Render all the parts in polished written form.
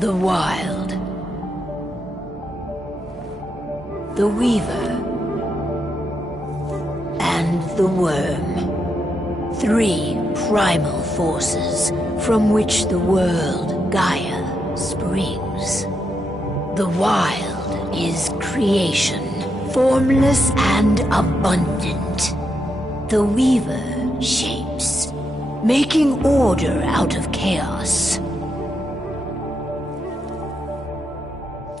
The Wild. The Weaver. and the worm. Three primal forces from which the world, Gaia, springs. The wild is creation, formless and abundant. The weaver shapes, making order out of chaos.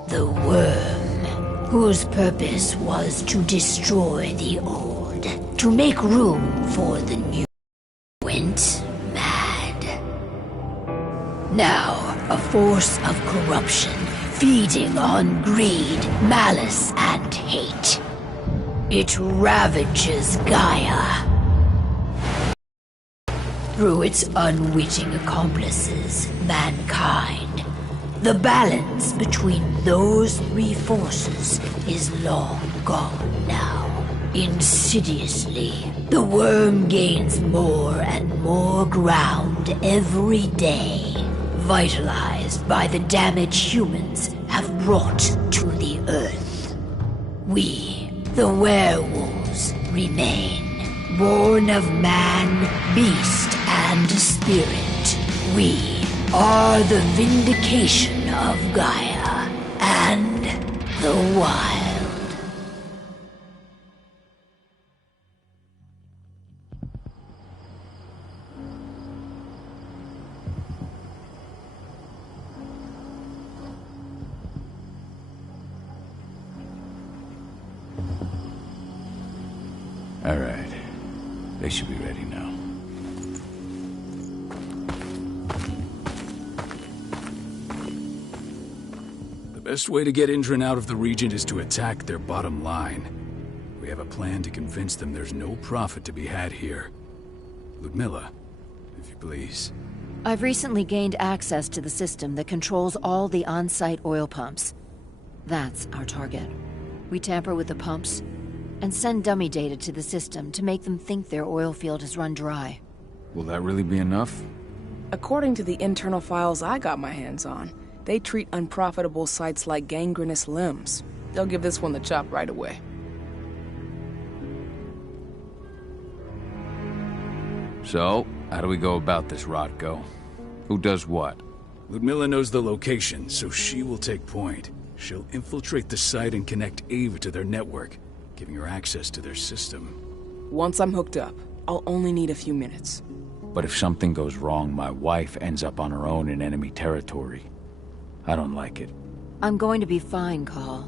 The worm, whose purpose was to destroy the old, to make room for the new, went mad. Now, a force of corruption, feeding on greed, malice, and hate. It ravages Gaia. Through its unwitting accomplices, mankind. The balance between those three forces is long gone now. Insidiously, the worm gains more and more ground every day, vitalized by the damage humans have brought to the Earth. We, the werewolves, remain, born of man, beast, and spirit. We are the vindication of Gaia and the wild. All right. They should be ready now. The best way to get Indran out of the region is to attack their bottom line. We have a plan to convince them there's no profit to be had here. Ludmilla, if you please. I've recently gained access to the system that controls all the on-site oil pumps. That's our target. We tamper with the pumps and send dummy data to the system to make them think their oil field has run dry. Will that really be enough? According to the internal files I got my hands on, they treat unprofitable sites like gangrenous limbs. They'll give this one the chop right away. So, how do we go about this, Rodko? Who does what? Ludmilla knows the location, so she will take point. She'll infiltrate the site and connect Ava to their network, giving her access to their system. Once I'm hooked up, I'll only need a few minutes. But if something goes wrong, my wife ends up on her own in enemy territory. I don't like it. I'm going to be fine, Call.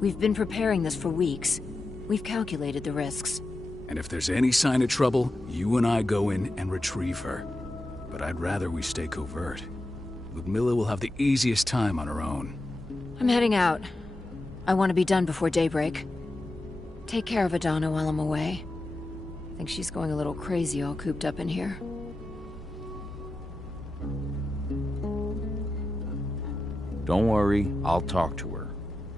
We've been preparing this for weeks. We've calculated the risks. And if there's any sign of trouble, you and I go in and retrieve her. But I'd rather we stay covert. Ludmilla will have the easiest time on her own. I'm heading out. I want to be done before daybreak. Take care of Adana while I'm away. I think she's going a little crazy all cooped up in here. Don't worry, I'll talk to her.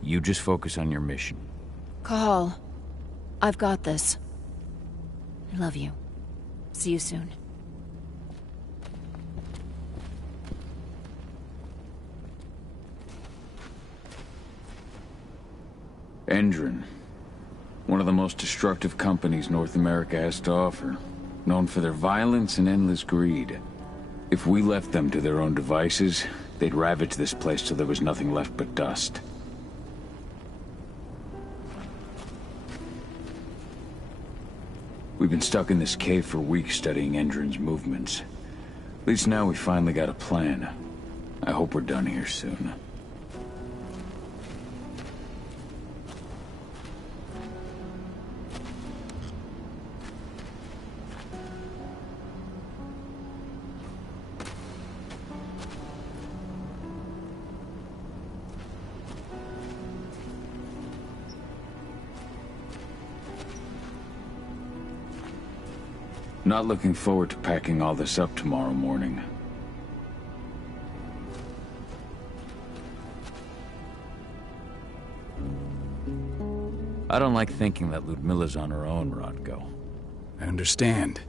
You just focus on your mission. Call. I've got this. I love you. See you soon. Indran. One of the most destructive companies North America has to offer. Known for their violence and endless greed. If we left them to their own devices, they'd ravage this place till there was nothing left but dust. We've been stuck in this cave for weeks studying Indran's movements. At least now we finally got a plan. I hope we're done here soon. Not looking forward to packing all this up tomorrow morning. I don't like thinking that Ludmilla's on her own, Rodko. I understand.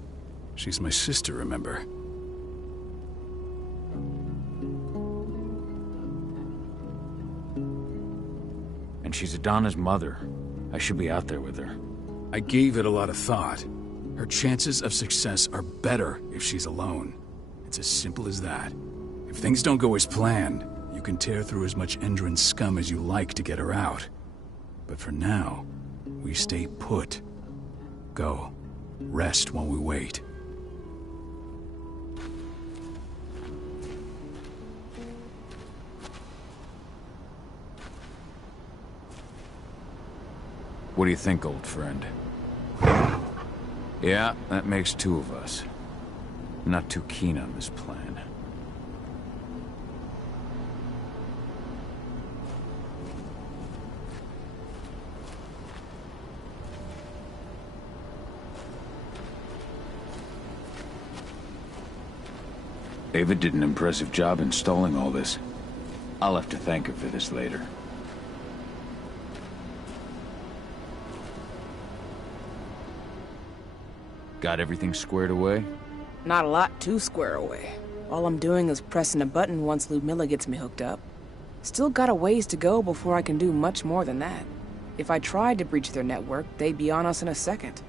She's my sister, remember? And she's Adana's mother. I should be out there with her. I gave it a lot of thought. Her chances of success are better if she's alone. It's as simple as that. If things don't go as planned, you can tear through as much Endron scum as you like to get her out. But for now, we stay put. Go. Rest while we wait. What do you think, old friend? Yeah, that makes two of us. Not too keen on this plan. David did an impressive job installing all this. I'll have to thank her for this later. Got everything squared away? Not a lot to square away. All I'm doing is pressing a button once Ludmilla gets me hooked up. Still got a ways to go before I can do much more than that. If I tried to breach their network, they'd be on us in a second.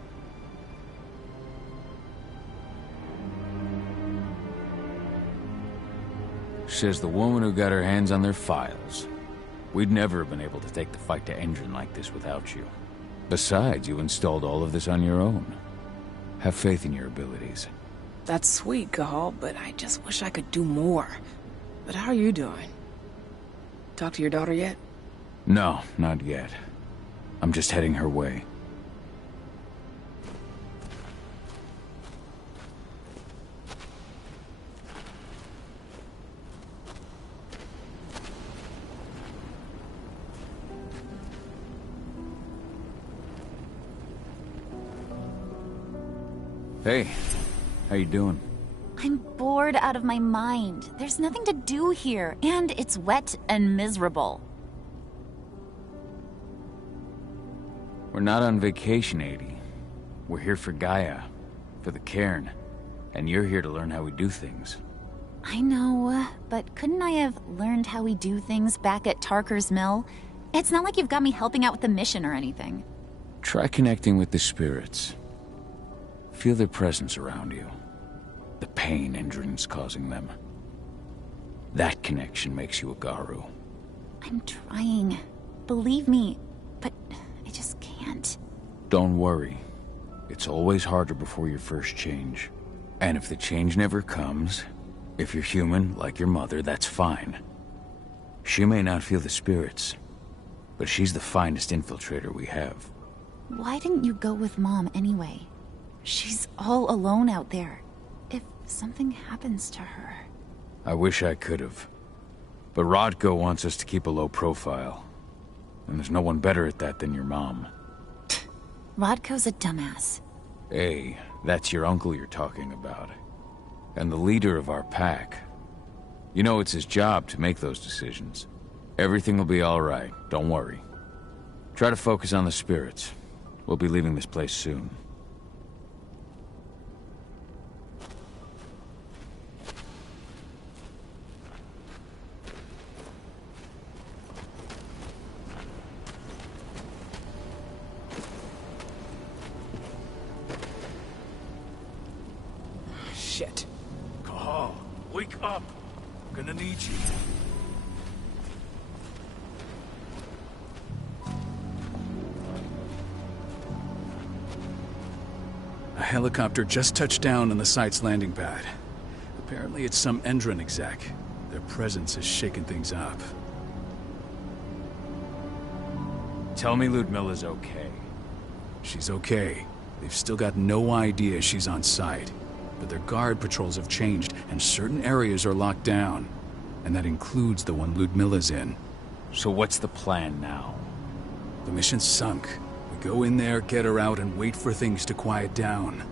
Says the woman who got her hands on their files. We'd never have been able to take the fight to Endron like this without you. Besides, you installed all of this on your own. Have faith in your abilities. That's sweet, Cahal, but I just wish I could do more. But how are you doing? Talk to your daughter yet? No, not yet. I'm just heading her way. Hey, how you doing? I'm bored out of my mind. There's nothing to do here, and it's wet and miserable. We're not on vacation, Adie. We're here for Gaia, for the cairn, and you're here to learn how we do things. I know, but couldn't I have learned how we do things back at Tarker's Mill? It's not like you've got me helping out with the mission or anything. Try connecting with the spirits. Feel their presence around you. The pain Endron's causing them. That connection makes you a Garu. I'm trying. Believe me, but I just can't. Don't worry. It's always harder before your first change. And if the change never comes, if you're human, like your mother, that's fine. She may not feel the spirits, but she's the finest infiltrator we have. Why didn't you go with Mom anyway? She's all alone out there. If something happens to her... I wish I could have. But Rodko wants us to keep a low profile. And there's no one better at that than your mom. Rodko's a dumbass. Hey, that's your uncle you're talking about. And the leader of our pack. You know it's his job to make those decisions. Everything will be all right, don't worry. Try to focus on the spirits. We'll be leaving this place soon. Shit. Cahal, wake up! I'm gonna need you. A helicopter just touched down on the site's landing pad. Apparently it's some Endron exec. Their presence has shaken things up. Tell me Ludmilla's okay. She's okay. They've still got no idea she's on site. But their guard patrols have changed, and certain areas are locked down. And that includes the one Ludmilla's in. So what's the plan now? The mission's sunk. We go in there, get her out, and wait for things to quiet down.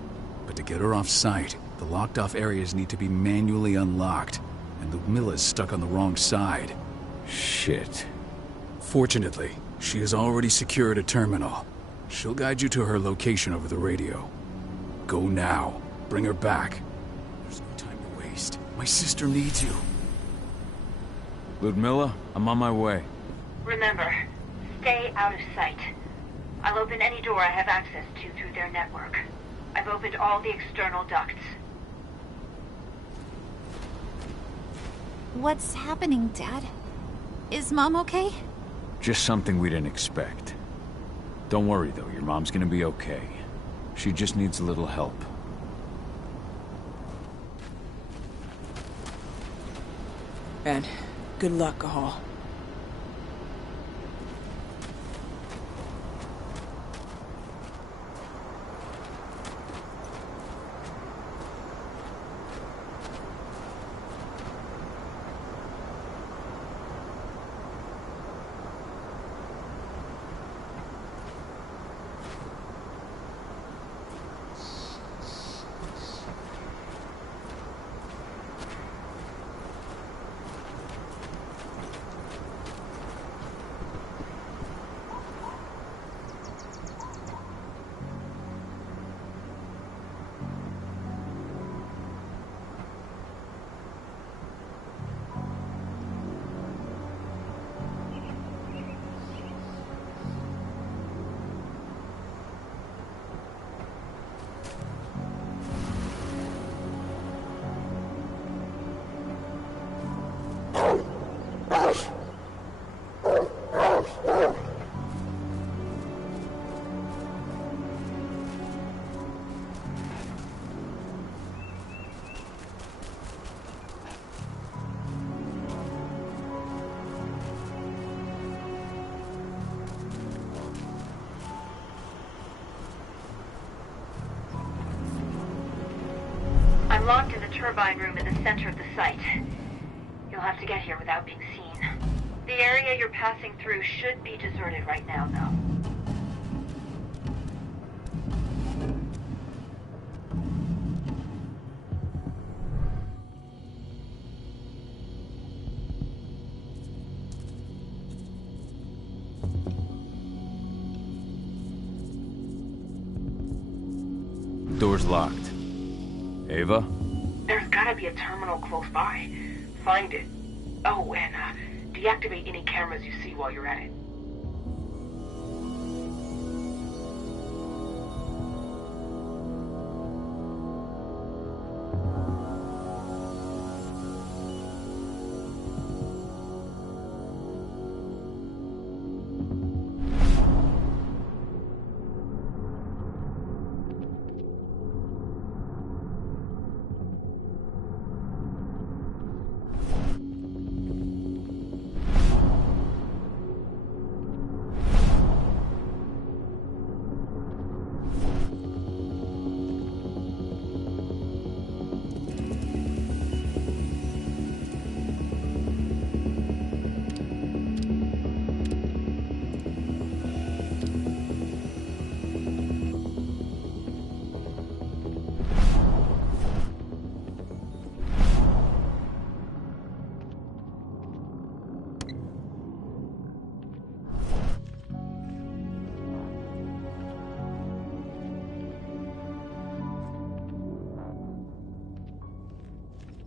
But to get her off site, the locked-off areas need to be manually unlocked. And Ludmilla's stuck on the wrong side. Shit. Fortunately, she has already secured a terminal. She'll guide you to her location over the radio. Go now. Bring her back. There's no time to waste. My sister needs you. Ludmilla, I'm on my way. Remember, stay out of sight. I'll open any door I have access to through their network. I've opened all the external ducts. What's happening, Dad? Is Mom okay? Just something we didn't expect. Don't worry, though. Your mom's gonna be okay. She just needs a little help. And good luck, Cahal. I'm locked in the turbine room in the center of the site. You'll have to get here without being seen. The area you're passing through should be deserted right now, though. Door's locked. Ava? There's gotta be a terminal close by. Find it. Oh, and deactivate any cameras you see while you're at it.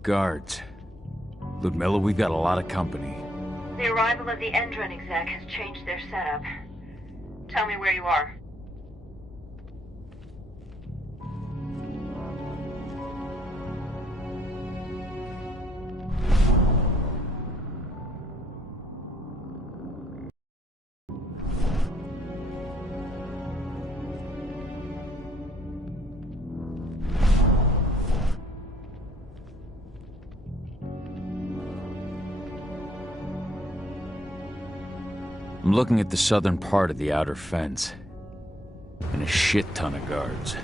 Guards. Ludmilla, we've got a lot of company. The arrival of the Endron exec has changed their setup. Tell me where you are. I'm looking at the southern part of the outer fence. And a shit ton of guards.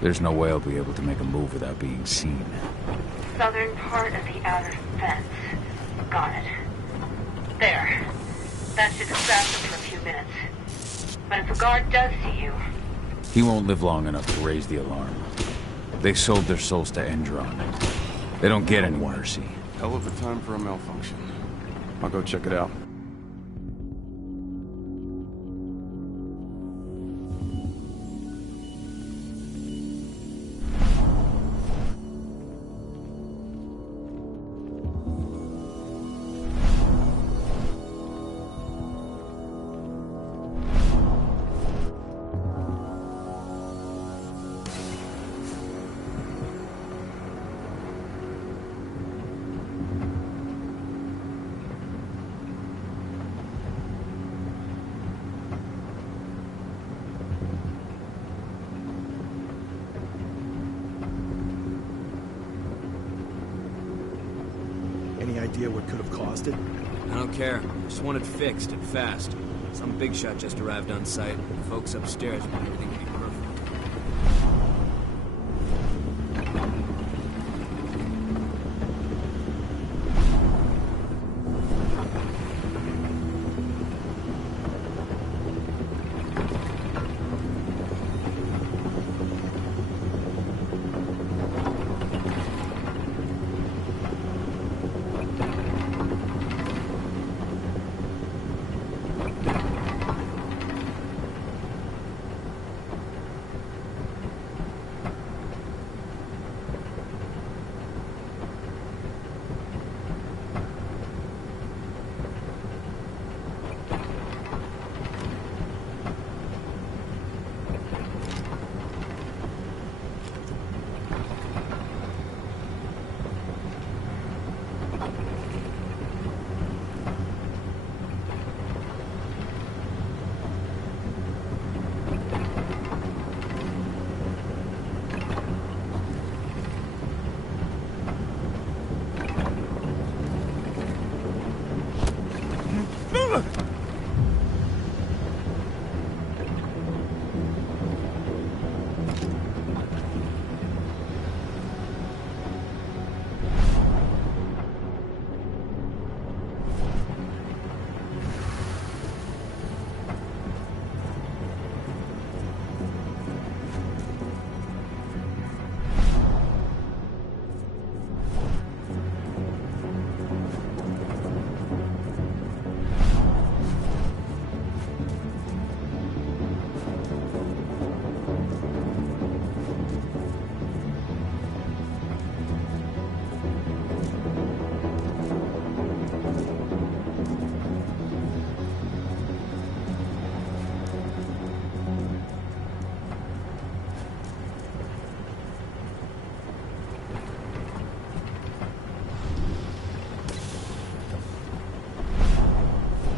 There's no way I'll be able to make a move without being seen. Southern part of the outer fence. Got it. There. That should distract them for a few minutes. But if a guard does see you... He won't live long enough to raise the alarm. They sold their souls to Endron. They don't get any mercy. Hell of a time for a malfunction. I'll go check it out. idea what could have caused it? I don't care. I just want it fixed and fast. Some big shot just arrived on site. The folks upstairs want everything to be perfect.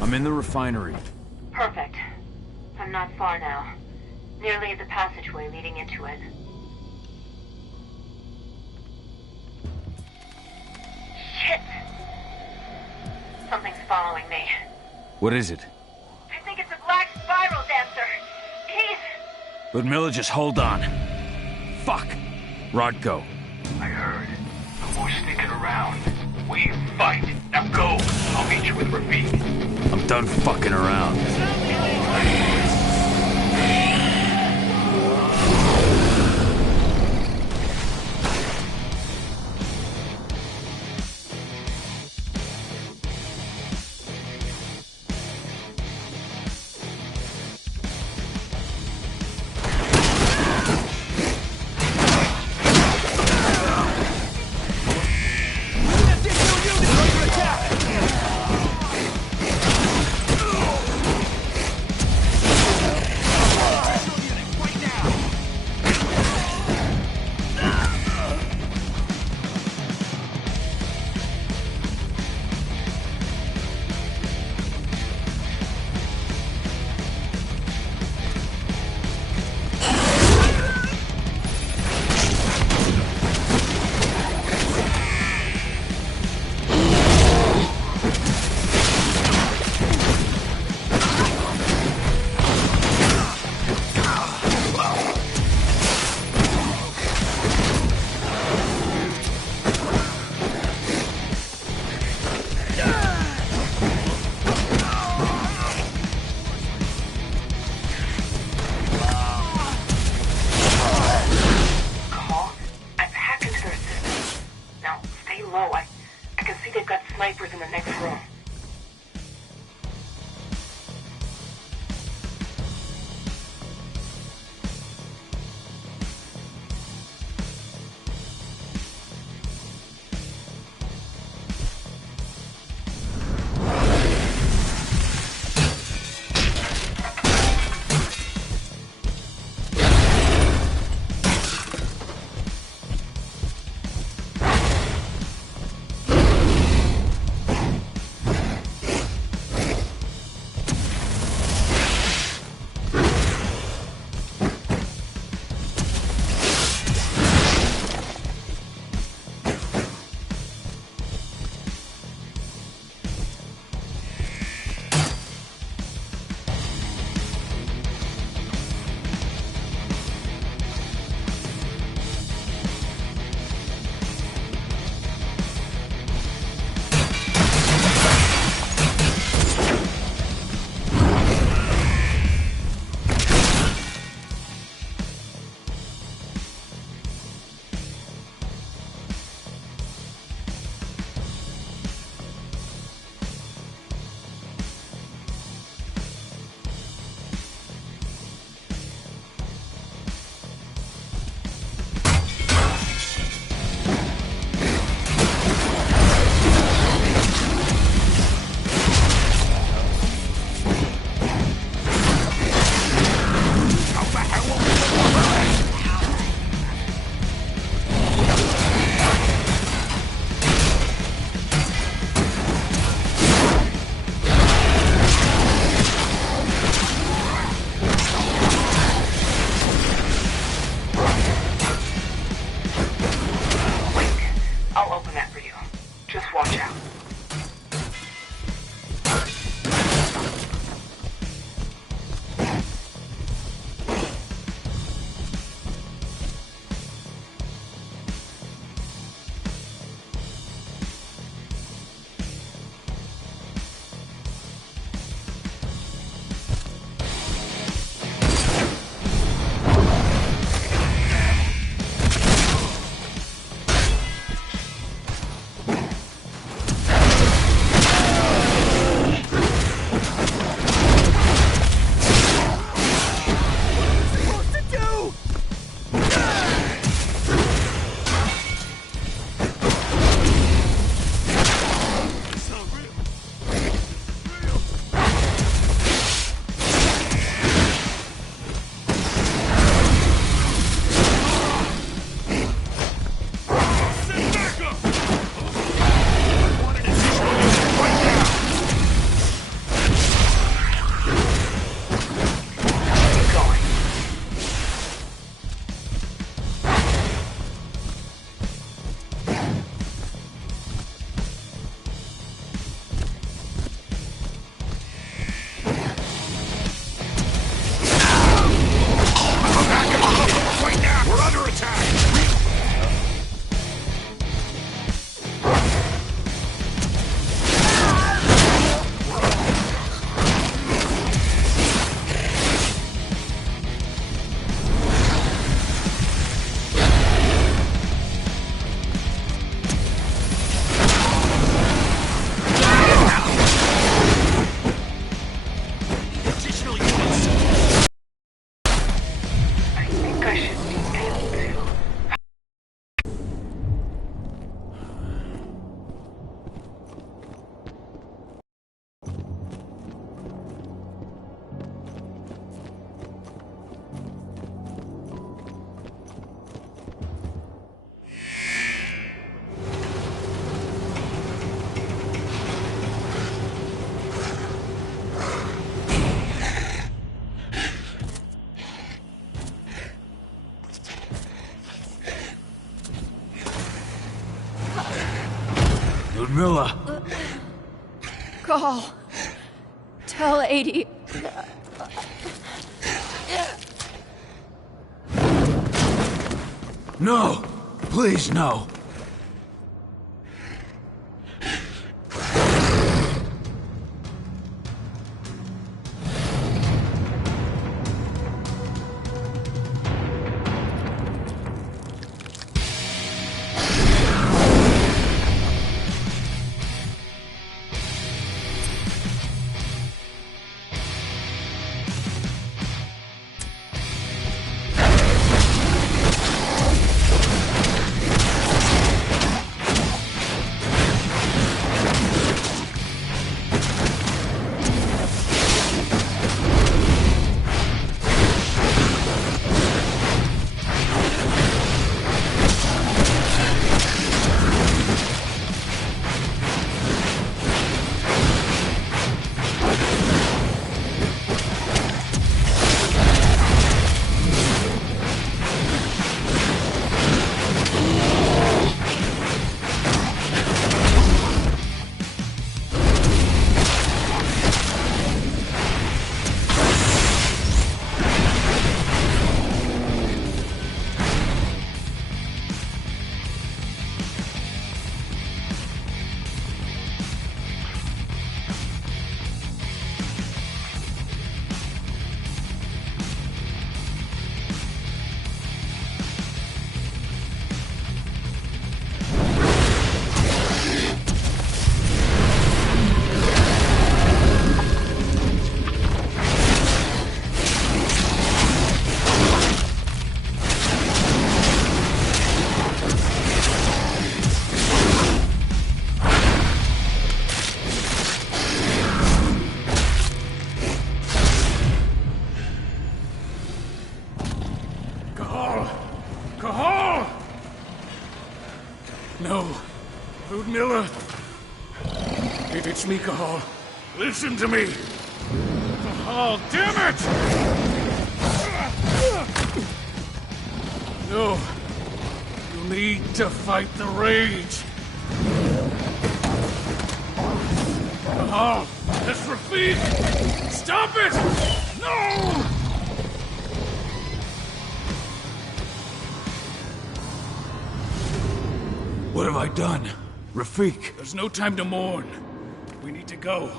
I'm in the refinery. Perfect. I'm not far now. Nearly at the passageway leading into it. Shit! Something's following me. What is it? I think it's a black spiral dancer. He's... Ludmilla, just hold on. Fuck! Rodko. I heard. No more sneaking around. We fight. Now go. I'll meet you with Rafik. I'm done fucking around. Ludmilla! Call. Tell 80. No! Please, no! No. Ludmilla. It's me, Cahal. Listen to me. Cahal, damn it! No. You need to fight the rage. Cahal, that's Rafik! Stop it! No! What have I done? Rafik! There's no time to mourn. We need to go.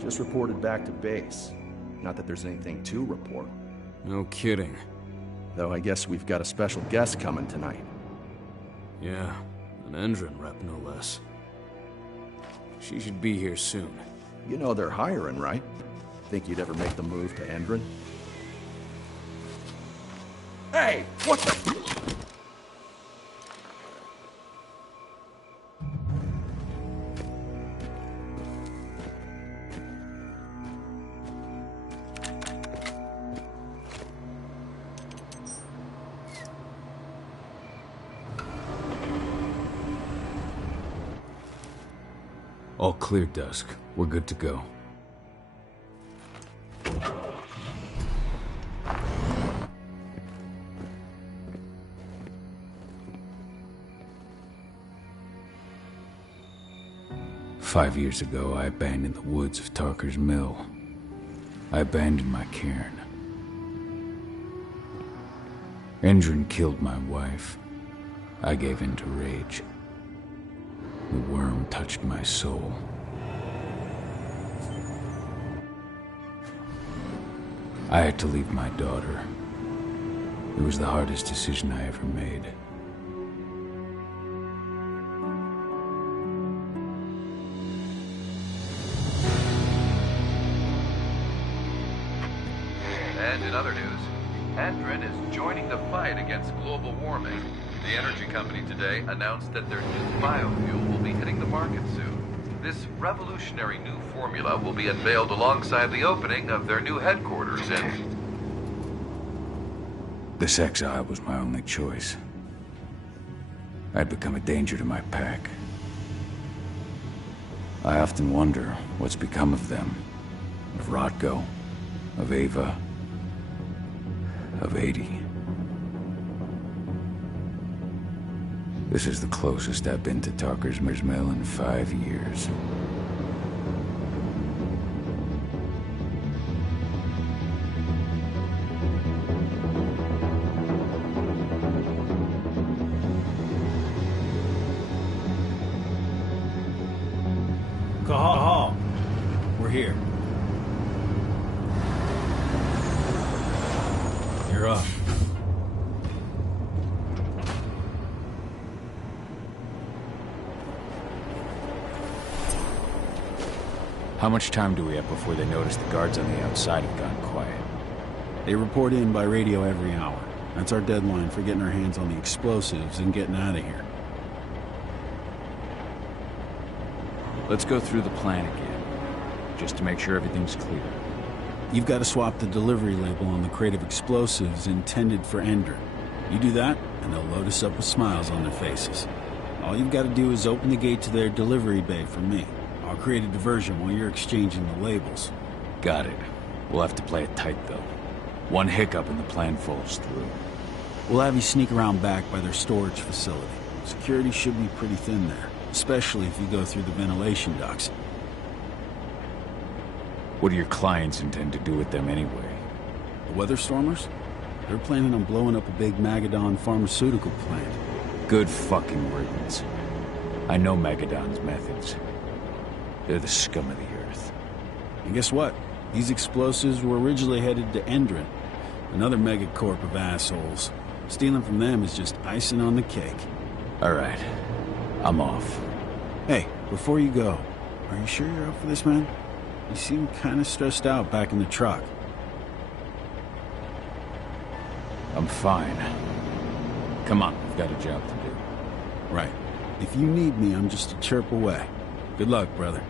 Just reported back to base. Not that there's anything to report. No kidding. Though I guess we've got a special guest coming tonight. Yeah, an Endron rep no less. She should be here soon. You know they're hiring, right? Think you'd ever make the move to Endron? Hey! What the... All clear, Dusk. We're good to go. "5 years ago, I abandoned the woods of Tarker's Mill. I abandoned my cairn. Endrin killed my wife. I gave in to rage. The worm touched my soul. I had to leave my daughter. It was the hardest decision I ever made. And in other news, Endrin is joining the fight against global warming. The energy company today announced that their new biofuel will be hitting the market soon. This revolutionary new formula will be unveiled alongside the opening of their new headquarters in... This exile was my only choice. I'd become a danger to my pack. I often wonder what's become of them. Of Rotko, of Ava, of 80. This is the closest I've been to Talker's Mill in 5 years. Cahal, we're here. You're up. How much time do we have before they notice the guards on the outside have gone quiet? They report in by radio every hour. That's our deadline for getting our hands on the explosives and getting out of here. Let's go through the plan again, just to make sure everything's clear. You've got to swap the delivery label on the crate of explosives intended for Endrin. You do that, and they'll load us up with smiles on their faces. All you've got to do is open the gate to their delivery bay for me. I'll create a diversion while you're exchanging the labels. Got it. We'll have to play it tight, though. One hiccup and the plan falls through. We'll have you sneak around back by their storage facility. Security should be pretty thin there, especially if you go through the ventilation ducts. What do your clients intend to do with them anyway? The Weatherstormers? They're planning on blowing up a big Magadon pharmaceutical plant. Good fucking riddance. I know Magadon's methods. They're the scum of the earth. And guess what? These explosives were originally headed to Endrin, another megacorp of assholes. Stealing from them is just icing on the cake. All right. I'm off. Hey, before you go, are you sure you're up for this, man? You seem kind of stressed out back in the truck. I'm fine. Come on, we've got a job to do. Right. If you need me, I'm just a chirp away. Good luck, brother.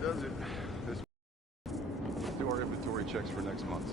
Does it? Let's do our inventory checks for next month.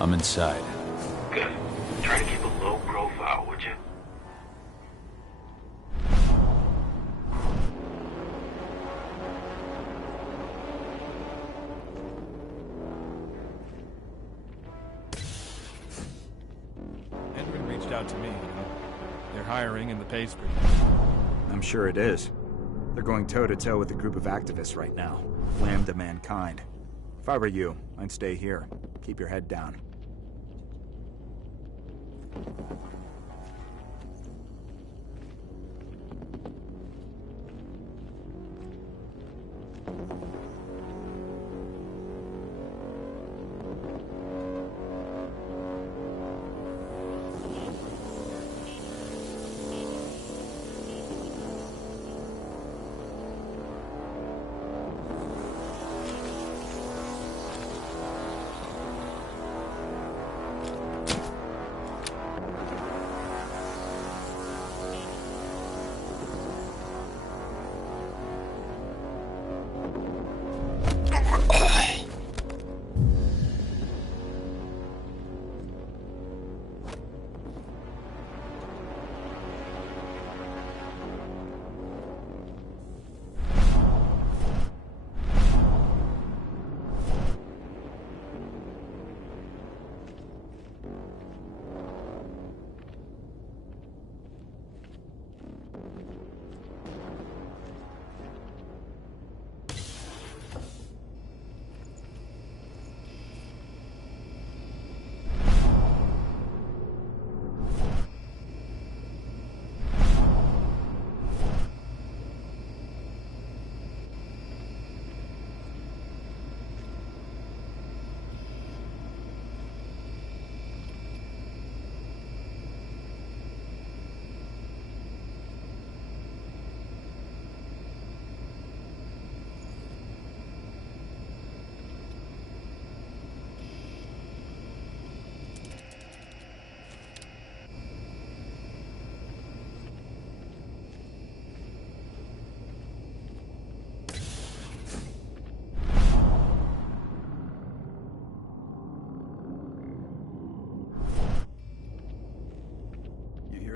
I'm inside. Good. Try to keep a low profile, would you? Edwin reached out to me, you know. They're hiring and the pay's pretty. I'm sure it is. They're going toe-to-toe with a group of activists right now. Lambda mankind. If I were you, I'd stay here. Keep your head down.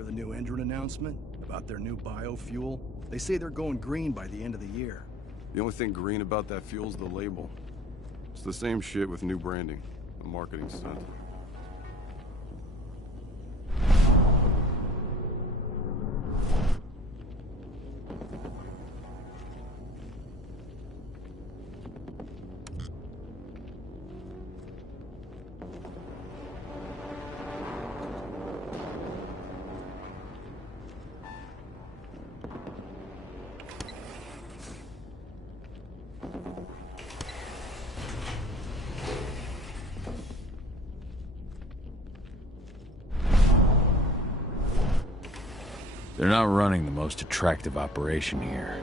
The new Endron announcement about their new biofuel? They say they're going green by the end of the year. The only thing green about that fuel's the label. It's the same shit with new branding. A marketing stunt. They're not running the most attractive operation here.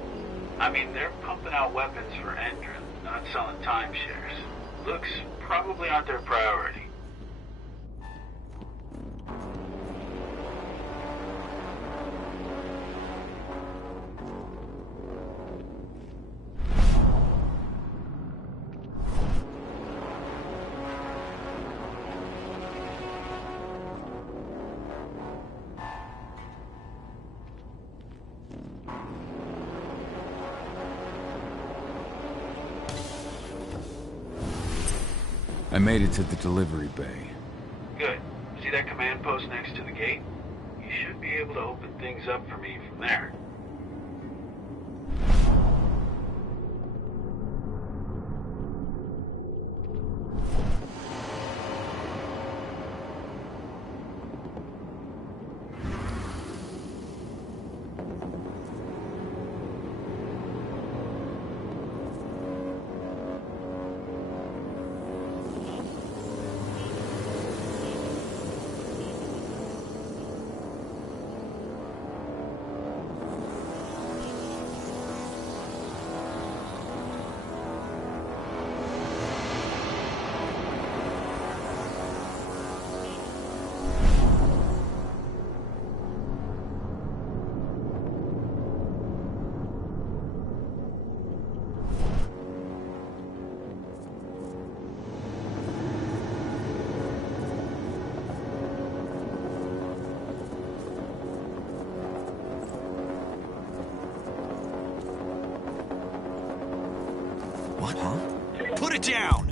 I mean, they're pumping out weapons for Endron, not selling timeshares. Looks probably aren't their priority. I made it to the delivery bay. Good. See that command post next to the gate? You should be able to open things up for me from there. What? Huh? Put it down!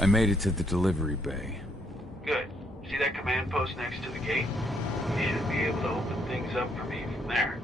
I made it to the delivery bay. Good. See that command post next to the gate? You should be able to open things up for me from there.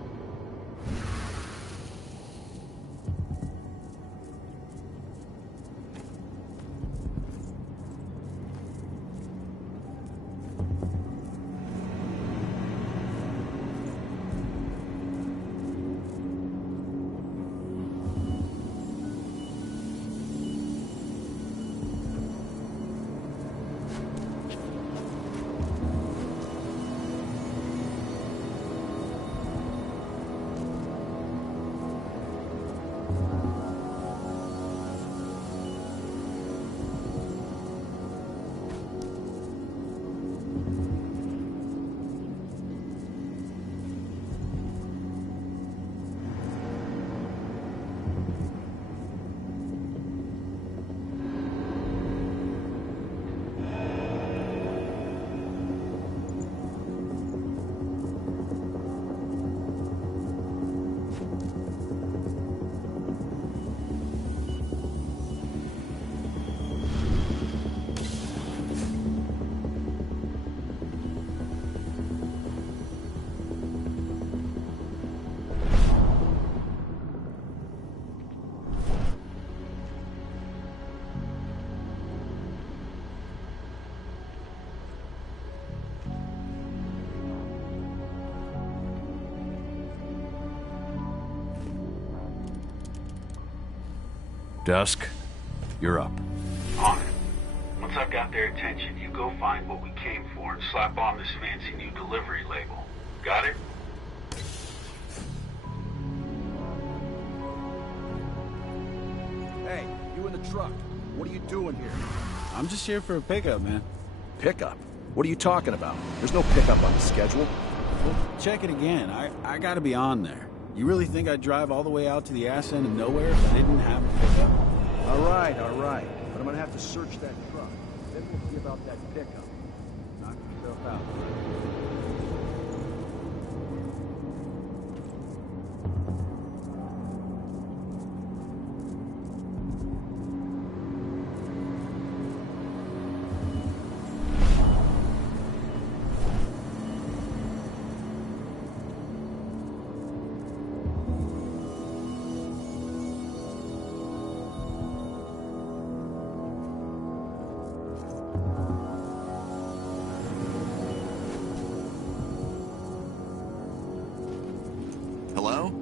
Dusk, you're up. On it. Once I've got their attention, you go find what we came for and slap on this fancy new delivery label. Got it? Hey, you in the truck. What are you doing here? I'm just here for a pickup, man. Pickup? What are you talking about? There's no pickup on the schedule. Well, check it again. I gotta be on there. You really think I'd drive all the way out to the ass end of nowhere if I didn't have a pickup? All right. But I'm gonna have to search that truck. Then we'll see about that pickup. Knock yourself out. Hello?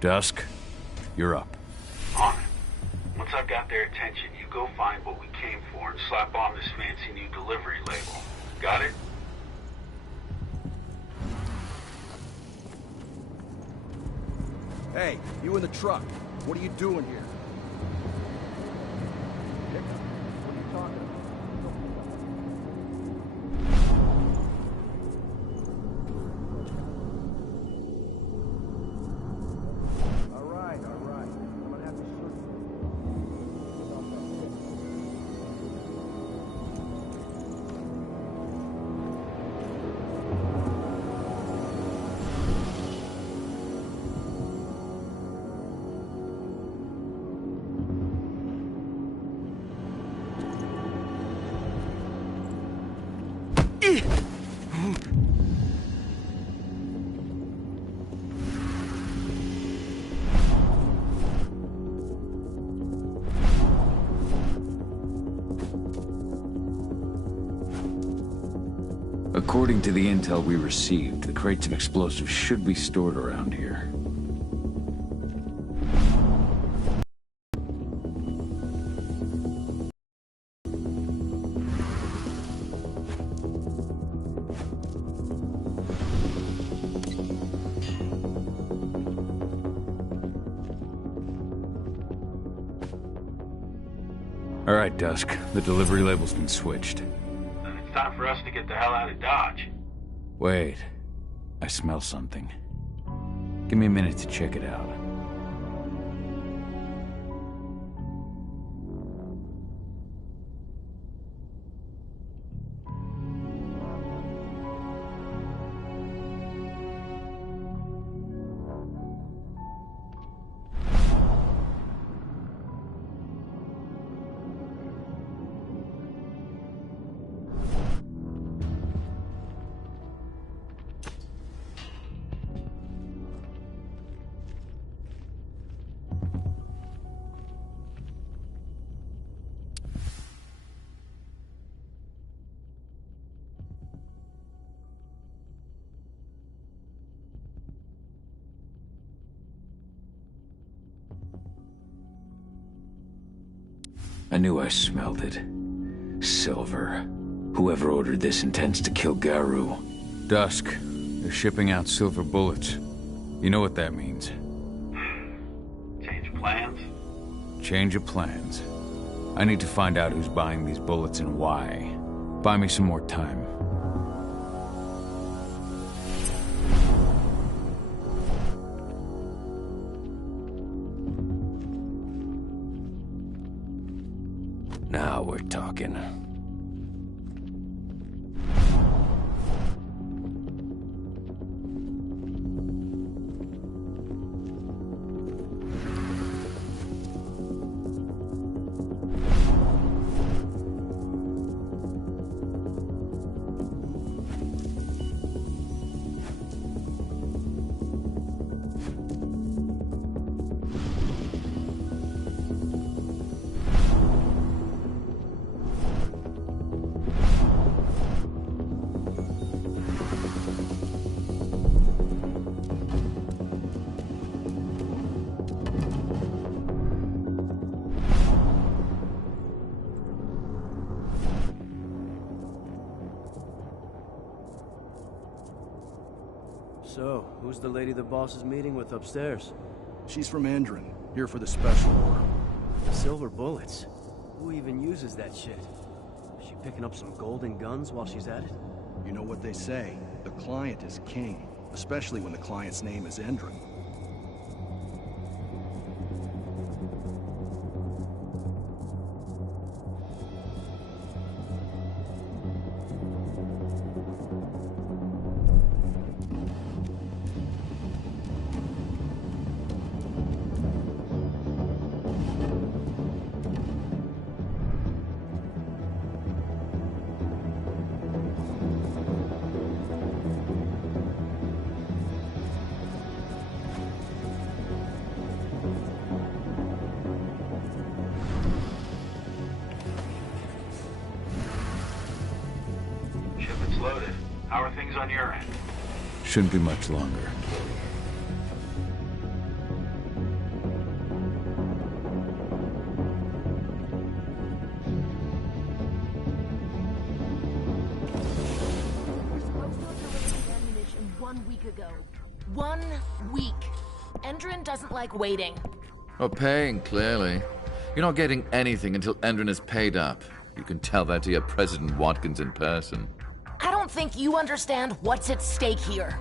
Dusk, you're up. On it. Once I've got their attention, you go find what we came for and slap on this fancy new delivery label. Got it? Hey, you in the truck. What are you doing here? Pickup? What are you talking about? I'm gonna have to search. According to the intel we received, the crates of explosives should be stored around here. All right, Dusk. The delivery label's been switched. Then it's time for us to get the hell out of Dodge. Wait. I smell something. Give me a minute to check it out. I knew I smelled it. Silver. Whoever ordered this intends to kill Garou. Dusk. They're shipping out silver bullets. You know what that means. Change plans? Change of plans. I need to find out who's buying these bullets and why. Buy me some more time. Now we're talking. So, who's the lady the boss is meeting with upstairs? She's from Endron, here for the special order. The silver bullets? Who even uses that shit? Is she picking up some golden guns while she's at it? You know what they say, the client is king, especially when the client's name is Endron. Loaded. How are things on your end? Shouldn't be much longer. We're supposed to have delivered the ammunition 1 week ago. 1 week. Endron doesn't like waiting. Well, paying, clearly. You're not getting anything until Endron is paid up. You can tell that to your President Watkins in person. I don't think you understand what's at stake here.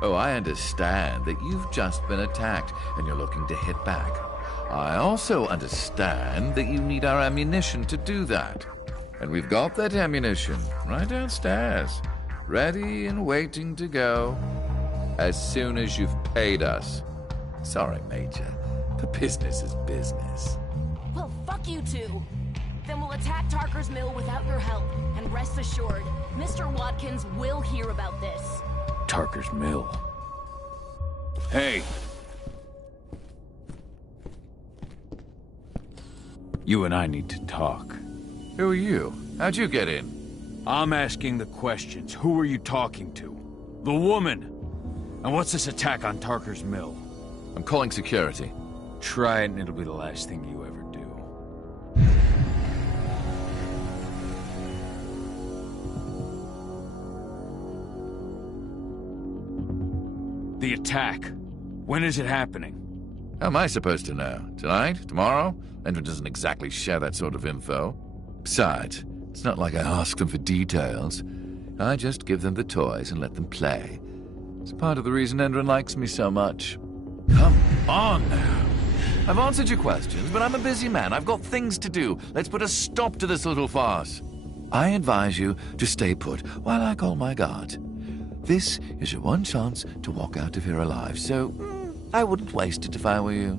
Oh, I understand that you've just been attacked and you're looking to hit back. I also understand that you need our ammunition to do that. And we've got that ammunition right downstairs, ready and waiting to go as soon as you've paid us. Sorry, Major, but business is business. Well, fuck you two. Then we'll attack Tarker's Mill without your help. And rest assured, Mr. Watkins will hear about this. Tarker's Mill. Hey! You and I need to talk. Who are you? How'd you get in? I'm asking the questions. Who are you talking to? The woman! And what's this attack on Tarker's Mill? I'm calling security. Try it and it'll be the last thing you ever do. The attack. When is it happening? How am I supposed to know? Tonight? Tomorrow? Endrin doesn't exactly share that sort of info. Besides, it's not like I ask them for details. I just give them the toys and let them play. It's part of the reason Endrin likes me so much. Come on now. I've answered your questions, but I'm a busy man. I've got things to do. Let's put a stop to this little farce. I advise you to stay put while I call my guard. This is your one chance to walk out of here alive, so I wouldn't waste it if I were you.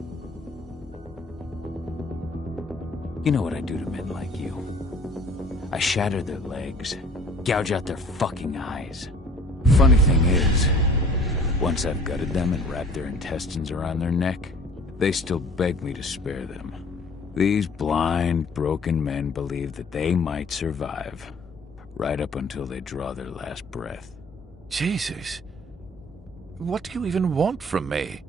You know what I do to men like you. I shatter their legs, gouge out their fucking eyes. Funny thing is, once I've gutted them and wrapped their intestines around their neck, they still beg me to spare them. These blind, broken men believe that they might survive, right up until they draw their last breath. Jesus. What do you even want from me?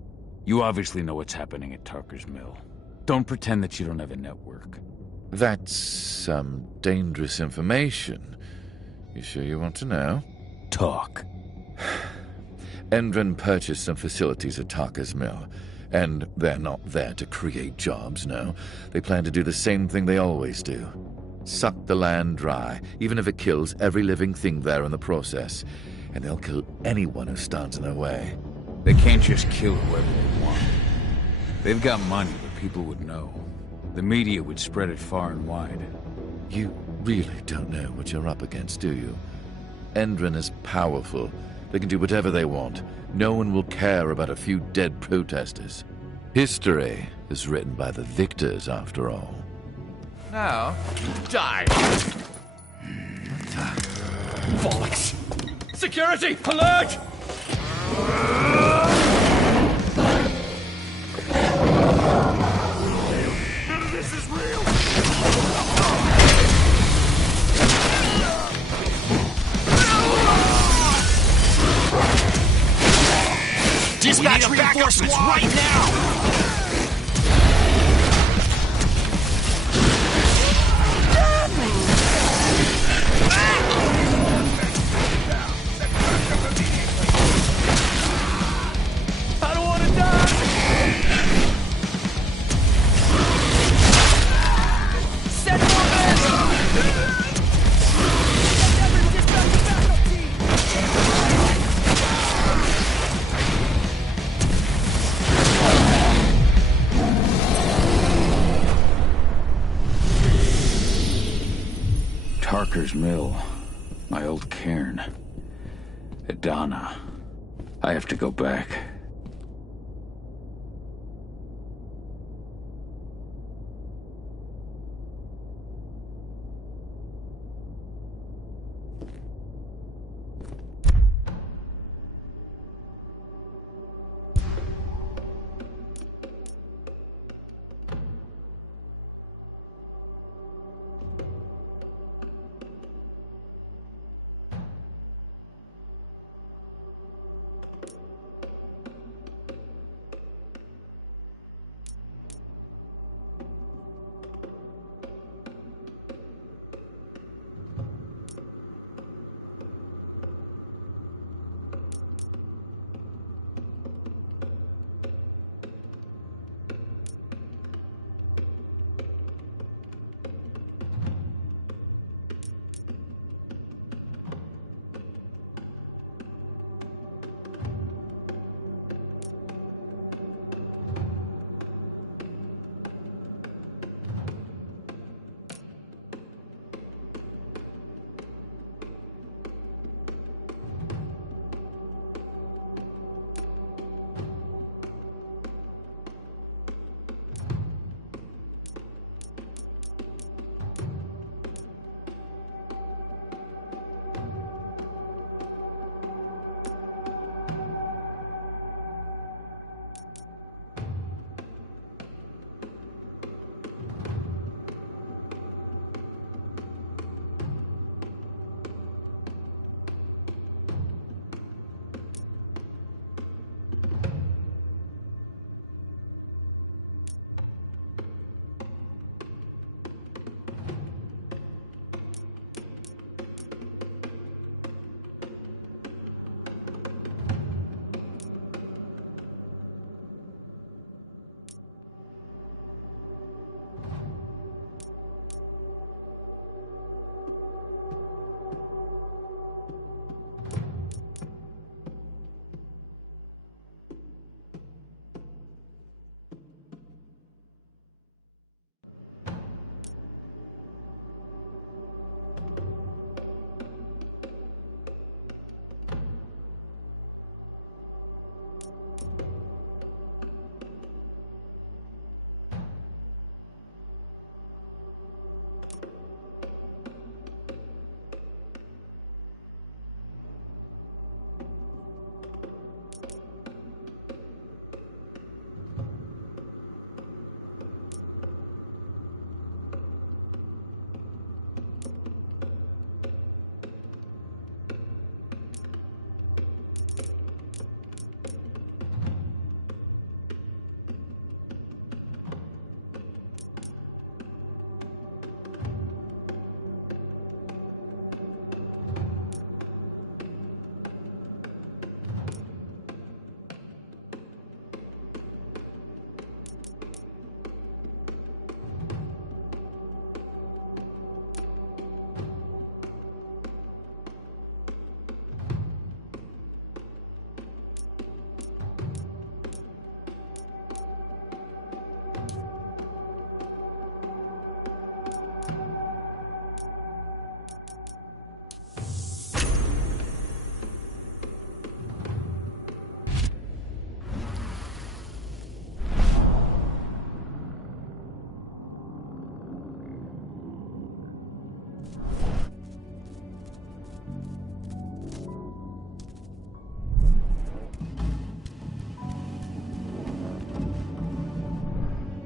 You obviously know what's happening at Tarker's Mill. Don't pretend that you don't have a network. That's some dangerous information. You sure you want to know? Talk. Endrin purchased some facilities at Tarker's Mill, and they're not there to create jobs, no. They plan to do the same thing they always do. Suck the land dry, even if it kills every living thing there in the process. And they'll kill anyone who stands in their way. They can't just kill whoever they want. They've got money, but people would know. The media would spread it far and wide. You really don't know what you're up against, do you? Endrin is powerful. They can do whatever they want. No one will care about a few dead protesters. History is written by the victors, after all. Now, die! Bollocks! Security! Alert! None of this is real! Dispatch reinforcements right now! Tarker's Mill. My old cairn. Adana. I have to go back.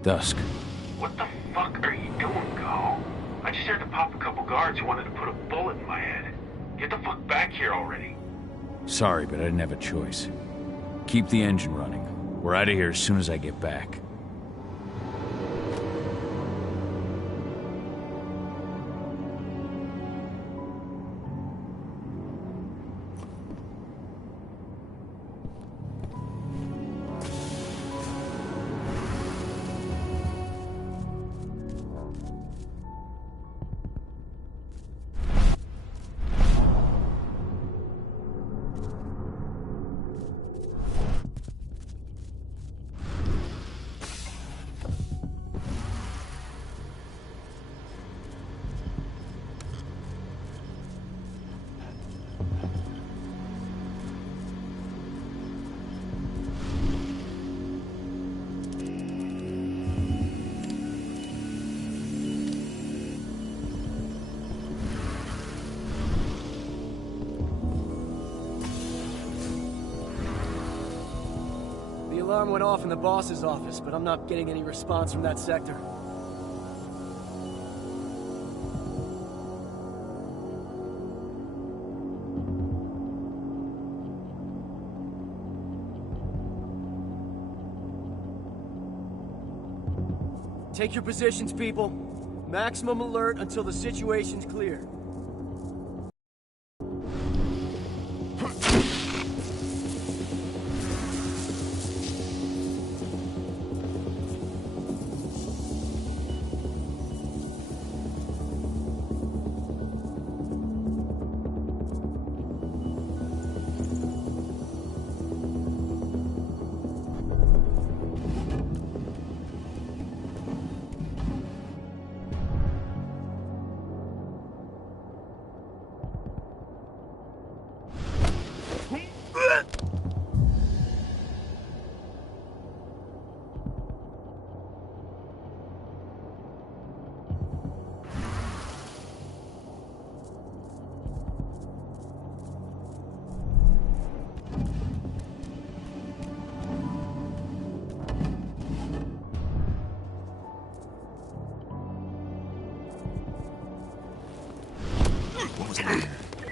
Dusk. What the fuck are you doing, Go? I just had to pop a couple guards who wanted to put a bullet in my head. Get the fuck back here already. Sorry, but I didn't have a choice. Keep the engine running. We're out of here as soon as I get back. The alarm went off in the boss's office, but I'm not getting any response from that sector. Take your positions, people. Maximum alert until the situation's clear.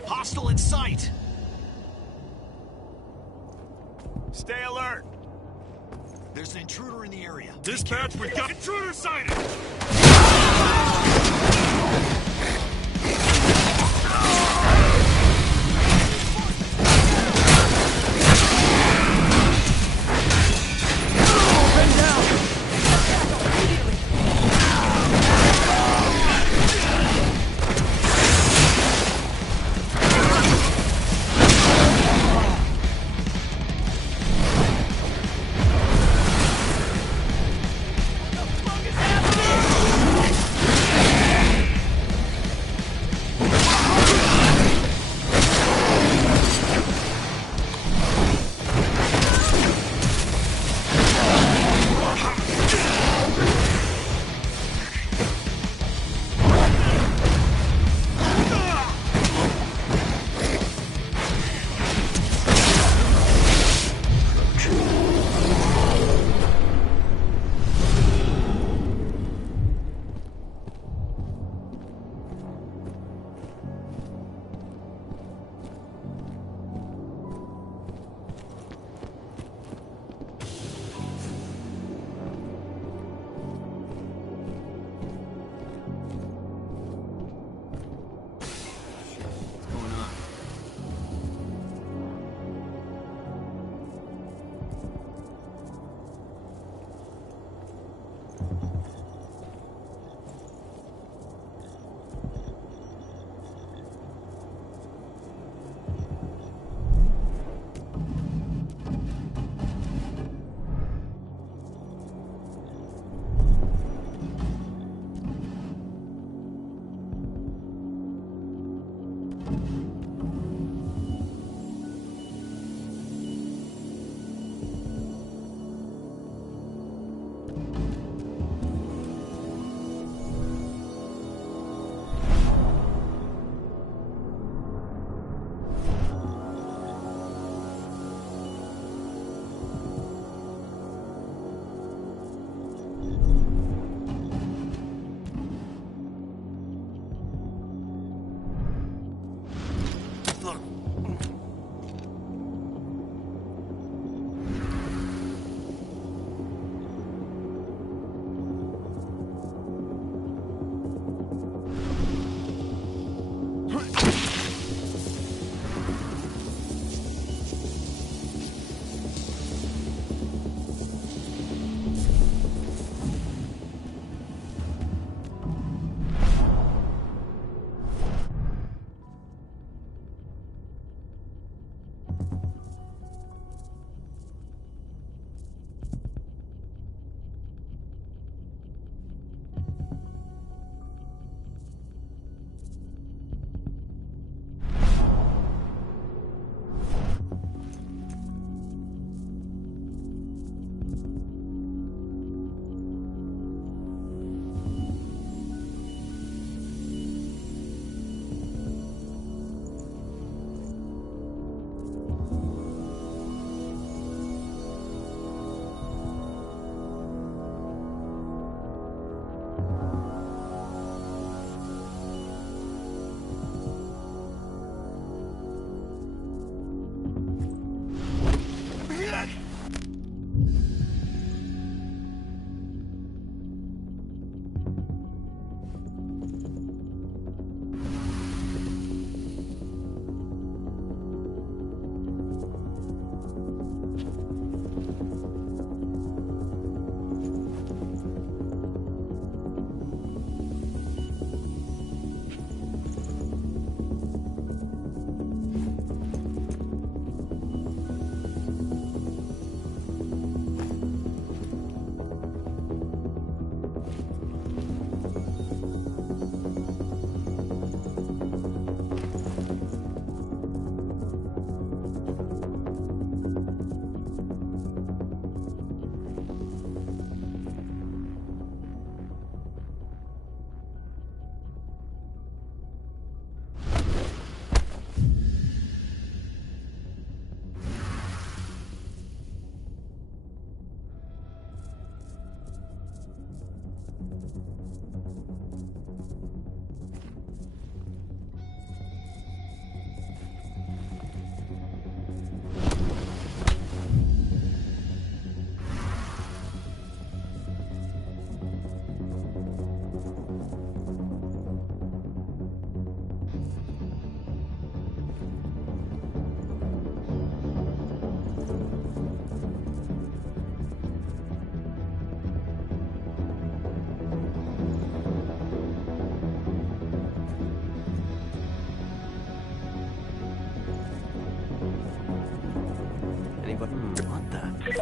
Hostile in sight! Stay alert! There's an intruder in the area. Dispatch, we've got intruder sighted! What the fuck is happening?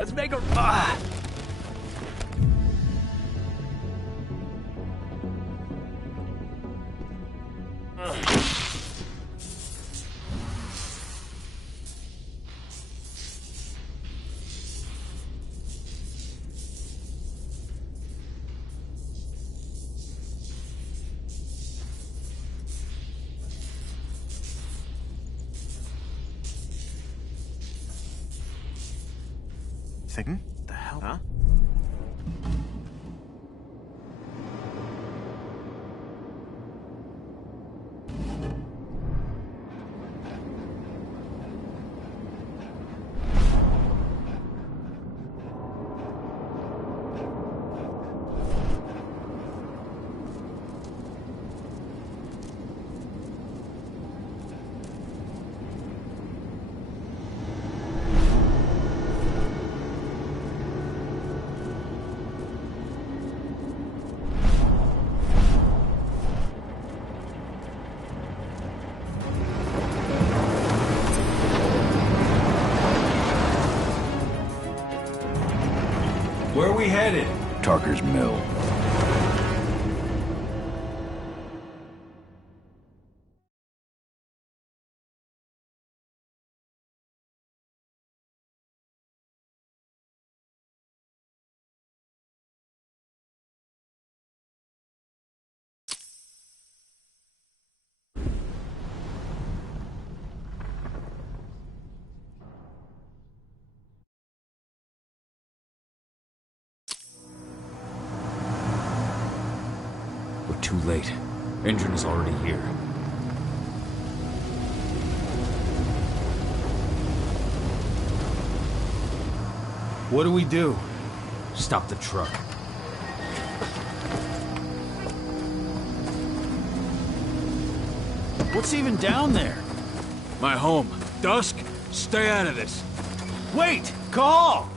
Let's make a... Thinking? The hell? Huh? Where are we headed? Tarker's Mill. We're too late. Endrin is already here. What do we do? Stop the truck. What's even down there? My home. Dusk, stay out of this. Wait! Call!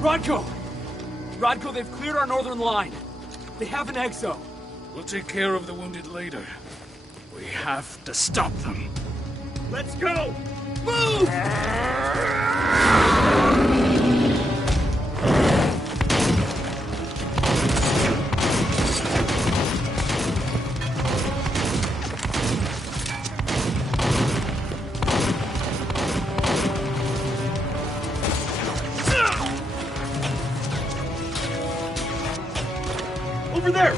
Rodko! Rodko, they've cleared our northern line. They have an exo. We'll take care of the wounded later. We have to stop them. Let's go! Move! Over there!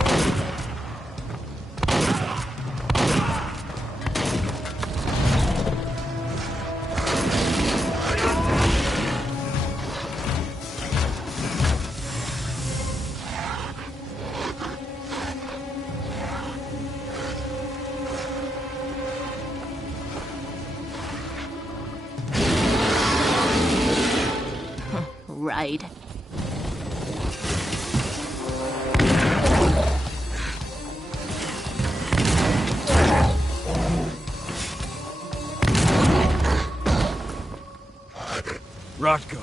Right. Rodko.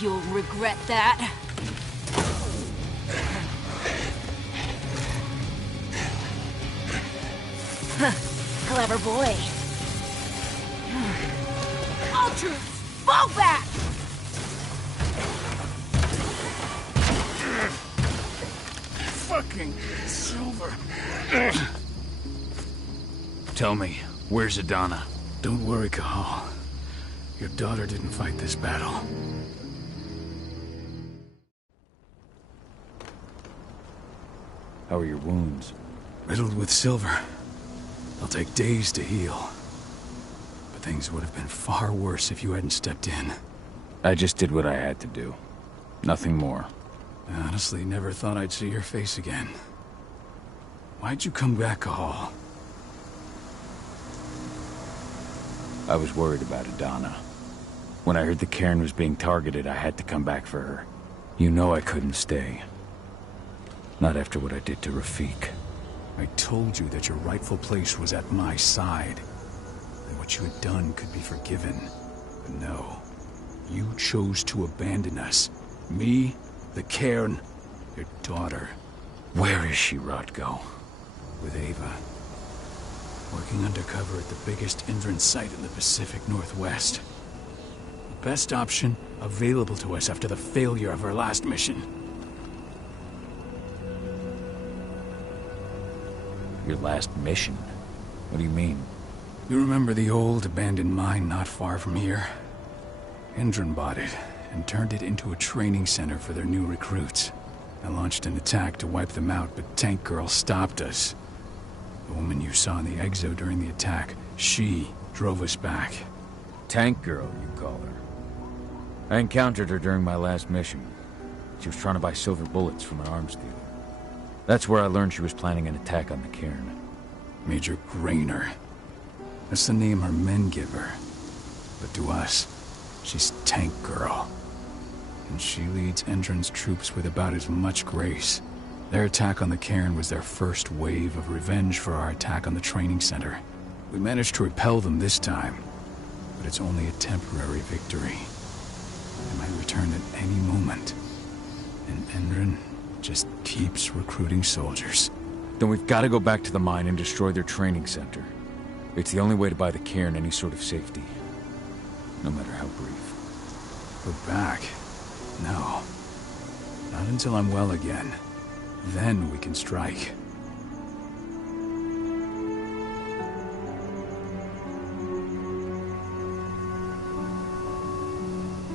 You'll regret that. Clever boy. All troops, fall back! Fucking Silver. Tell me, where's Adana? Don't worry, Cahal. Your daughter didn't fight this battle. How are your wounds? Riddled with silver. They'll take days to heal. But things would have been far worse if you hadn't stepped in. I just did what I had to do. Nothing more. I honestly never thought I'd see your face again. Why'd you come back, Cahal? I was worried about Adana. When I heard the cairn was being targeted, I had to come back for her. You know I couldn't stay. Not after what I did to Rafik. I told you that your rightful place was at my side. That what you had done could be forgiven. But no. You chose to abandon us. Me, the cairn, your daughter. Where is she, Rodko? With Ava. Working undercover at the biggest Indran site in the Pacific Northwest. The best option available to us after the failure of our last mission. Your last mission? What do you mean? You remember the old abandoned mine not far from here? Indran bought it and turned it into a training center for their new recruits. I launched an attack to wipe them out, but Tank Girl stopped us. The woman you saw in the exo during the attack, she drove us back. Tank Girl, you call her. I encountered her during my last mission. She was trying to buy silver bullets from an arms dealer. That's where I learned she was planning an attack on the cairn. Major Grainer. That's the name her men give her. But to us, she's Tank Girl. And she leads Endron's troops with about as much grace. Their attack on the cairn was their first wave of revenge for our attack on the training center. We managed to repel them this time, but it's only a temporary victory. They might return at any moment. And Endron just keeps recruiting soldiers. Then we've got to go back to the mine and destroy their training center. It's the only way to buy the cairn any sort of safety. No matter how brief. Go back? No. Not until I'm well again. Then we can strike.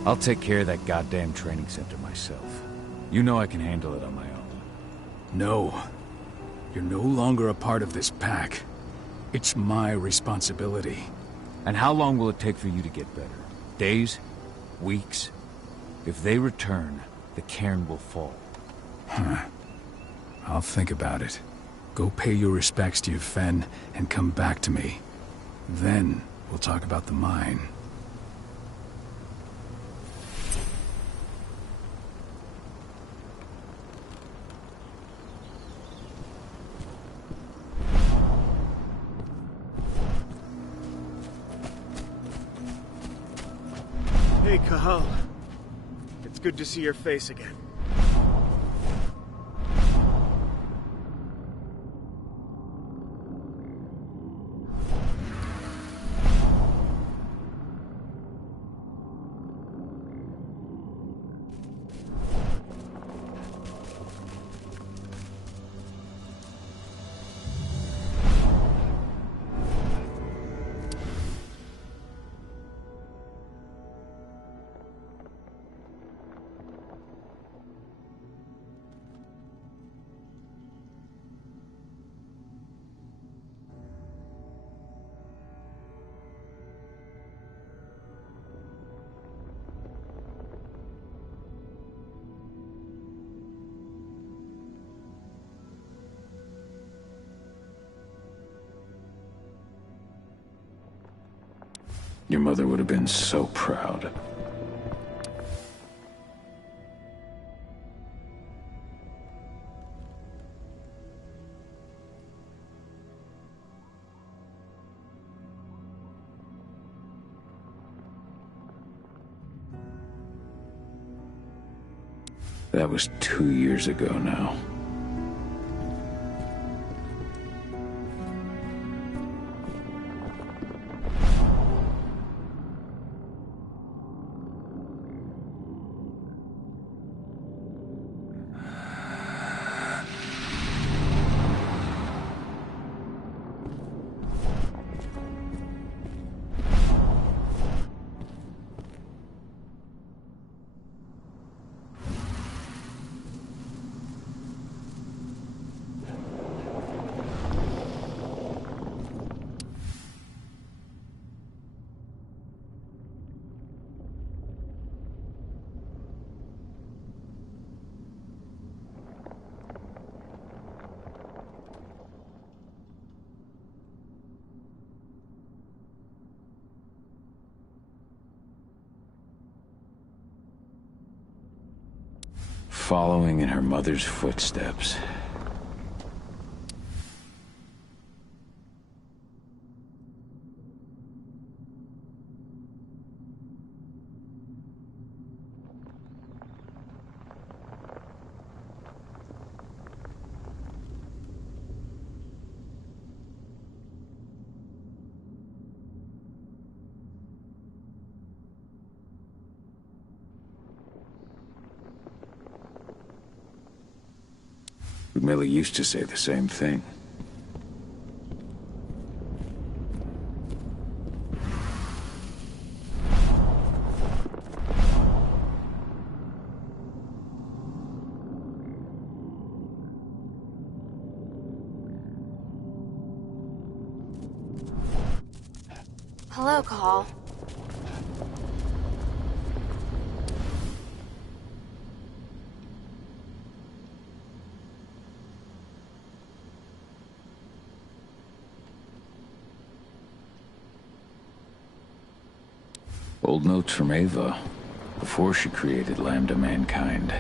I'll take care of that goddamn training center myself. You know I can handle it on my own. No. You're no longer a part of this pack. It's my responsibility. And how long will it take for you to get better? Days? Weeks? If they return, the cairn will fall. Huh. I'll think about it. Go pay your respects to your Fen and come back to me. Then we'll talk about the mine. Hey, Cahal. It's good to see your face again. Your mother would have been so proud. That was 2 years ago now. Following in her mother's footsteps. Ludmilla used to say the same thing. Hello, Call. Old notes from Ava, before she created Lambda Mankind.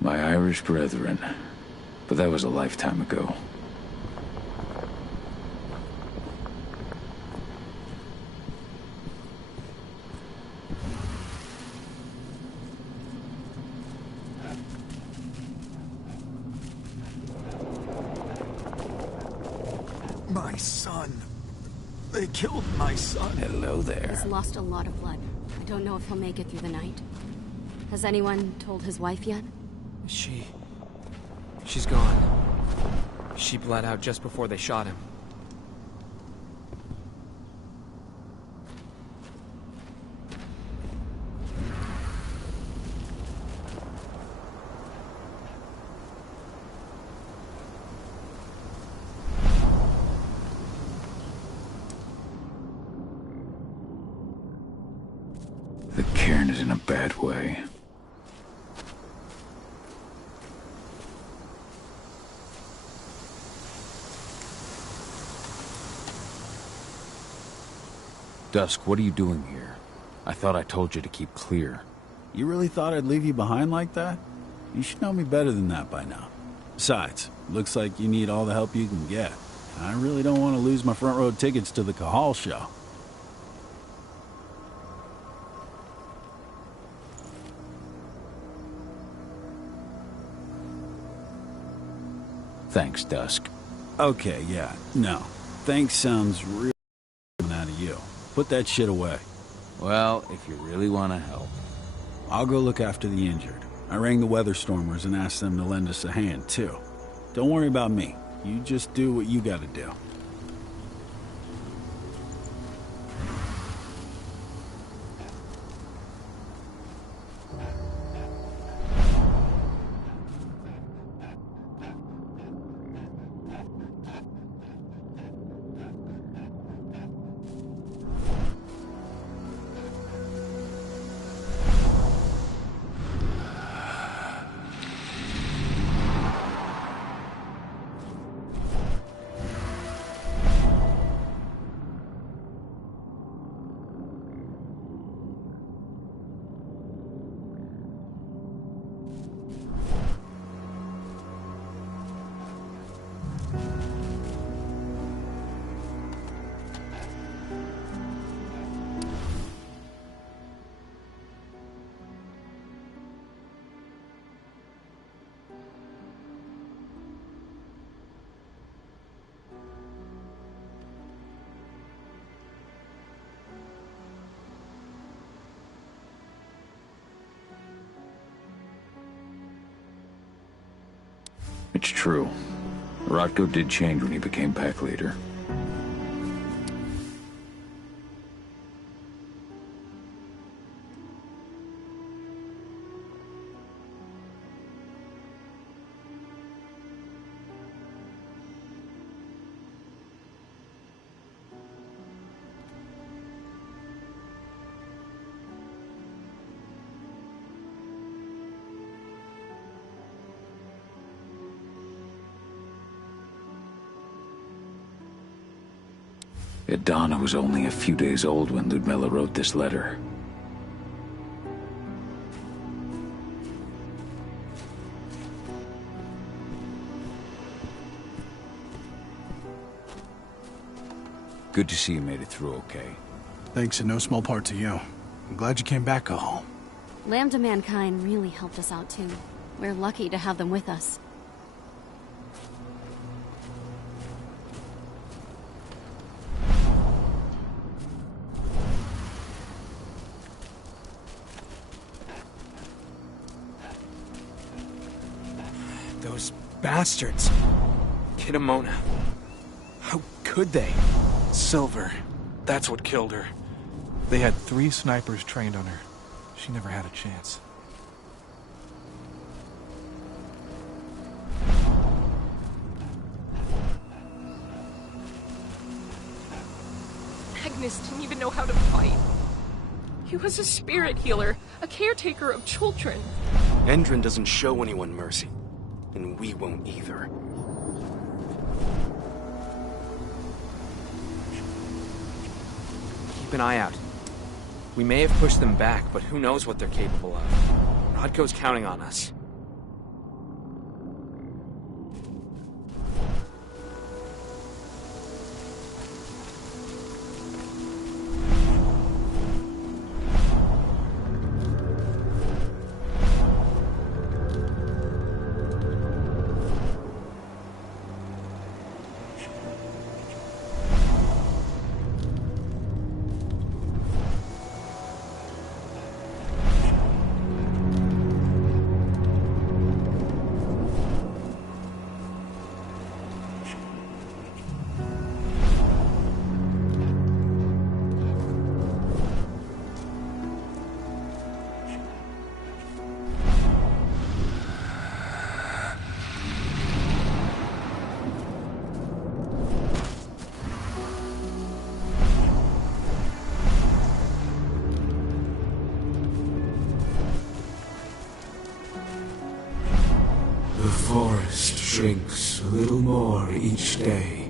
My Irish brethren. But that was a lifetime ago. My son. They killed my son. Hello there. He's lost a lot of blood. I don't know if he'll make it through the night. Has anyone told his wife yet? She's gone. She bled out just before they shot him. The cairn is in a bad way. Dusk, what are you doing here? I thought I told you to keep clear. You really thought I'd leave you behind like that? You should know me better than that by now. Besides, looks like you need all the help you can get. I really don't want to lose my front row tickets to the Cahal show. Thanks, Dusk. Okay, yeah, no. Thanks sounds real out of you. Put that shit away. Well, if you really want to help. I'll go look after the injured. I rang the Weatherstormers and asked them to lend us a hand, too. Don't worry about me. You just do what you gotta do. It's true. Rotko did change when he became pack leader. Donna was only a few days old when Ludmilla wrote this letter. Good to see you made it through okay. Thanks in no small part to you. I'm glad you came back, Cahal. Lambda Mankind really helped us out too. We're lucky to have them with us. Those bastards. Kidamona. How could they? Silver. That's what killed her. They had 3 snipers trained on her. She never had a chance. Agnes didn't even know how to fight. He was a spirit healer, a caretaker of children. Endrin doesn't show anyone mercy, and we won't either. Keep an eye out. We may have pushed them back, but who knows what they're capable of. Rodko's counting on us. The forest shrinks a little more each day.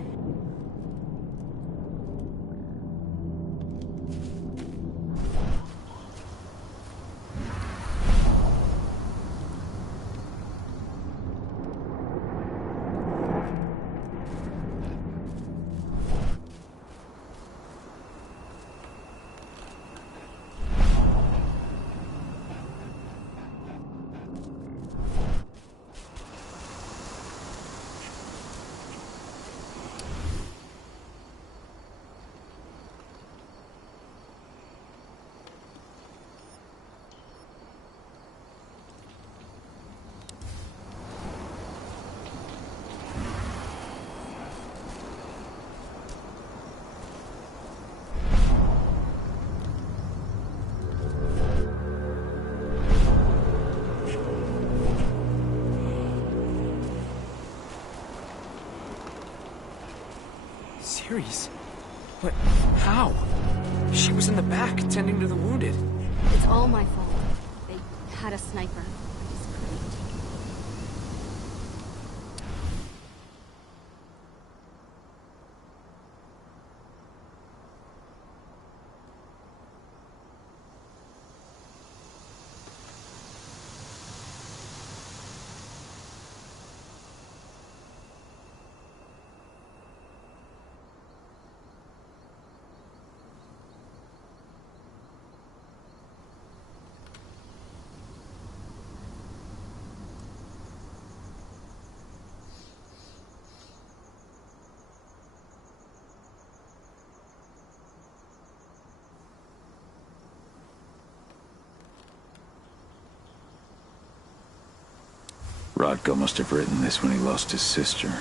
Series? But how? She was in the back, tending to the wounded. It's all my fault. They had a sniper. Rodko must have written this when he lost his sister.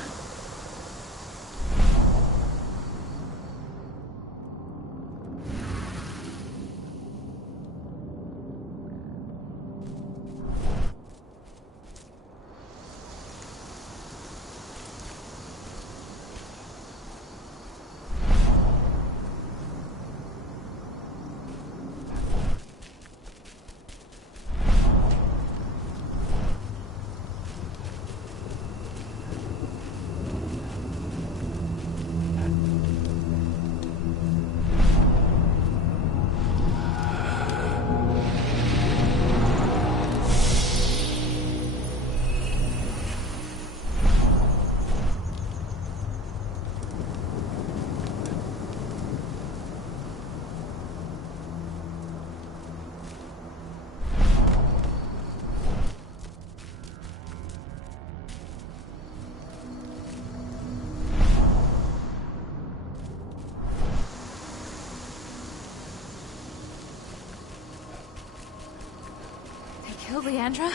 killed Leandra?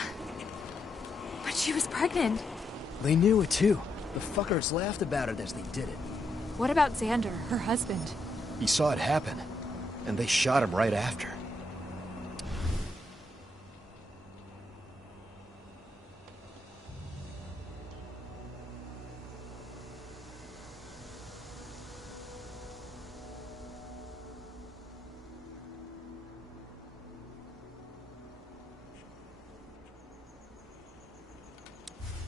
But she was pregnant. They knew it too. The fuckers laughed about it as they did it. What about Xander, her husband? He saw it happen, and they shot him right after.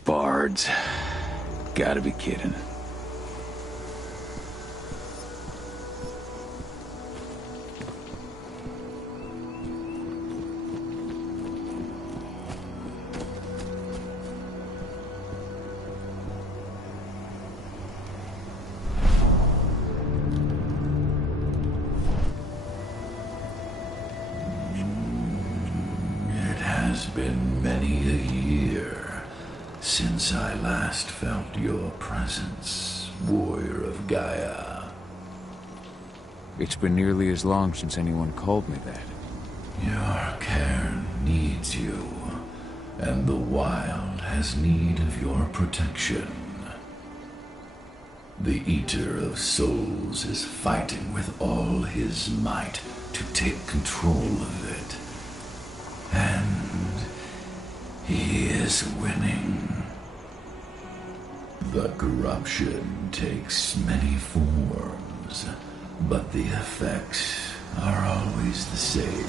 Bards. Gotta be kidding. It has been many a year since I last felt your presence, warrior of Gaia. It's been nearly as long since anyone called me that. Your cairn needs you, and the wild has need of your protection. The Eater of Souls is fighting with all his might to take control of it. And he is winning. The corruption takes many forms, but the effects are always the same.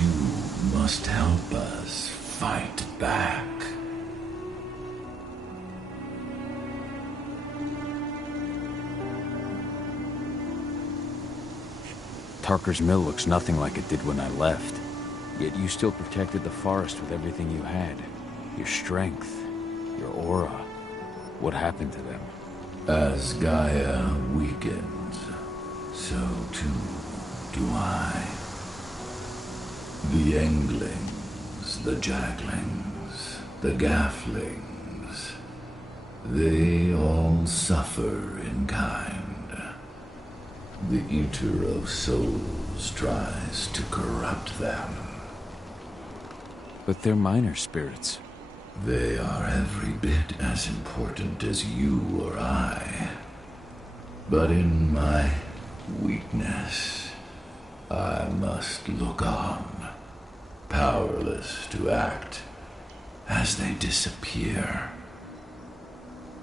You must help us fight back. Tarker's Mill looks nothing like it did when I left. Yet you still protected the forest with everything you had. Your strength, your aura. What happened to them? As Gaia weakens, so too do I. The Englings, the Jacklings, the Gafflings, they all suffer in kind. The Eater of Souls tries to corrupt them. But they're minor spirits. They are every bit as important as you or I. But in my weakness, I must look on, powerless to act as they disappear.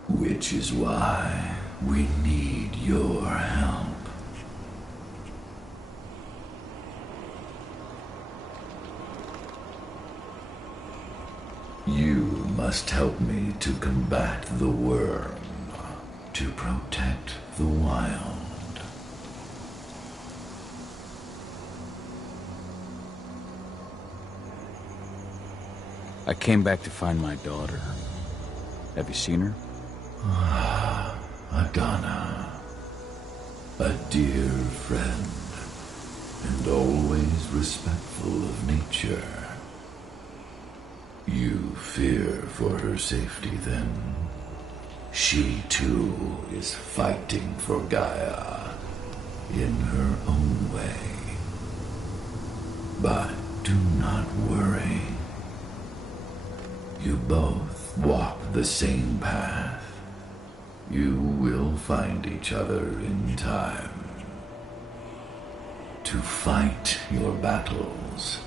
Which is why we need your help. You must help me to combat the worm, to protect the wild. I came back to find my daughter. Have you seen her? Adana, a dear friend, and always respectful of nature. You fear for her safety, then? She, too, is fighting for Gaia in her own way. But do not worry. You both walk the same path. You will find each other in time. To fight your battles,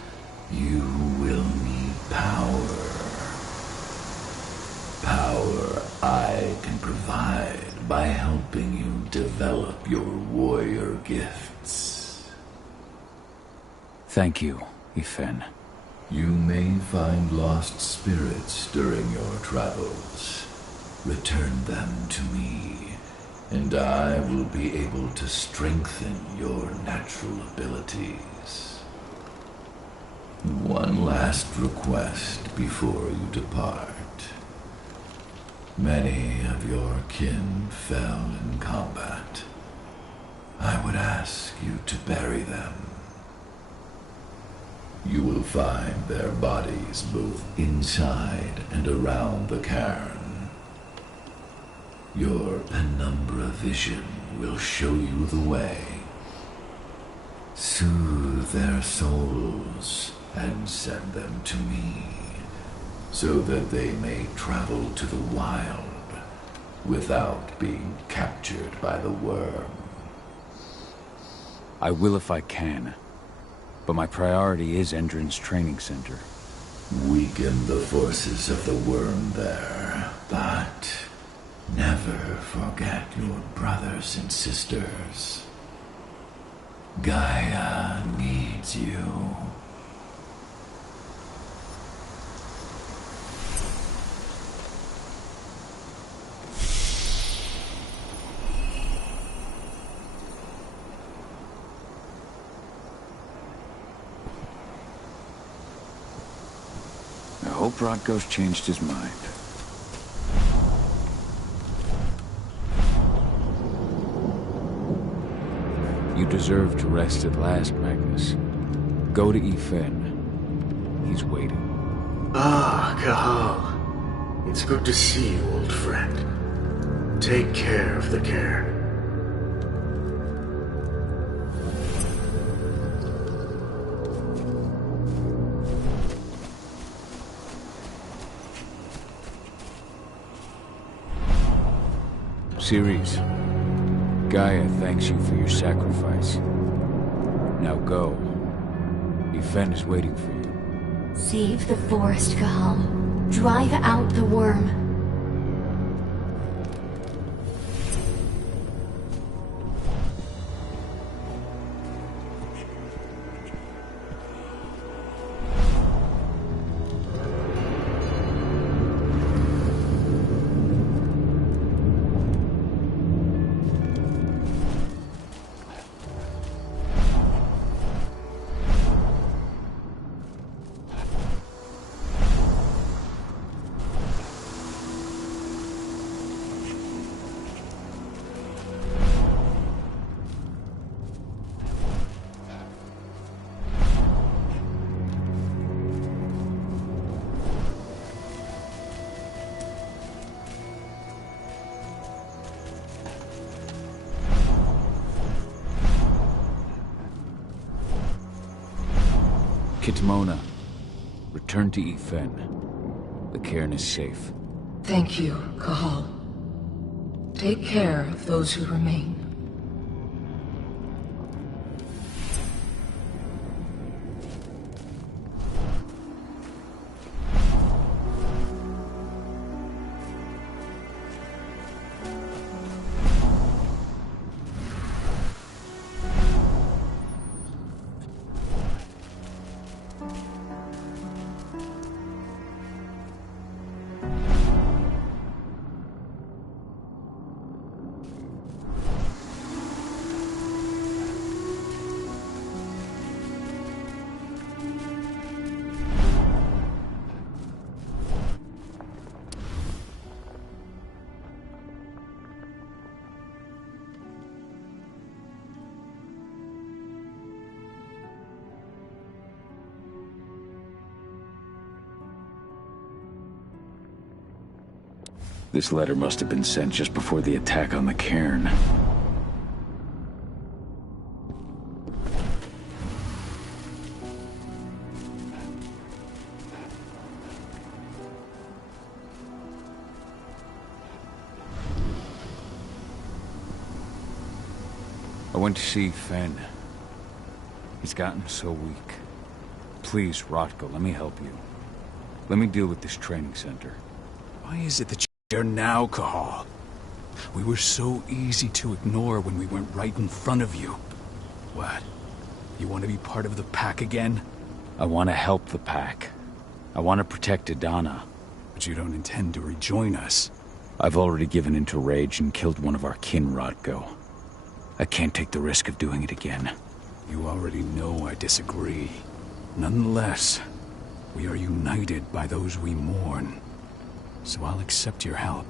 you will need power. Power I can provide by helping you develop your warrior gifts. Thank you, Ifen. You may find lost spirits during your travels. Return them to me, and I will be able to strengthen your natural abilities. One last request before you depart. Many of your kin fell in combat. I would ask you to bury them. You will find their bodies both inside and around the cairn. Your penumbra vision will show you the way. Soothe their souls and send them to me, so that they may travel to the wild without being captured by the worm. I will if I can, but my priority is Endron's training center. Weaken the forces of the worm there, but never forget your brothers and sisters. Gaia needs you. I hope Rodko's changed his mind. You deserve to rest at last, Magnus. Go to Efen. He's waiting. Ah, Cahal. It's good to see you, old friend. Take care of the cairn. Ceres, Gaia thanks you for your sacrifice. Now go. Efen is waiting for you. Save the forest, Cahal. Drive out the worm. Kitmona, return to Efen. The cairn is safe. Thank you, Cahal. Take care of those who remain. This letter must have been sent just before the attack on the cairn. I went to see Fen. He's gotten so weak. Please, Rotko, let me help you. Let me deal with this training center. Why is it that you're here now, Cahal? We were so easy to ignore when we went right in front of you. What? You want to be part of the pack again? I want to help the pack. I want to protect Adana. But you don't intend to rejoin us. I've already given in to rage and killed one of our kin, Rotko. I can't take the risk of doing it again. You already know I disagree. Nonetheless, we are united by those we mourn. So I'll accept your help.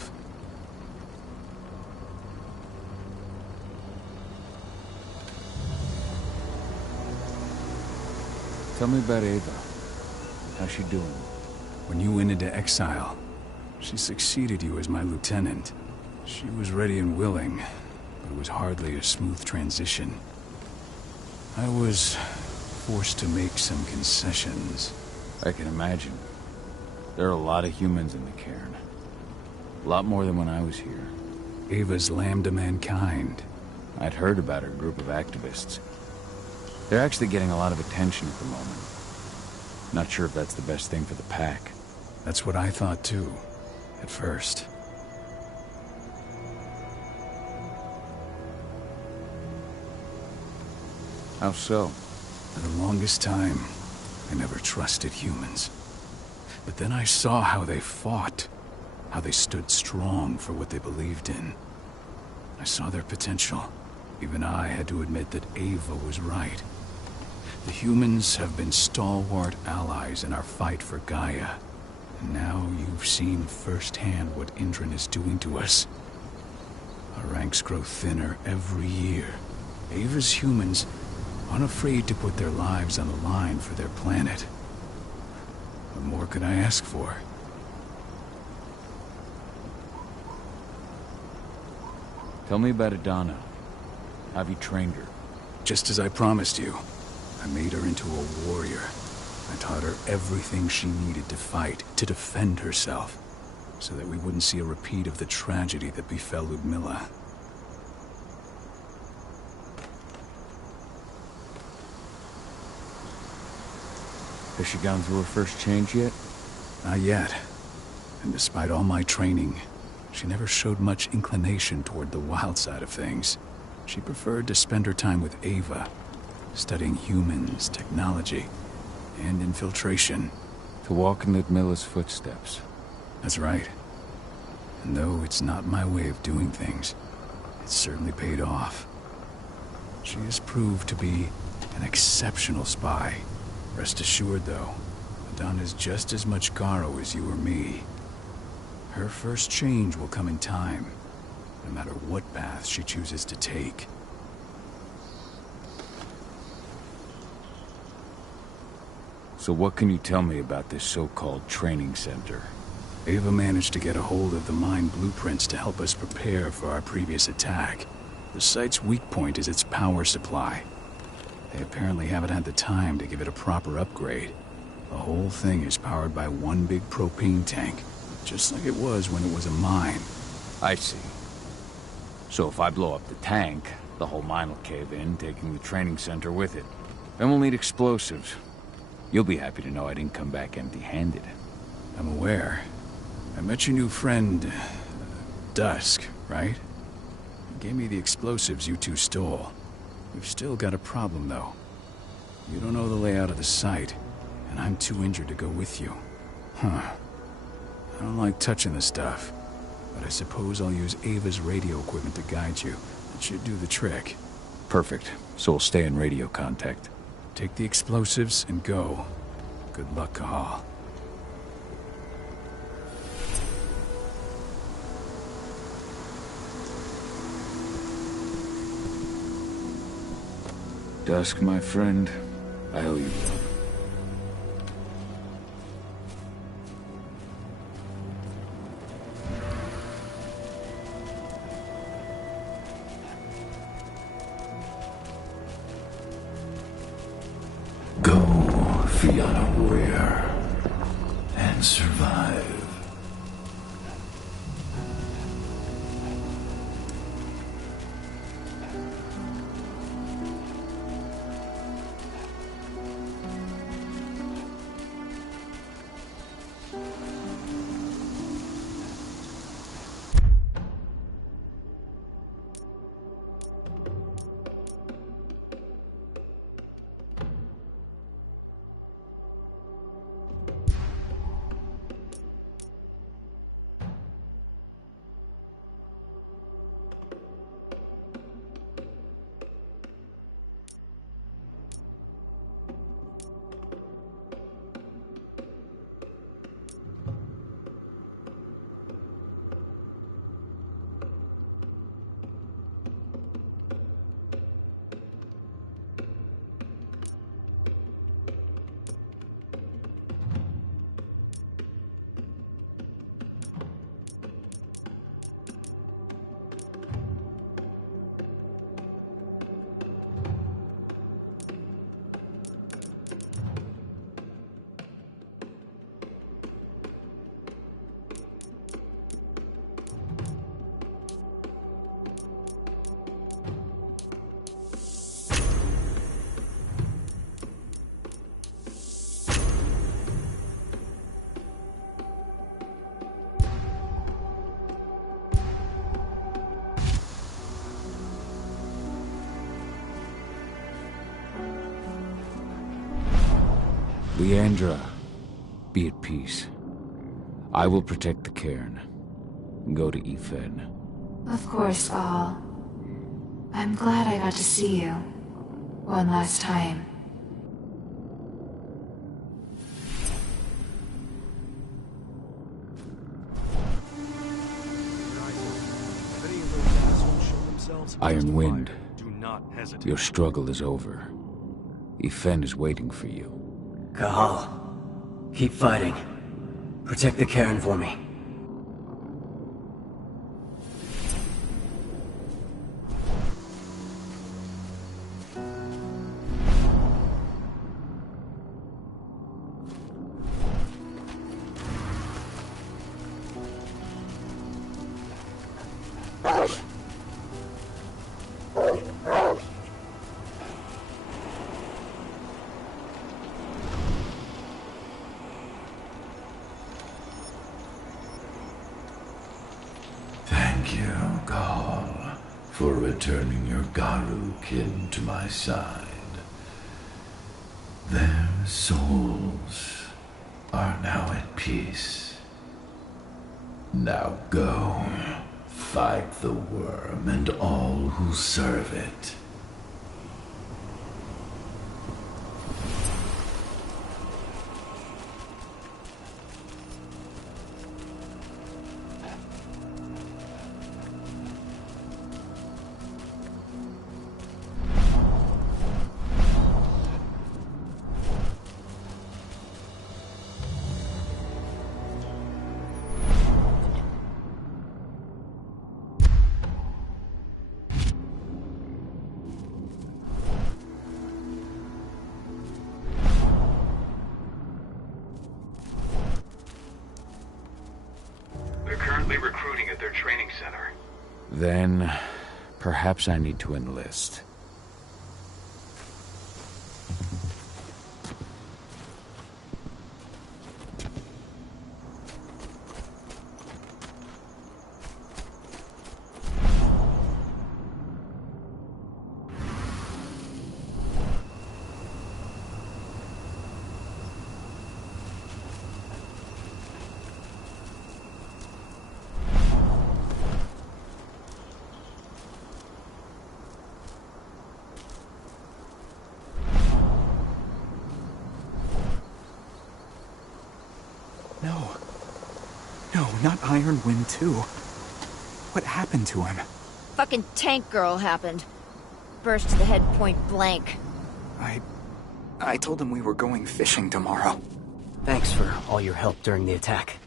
Tell me about Ava. How's she doing? When you went into exile, she succeeded you as my lieutenant. She was ready and willing, but it was hardly a smooth transition. I was forced to make some concessions. I can imagine. There are a lot of humans in the cairn. A lot more than when I was here. Ava's lamb to mankind. I'd heard about her group of activists. They're actually getting a lot of attention at the moment. Not sure if that's the best thing for the pack. That's what I thought too, at first. How so? For the longest time, I never trusted humans. But then I saw how they fought, how they stood strong for what they believed in. I saw their potential. Even I had to admit that Ava was right. The humans have been stalwart allies in our fight for Gaia. And now you've seen firsthand what Indran is doing to us. Our ranks grow thinner every year. Ava's humans unafraid to put their lives on the line for their planet. What more could I ask for? Tell me about Adana. Have you trained her? Just as I promised you, I made her into a warrior. I taught her everything she needed to fight, to defend herself, so that we wouldn't see a repeat of the tragedy that befell Ludmilla. Has she gone through her first change yet? Not yet. And despite all my training, she never showed much inclination toward the wild side of things. She preferred to spend her time with Ava, studying humans, technology, and infiltration. To walk in Ludmilla's footsteps. That's right. And though it's not my way of doing things, it's certainly paid off. She has proved to be an exceptional spy. Rest assured, though, Adana's just as much Garo as you or me. Her first change will come in time, no matter what path she chooses to take. So what can you tell me about this so-called training center? Ava managed to get a hold of the mine blueprints to help us prepare for our previous attack. The site's weak point is its power supply. They apparently haven't had the time to give it a proper upgrade. The whole thing is powered by one big propane tank, just like it was when it was a mine. I see. So if I blow up the tank, the whole mine will cave in, taking the training center with it. Then we'll need explosives. You'll be happy to know I didn't come back empty-handed. I'm aware. I met your new friend, Dusk, right? He gave me the explosives you two stole. We've still got a problem, though. You don't know the layout of the site, and I'm too injured to go with you. Huh. I don't like touching the stuff, but I suppose I'll use Ava's radio equipment to guide you. It should do the trick. Perfect. So we'll stay in radio contact. Take the explosives and go. Good luck, Cahal. Dusk, my friend, I owe you one. Go, Fianna warrior, and survive. Leandra, be at peace. I will protect the cairn. Go to Ethan. Of course, Cahal. I'm glad I got to see you. One last time. Iron Wind, Do not hesitate. your struggle is over. Ethan is waiting for you. Cahal, keep fighting. Protect the cairn for me. Thank you, Cahal, for returning your Garu kin to my side. Their souls are now at peace. Now go, fight the worm and all who serve it. They're currently recruiting at their training center. Then, perhaps I need to enlist. No, not Iron Wind 2. What happened to him? Fucking tank girl happened. Burst to the head point blank. I told him we were going fishing tomorrow. Thanks for all your help during the attack.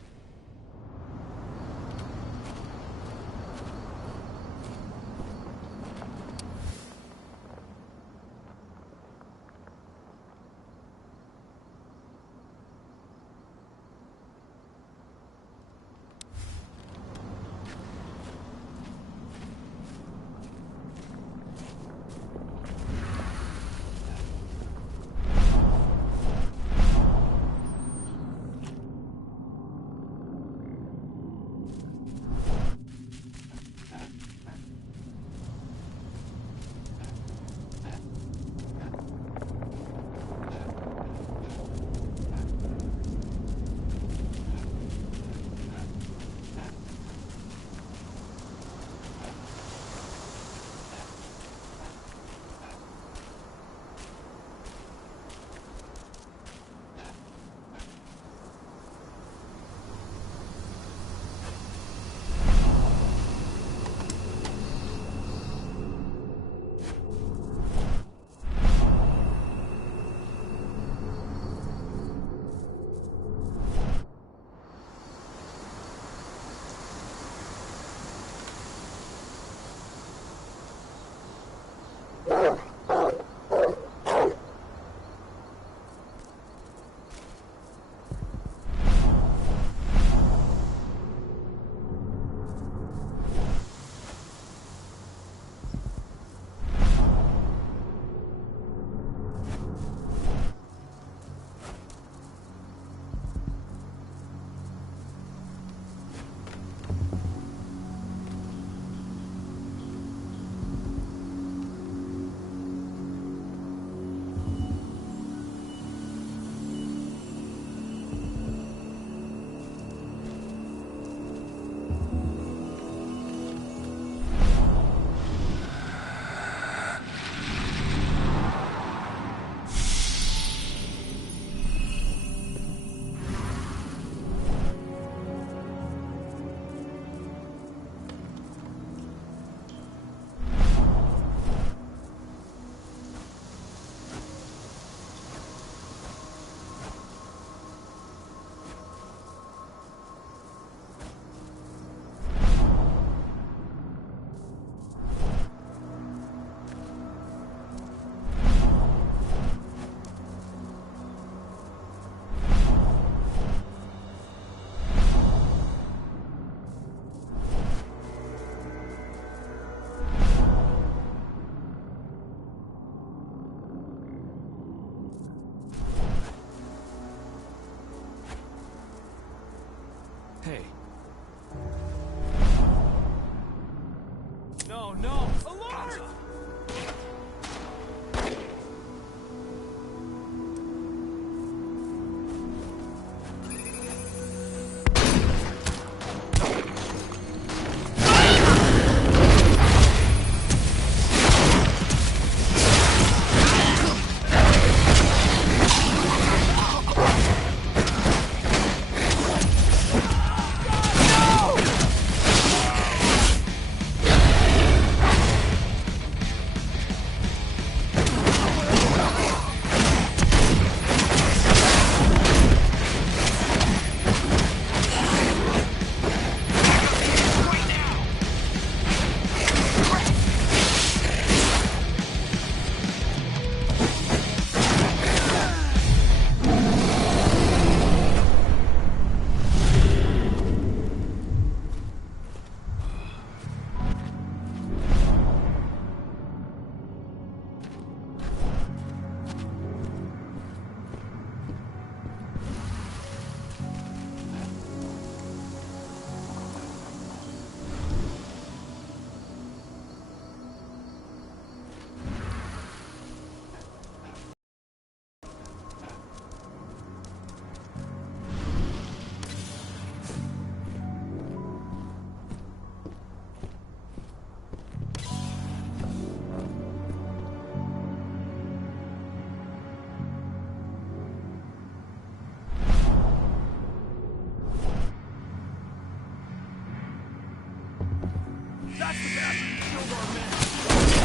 That's the bastard who killed our men!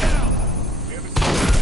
Now! We haven't seen that.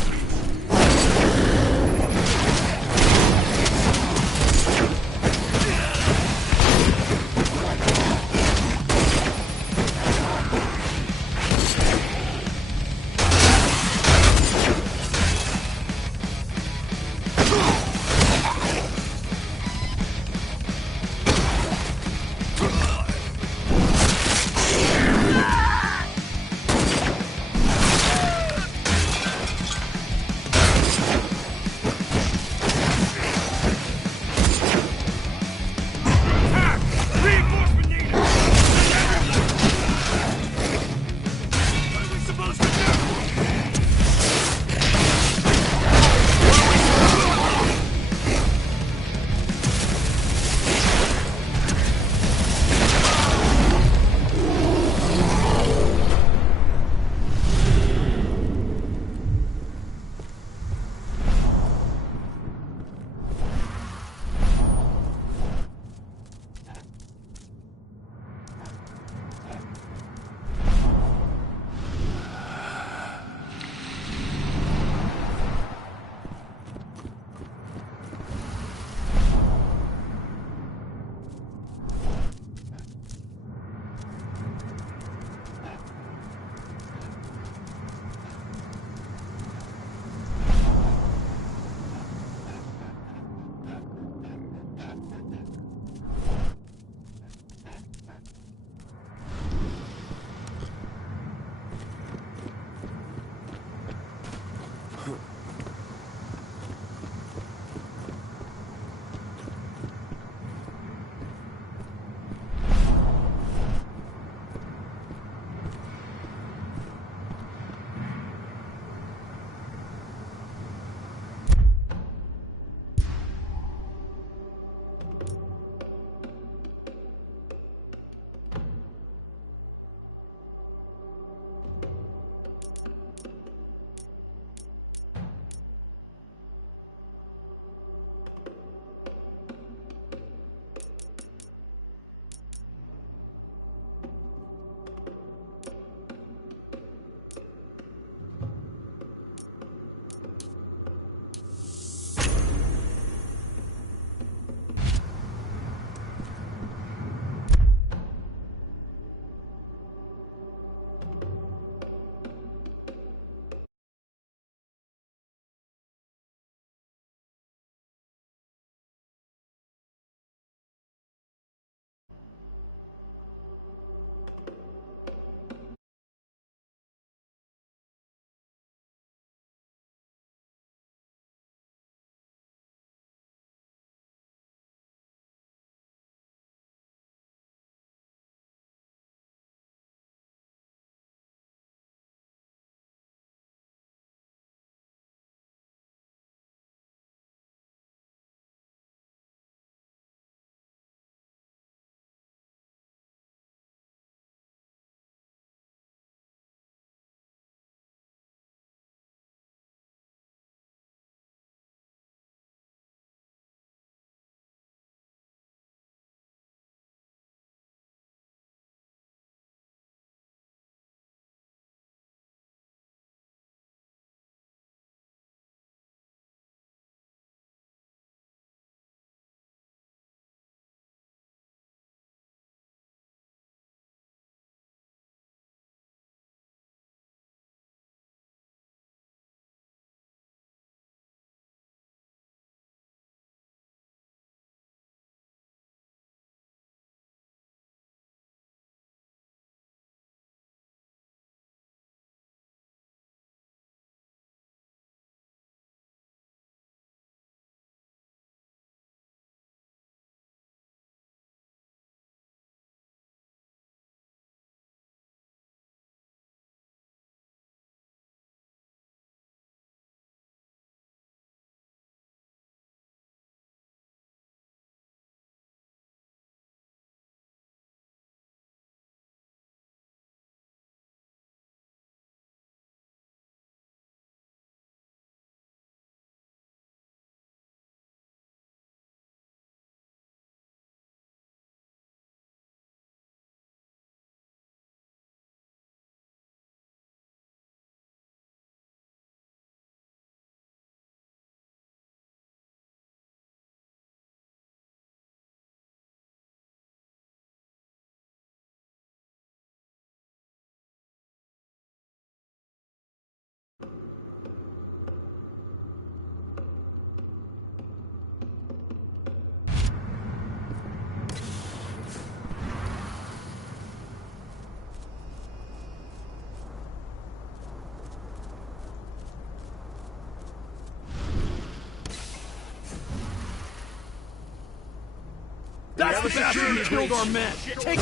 That's the bastard who killed our men! Take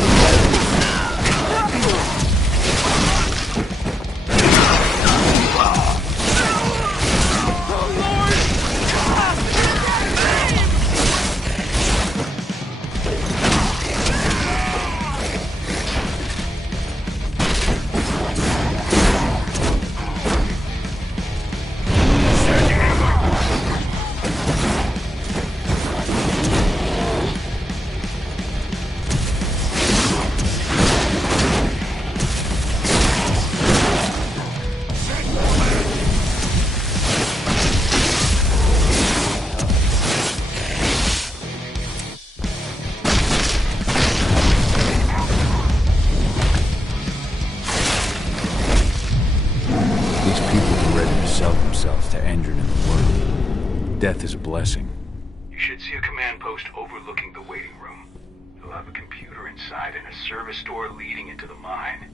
Death is a blessing. You should see a command post overlooking the waiting room. It'll have a computer inside and a service door leading into the mine.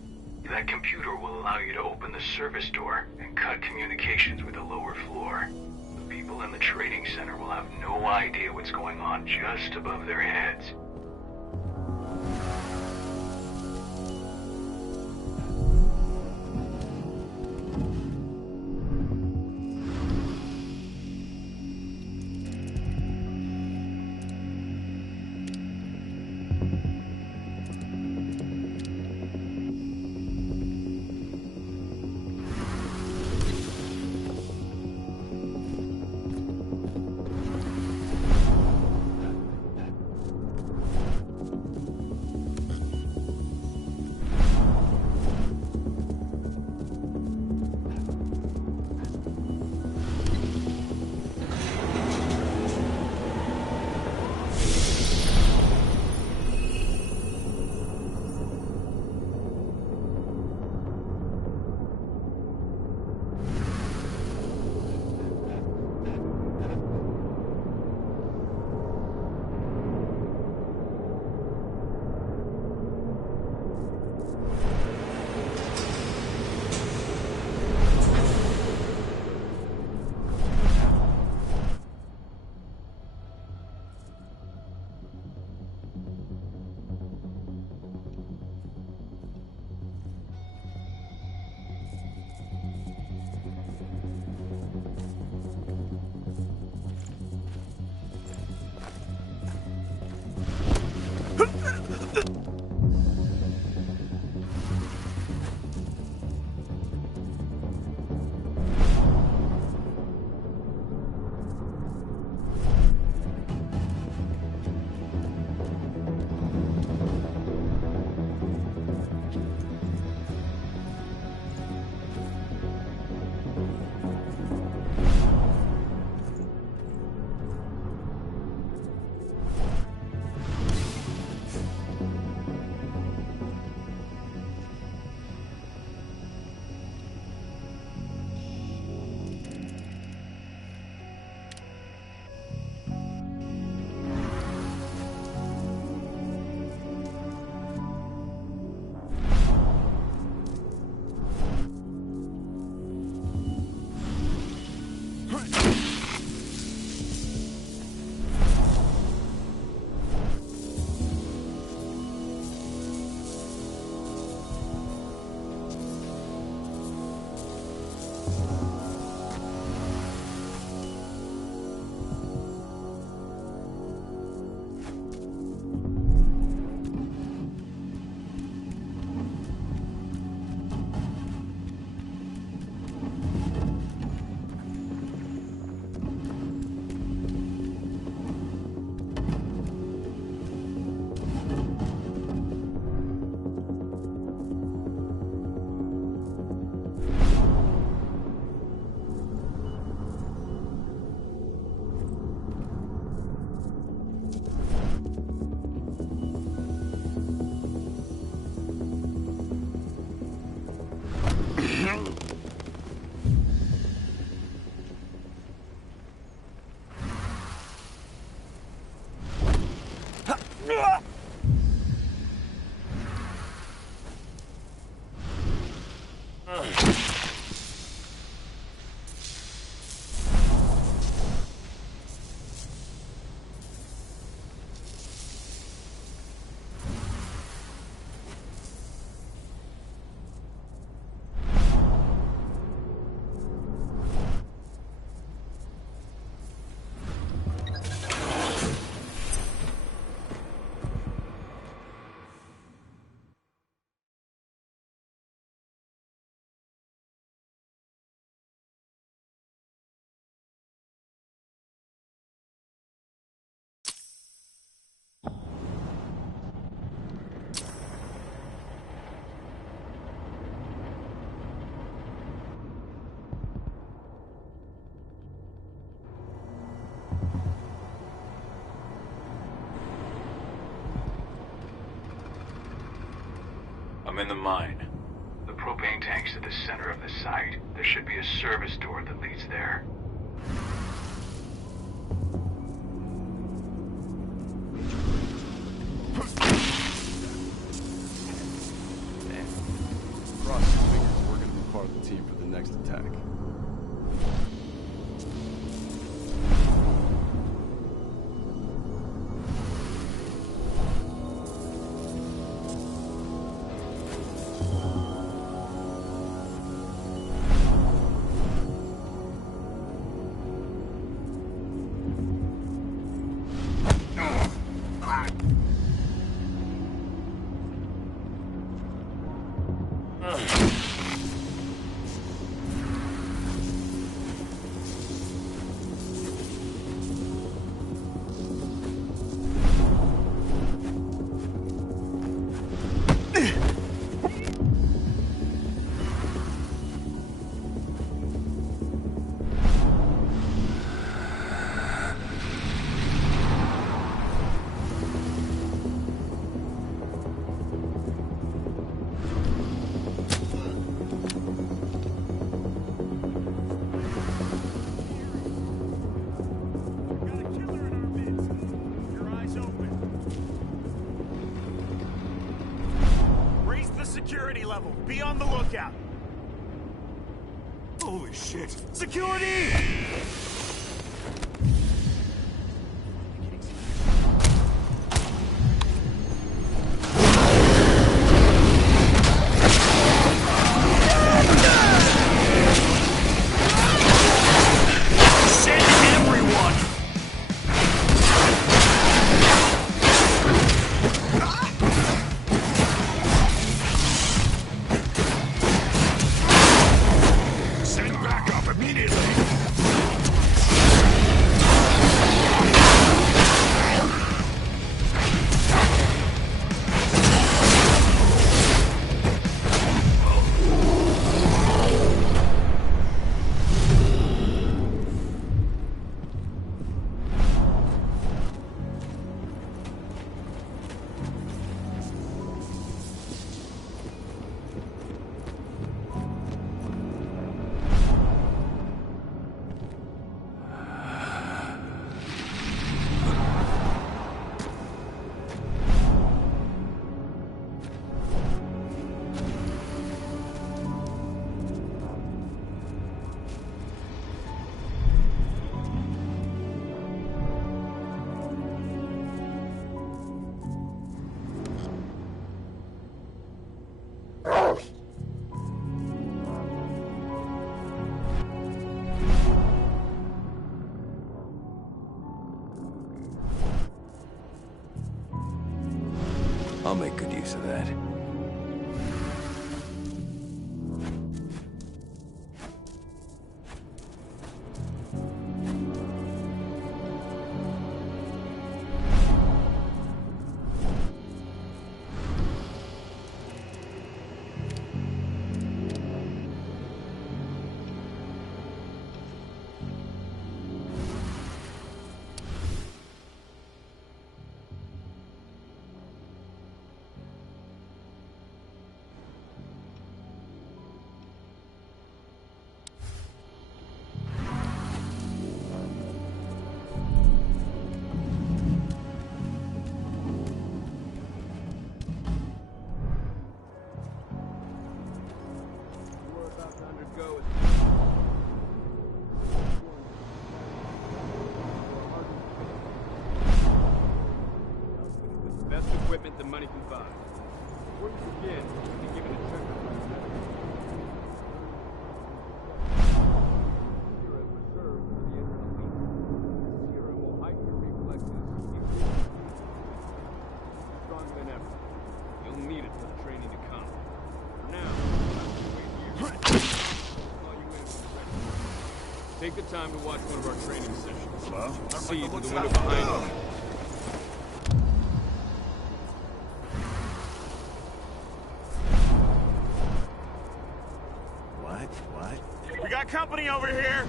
That computer will allow you to open the service door and cut communications with the lower floor. The people in the training center will have no idea what's going on just above their heads. I'm in the mine. The propane tank's at the center of the site. There should be a service door that leads there. Cross your fingers, we're gonna be part of the team for the next attack. Security level. Be on the lookout. Holy shit. Security! I'll make good use of that. The money can buy. Before you begin, you'll be given a checker by the medic. Serum reserved for the elite. This serum will heighten your reflexes, improve your speed. Stronger than ever. You'll need it for the training to come. For now, wait here. Call you in when you're ready. Take the time to watch one of our training sessions. Well, see through the window behind you. We got company over here!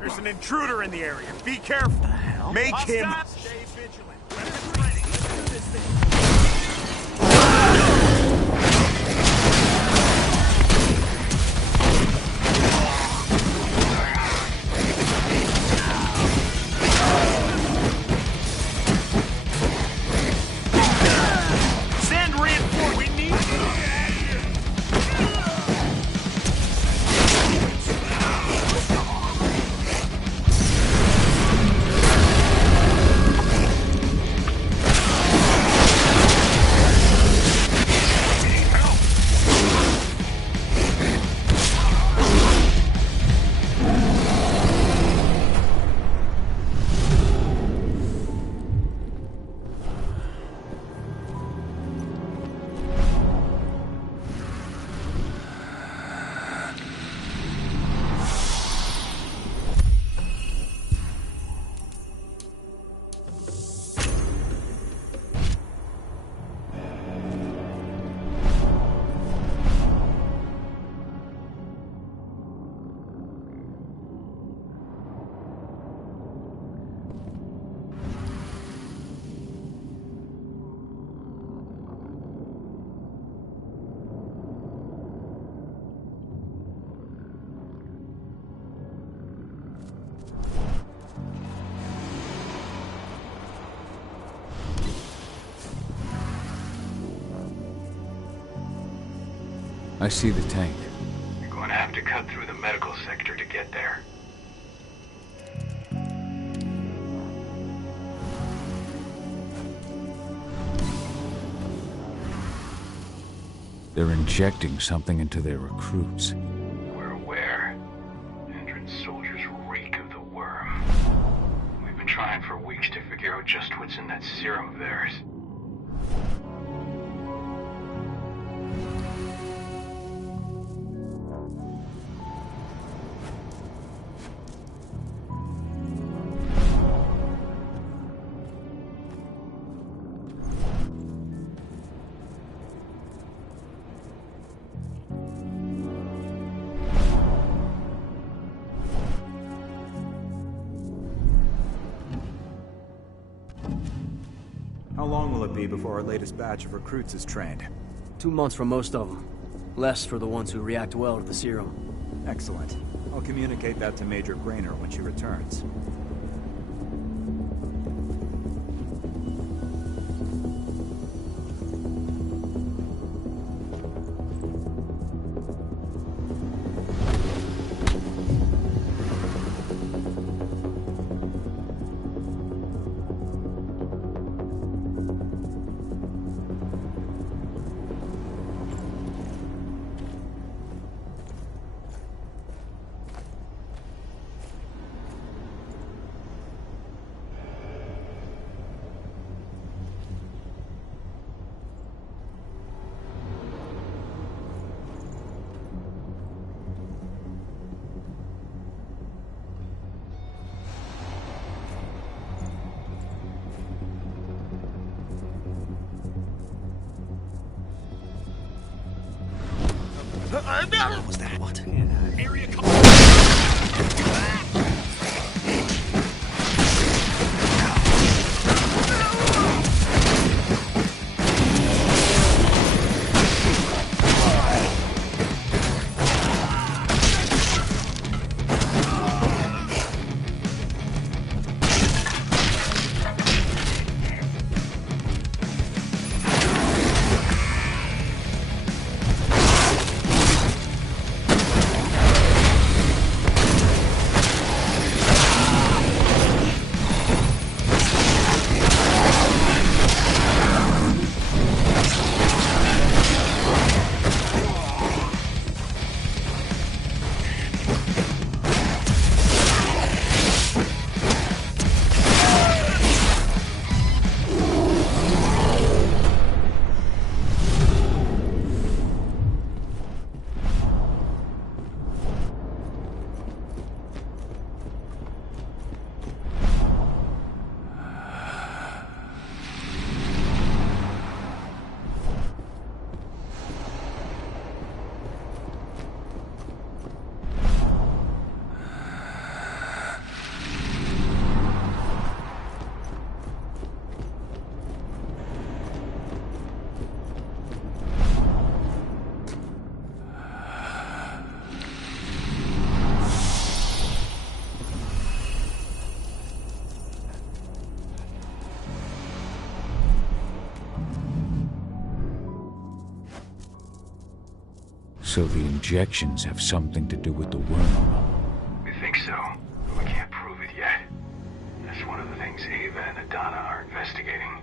There's an intruder in the area. Be careful. What the hell? hell? Make him... Send reinforcements! We need... I see the tank. You're going to have to cut through the medical sector to get there. They're injecting something into their recruits. We're aware. Endron's soldiers reek of the worm. We've been trying for weeks to figure out just what's in that serum of theirs. How long will it be before our latest batch of recruits is trained? 2 months for most of them. Less for the ones who react well to the serum. Excellent. I'll communicate that to Major Grainer when she returns. What was that? What? Area So the injections have something to do with the worm. We think so, but we can't prove it yet. That's one of the things Ava and Adana are investigating.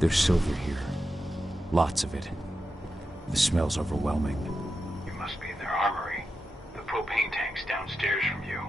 There's silver here. Lots of it. The smell's overwhelming. You must be in their armory. The propane tank's downstairs from you.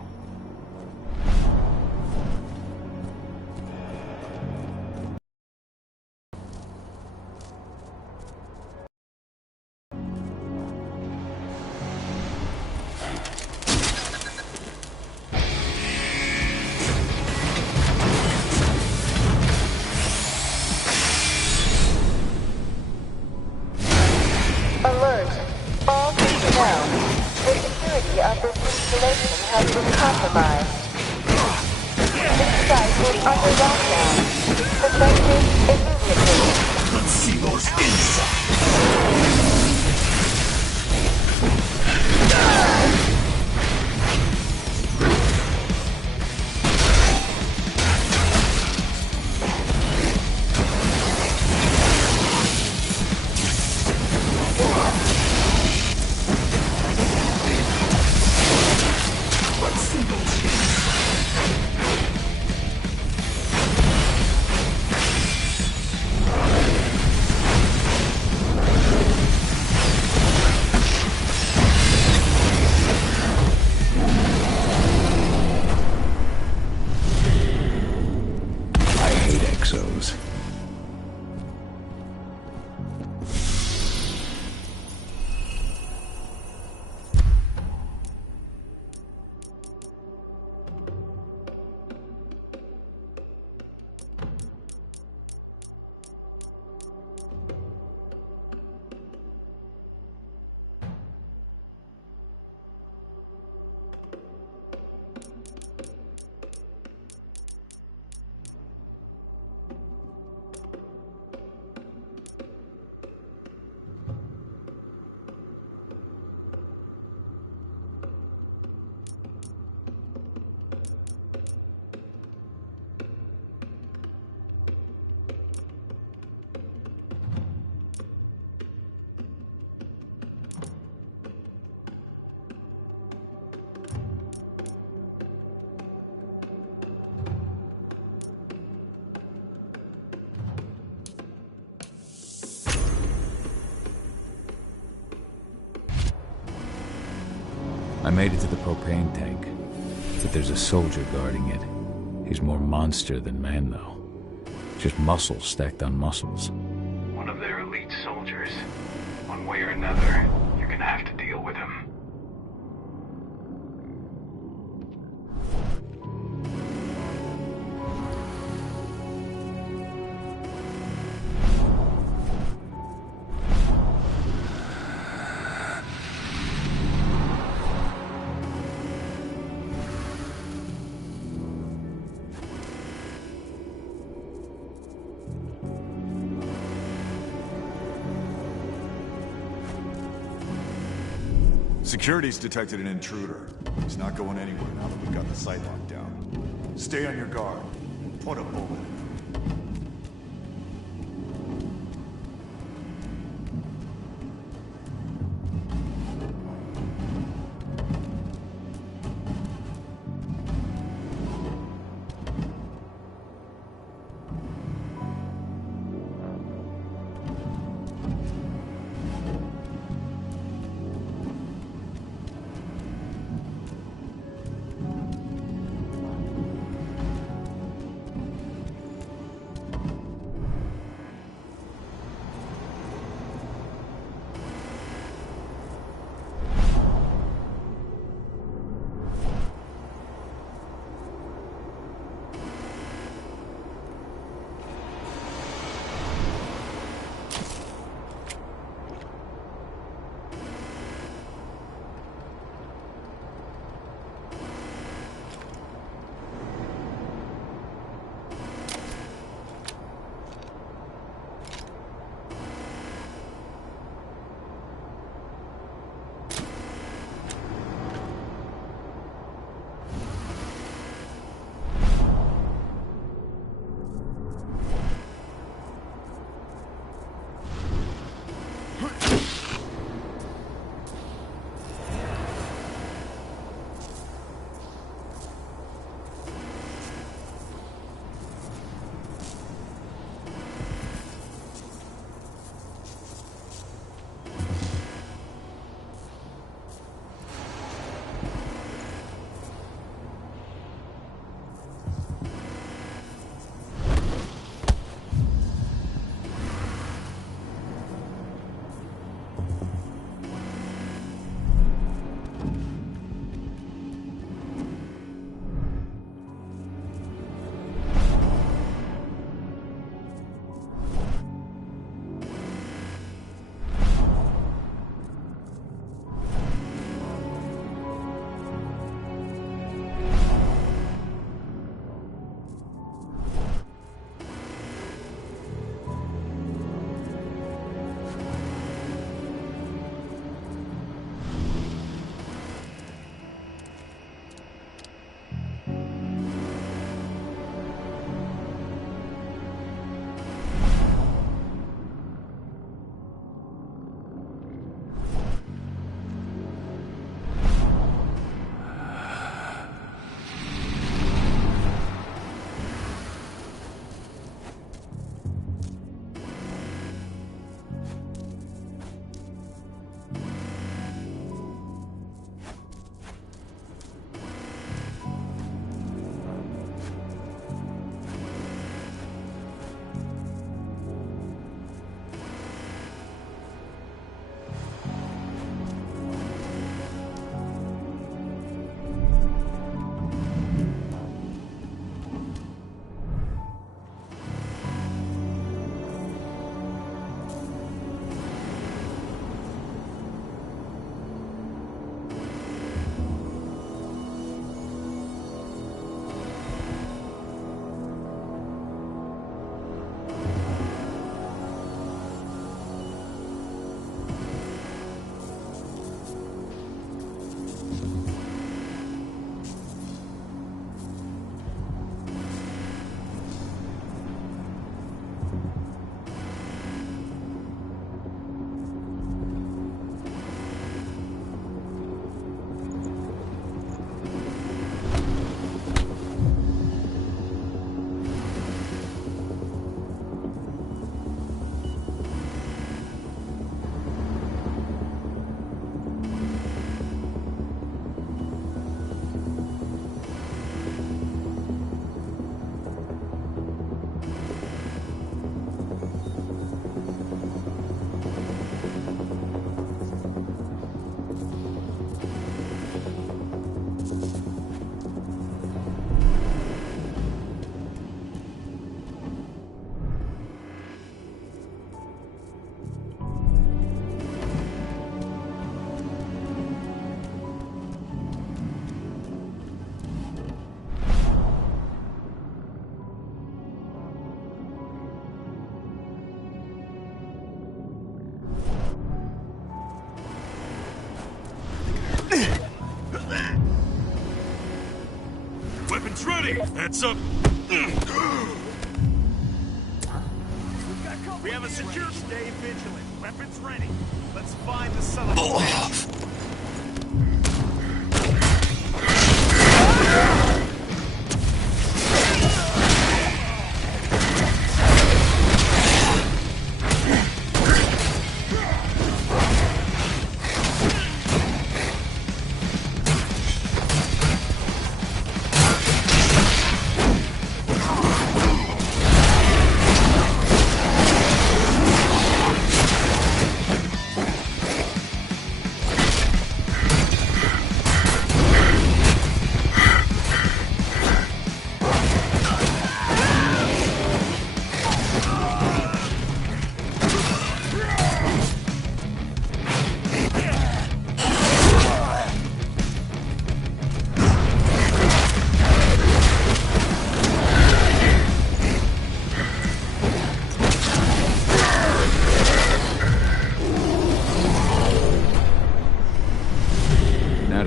I made it to the propane tank, but there's a soldier guarding it. He's more monster than man, though. Just muscles stacked on muscles. One of their elite soldiers. One way or another, you're gonna have to deal with him. Security's detected an intruder. He's not going anywhere now that we've got the site locked down. Stay on your guard. Put a bullet in him. Heads up! We have a secure... Stay vigilant. Weapons ready. Let's find the son of a bitch.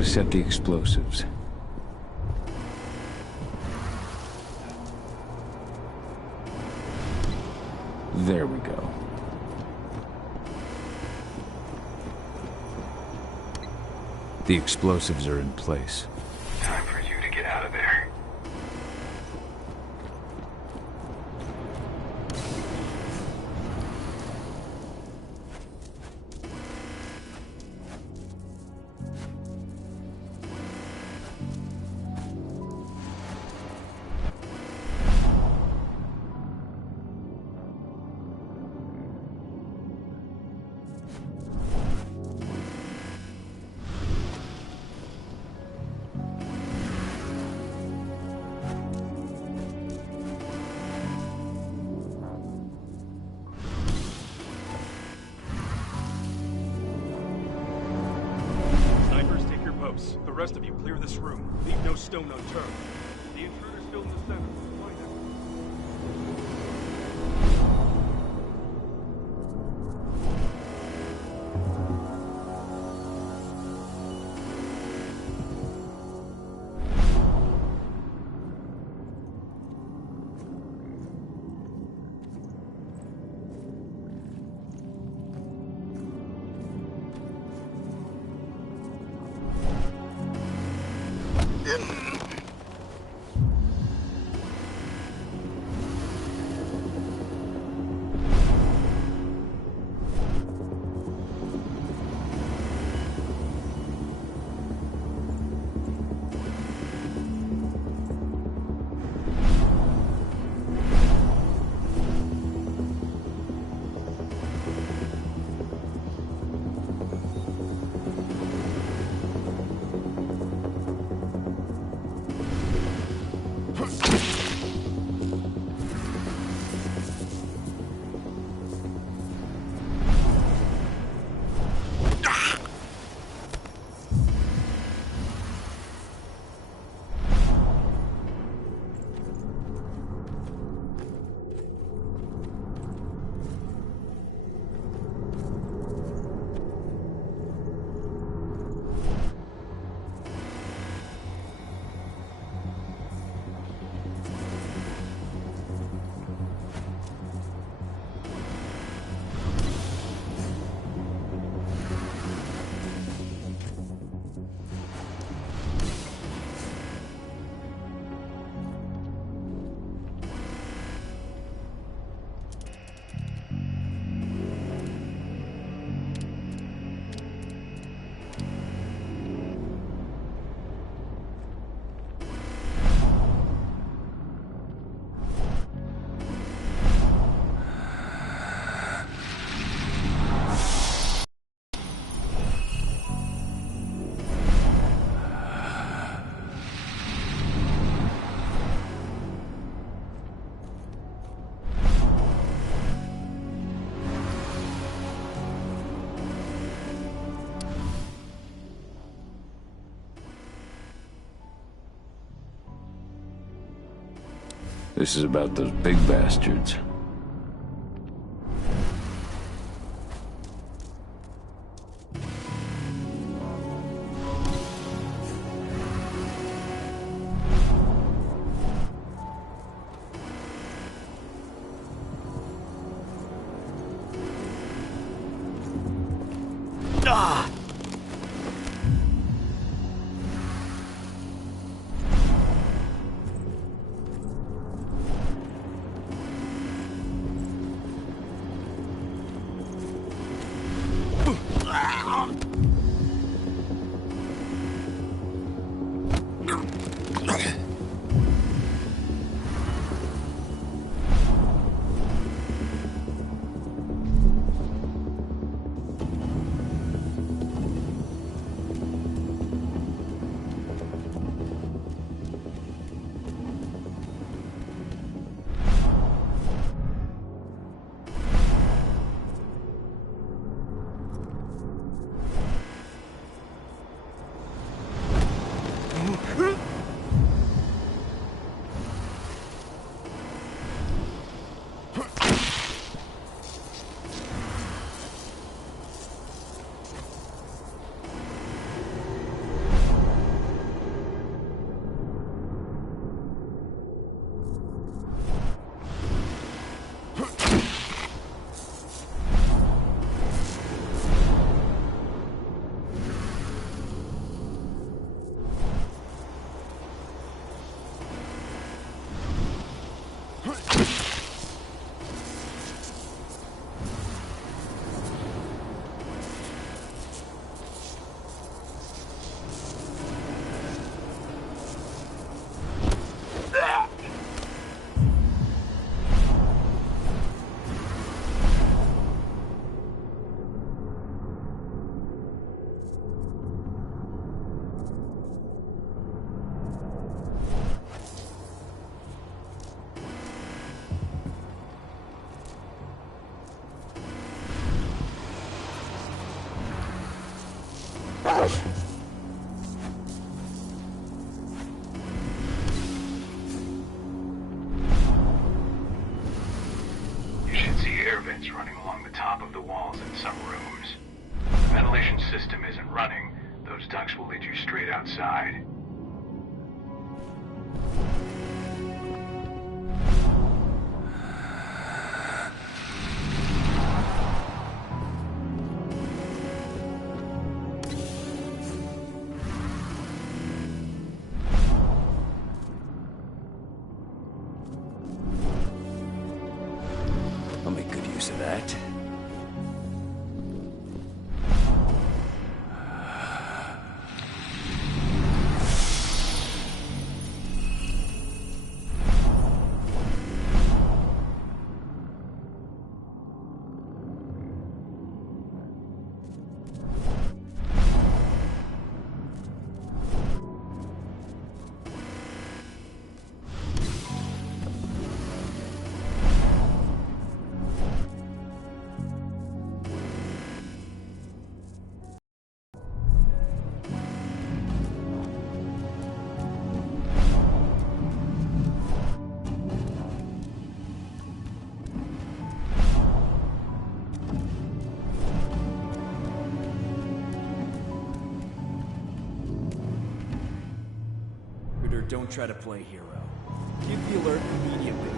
Set the explosives. There we go. The explosives are in place. Time for you to get out of there. The rest of you clear this room. Leave no stone unturned. The intruder's still in the center. Find him. This is about those big bastards. air vents running along the top of the walls in some rooms. If the ventilation system isn't running, those ducts will lead you straight outside. I'll make good use of that. Don't try to play hero. Give the alert immediately.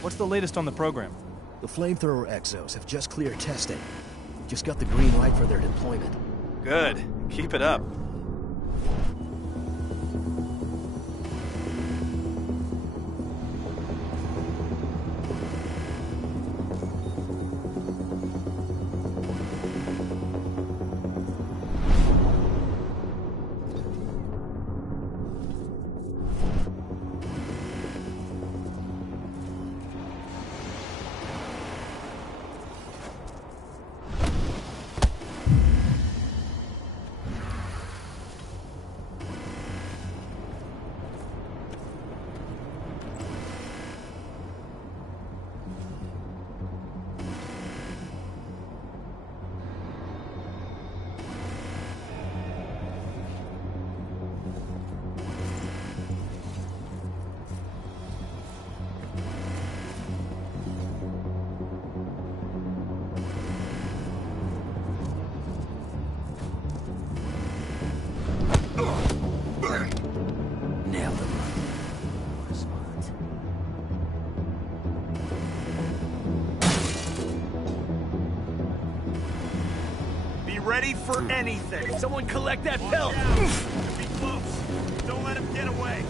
What's the latest on the program? The flamethrower exos have just cleared testing. Just got the green light for their deployment. Good. Keep it up. Ready for anything. Someone collect that pelt! Could be close. Don't let him get away.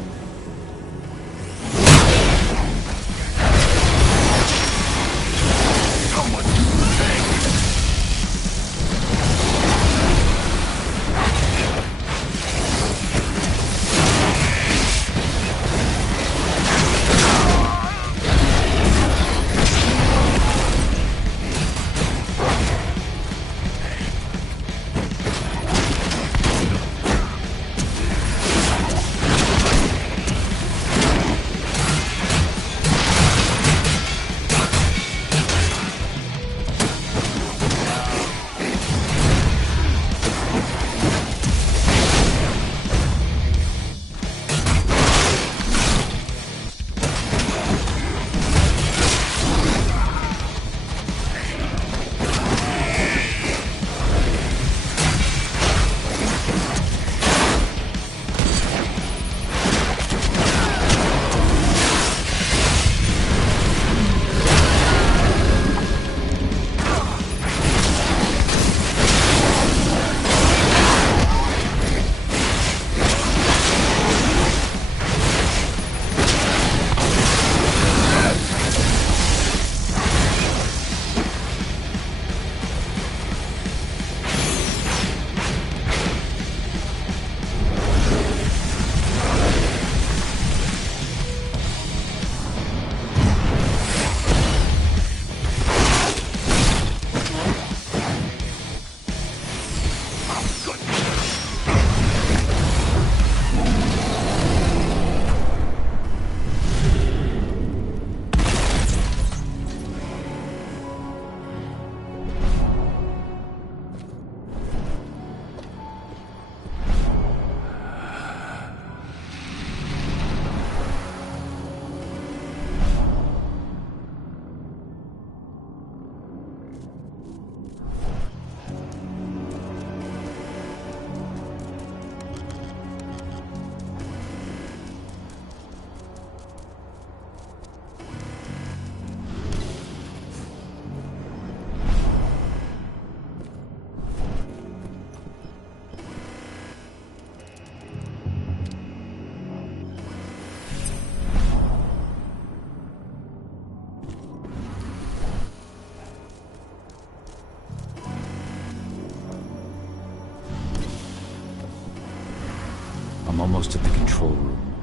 I'm almost at the control room.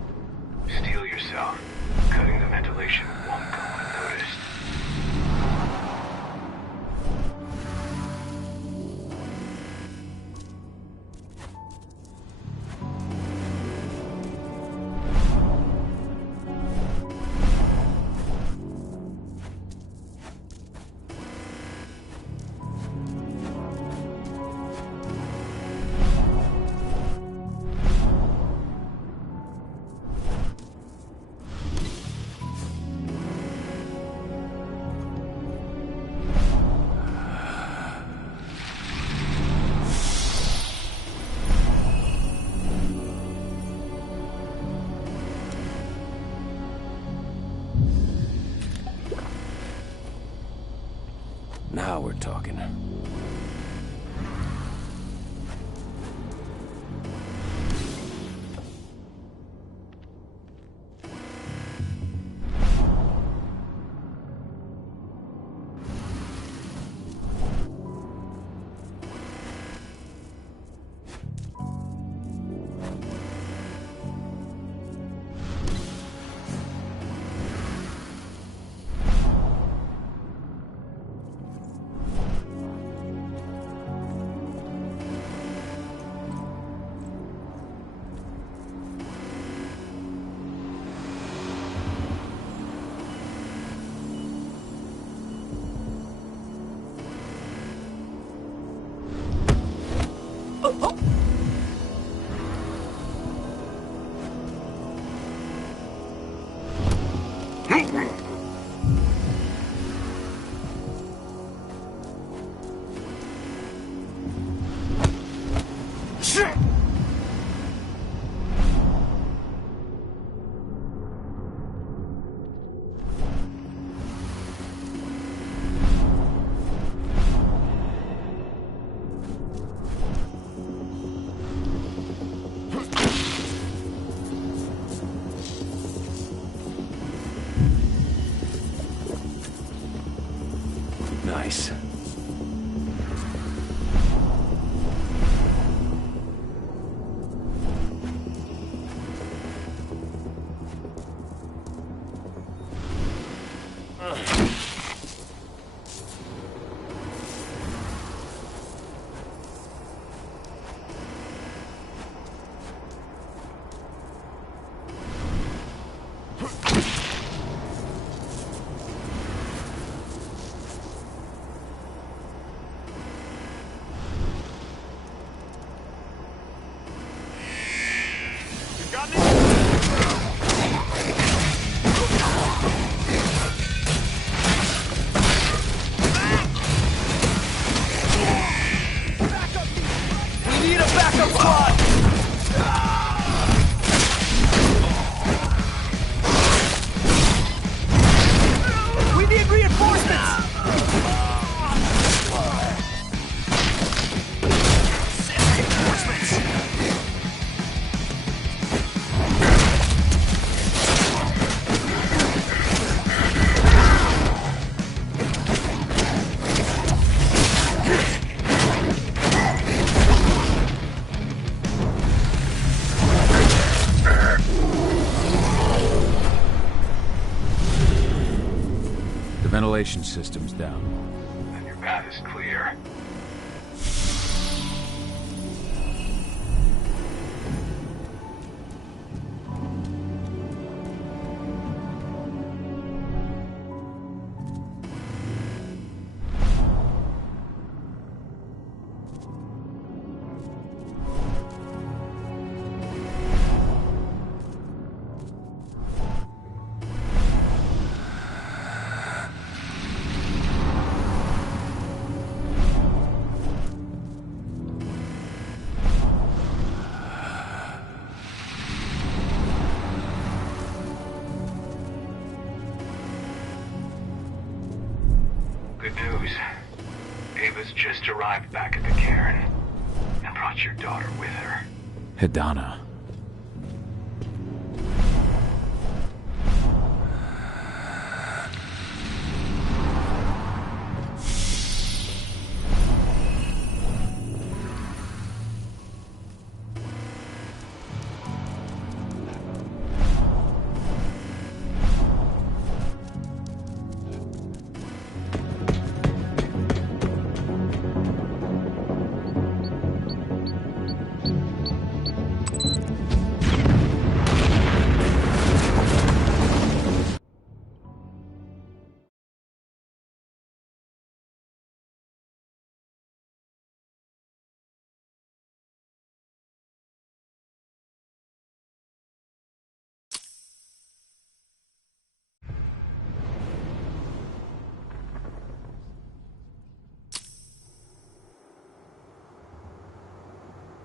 Steel yourself. Cutting the ventilation won't go unnoticed. Now we're talking. Nice. Ventilation system's down. Then your path is clear. Good news. Ava's just arrived back at the cairn and brought your daughter with her. Hedana.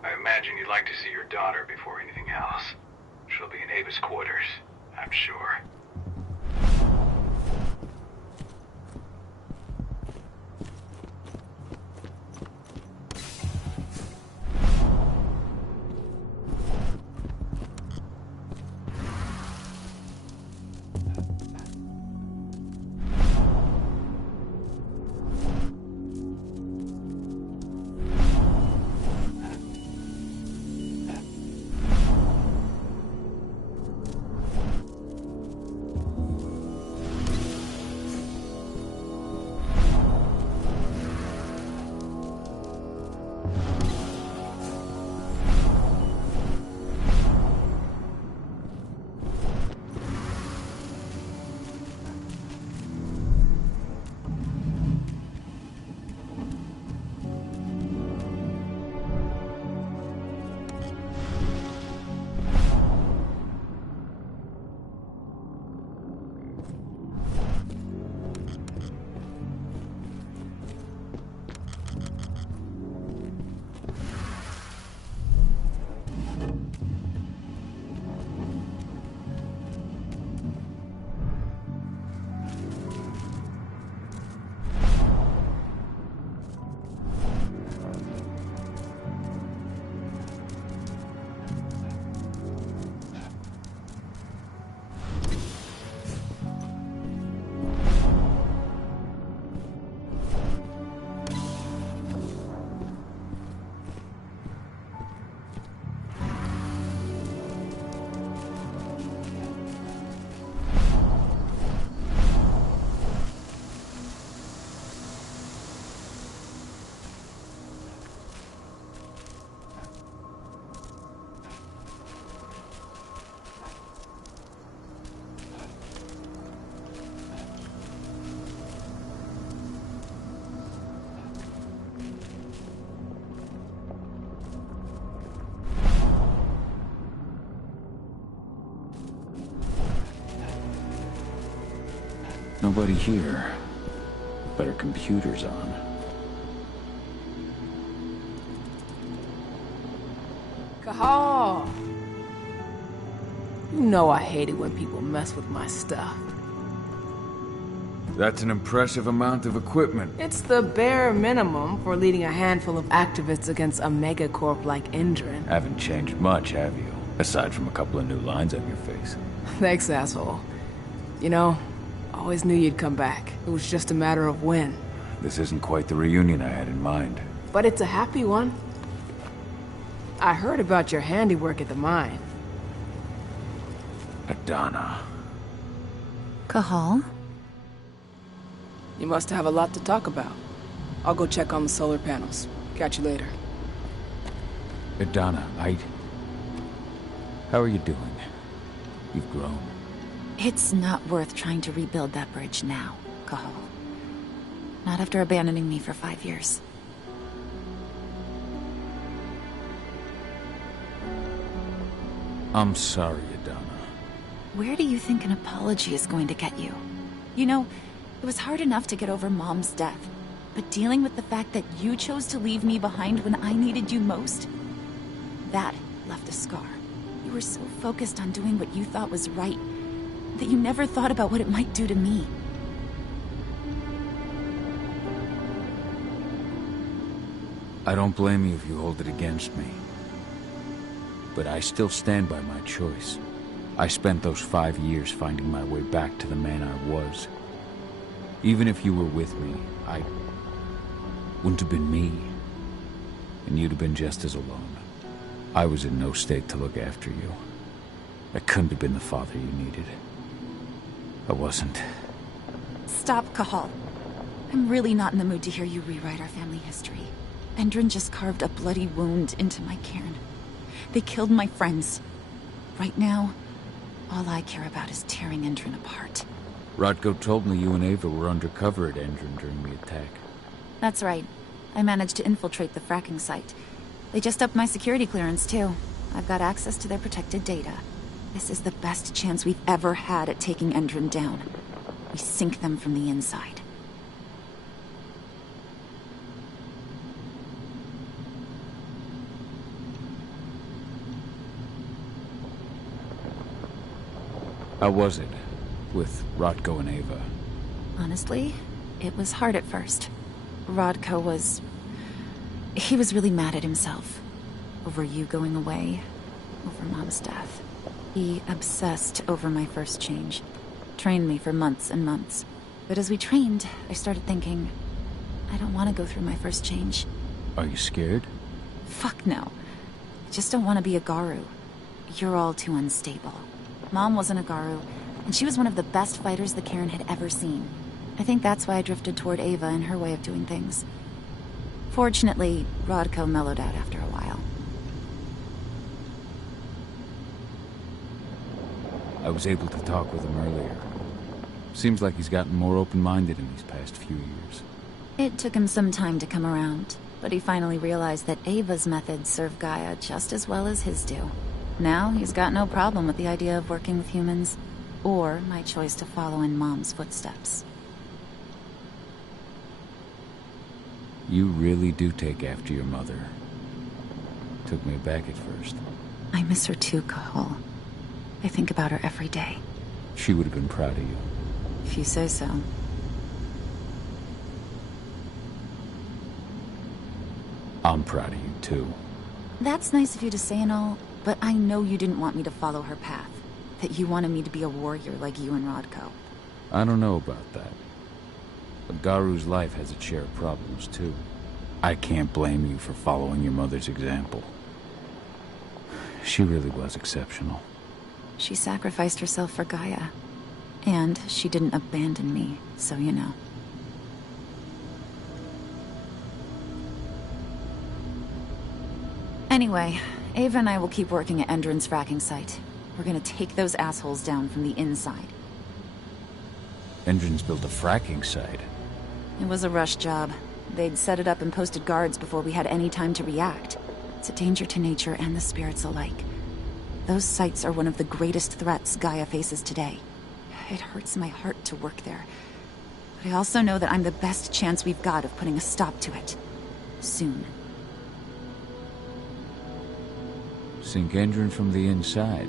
I imagine you'd like to see your daughter before anything else. She'll be in Ava's quarters, I'm sure. Nobody here. Better computers on. Cahal! You know I hate it when people mess with my stuff. That's an impressive amount of equipment. It's the bare minimum for leading a handful of activists against a megacorp like Endrin. Haven't changed much, have you? Aside from a couple of new lines on your face. Thanks, asshole. You know, always knew you'd come back. It was just a matter of when. This isn't quite the reunion I had in mind. But it's a happy one. I heard about your handiwork at the mine. Adana. Cahal? You must have a lot to talk about. I'll go check on the solar panels. Catch you later. Adana, how are you doing? You've grown. It's not worth trying to rebuild that bridge now, Cahal. Not after abandoning me for 5 years. I'm sorry, Adana. Where do you think an apology is going to get you? You know, it was hard enough to get over Mom's death, but dealing with the fact that you chose to leave me behind when I needed you most, that left a scar. You were so focused on doing what you thought was right, that you never thought about what it might do to me. I don't blame you if you hold it against me. But I still stand by my choice. I spent those 5 years finding my way back to the man I was. Even if you were with me, I wouldn't have been me. And you'd have been just as alone. I was in no state to look after you. I couldn't have been the father you needed. I wasn't. Stop, Cahal. I'm really not in the mood to hear you rewrite our family history. Endrin just carved a bloody wound into my cairn. They killed my friends. Right now, all I care about is tearing Endrin apart. Rodko told me you and Ava were undercover at Endrin during the attack. That's right. I managed to infiltrate the fracking site. They just upped my security clearance, too. I've got access to their protected data. This is the best chance we've ever had at taking Endrin down. We sink them from the inside. How was it with Rodko and Ava? Honestly, it was hard at first. Rodko was... he was really mad at himself. Over you going away. Over Mom's death. He obsessed over my first change. Trained me for months and months. But as we trained, I started thinking, I don't want to go through my first change. Are you scared? Fuck no. I just don't want to be a Garu. You're all too unstable. Mom wasn't a Garu, and she was one of the best fighters the Cairn had ever seen. I think that's why I drifted toward Ava and her way of doing things. Fortunately, Rodko mellowed out after a while. I was able to talk with him earlier. Seems like he's gotten more open-minded in these past few years. It took him some time to come around, but he finally realized that Ava's methods serve Gaia just as well as his do. Now he's got no problem with the idea of working with humans, or my choice to follow in Mom's footsteps. You really do take after your mother. Took me aback at first. I miss her too, Cahal. I think about her every day. She would have been proud of you. If you say so. I'm proud of you too. That's nice of you to say and all, but I know you didn't want me to follow her path. That you wanted me to be a warrior like you and Rodko. I don't know about that. But Garu's life has its share of problems too. I can't blame you for following your mother's example. She really was exceptional. She sacrificed herself for Gaia. And she didn't abandon me, so you know. Anyway, Ava and I will keep working at Endrin's fracking site. We're gonna take those assholes down from the inside. Endrin's built a fracking site. It was a rush job. They'd set it up and posted guards before we had any time to react. It's a danger to nature and the spirits alike. Those sites are one of the greatest threats Gaia faces today. It hurts my heart to work there, But I also know that I'm the best chance we've got of putting a stop to it. Soon. Sink Endrin from the inside.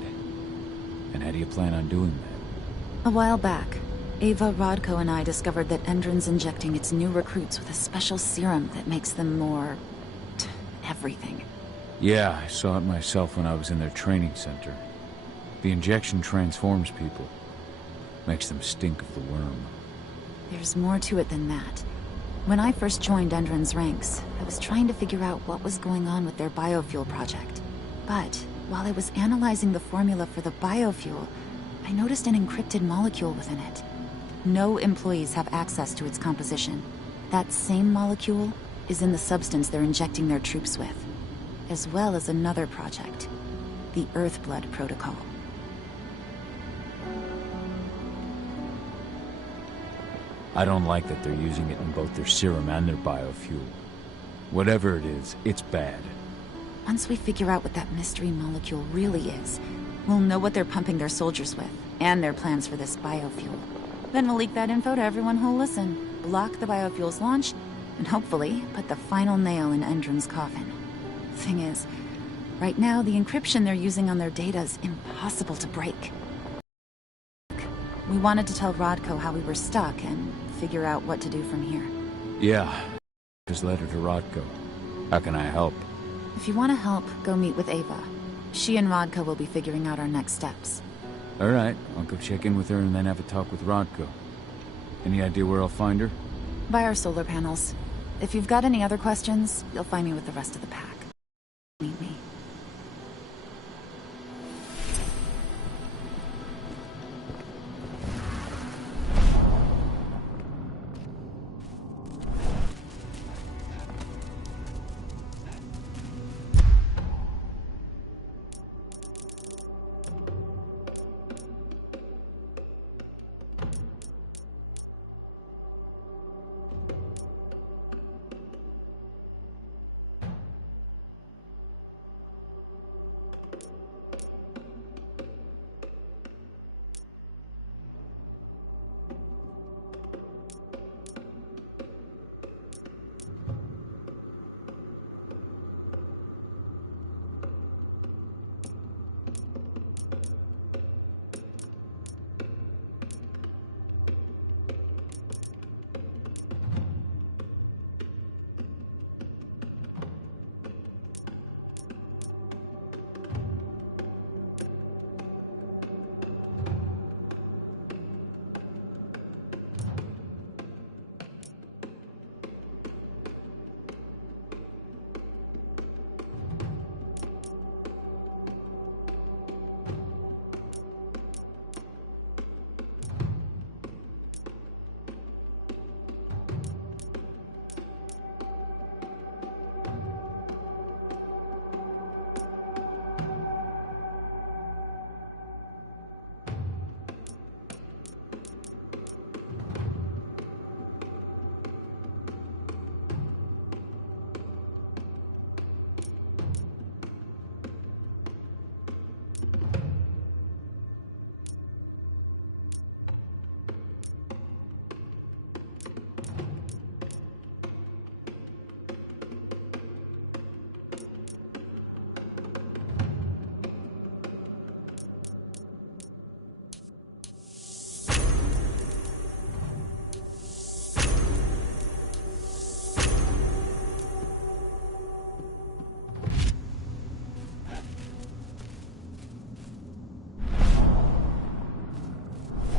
And how do you plan on doing that? A while back, Ava, Rodko, and I discovered that Endrin's injecting its new recruits with a special serum that makes them more... everything. Yeah, I saw it myself when I was in their training center. The injection transforms people. Makes them stink of the worm. There's more to it than that. When I first joined Endrin's ranks, I was trying to figure out what was going on with their biofuel project. But while I was analyzing the formula for the biofuel, I noticed an encrypted molecule within it. No employees have access to its composition. That same molecule is in the substance they're injecting their troops with, as well as another project, the Earthblood Protocol. I don't like that they're using it in both their serum and their biofuel. Whatever it is, it's bad. Once we figure out what that mystery molecule really is, we'll know what they're pumping their soldiers with, and their plans for this biofuel. Then we'll leak that info to everyone who'll listen, block the biofuel's launch, and hopefully put the final nail in Endrin's coffin. Thing is, right now the encryption they're using on their data is impossible to break. We wanted to tell Rodko how we were stuck and figure out what to do from here. Yeah. His letter to Rodko. How can I help? If you want to help, go meet with Ava. She and Rodko will be figuring out our next steps. Alright, I'll go check in with her and then have a talk with Rodko. Any idea where I'll find her? By our solar panels. If you've got any other questions, you'll find me with the rest of the pack. Meet me.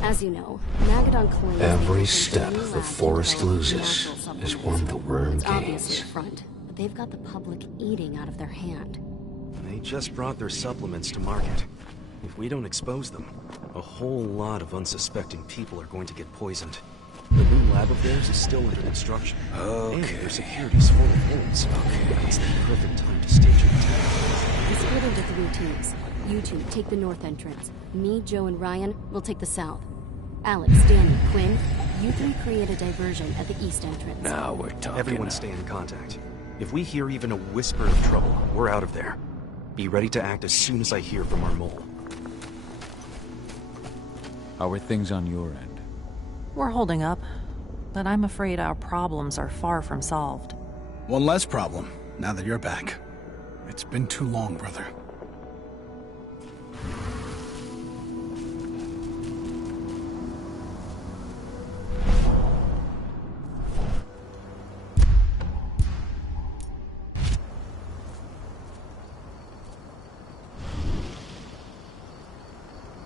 As you know, Magadon claims every step the Forest loses is one the worm it's obvious gains. in front, but they've got the public eating out of their hand. They just brought their supplements to market. If we don't expose them, a whole lot of unsuspecting people are going to get poisoned. The new lab of theirs is still under construction. And their security's full of holes. It's the perfect time to stage an attack. We split into 3 teams. You two take the north entrance. Me, Joe, and Ryan will take the south. Alex, Danny, Quinn, you 3 create a diversion at the east entrance. Now we're talking. Everyone stay in contact. If we hear even a whisper of trouble, we're out of there. Be ready to act as soon as I hear from our mole. How are things on your end? We're holding up. but I'm afraid our problems are far from solved. One less problem, now that you're back. It's been too long, brother.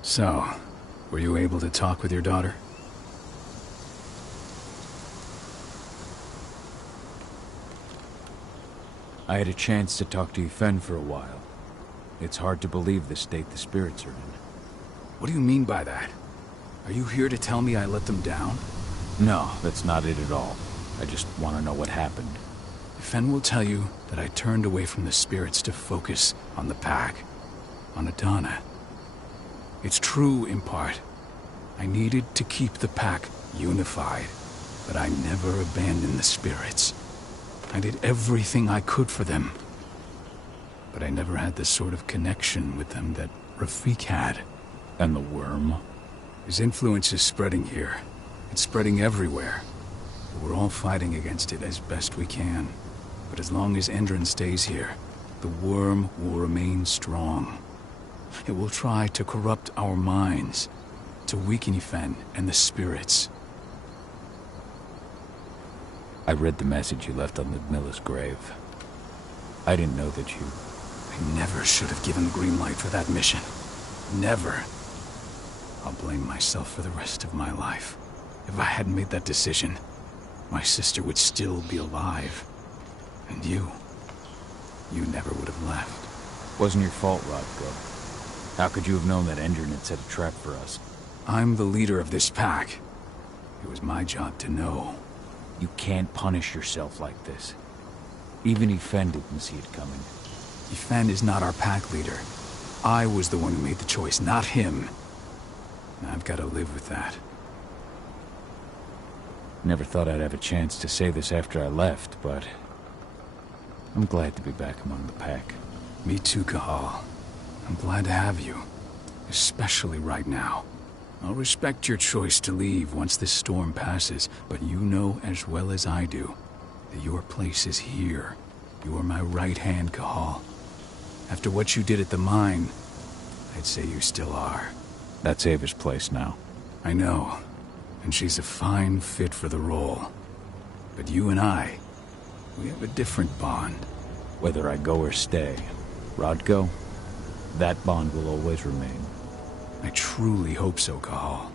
So, were you able to talk with your daughter? I had a chance to talk to Yfen for a while. It's hard to believe the state the spirits are in. What do you mean by that? Are you here to tell me I let them down? No, that's not it at all. I just want to know what happened. Yfen will tell you that I turned away from the spirits to focus on the pack, on Adana. It's true in part. I needed to keep the pack unified, but I never abandoned the spirits. I did everything I could for them, but I never had the sort of connection with them that Rafik had. And the worm? His influence is spreading here. It's spreading everywhere. We're all fighting against it as best we can. But as long as Endron stays here, the worm will remain strong. It will try to corrupt our minds, to weaken Yfen and the spirits. I read the message you left on Ludmilla's grave. I didn't know that you... I never should have given the green light for that mission. Never. I'll blame myself for the rest of my life. If I hadn't made that decision, my sister would still be alive. And you never would have left. Wasn't your fault, Rodko. How could you have known that Endron had set a trap for us? I'm the leader of this pack. It was my job to know. You can't punish yourself like this. Even Yfen didn't see it coming. Yfen is not our pack leader. I was the one who made the choice, not him. And I've got to live with that. Never thought I'd have a chance to say this after I left, but... I'm glad to be back among the pack. Me too, Cahal. I'm glad to have you. Especially right now. I'll respect your choice to leave once this storm passes, but you know as well as I do that your place is here. You are my right hand, Cahal. After what you did at the mine, I'd say you still are. That's Ava's place now. I know, and she's a fine fit for the role. But you and I, we have a different bond. Whether I go or stay, Rodko, that bond will always remain. I truly hope so, Cahal.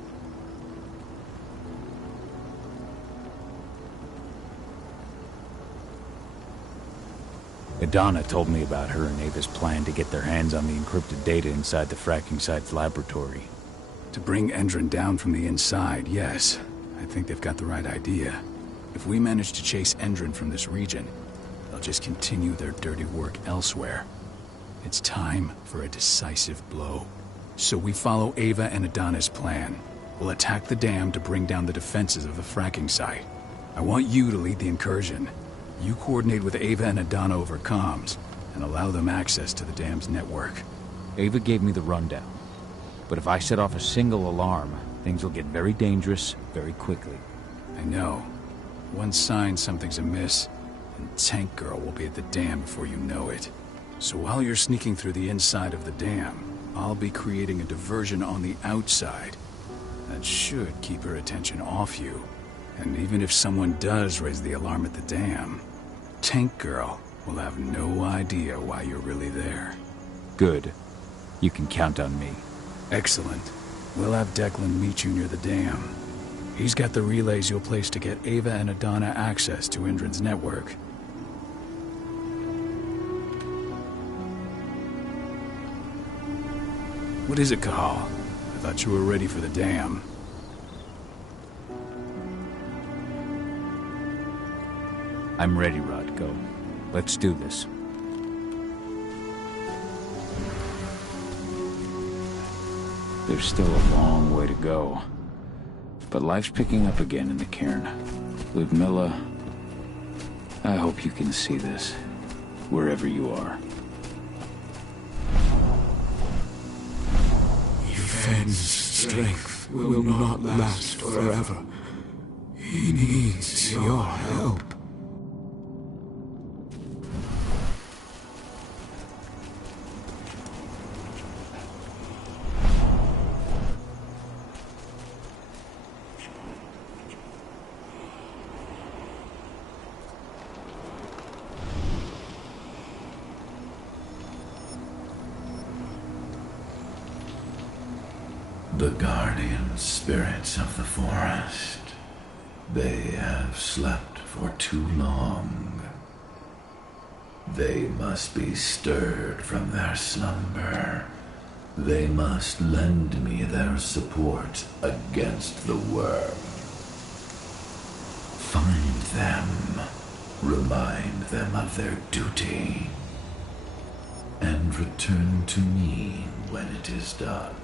Adana told me about her and Ava's plan to get their hands on the encrypted data inside the fracking site's laboratory. To bring Endron down from the inside, yes. I think they've got the right idea. If we manage to chase Endron from this region, they'll just continue their dirty work elsewhere. It's time for a decisive blow. So we follow Ava and Adana's plan. We'll attack the dam to bring down the defenses of the fracking site. I want you to lead the incursion. You coordinate with Ava and Adana over comms, and allow them access to the dam's network. Ava gave me the rundown. But if I set off a single alarm, things will get very dangerous very quickly. I know. One sign something's amiss, and Tank Girl will be at the dam before you know it. So while you're sneaking through the inside of the dam, I'll be creating a diversion on the outside. That should keep her attention off you. And even if someone does raise the alarm at the dam, Tank Girl will have no idea why you're really there. Good. You can count on me. Excellent. We'll have Declan meet you near the dam. He's got the relays you'll place to get Ava and Adana access to Endron's network. What is it, Cahal? I thought you were ready for the dam. I'm ready, Rodko. Let's do this. There's still a long way to go. But life's picking up again in the cairn. Ludmilla, I hope you can see this, wherever you are. Yfen's strength will not last forever. He needs your help. The guardian spirits of the forest. They have slept for too long. They must be stirred from their slumber. They must lend me their support against the worm. Find them, remind them of their duty, and return to me when it is done.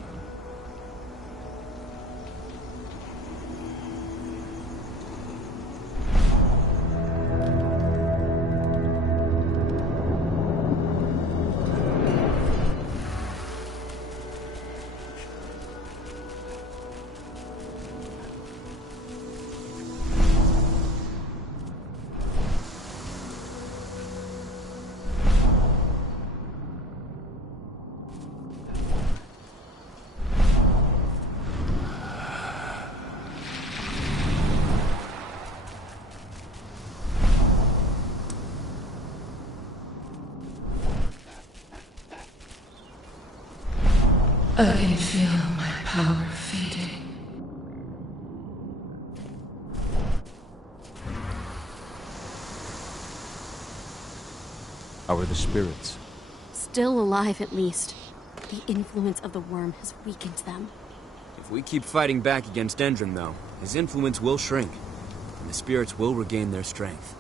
I can feel my power fading. How are the spirits? Still alive, at least. The influence of the worm has weakened them. If we keep fighting back against Endron, though, his influence will shrink, and the spirits will regain their strength.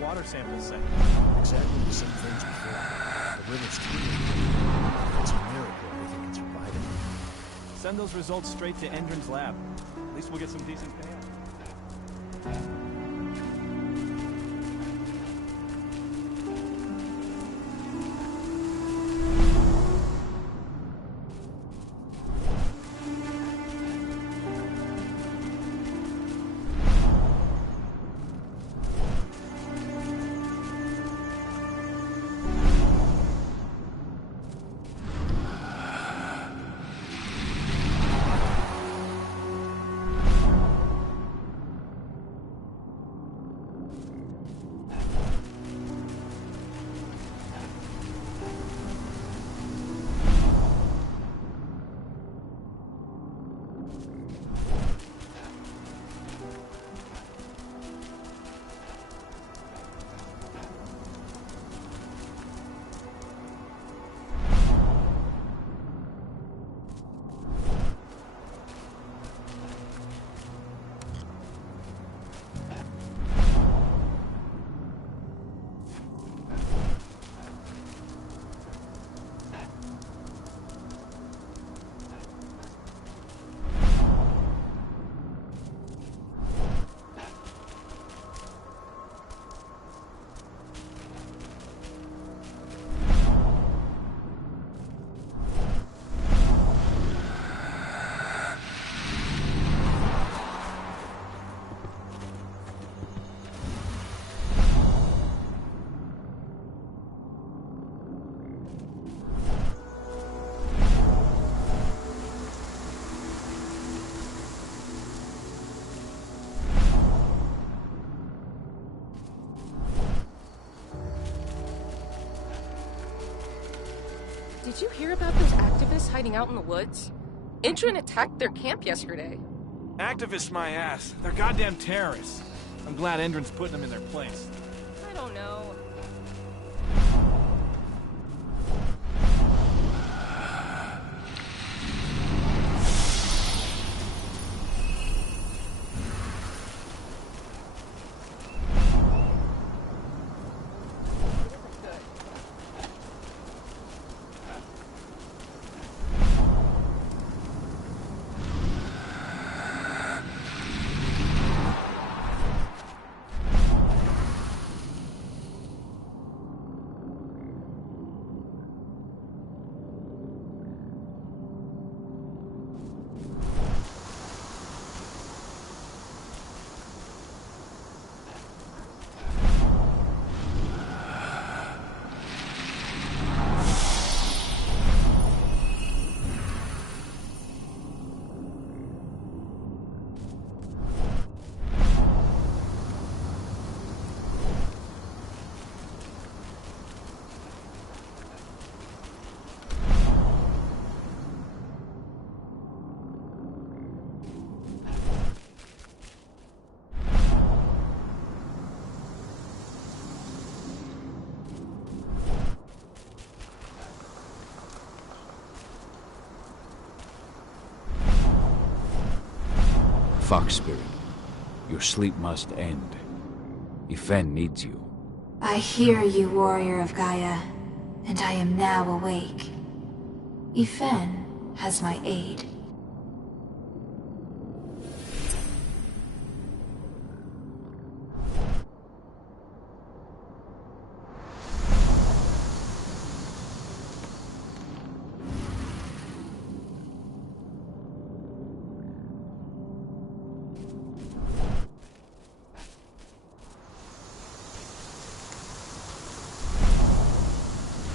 water samples say? Exactly the same things before. The river's clean. It's a miracle everything can survive it. Send those results straight to Endron's lab. At least we'll get some decent payout. Did you hear about those activists hiding out in the woods? Intron attacked their camp yesterday. Activists my ass. They're goddamn terrorists. I'm glad Endron's putting them in their place. I don't know. Fox Spirit, your sleep must end. Yfen needs you. I hear you, warrior of Gaia, and I am now awake. Yfen has my aid.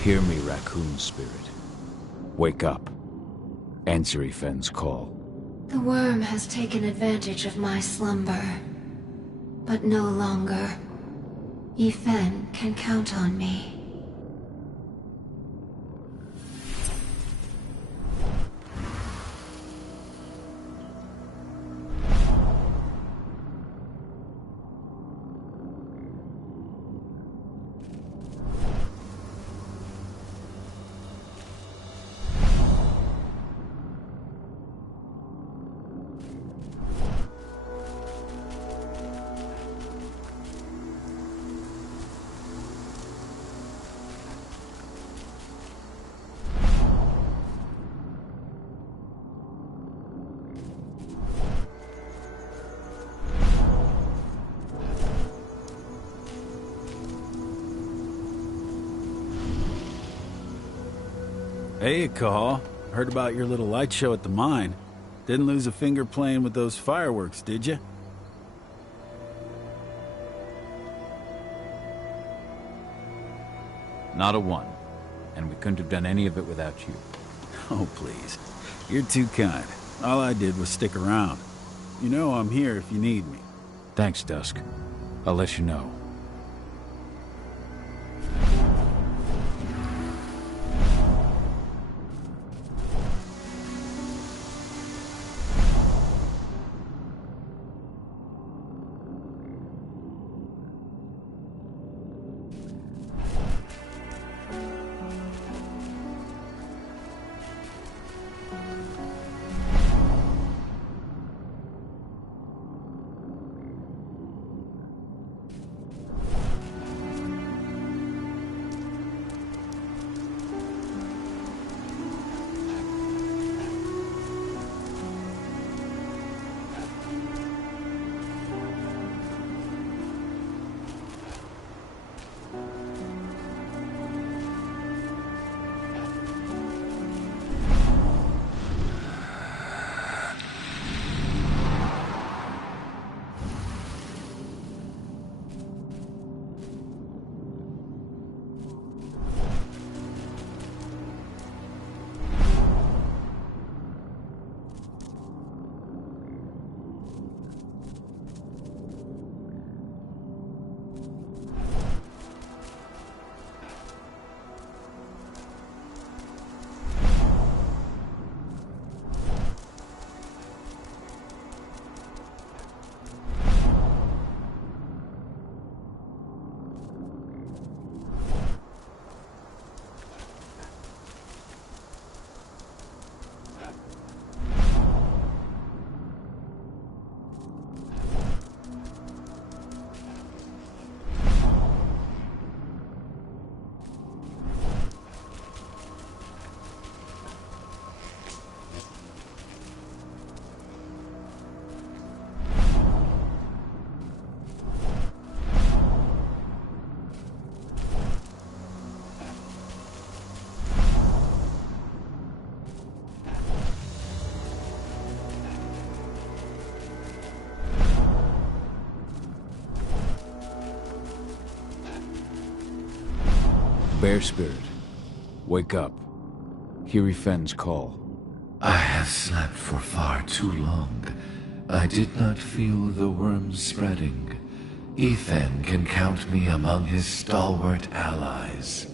Hear me, Raccoon Spirit. Wake up. Answer Yfen's call. The worm has taken advantage of my slumber. But no longer. Yfen can count on me. Hey, Call. Heard about your little light show at the mine. Didn't lose a finger playing with those fireworks, did you? Not a one. And we couldn't have done any of it without you. Oh, please. You're too kind. All I did was stick around. You know I'm here if you need me. Thanks, Dusk. I'll let you know. Bear Spirit, wake up. Hear Fenn's call. I have slept for far too long. I did not feel the worms spreading. Ethan can count me among his stalwart allies.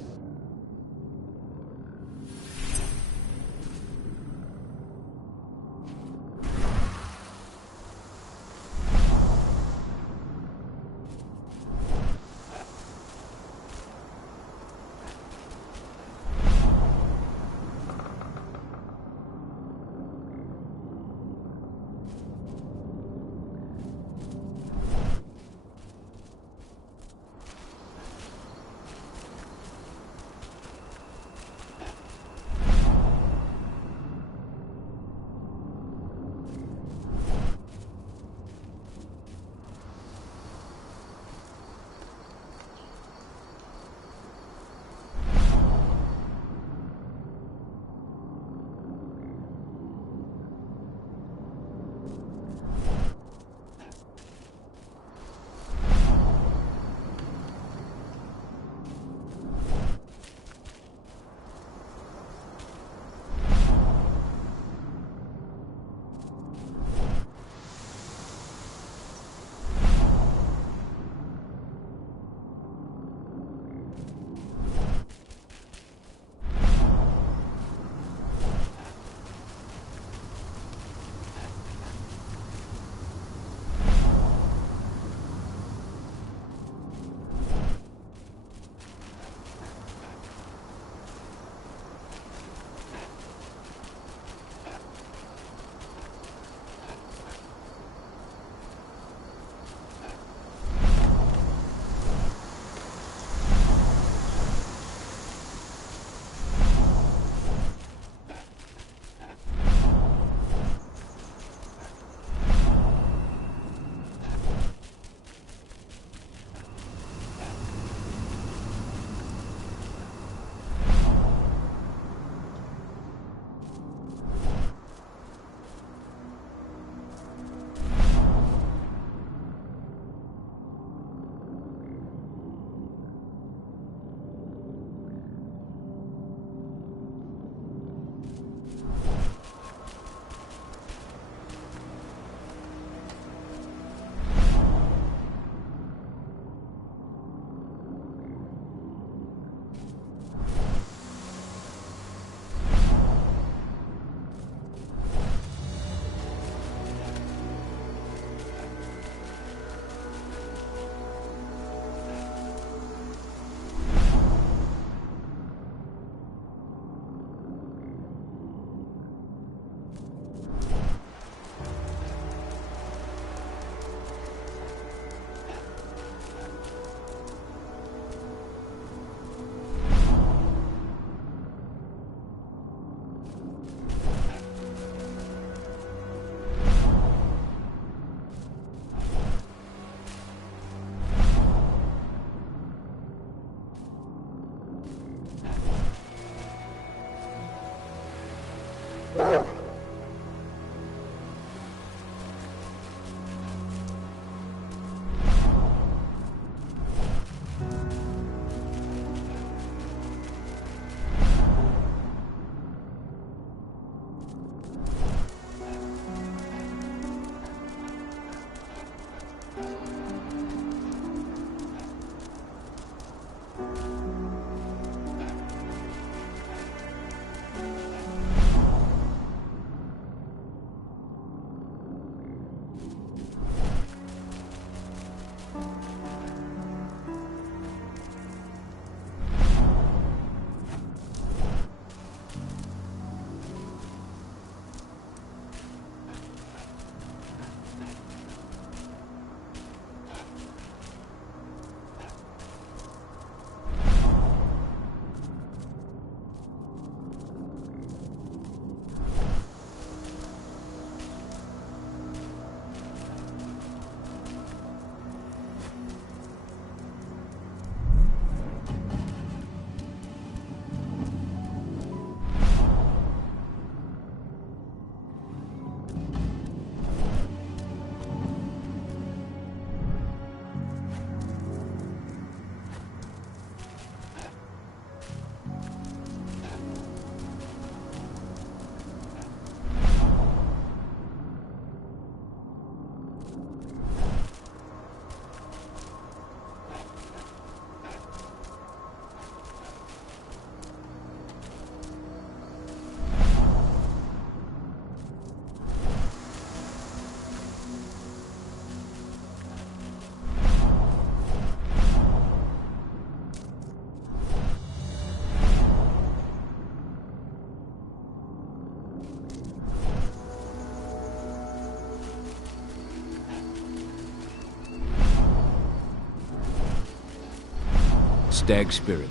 Stag Spirit,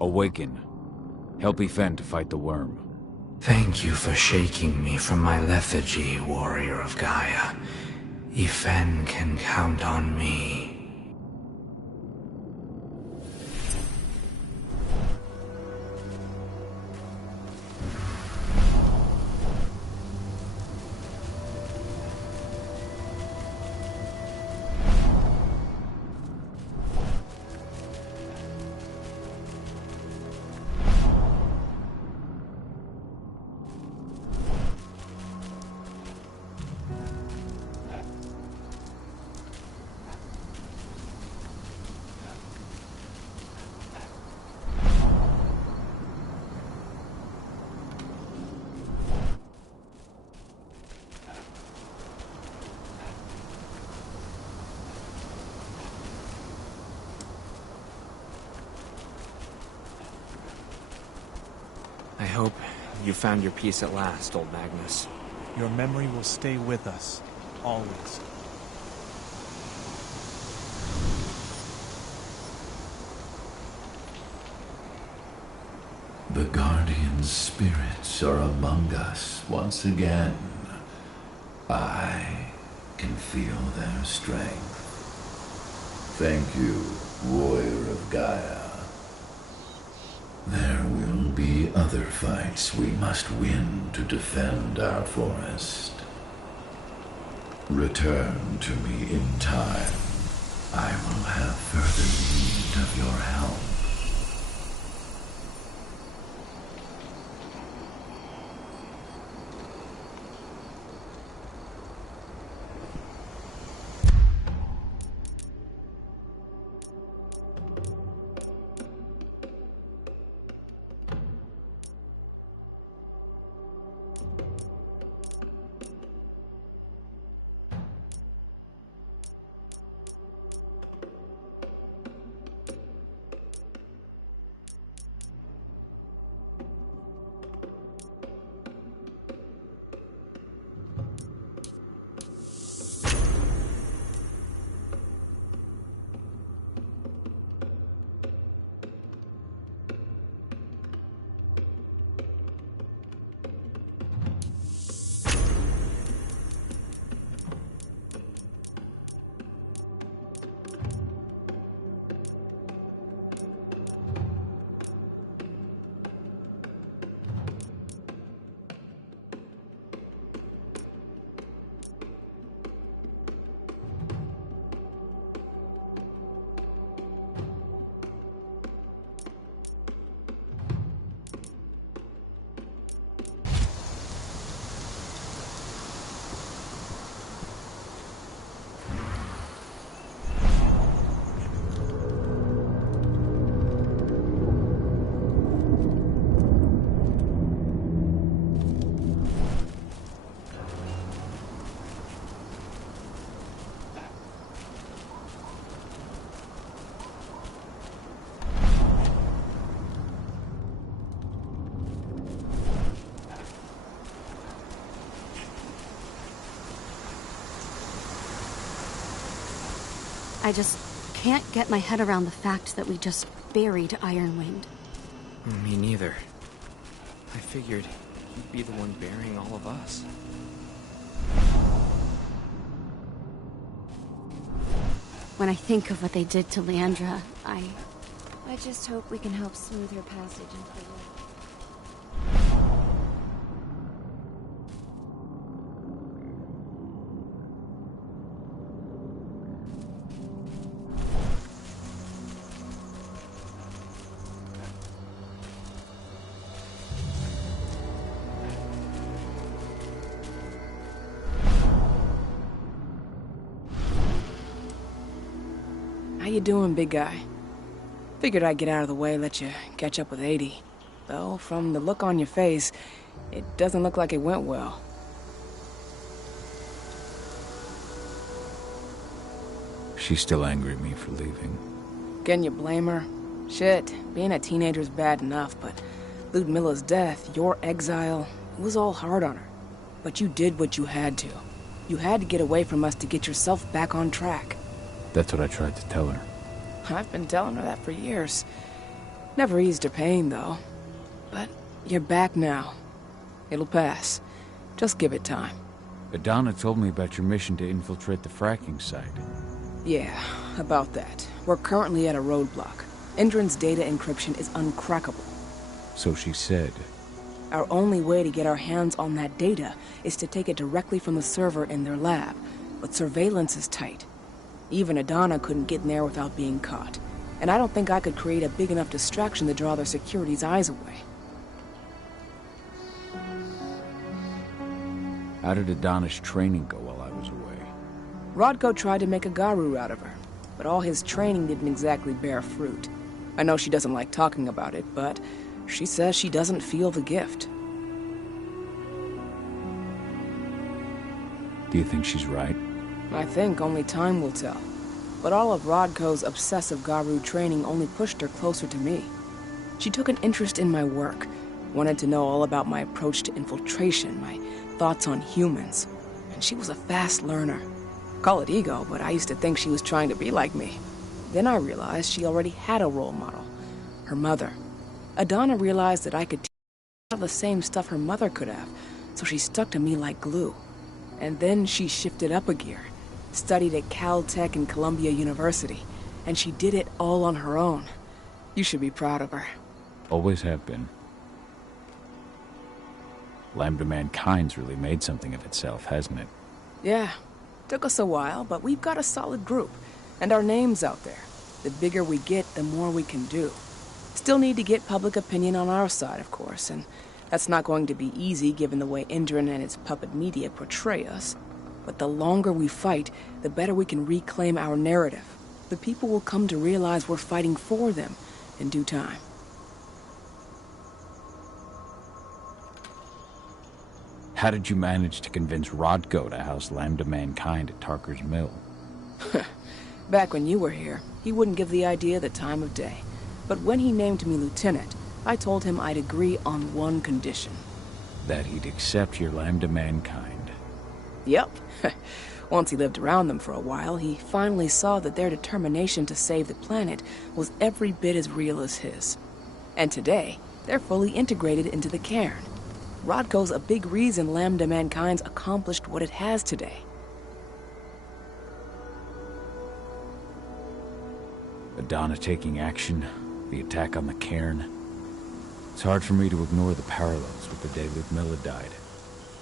awaken. Help Yfen to fight the worm. Thank you for shaking me from my lethargy, warrior of Gaia. Yfen can count on me. I hope you found your peace at last, old Magnus. Your memory will stay with us, always. The Guardian spirits are among us once again. I can feel their strength. Thank you, warrior of Gaia. There will be other fights we must win to defend our forest. Return to me in time. I will have further need of your help. I just can't get my head around the fact that we just buried Ironwind. Me neither. I figured he'd be the one burying all of us. When I think of what they did to Leandra, I just hope we can help smooth her passage into the world. How you doing, big guy? Figured I'd get out of the way, let you catch up with 80. Though, from the look on your face, it doesn't look like it went well. She's still angry at me for leaving. Can you blame her? Shit, being a teenager's bad enough, but Ludmilla's death, your exile, it was all hard on her. But you did what you had to. You had to get away from us to get yourself back on track. That's what I tried to tell her. I've been telling her that for years. Never eased her pain, though. But you're back now. It'll pass. Just give it time. Adana told me about your mission to infiltrate the fracking site. Yeah, about that. We're currently at a roadblock. Endron's data encryption is uncrackable. So she said. Our only way to get our hands on that data is to take it directly from the server in their lab. But surveillance is tight. Even Adana couldn't get in there without being caught. And I don't think I could create a big enough distraction to draw their security's eyes away. How did Adana's training go while I was away? Rodko tried to make a Garu out of her, but all his training didn't exactly bear fruit. I know she doesn't like talking about it, but she says she doesn't feel the gift. Do you think she's right? I think only time will tell. But all of Rodko's obsessive Garu training only pushed her closer to me. She took an interest in my work, wanted to know all about my approach to infiltration, my thoughts on humans, and she was a fast learner. Call it ego, but I used to think she was trying to be like me. Then I realized she already had a role model, her mother. Adana realized that I could teach her the same stuff her mother could have, so she stuck to me like glue. And then she shifted up a gear, studied at Caltech and Columbia University, and she did it all on her own. You should be proud of her. Always have been. Lambda Mankind's really made something of itself, hasn't it? Yeah. Took us a while, but we've got a solid group. And our name's out there. The bigger we get, the more we can do. Still need to get public opinion on our side, of course, and that's not going to be easy given the way Endron and its puppet media portray us. But the longer we fight, the better we can reclaim our narrative. The people will come to realize we're fighting for them in due time. How did you manage to convince Rodko to house Lambda Mankind at Tarker's Mill? Back when you were here, he wouldn't give the idea the time of day. But when he named me lieutenant, I told him I'd agree on one condition. That he'd accept your Lambda Mankind. Yep. Once he lived around them for a while, he finally saw that their determination to save the planet was every bit as real as his. And today, they're fully integrated into the cairn. Rodko's a big reason Lambda Mankind's accomplished what it has today. Adana taking action, the attack on the cairn. It's hard for me to ignore the parallels with the day Ludmilla died.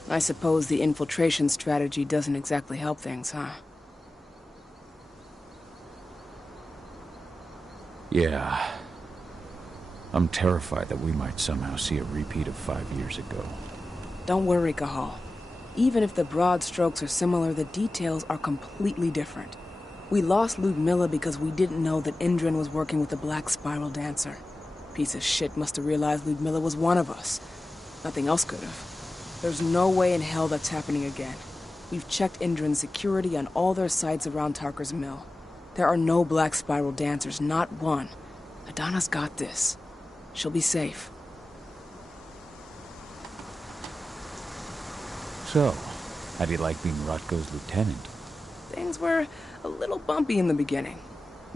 I suppose the infiltration strategy doesn't exactly help things, huh? Yeah. I'm terrified that we might somehow see a repeat of 5 years ago. Don't worry, Cahal. Even if the broad strokes are similar, the details are completely different. We lost Ludmilla because we didn't know that Endron was working with the Black Spiral Dancer. Piece of shit must have realized Ludmilla was one of us. Nothing else could have. There's no way in hell that's happening again. We've checked Endron's security on all their sites around Tarker's Mill. There are no Black Spiral Dancers, not one. Adana's got this. She'll be safe. So, how do you like being Rodko's lieutenant? Things were a little bumpy in the beginning.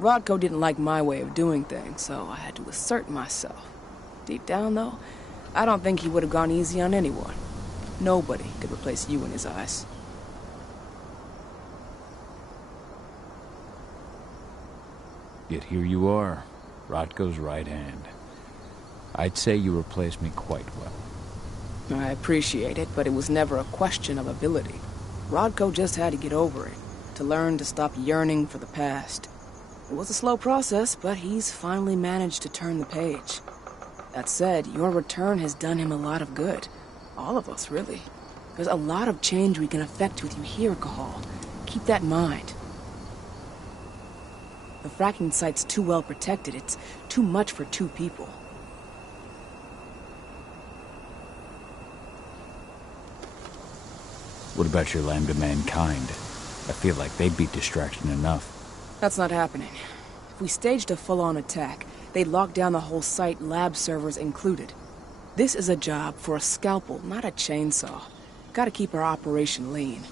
Rodko didn't like my way of doing things, so I had to assert myself. Deep down, though, I don't think he would have gone easy on anyone. Nobody could replace you in his eyes. Yet here you are, Rodko's right hand. I'd say you replaced me quite well. I appreciate it, but it was never a question of ability. Rodko just had to get over it, to learn to stop yearning for the past. It was a slow process, but he's finally managed to turn the page. That said, your return has done him a lot of good. All of us, really. There's a lot of change we can effect with you here, Cahal. Keep that in mind. The fracking site's too well protected. It's too much for 2 people. What about your Lambda Mankind? I feel like they'd be distraction enough. That's not happening. If we staged a full-on attack, they'd lock down the whole site, lab servers included. This is a job for a scalpel, not a chainsaw. Gotta keep our operation lean.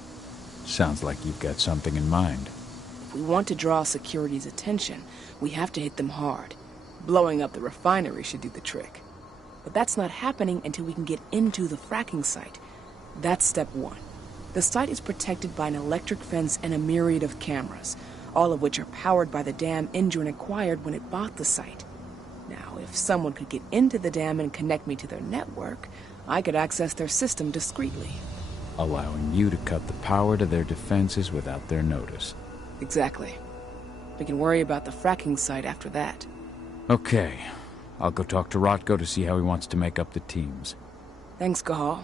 Sounds like you've got something in mind. If we want to draw security's attention, we have to hit them hard. Blowing up the refinery should do the trick. But that's not happening until we can get into the fracking site. That's step one. The site is protected by an electric fence and a myriad of cameras, all of which are powered by the dam Indran acquired when it bought the site. Now, if someone could get into the dam and connect me to their network, I could access their system discreetly. Allowing you to cut the power to their defenses without their notice. Exactly. We can worry about the fracking site after that. Okay. I'll go talk to Rotko to see how he wants to make up the teams. Thanks, Cahal.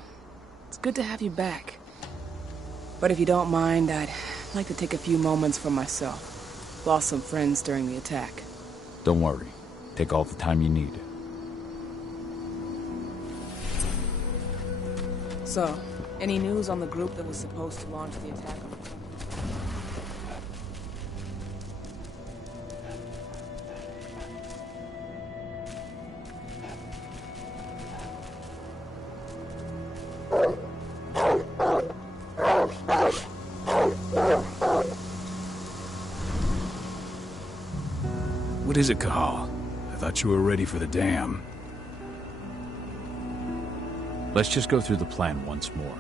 It's good to have you back. But if you don't mind, I'd like to take a few moments for myself. Lost some friends during the attack. Don't worry. Take all the time you need. So, any news on the group that was supposed to launch the attack on the... What is it, Cahal? I thought you were ready for the dam. Let's just go through the plan once more.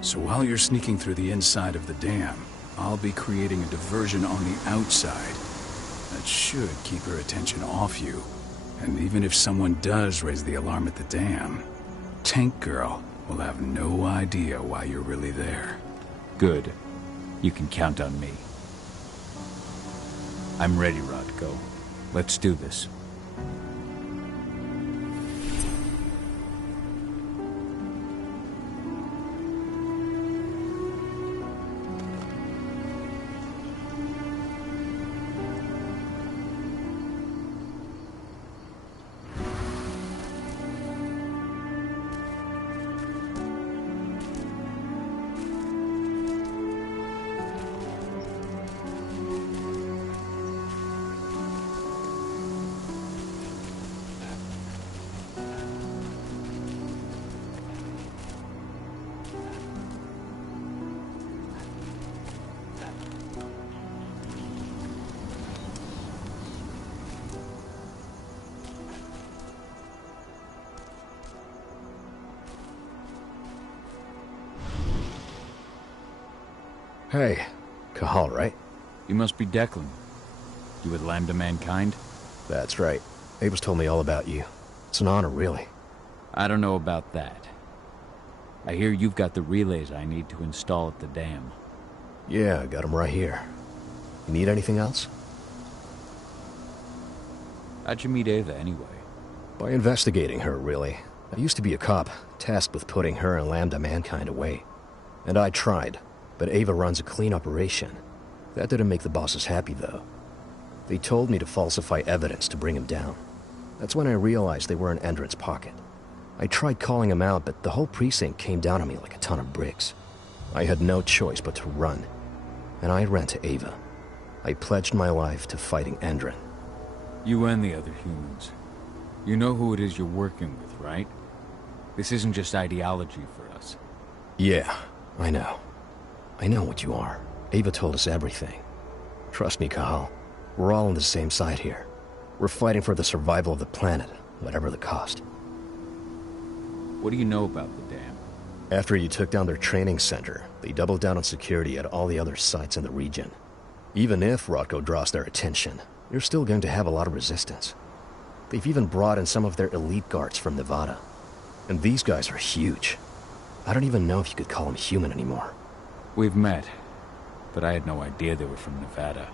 So while you're sneaking through the inside of the dam, I'll be creating a diversion on the outside. That should keep her attention off you. And even if someone does raise the alarm at the dam, Tank Girl will have no idea why you're really there. Good. You can count on me. I'm ready, Rotko. Let's do this. Hey, Cahal, right? You must be Declan. You with Lambda Mankind? That's right. Ava's told me all about you. It's an honor, really. I don't know about that. I hear you've got the relays I need to install at the dam. Yeah, I got them right here. You need anything else? How'd you meet Ava, anyway? By investigating her, really. I used to be a cop, tasked with putting her and Lambda Mankind away. And I tried, but Ava runs a clean operation. That didn't make the bosses happy, though. They told me to falsify evidence to bring him down. That's when I realized they were in Endron's pocket. I tried calling him out, but the whole precinct came down on me like a ton of bricks. I had no choice but to run. And I ran to Ava. I pledged my life to fighting Endron. You and the other humans. You know who it is you're working with, right? This isn't just ideology for us. Yeah, I know. I know what you are. Ava told us everything. Trust me, Cahal. We're all on the same side here. We're fighting for the survival of the planet, whatever the cost. What do you know about the dam? After you took down their training center, they doubled down on security at all the other sites in the region. Even if Rotko draws their attention, you're still going to have a lot of resistance. They've even brought in some of their elite guards from Nevada. And these guys are huge. I don't even know if you could call them human anymore. We've met, but I had no idea they were from Nevada.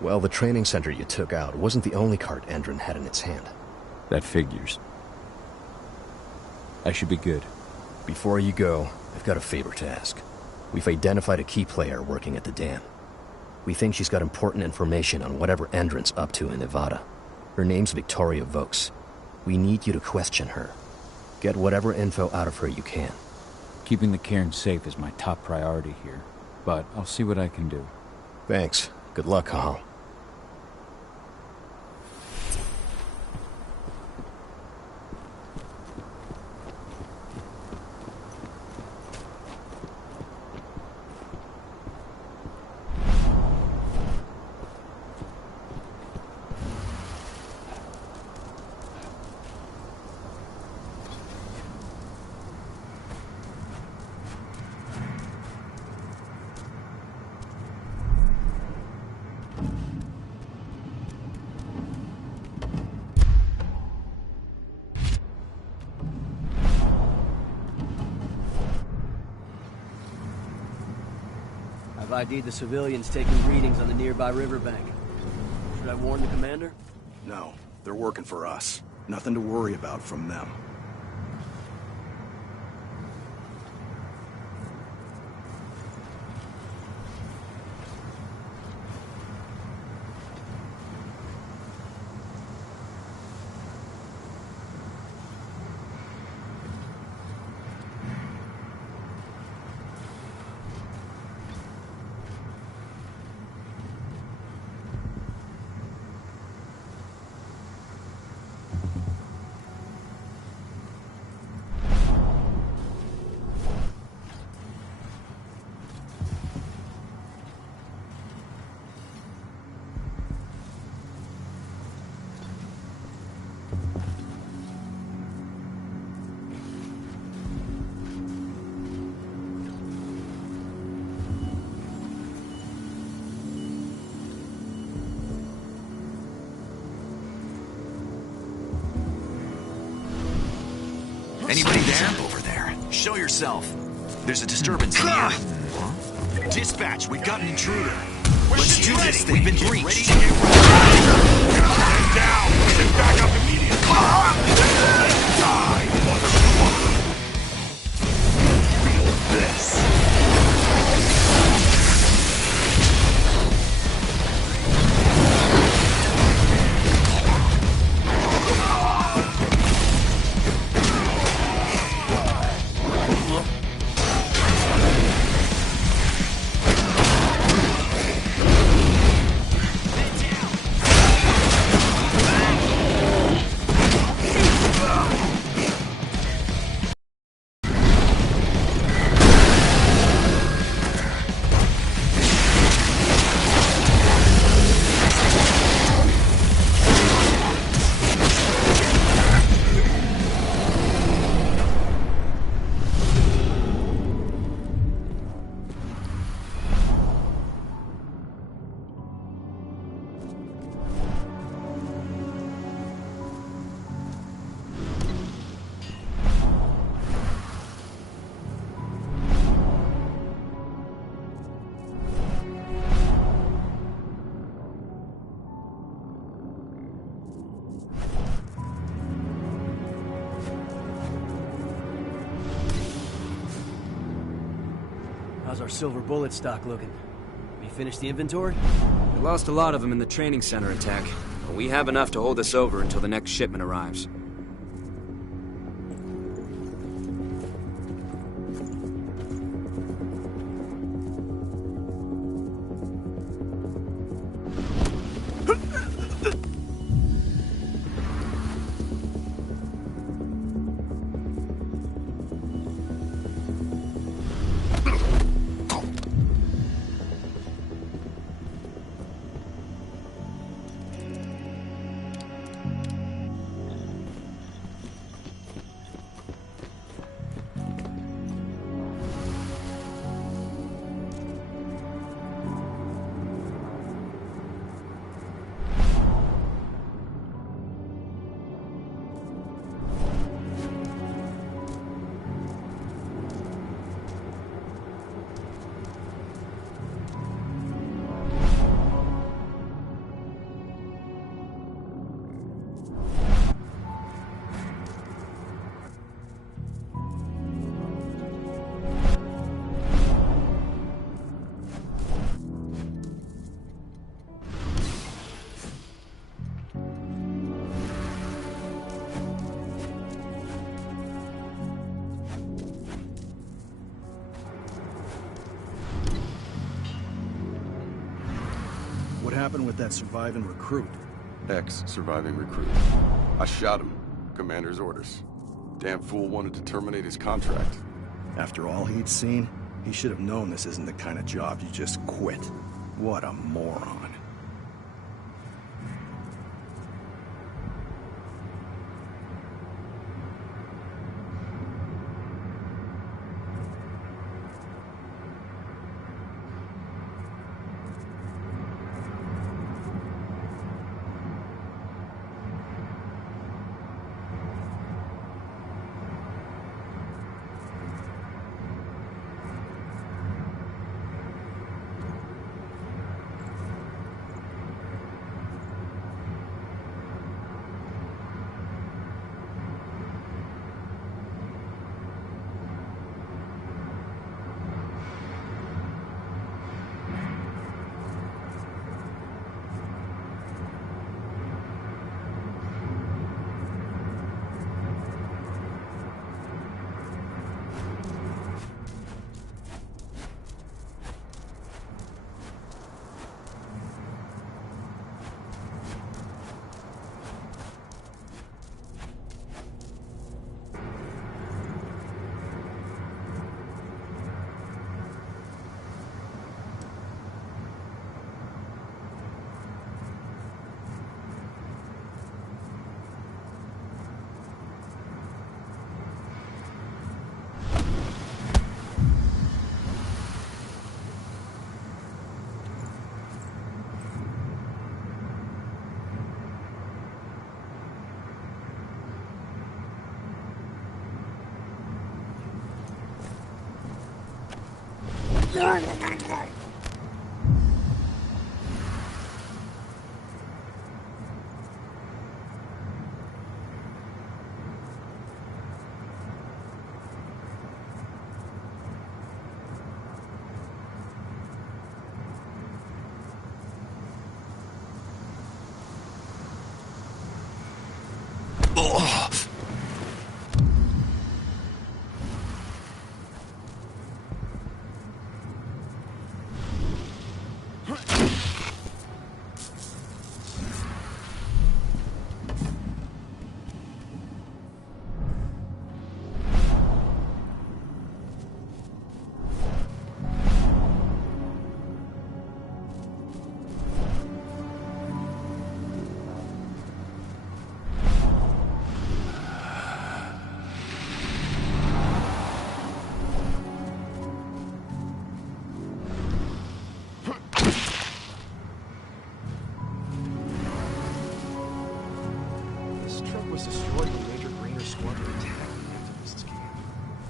Well, the training center you took out wasn't the only card Endron had in its hand. That figures. I should be good. Before you go, I've got a favor to ask. We've identified a key player working at the dam. We think she's got important information on whatever Endron's up to in Nevada. Her name's Victoria Vokes. We need you to question her. Get whatever info out of her you can. Keeping the cairn safe is my top priority here, but I'll see what I can do. Thanks. Good luck, Cahal. I've ID'd the civilians taking readings on the nearby riverbank. Should I warn the commander? No, they're working for us. Nothing to worry about from them. Anybody there? Over there. Show yourself. There's a disturbance in the area. Huh? Dispatch, we've got an intruder. Let's do this thing. We've been breached. Ready to get right. Down. And back up immediately. Die, motherfucker. Feel this. How's our silver bullet stock looking? We finished the inventory? We lost a lot of them in the training center attack, but we have enough to hold us over until the next shipment arrives. What happened with that surviving recruit? Ex-surviving recruit. I shot him. Commander's orders. Damn fool wanted to terminate his contract. After all he'd seen, he should have known this isn't the kind of job you just quit. What a moron.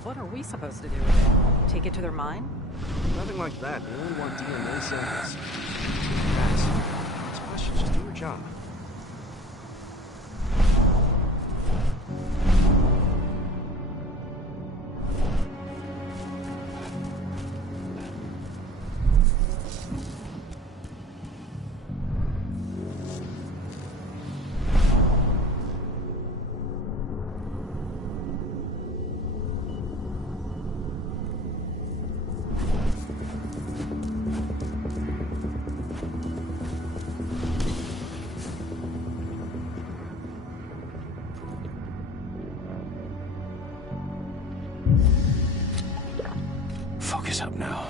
What are we supposed to do with it? Take it to their mine? Nothing like that. They only want DNA samples. Guys, these questions, just do your job. Focus up now.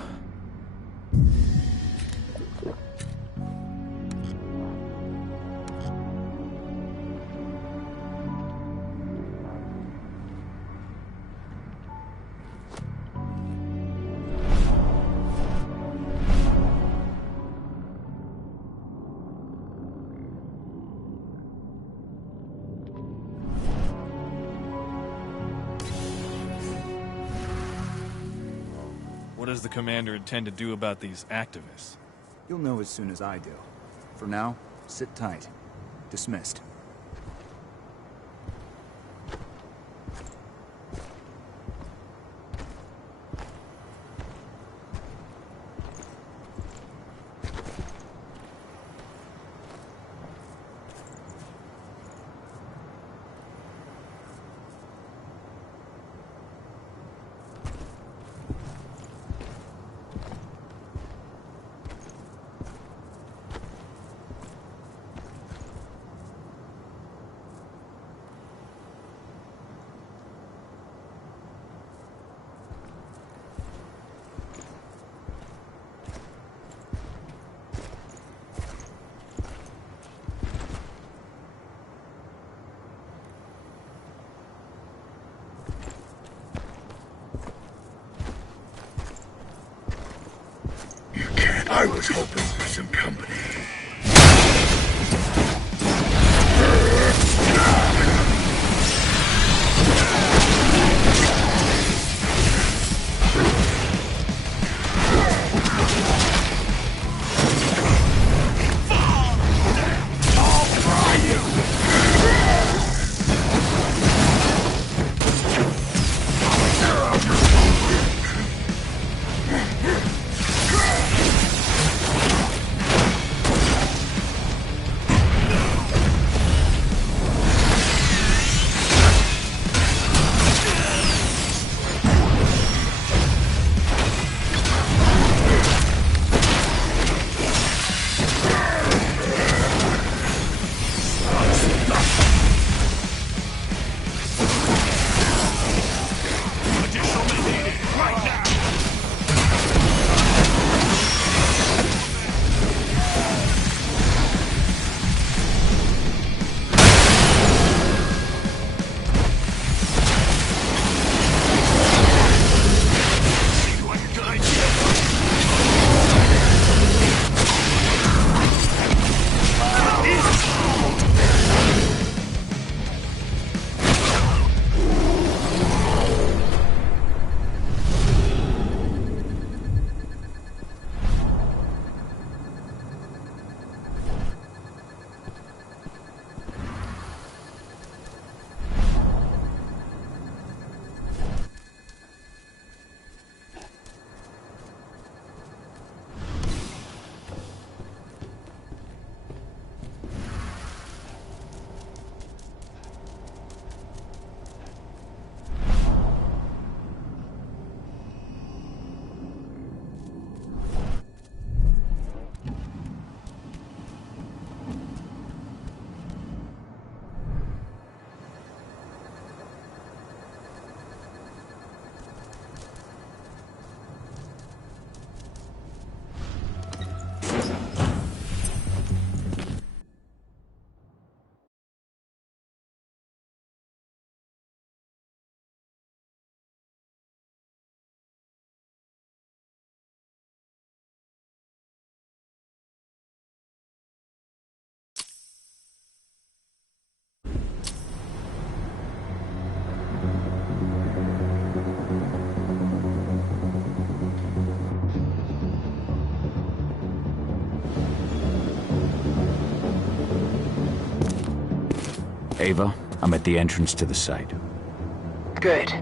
What does the commander intend to do about these activists? You'll know as soon as I do. For now, sit tight. Dismissed. I was hoping for some company. Ava, I'm at the entrance to the site. Good.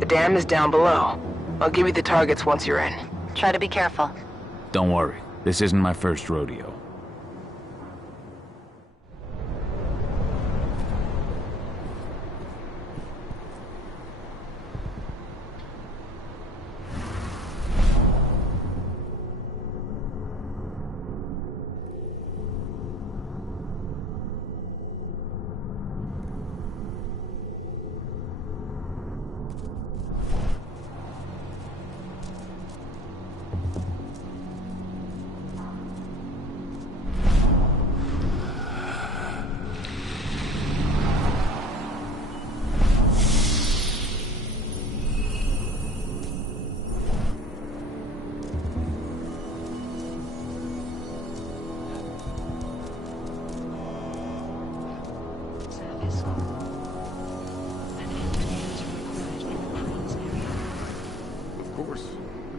The dam is down below. I'll give you the targets once you're in. Try to be careful. Don't worry, this isn't my first rodeo.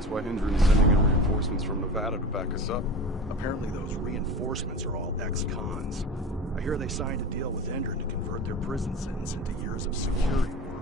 Why Hendren's sending in reinforcements from Nevada to back us up. Apparently those reinforcements are all ex-cons. I hear they signed a deal with Hendren to convert their prison sentence into years of security work.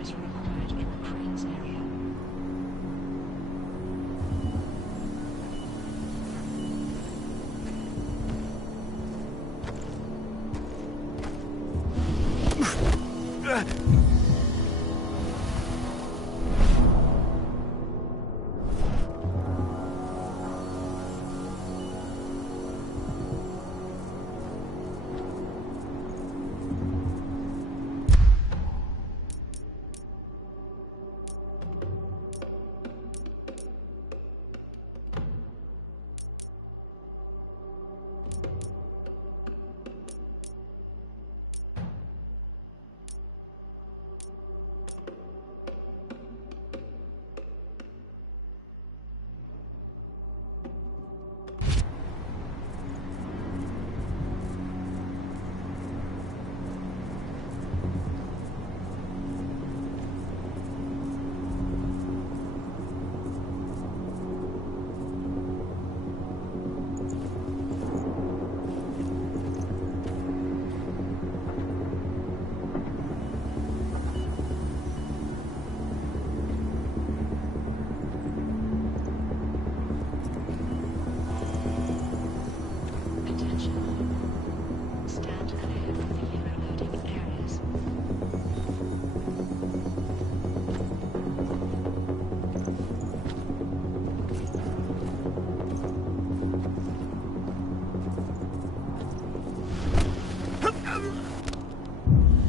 is required in the cranes area.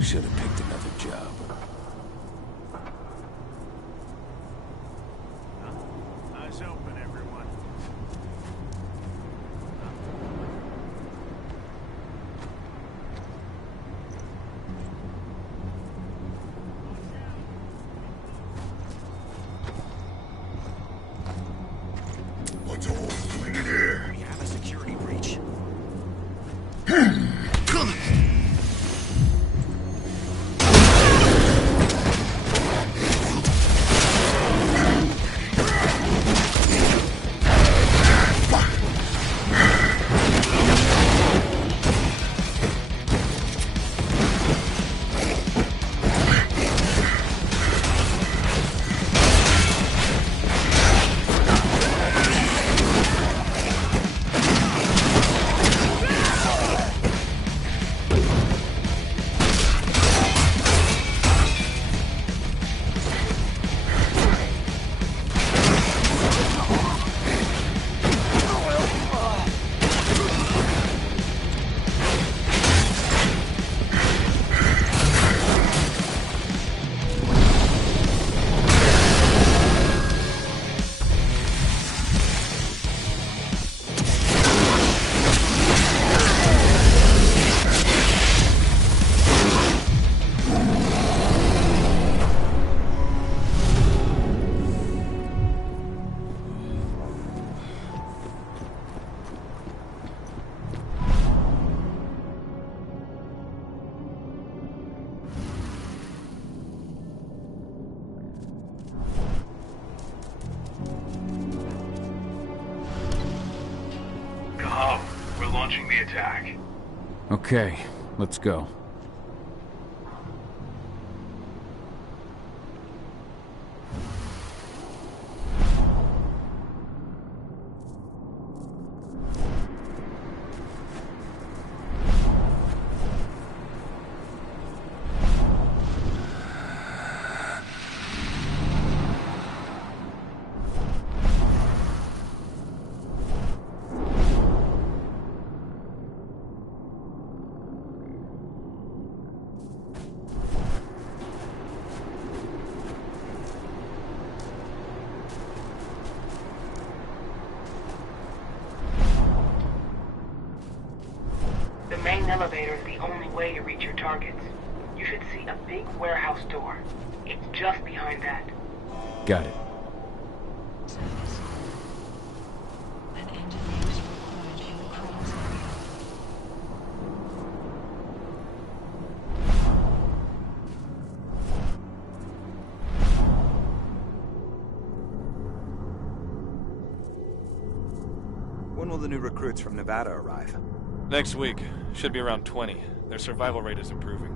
Should have picked another job. Eyes open, everyone. What's all doing in here? We have a security breach. We're launching the attack. Okay, let's go. The main elevator is the only way to reach your targets. You should see a big warehouse door. It's just behind that. Got it. An engineer is required in the cranes area. When will the new recruits from Nevada arrive? Next week. Should be around 20. Their survival rate is improving.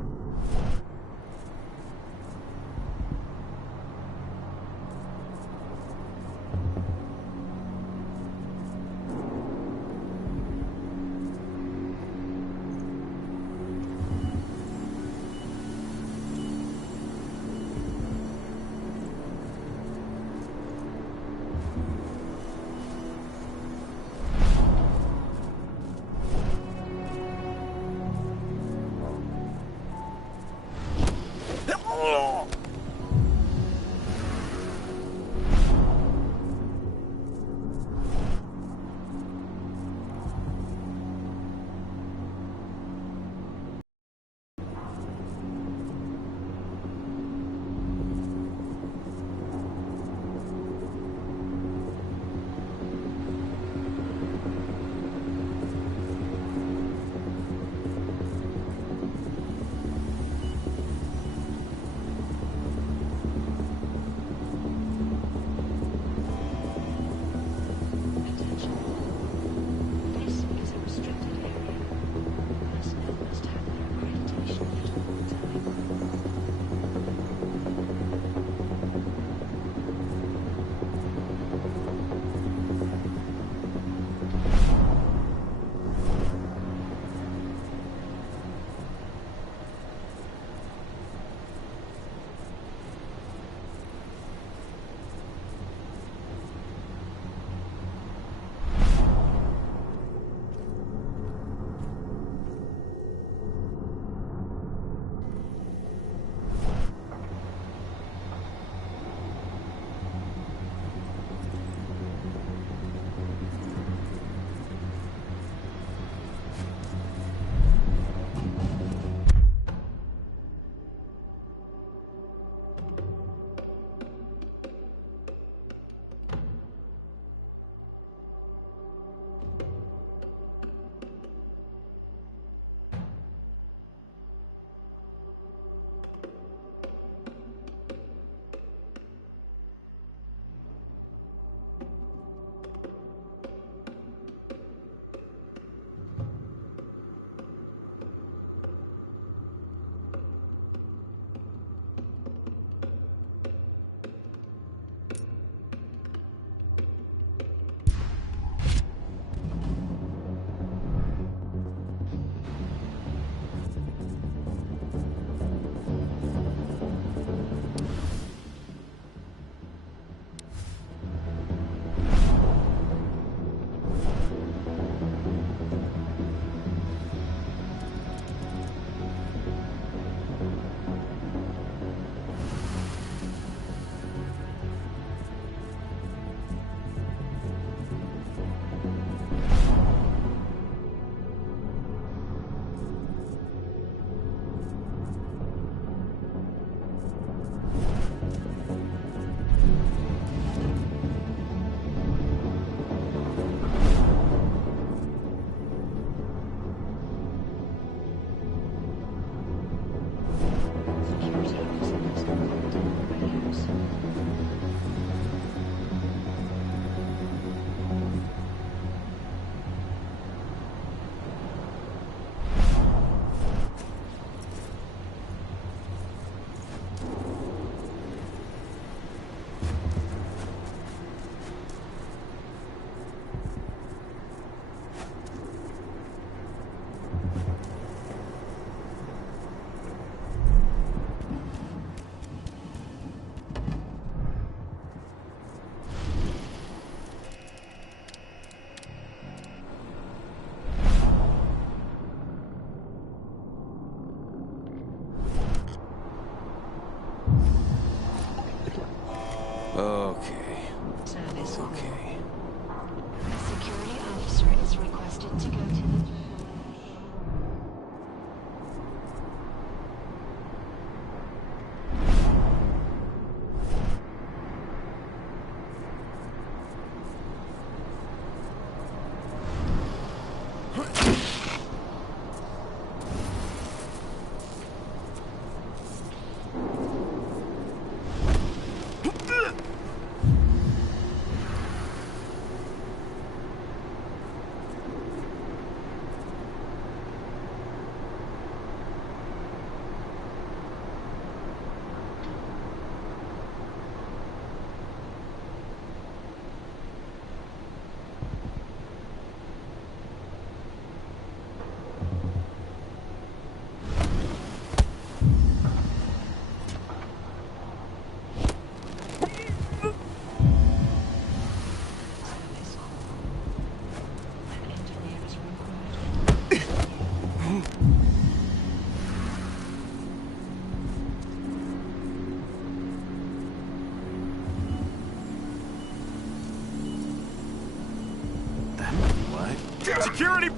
Security!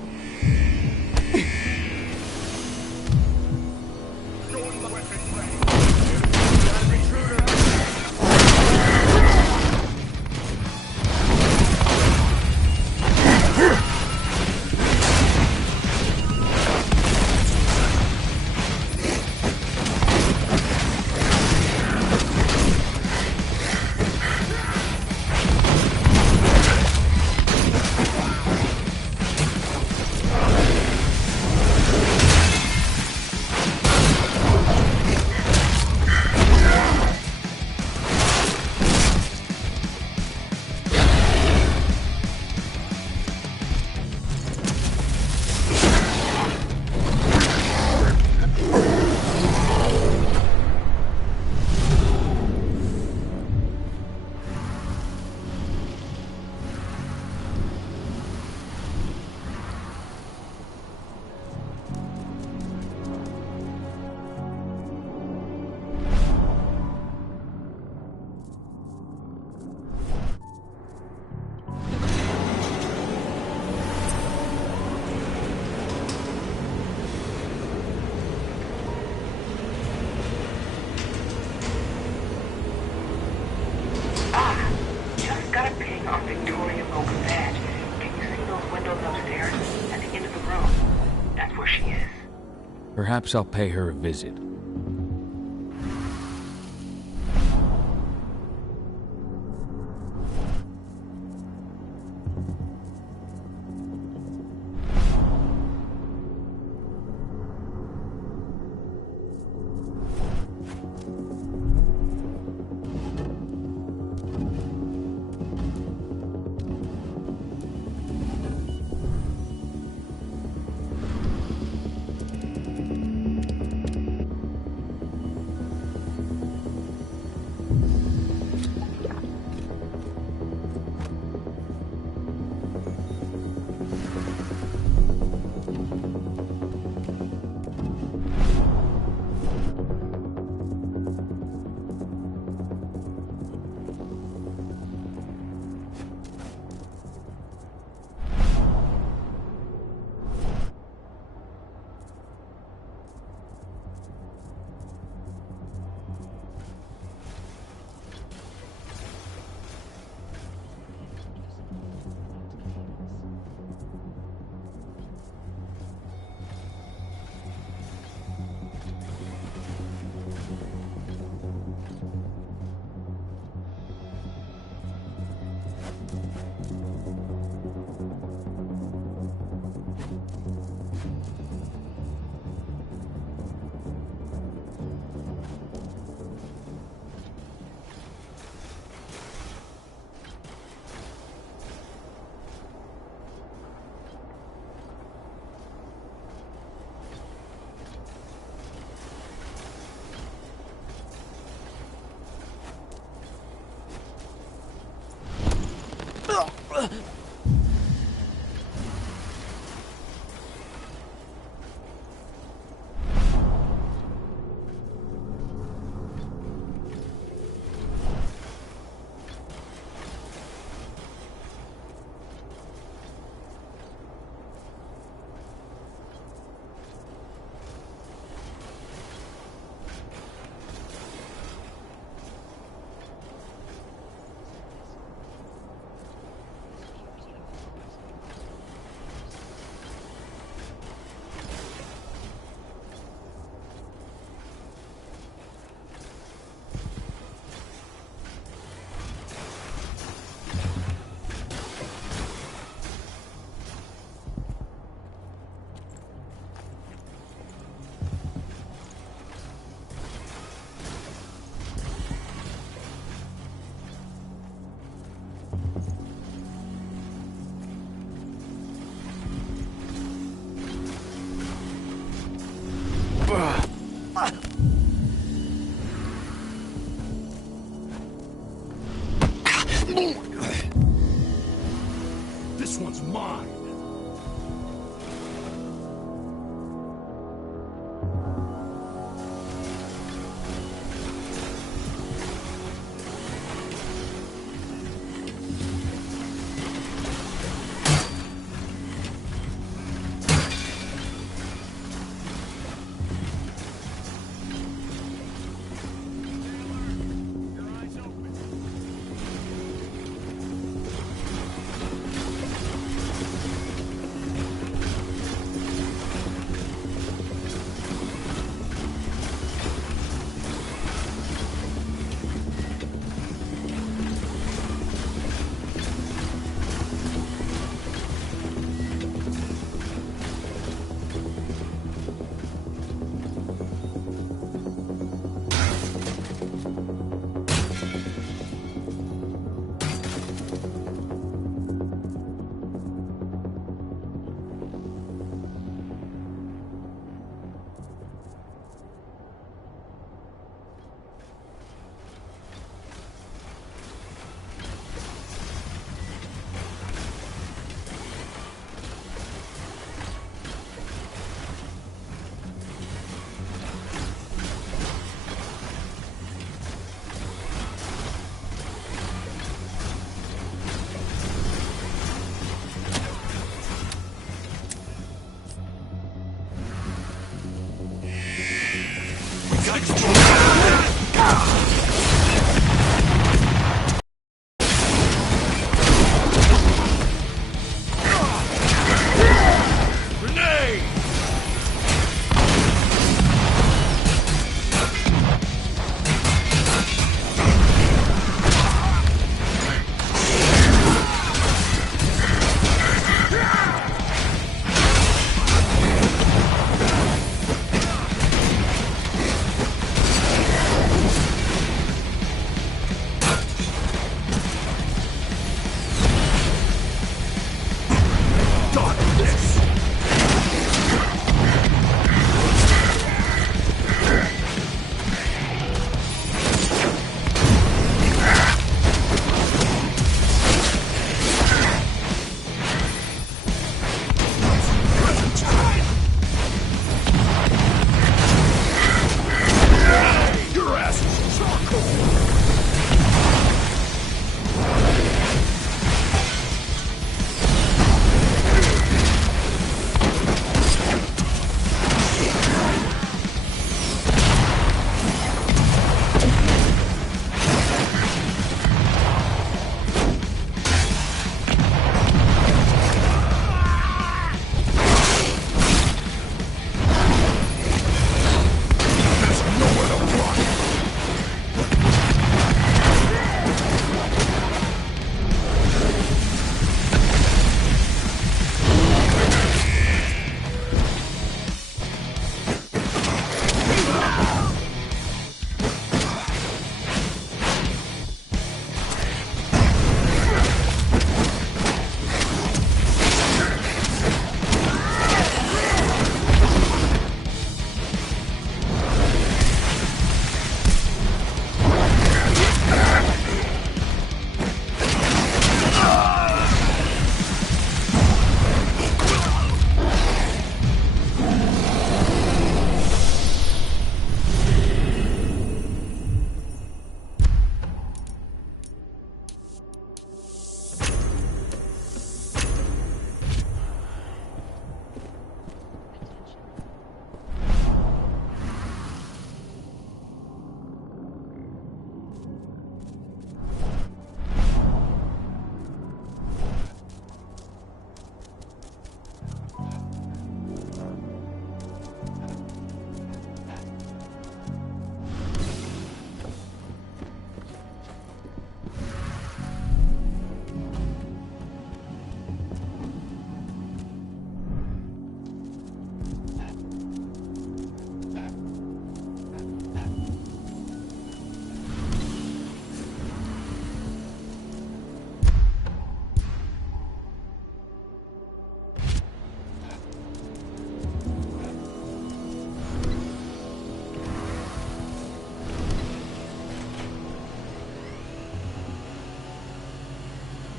Perhaps I'll pay her a visit.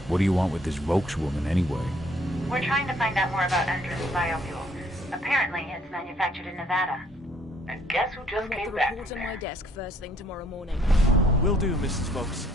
What do you want with this Volkswoman anyway? We're trying to find out more about Endron's biofuel. Apparently, it's manufactured in Nevada. And guess who just came back from there? On my desk first thing tomorrow morning. Will do, Mrs. Folks.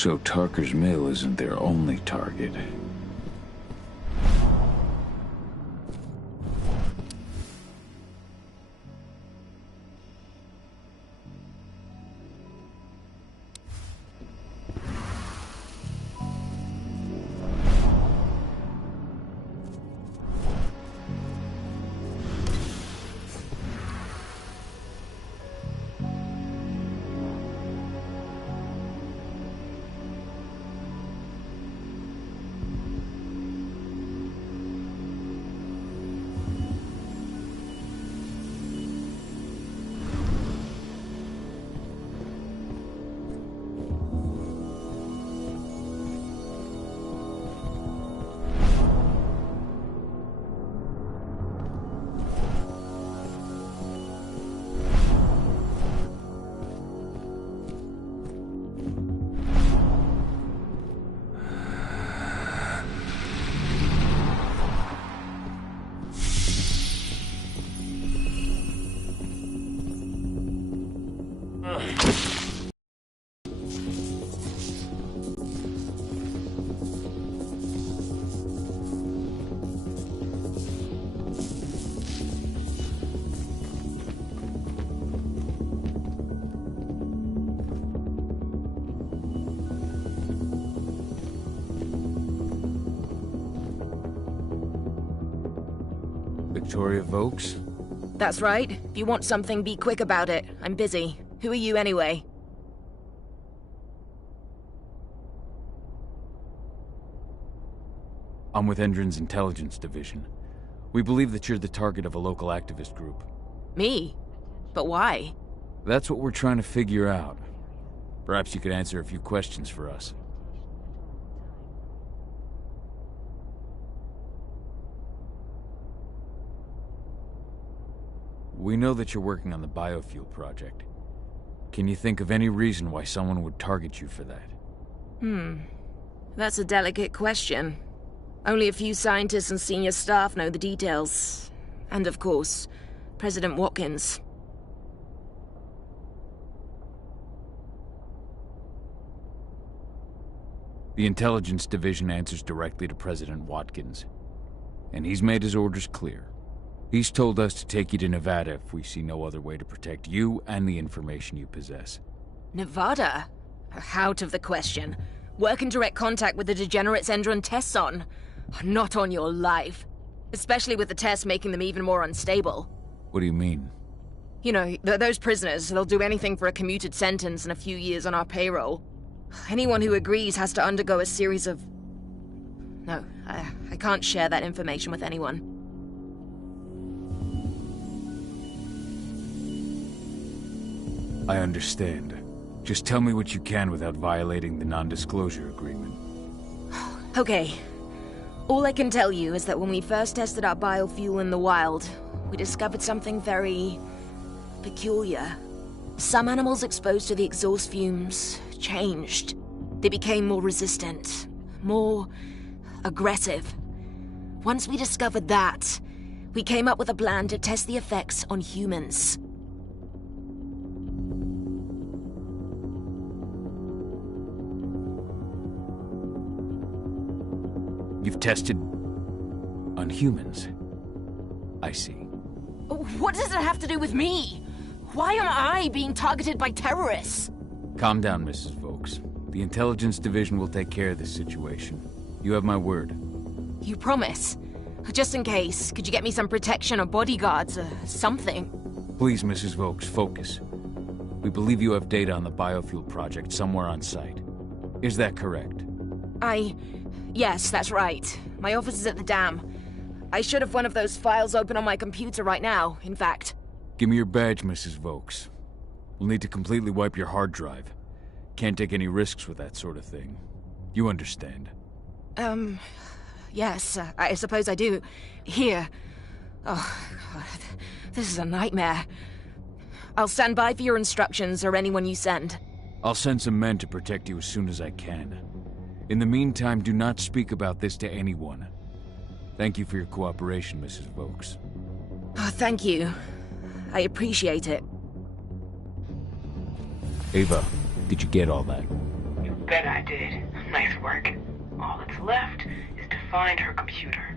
So Tarker's Mill isn't their only target. Victoria Vokes? That's right. If you want something, be quick about it. I'm busy. Who are you anyway? I'm with Endron's intelligence division. We believe that you're the target of a local activist group. Me? But why? That's what we're trying to figure out. Perhaps you could answer a few questions for us. We know that you're working on the biofuel project. Can you think of any reason why someone would target you for that? That's a delicate question. Only a few scientists and senior staff know the details. And of course, President Watkins. The intelligence division answers directly to President Watkins. And he's made his orders clear. He's told us to take you to Nevada if we see no other way to protect you and the information you possess. Nevada? Out of the question. Work in direct contact with the degenerates Endron tests on. Not on your life. Especially with the tests making them even more unstable. What do you mean? You know, those prisoners, they'll do anything for a commuted sentence and a few years on our payroll. Anyone who agrees has to undergo a series of... No, I can't share that information with anyone. I understand. Just tell me what you can without violating the non-disclosure agreement. Okay. All I can tell you is that when we first tested our biofuel in the wild, we discovered something very... peculiar. Some animals exposed to the exhaust fumes changed. They became more resistant, more aggressive. Once we discovered that, we came up with a plan to test the effects on humans. You've tested... on humans. I see. What does it have to do with me? Why am I being targeted by terrorists? Calm down, Mrs. Vokes. The intelligence division will take care of this situation. You have my word. You promise? Just in case, could you get me some protection or bodyguards or something? Please, Mrs. Vokes, focus. We believe you have data on the biofuel project somewhere on site. Is that correct? Yes, that's right. My office is at the dam. I should have one of those files open on my computer right now, in fact. Give me your badge, Mrs. Vokes. We'll need to completely wipe your hard drive. Can't take any risks with that sort of thing. You understand. Yes, I suppose I do. Here. Oh, God, this is a nightmare. I'll stand by for your instructions or anyone you send. I'll send some men to protect you as soon as I can. In the meantime, do not speak about this to anyone. Thank you for your cooperation, Mrs. Vokes. Oh, thank you. I appreciate it. Ava, did you get all that? You bet I did. Nice work. All that's left is to find her computer.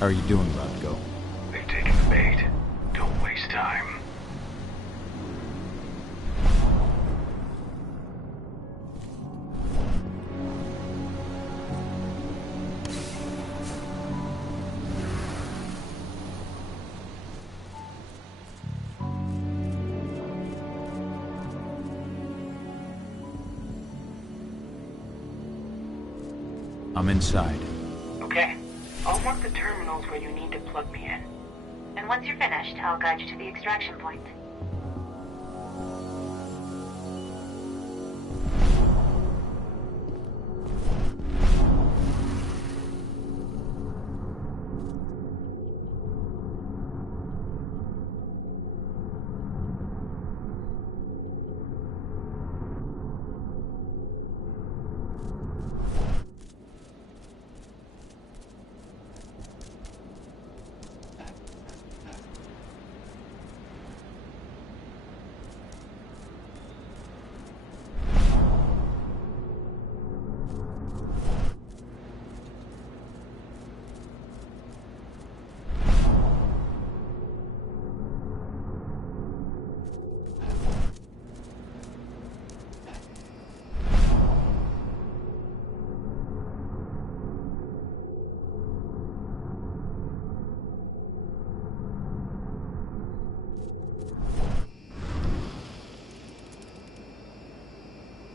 How are you doing, Rodko? They've taken the bait. Don't waste time. I'm inside. Okay. I'll mark the terminals where you need to plug me in. And once you're finished, I'll guide you to the extraction point.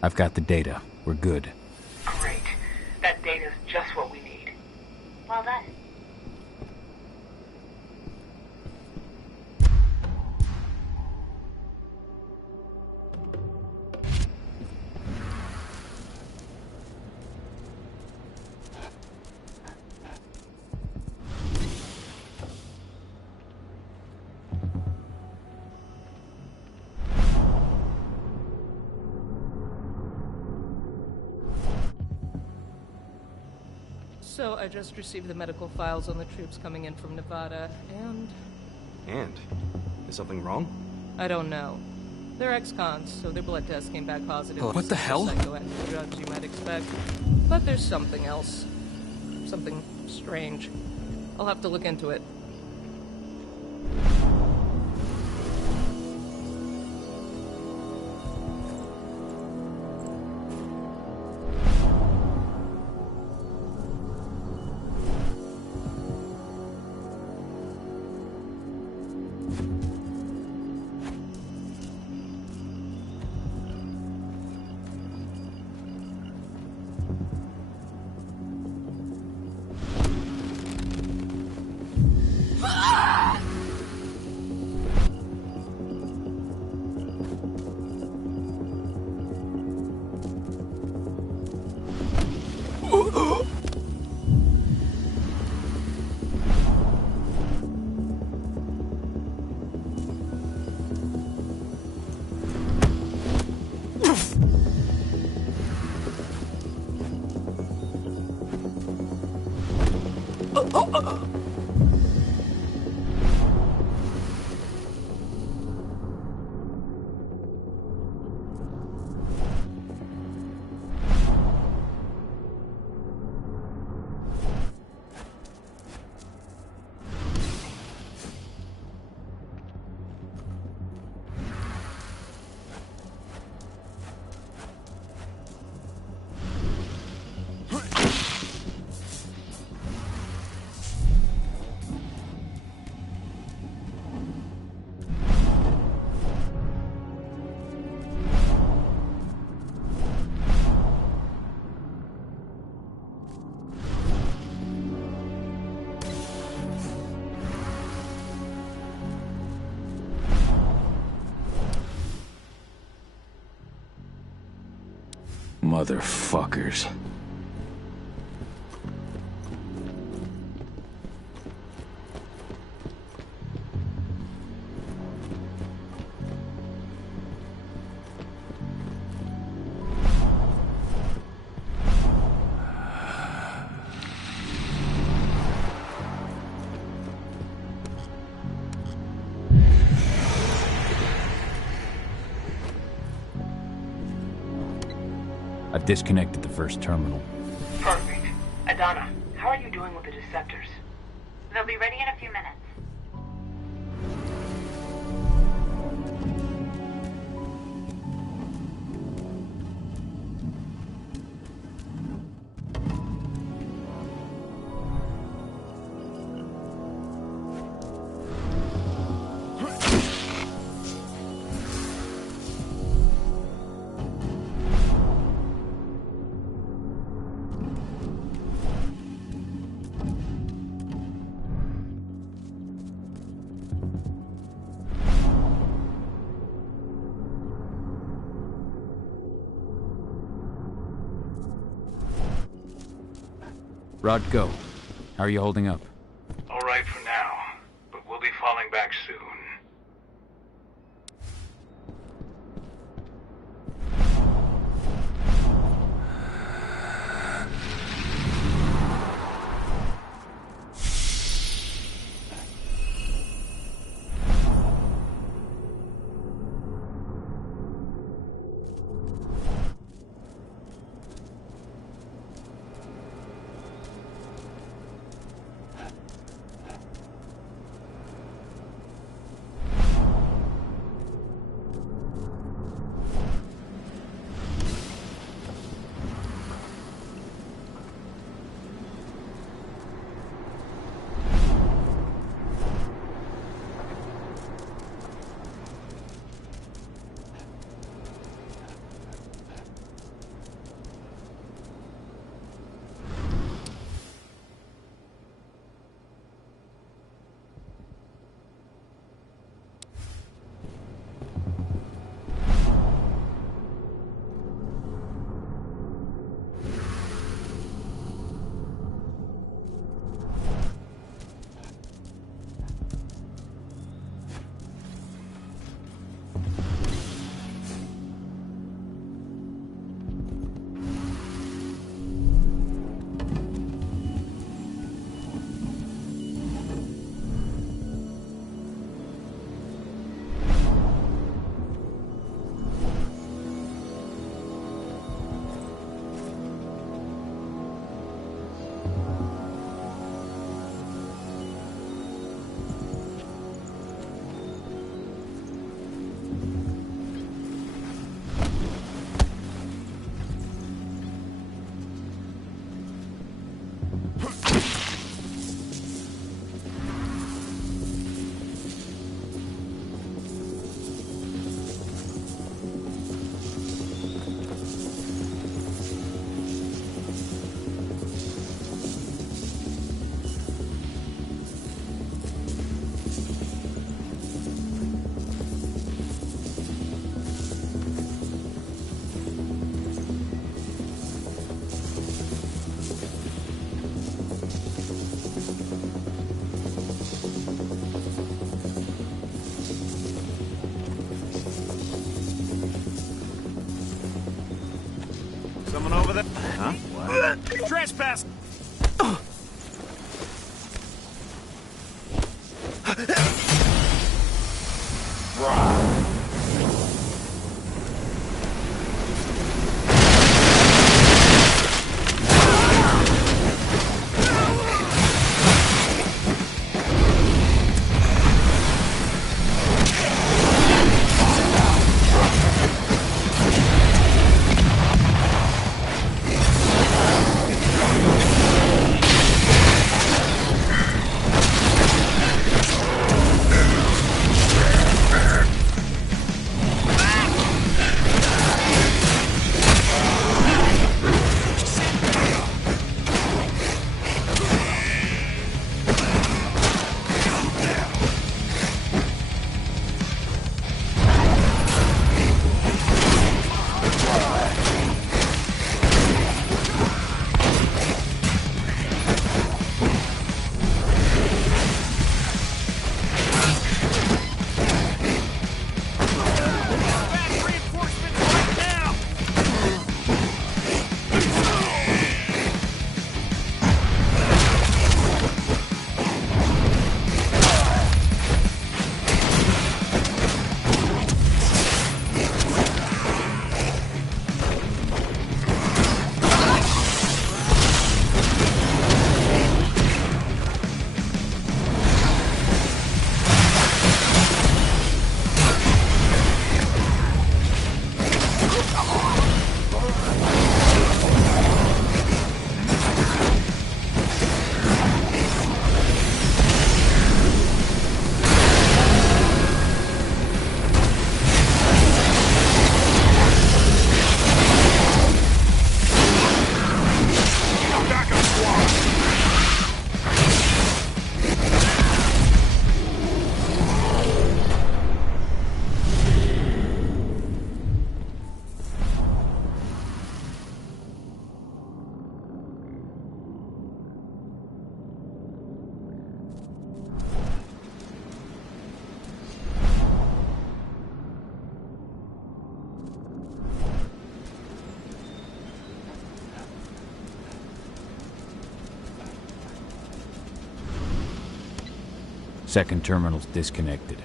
I've got the data. We're good. Great. That data's just what we need. Well done. So I just received the medical files on the troops coming in from Nevada, and... And? Is something wrong? I don't know. They're ex-cons, so their blood test came back positive. What the hell? Psychoactive drugs you might expect. But there's something else. Something strange. I'll have to look into it. Motherfuckers. disconnected the first terminal. Perfect. Adana, how are you doing with the Deceptors? They'll be ready in a few minutes. Rodko, how are you holding up? All right for now, but we'll be falling back soon. Someone over there? Huh? What? Trespass! Second terminal's disconnected.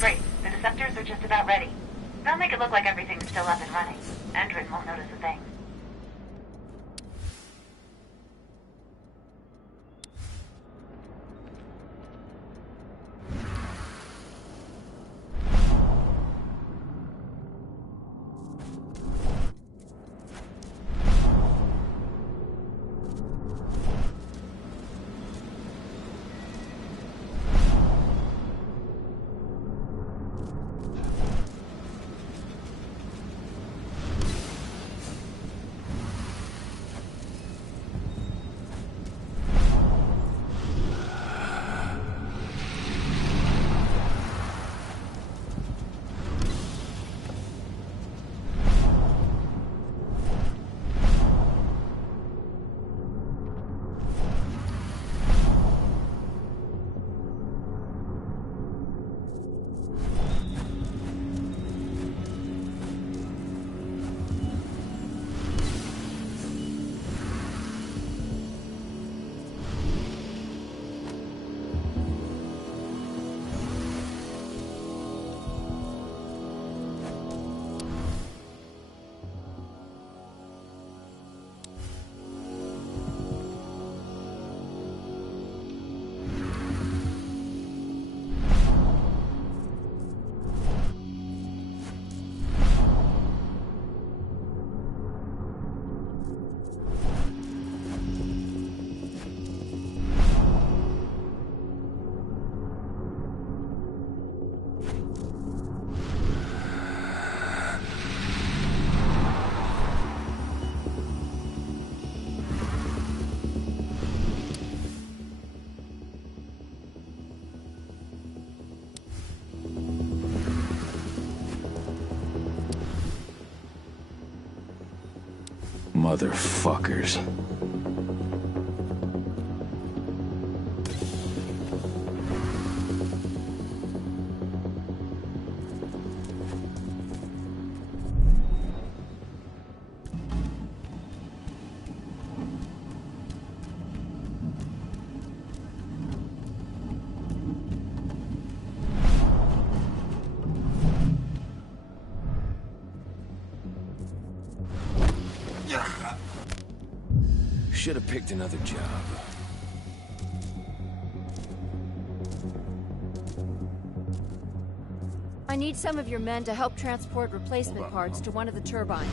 Great. The deceptors are just about ready. They'll make it look like everything's still up and running. Endrin won't notice a thing. Motherfuckers. Should have picked another job. I need some of your men to help transport replacement parts to one of the turbines.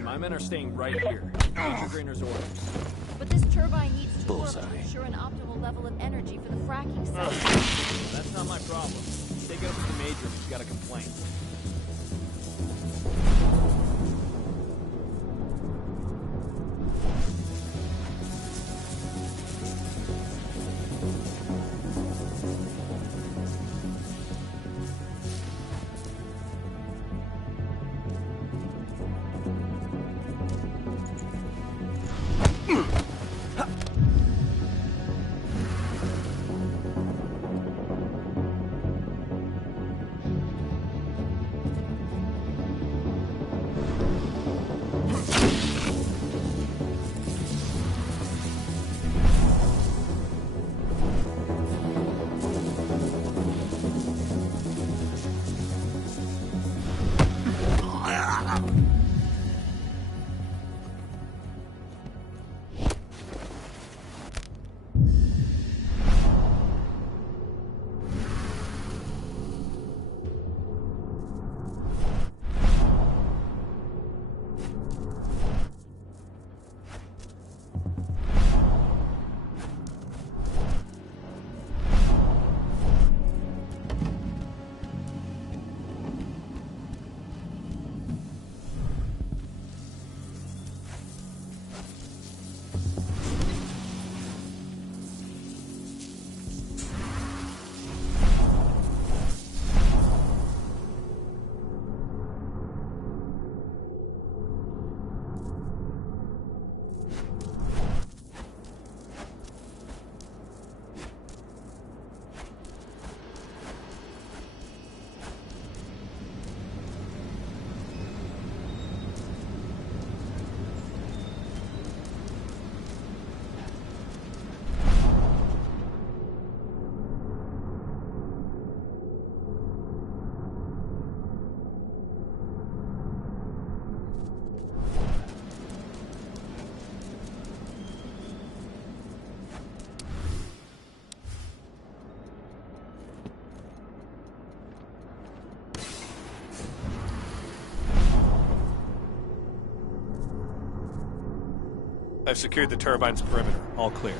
My men are staying right here. Major Grainer's orders. But this turbine needs to Bullseye. work to ensure an optimal level of energy for the fracking cycle. That's not my problem. Take it up with the Major if you've got a complaint. I've secured the turbine's perimeter. All clear.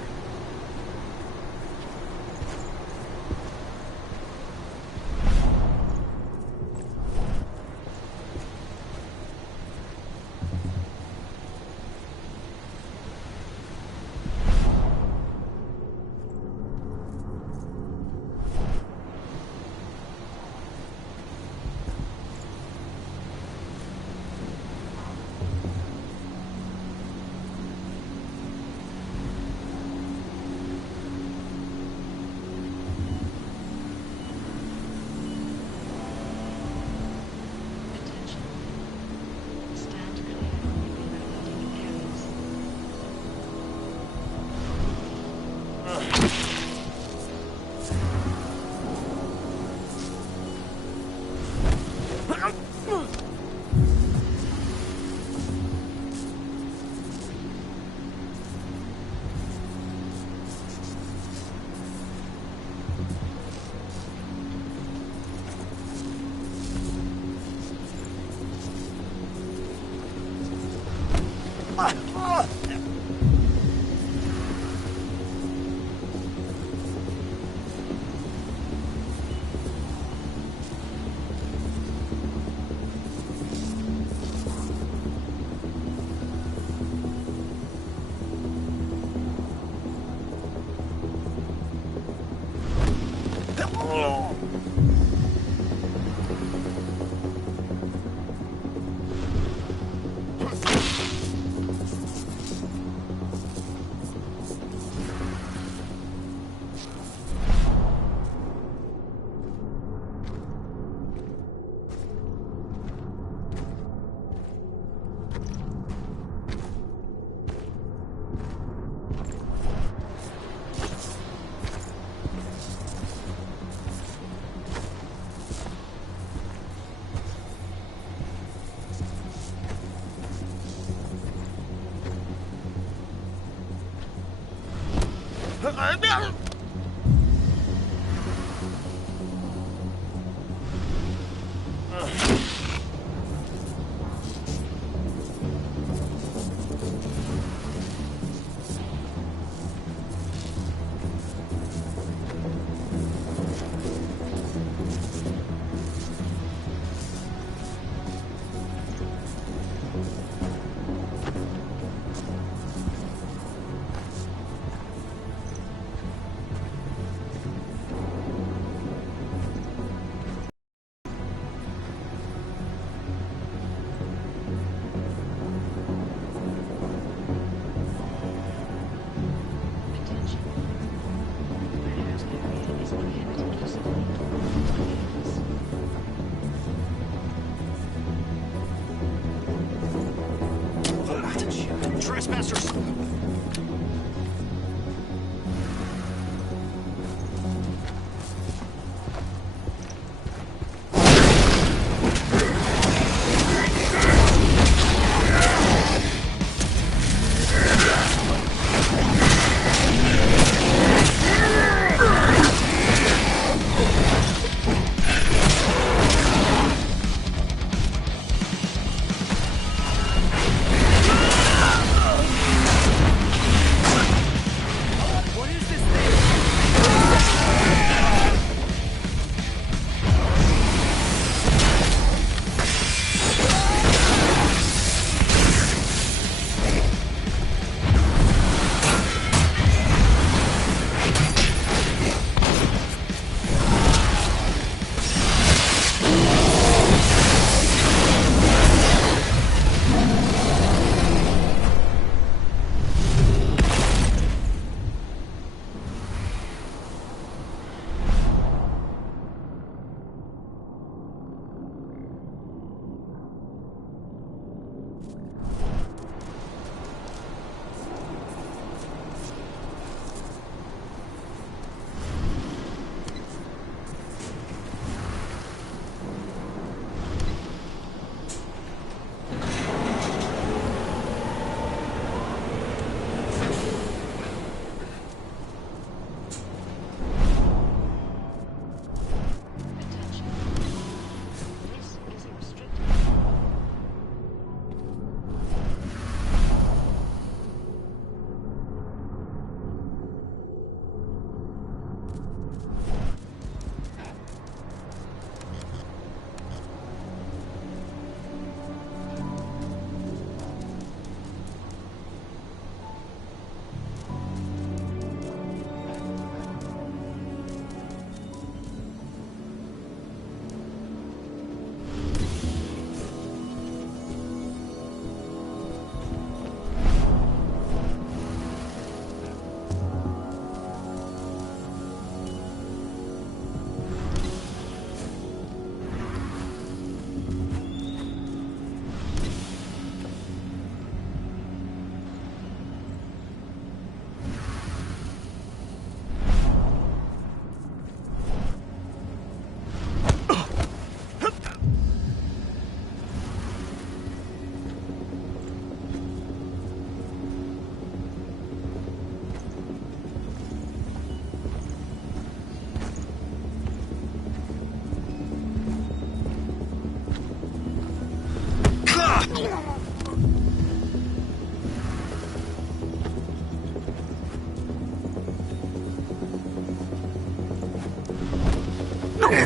One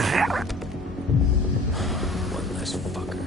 less fucker.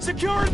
Secured!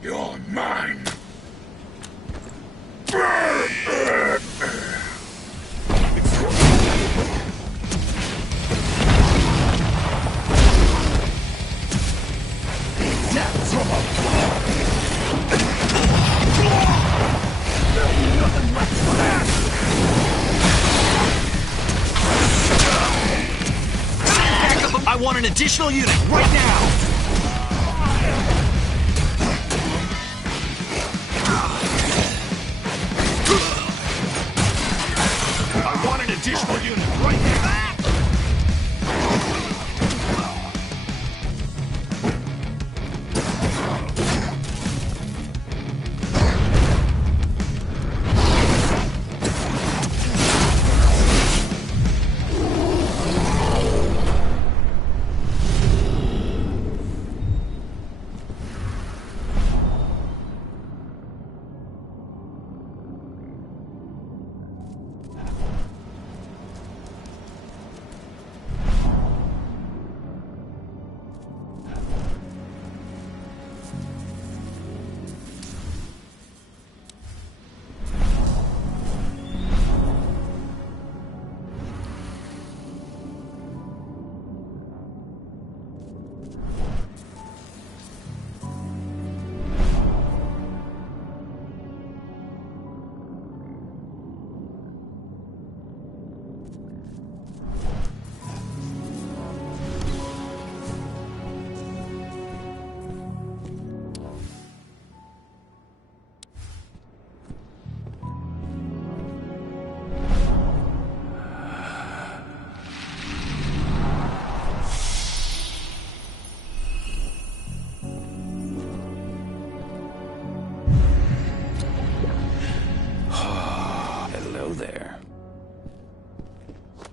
You're mine. I want an additional unit right now! I want an additional unit right now!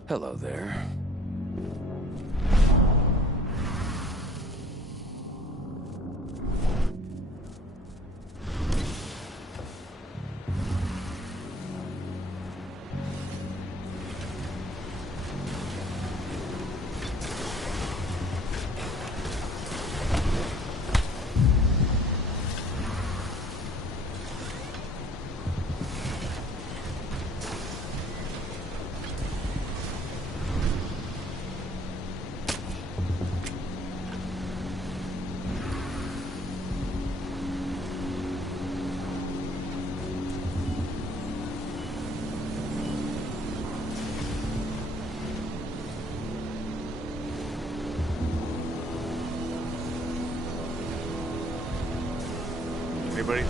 Hello there. Anybody?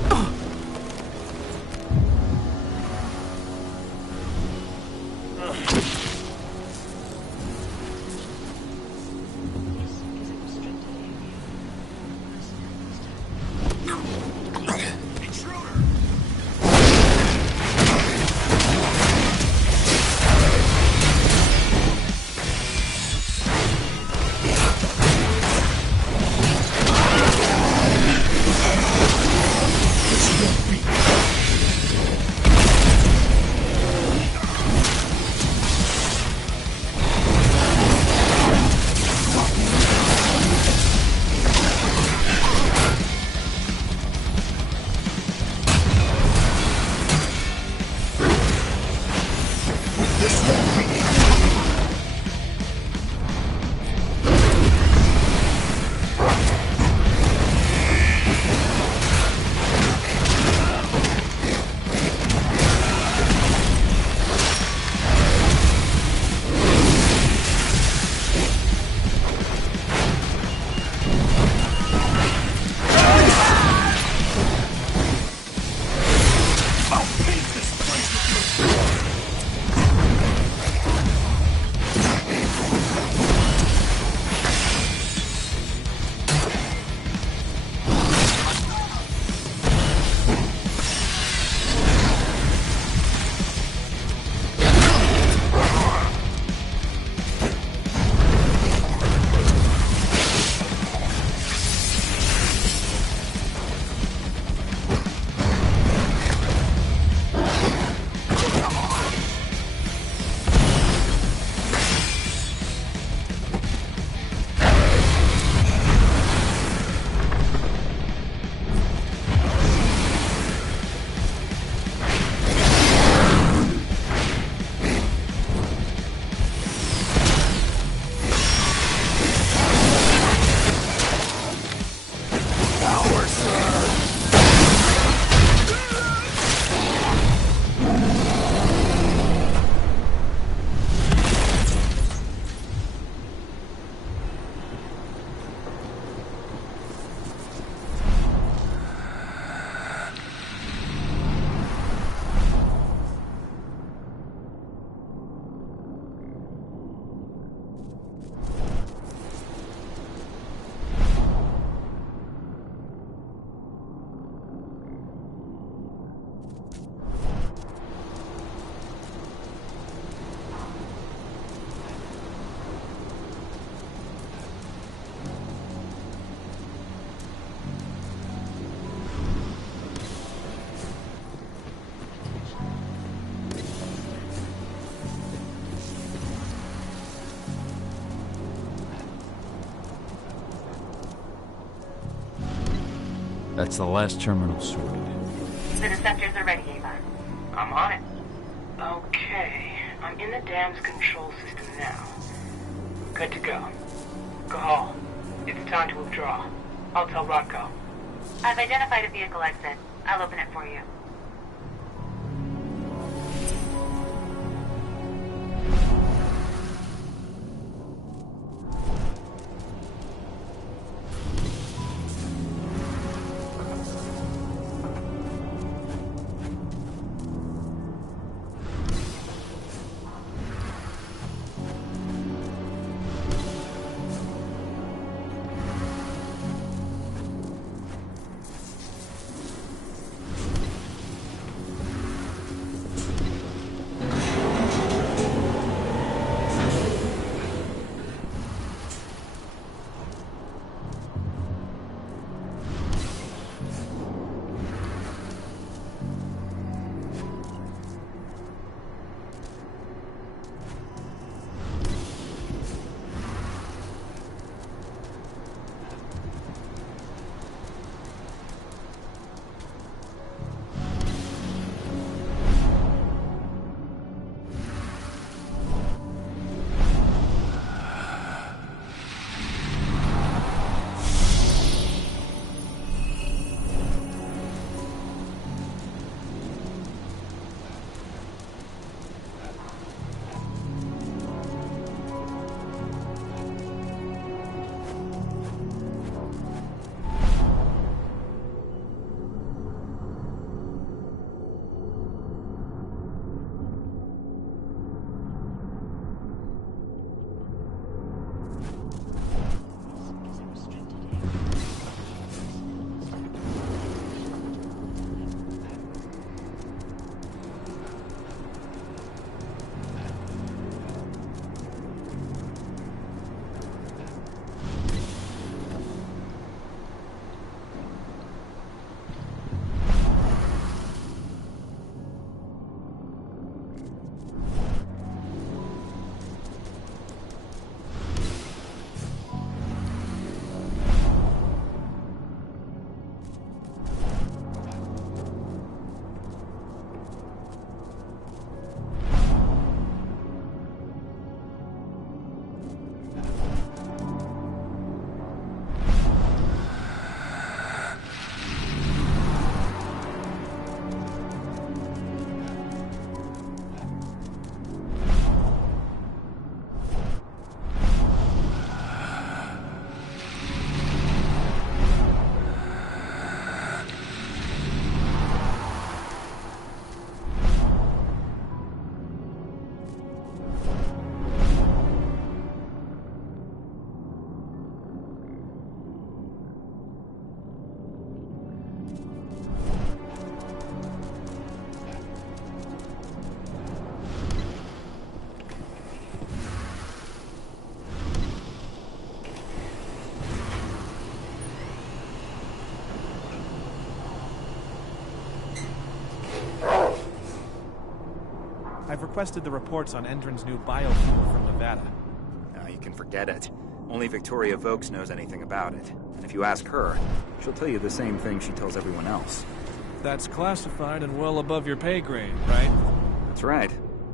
That's the last terminal sorted. The Deceptors are ready, Ava. I'm on it. Okay, I'm in the dam's control system now. Good to go. Go. It's time to withdraw. I'll tell Rodko. I've identified a vehicle exit. I'll open it for you. I've requested the reports on Endron's new biofuel from Nevada. No, you can forget it. Only Victoria Vokes knows anything about it. And if you ask her, she'll tell you the same thing she tells everyone else. That's classified and well above your pay grade, right? That's right.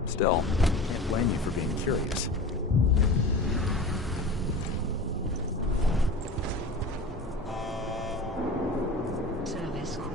Still, can't blame you for being curious. Service call.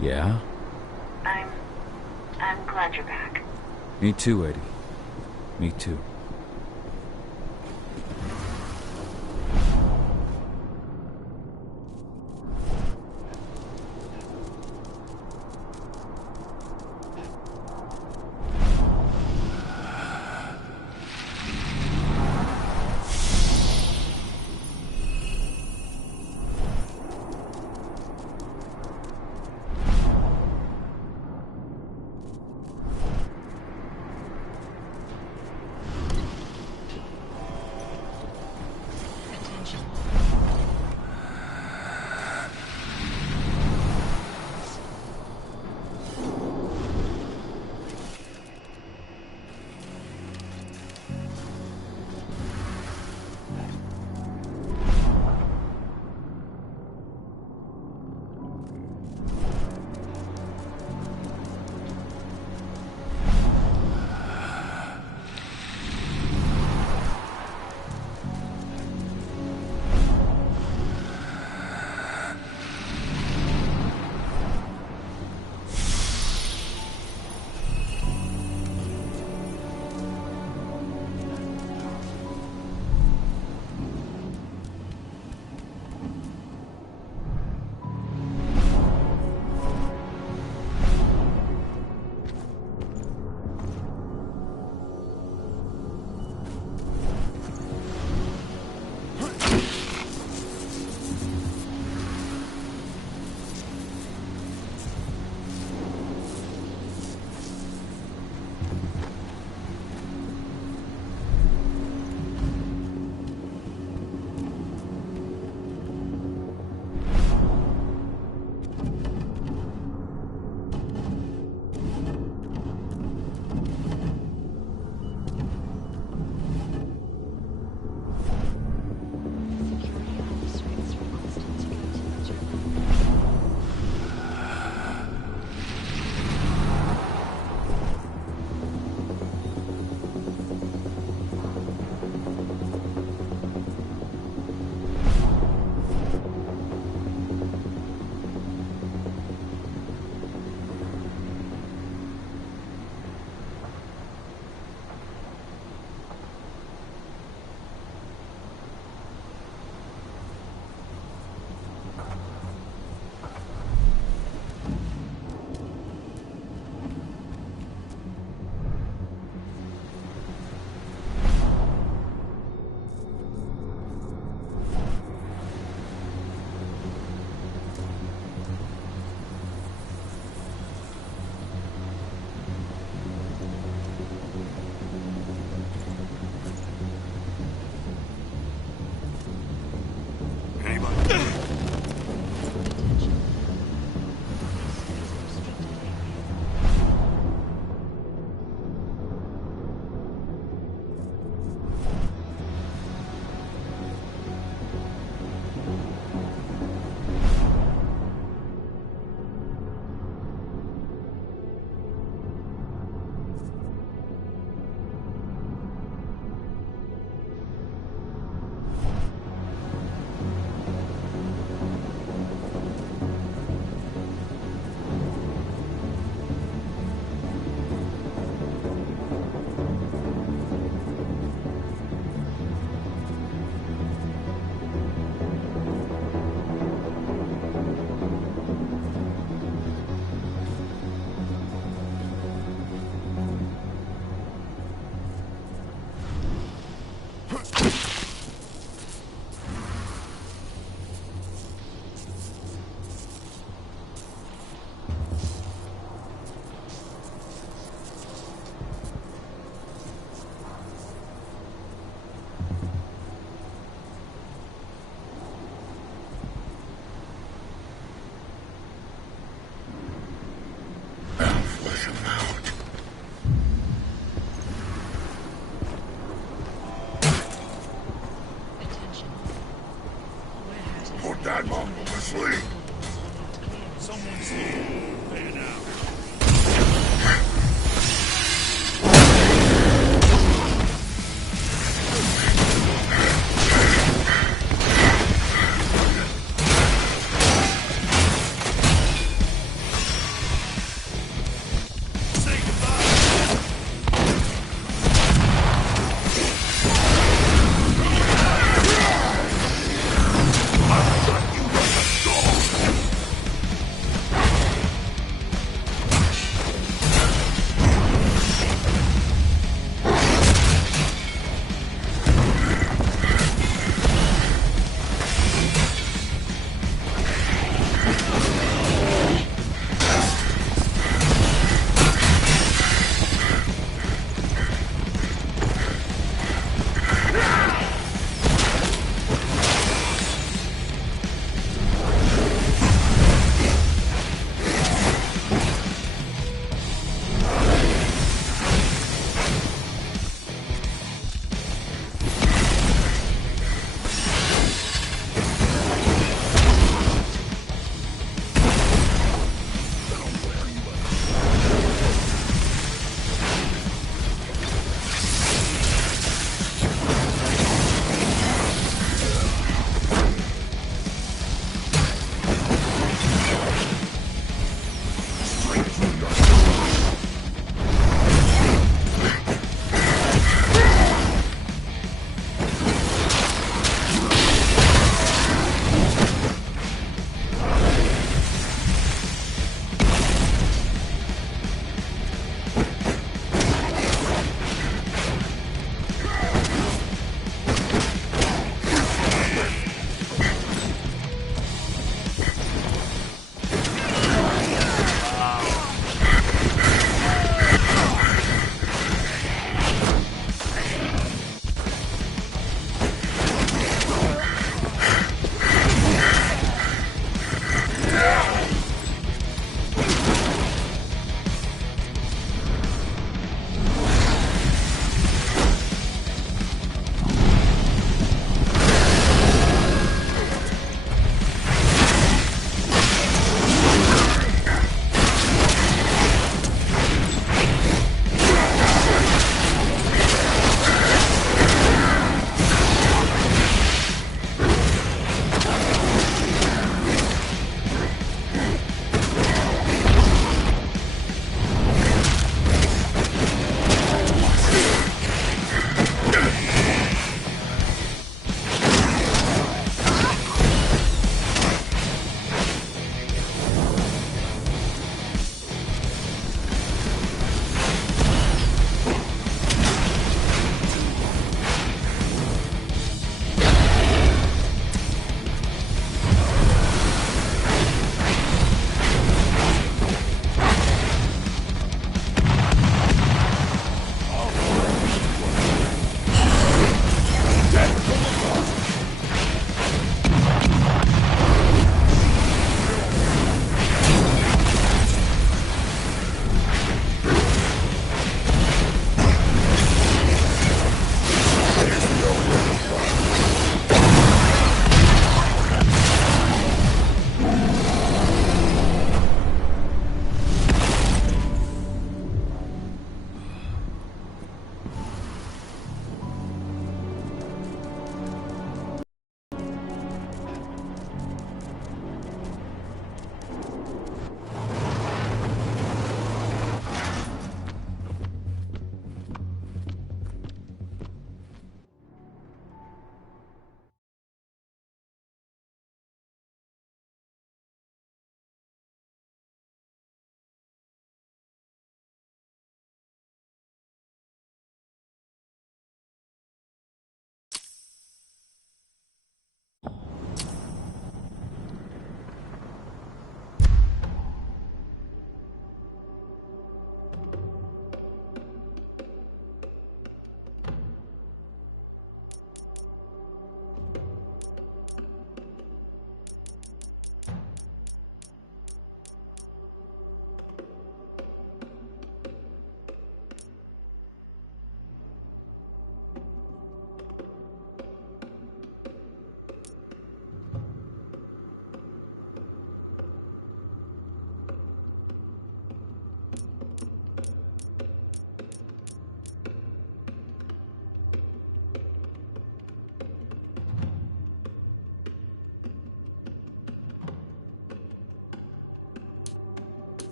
Yeah? I'm glad you're back. Me too, Eddie. Me too.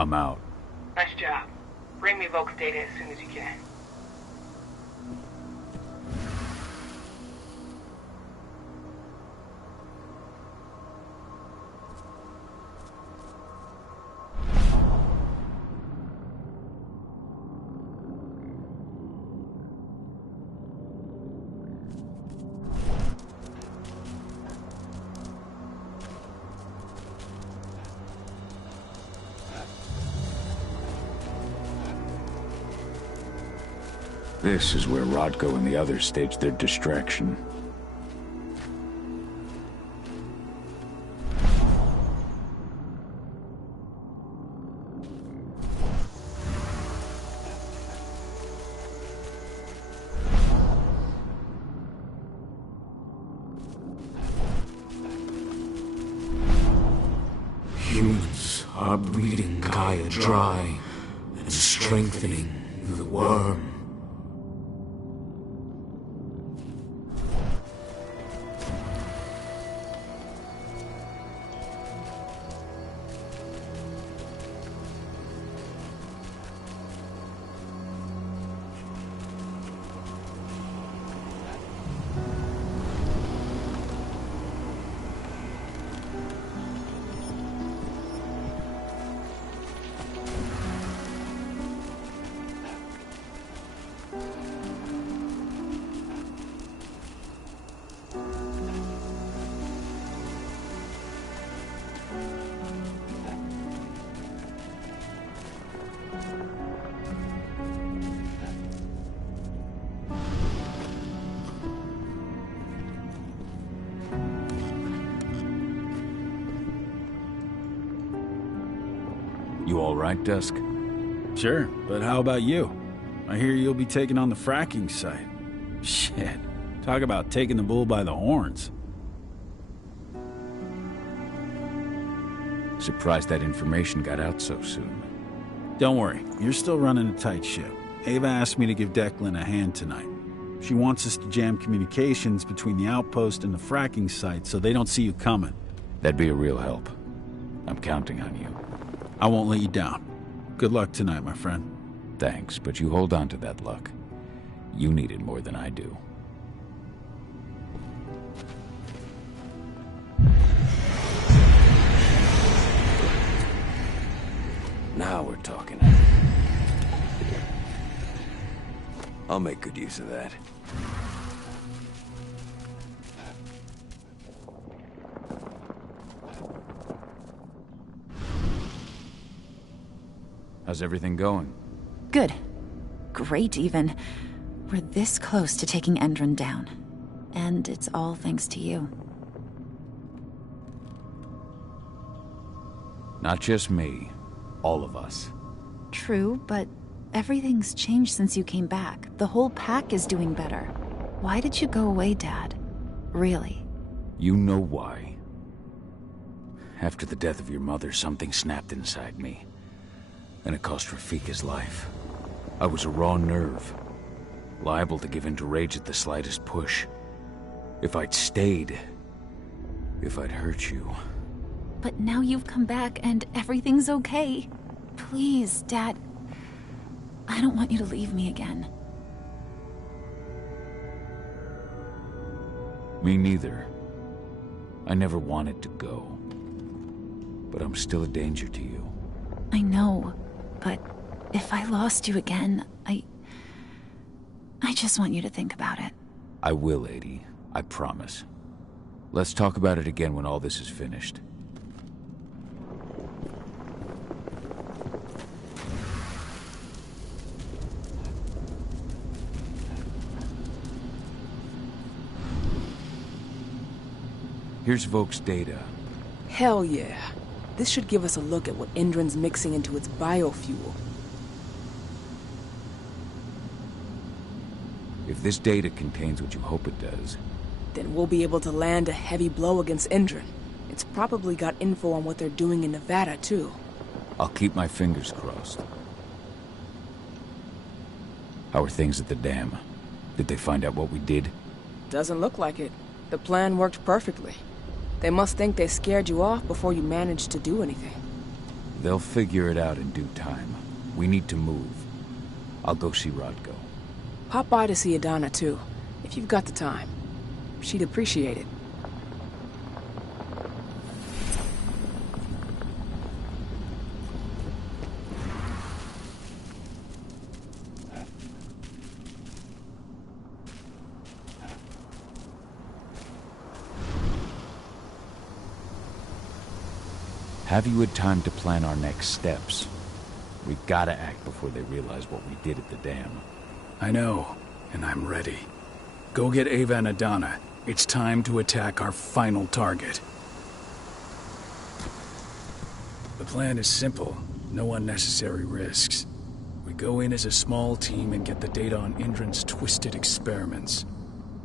I'm out. Nice job. Bring me Volk's data as soon as you can. This is where Rodko and the others staged their distraction. Humans are breeding Gaia dry and strengthening the worm. You all right, Dusk? Sure, but how about you? I hear you'll be taking on the fracking site. Shit. Talk about taking the bull by the horns. Surprised that information got out so soon. Don't worry, you're still running a tight ship. Ava asked me to give Declan a hand tonight. She wants us to jam communications between the outpost and the fracking site so they don't see you coming. That'd be a real help. I'm counting on you. I won't let you down. Good luck tonight, my friend. Thanks, but you hold on to that luck. You need it more than I do. Now we're talking. I'll make good use of that. How's everything going? Good. Great, even. We're this close to taking Endron down. And it's all thanks to you. Not just me. All of us. True, but everything's changed since you came back. The whole pack is doing better. Why did you go away, Dad? Really? You know why. After the death of your mother, something snapped inside me. And it cost Rafik his life. I was a raw nerve, liable to give in to rage at the slightest push. If I'd stayed, if I'd hurt you. But now you've come back and everything's okay. Please, Dad. I don't want you to leave me again. Me neither. I never wanted to go. But I'm still a danger to you. I know. But if I lost you again, I just want you to think about it. I will, Adie. I promise. Let's talk about it again when all this is finished. Here's Volk's data. Hell yeah. This should give us a look at what Endron's mixing into its biofuel. If this data contains what you hope it does, then we'll be able to land a heavy blow against Endron. It's probably got info on what they're doing in Nevada, too. I'll keep my fingers crossed. How are things at the dam? Did they find out what we did? Doesn't look like it. The plan worked perfectly. They must think they scared you off before you managed to do anything. They'll figure it out in due time. We need to move. I'll go see Rodko. Pop by to see Adana, too, if you've got the time. She'd appreciate it. Have you had time to plan our next steps? We've gotta act before they realize what we did at the dam. I know, and I'm ready. Go get Ava and Adana. It's time to attack our final target. The plan is simple. No unnecessary risks. We go in as a small team and get the data on Indran's twisted experiments.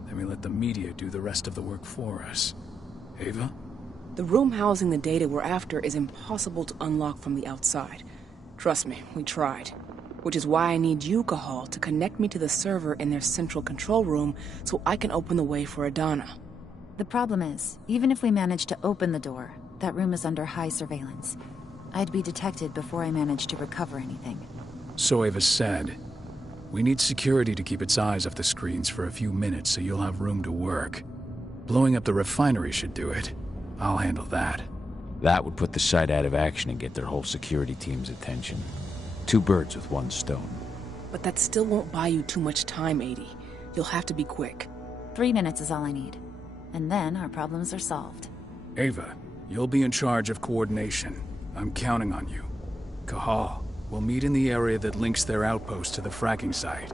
Then we let the media do the rest of the work for us. Ava? The room housing the data we're after is impossible to unlock from the outside. Trust me, we tried. Which is why I need you, Cahal, to connect me to the server in their central control room so I can open the way for Adana. The problem is, even if we manage to open the door, that room is under high surveillance. I'd be detected before I manage to recover anything. So Ava said. We need security to keep its eyes off the screens for a few minutes so you'll have room to work. Blowing up the refinery should do it. I'll handle that. That would put the site out of action and get their whole security team's attention. 2 birds with 1 stone. But that still won't buy you too much time, 80. You'll have to be quick. 3 minutes is all I need. And then our problems are solved. Ava, you'll be in charge of coordination. I'm counting on you. Cahal, we'll meet in the area that links their outpost to the fracking site.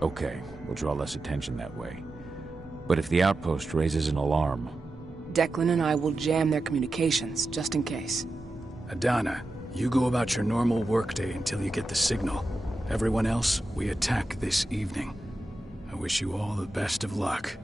Okay, we'll draw less attention that way. But if the outpost raises an alarm... Declan and I will jam their communications, just in case. Adana, you go about your normal workday until you get the signal. Everyone else, we attack this evening. I wish you all the best of luck.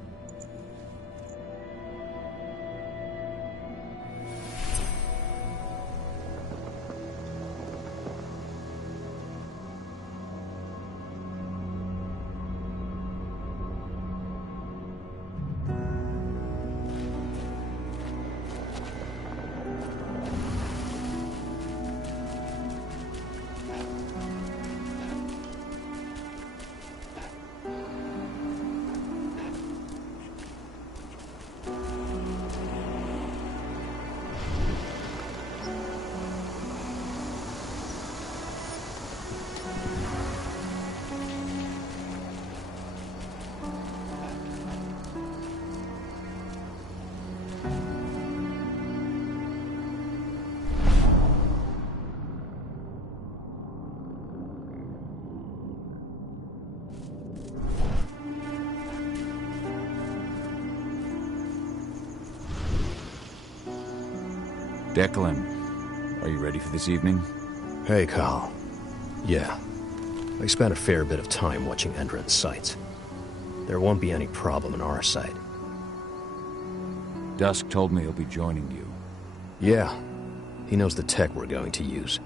Declan, are you ready for this evening? Hey, Kyle. Yeah. I spent a fair bit of time watching Endron's sites. There won't be any problem on our side. Dusk told me he'll be joining you. Yeah. He knows the tech we're going to use.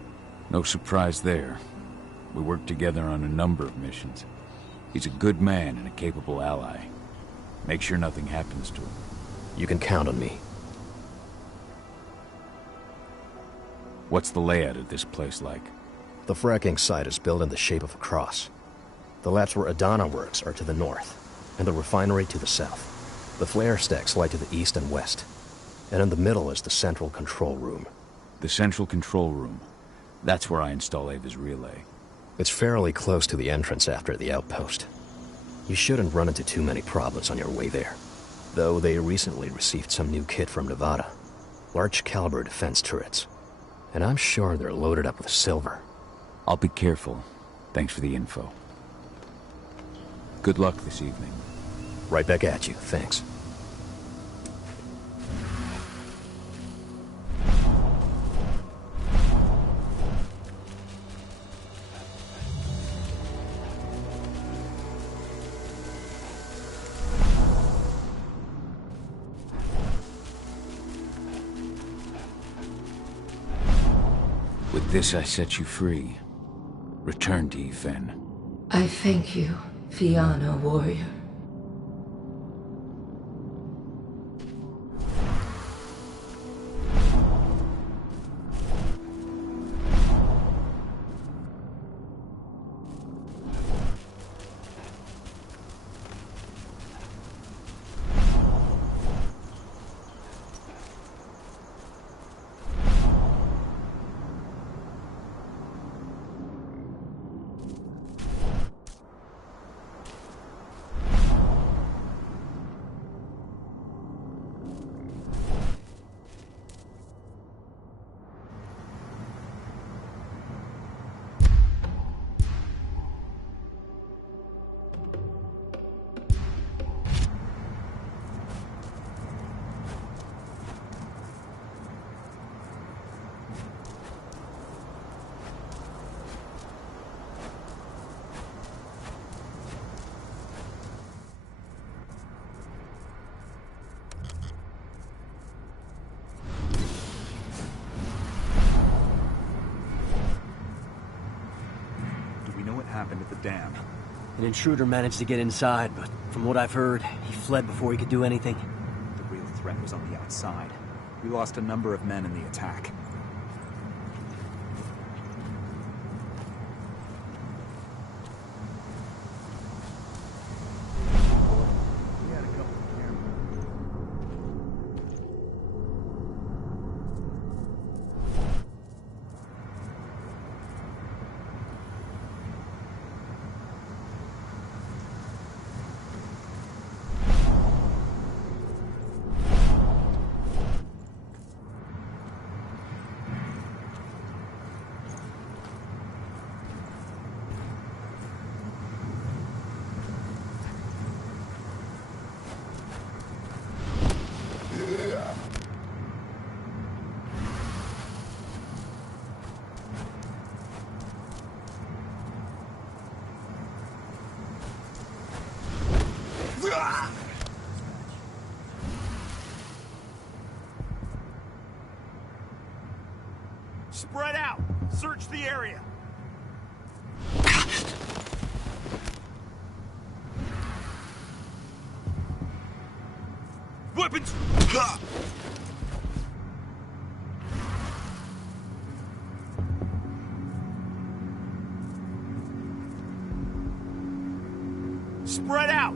No surprise there. We worked together on a number of missions. He's a good man and a capable ally. Make sure nothing happens to him. You can count on me. What's the layout of this place like? The fracking site is built in the shape of a cross. The labs where Adana works are to the north, and the refinery to the south. The flare stacks lie to the east and west. And in the middle is the central control room. The central control room. That's where I install Ava's relay. It's fairly close to the entrance after the outpost. You shouldn't run into too many problems on your way there. Though they recently received some new kit from Nevada. Large caliber defense turrets. And I'm sure they're loaded up with silver. I'll be careful. Thanks for the info. Good luck this evening. Right back at you, thanks. With this, I set you free. Return to Yfen. I thank you, Fianna warrior. dam. An intruder managed to get inside, but from what I've heard, he fled before he could do anything. The real threat was on the outside. We lost a number of men in the attack. Spread out! Search the area! Weapons! Spread out!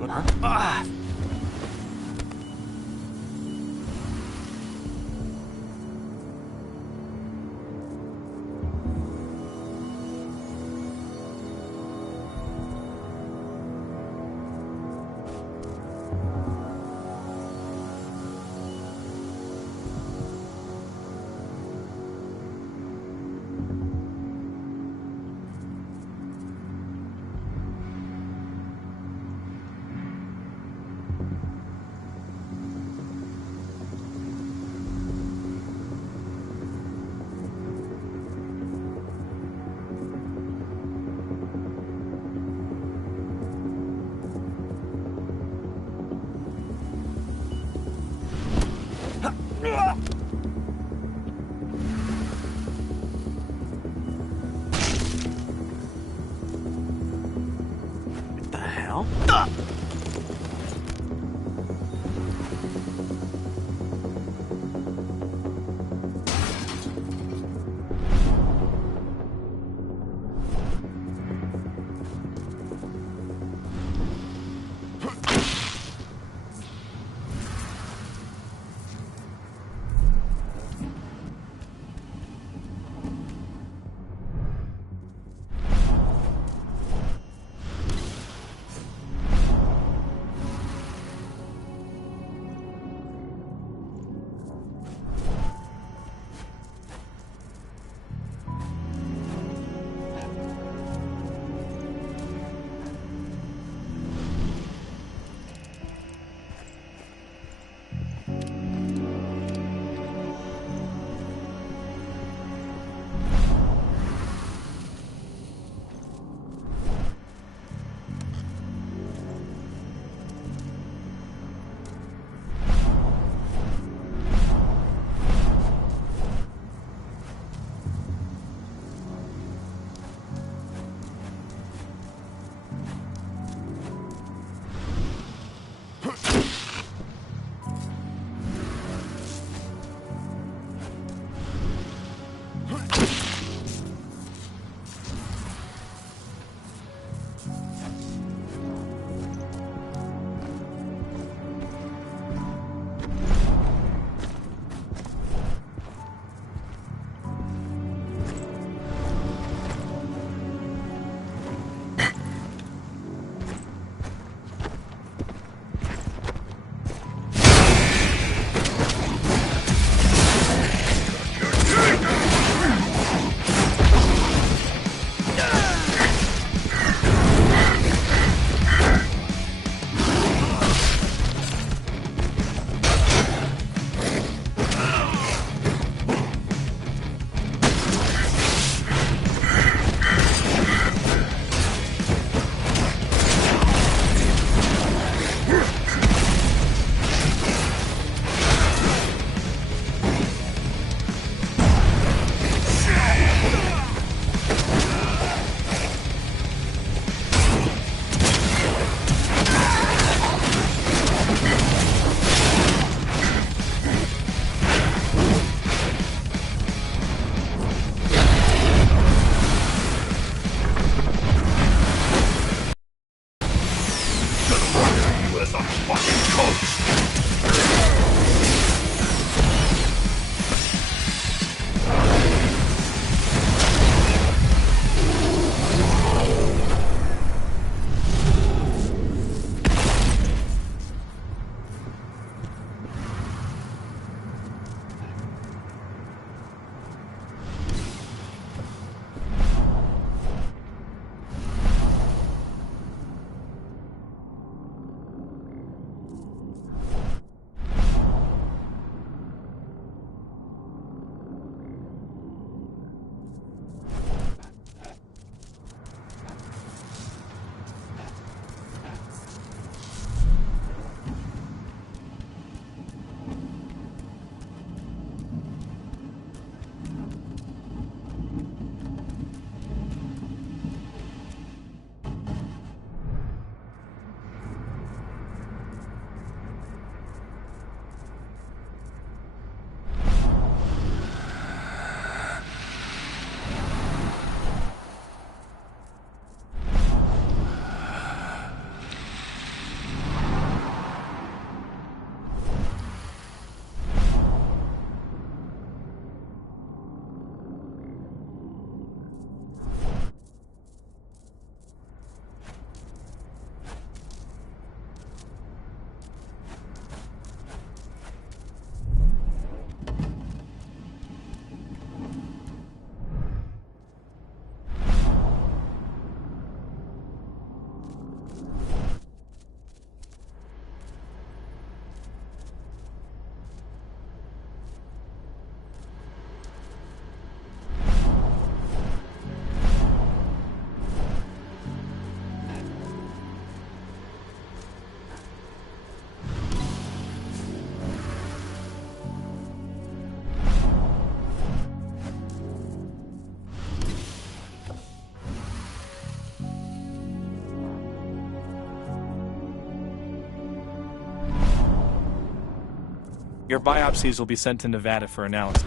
Your biopsies will be sent to Nevada for analysis.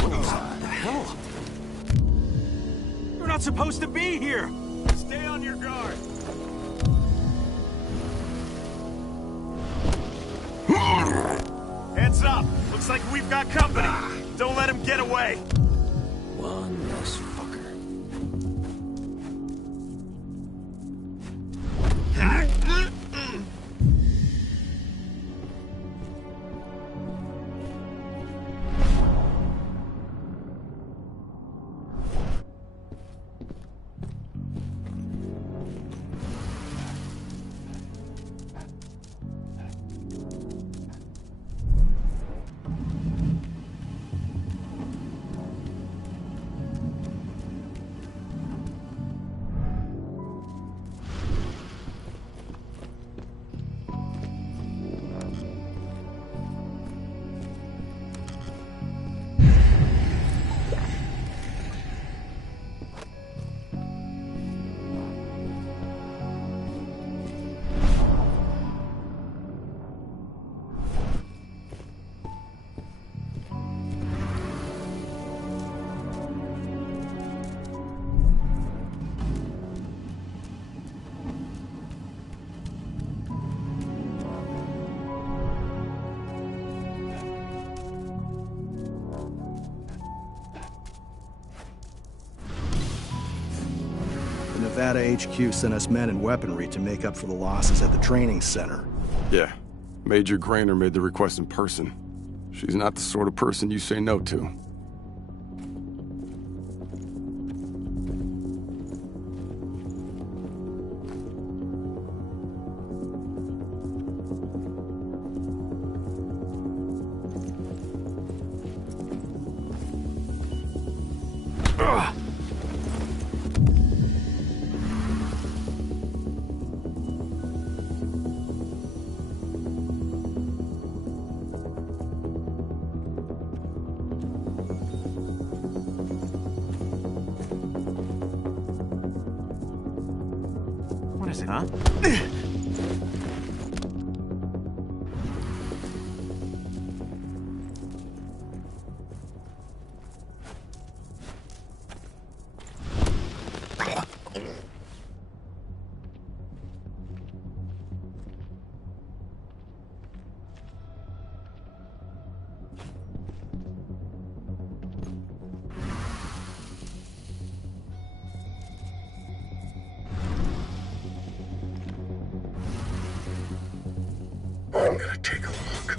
What the hell? You're not supposed to be here! Stay on your guard! Heads up! Looks like we've got company! Don't let him get away! One less fucker. Nevada HQ sent us men and weaponry to make up for the losses at the training center. Yeah. Major Grainer made the request in person. She's not the sort of person you say no to. What is it, huh? I'm gonna take a look.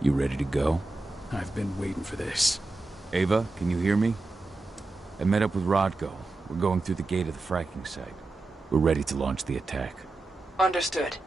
You ready to go? I've been waiting for this. Ava, can you hear me? I met up with Rodko. We're going through the gate of the fracking site. We're ready to launch the attack. Understood.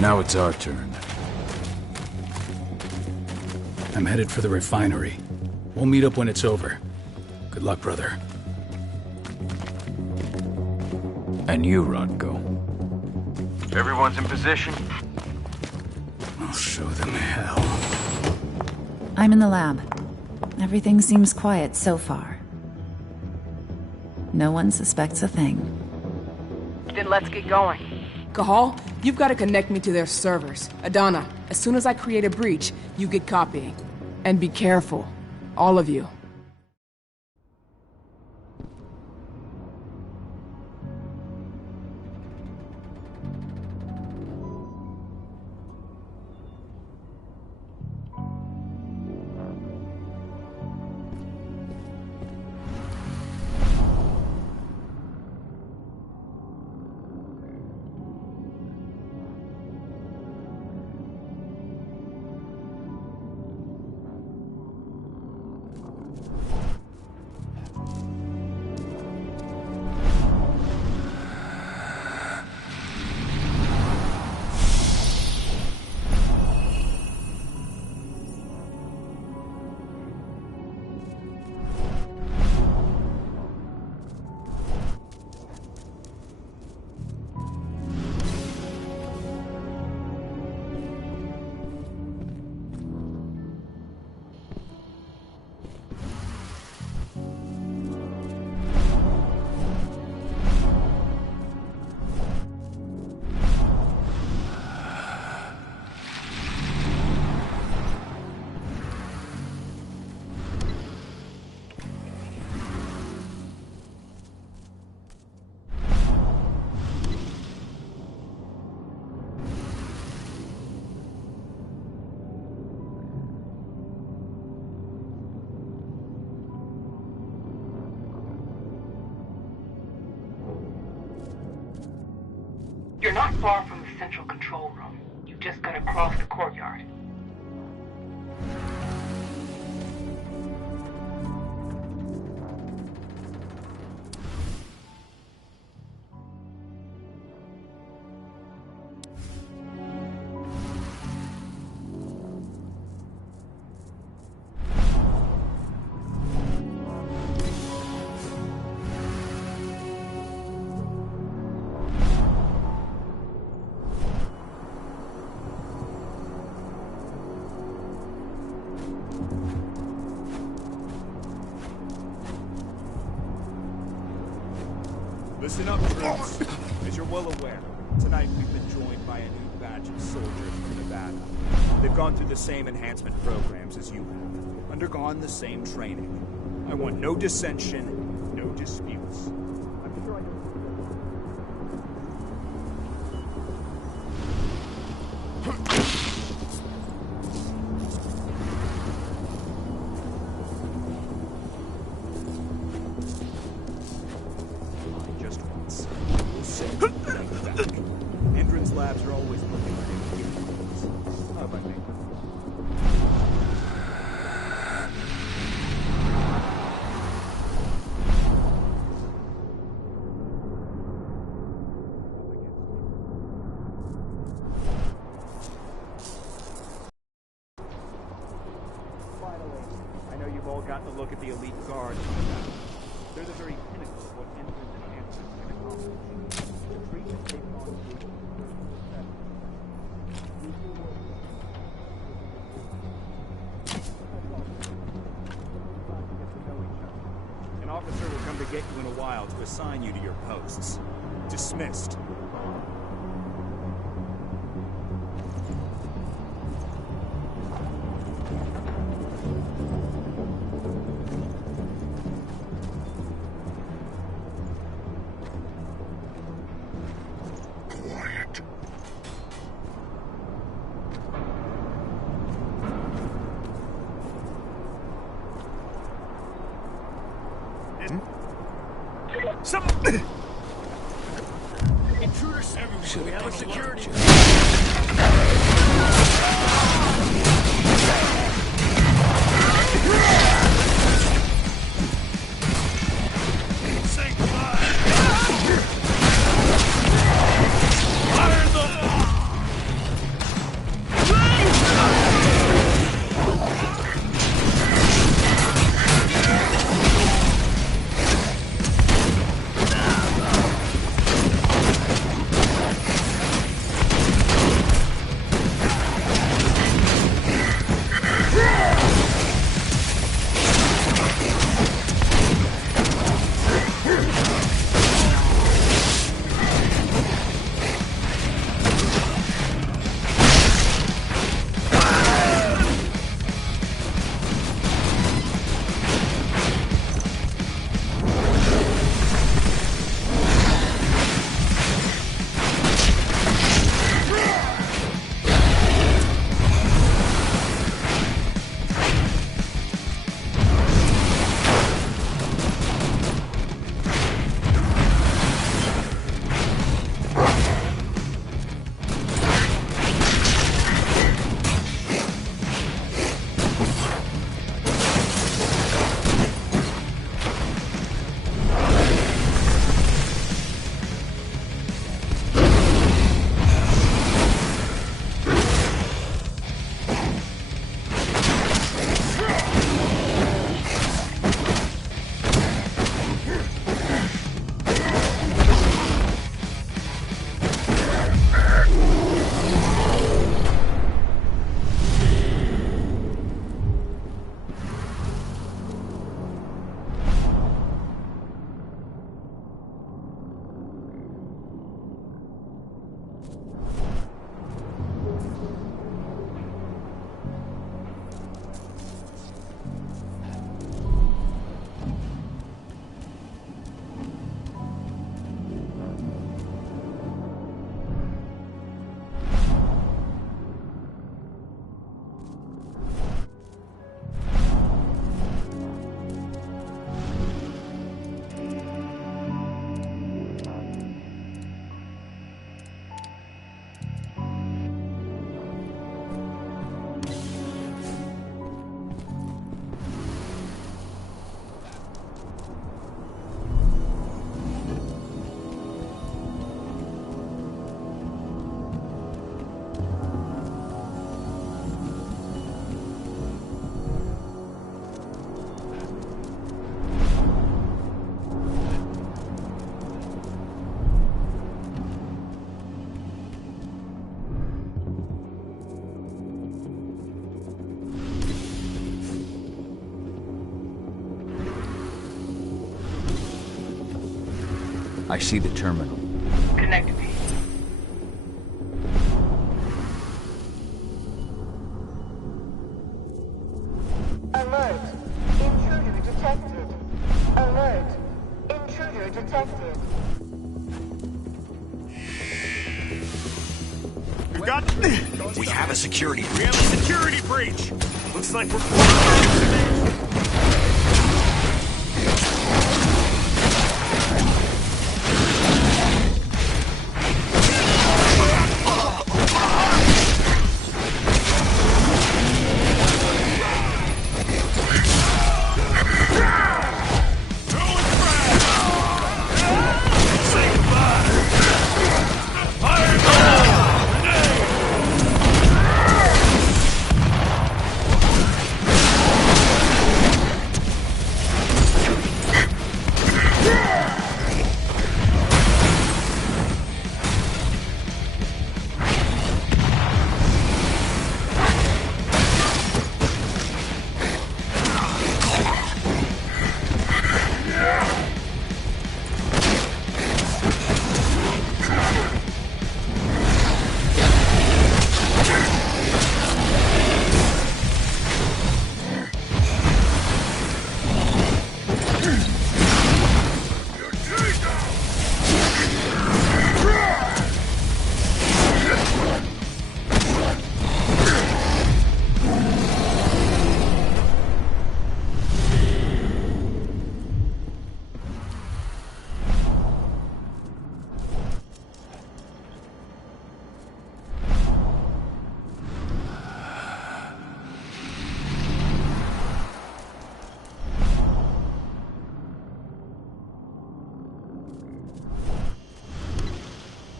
Now it's our turn. I'm headed for the refinery. We'll meet up when it's over. Good luck, brother. And you, Rodko. Everyone's in position? I'll show them hell. I'm in the lab. Everything seems quiet so far. No one suspects a thing. Then let's get going. Cahal, you've got to connect me to their servers. Adana, as soon as I create a breach, you get copying. And be careful. All of you. You're not far from the central control room. You just gotta cross the courtyard. Listen up, troops. As you're well aware, tonight we've been joined by a new batch of soldiers from Nevada. They've gone through the same enhancement programs as you have, undergone the same training. I want no dissension, no disputes. I'm sure I know. Labs are always looking for new things. How about me? Finally, I know you've all gotten a look at the elite guards. They're the very pinnacle of what Endron's enhancements can accomplish. The treatment they've gone through. An officer will come to get you in a while to assign you to your posts. Dismissed. Intruders everywhere. We have a security. Say goodbye. Fire them! I see the terminal. Connected to you. Alert! Intruder detected. Alert! Intruder detected. We have a security breach. We have a security breach! Looks like we're...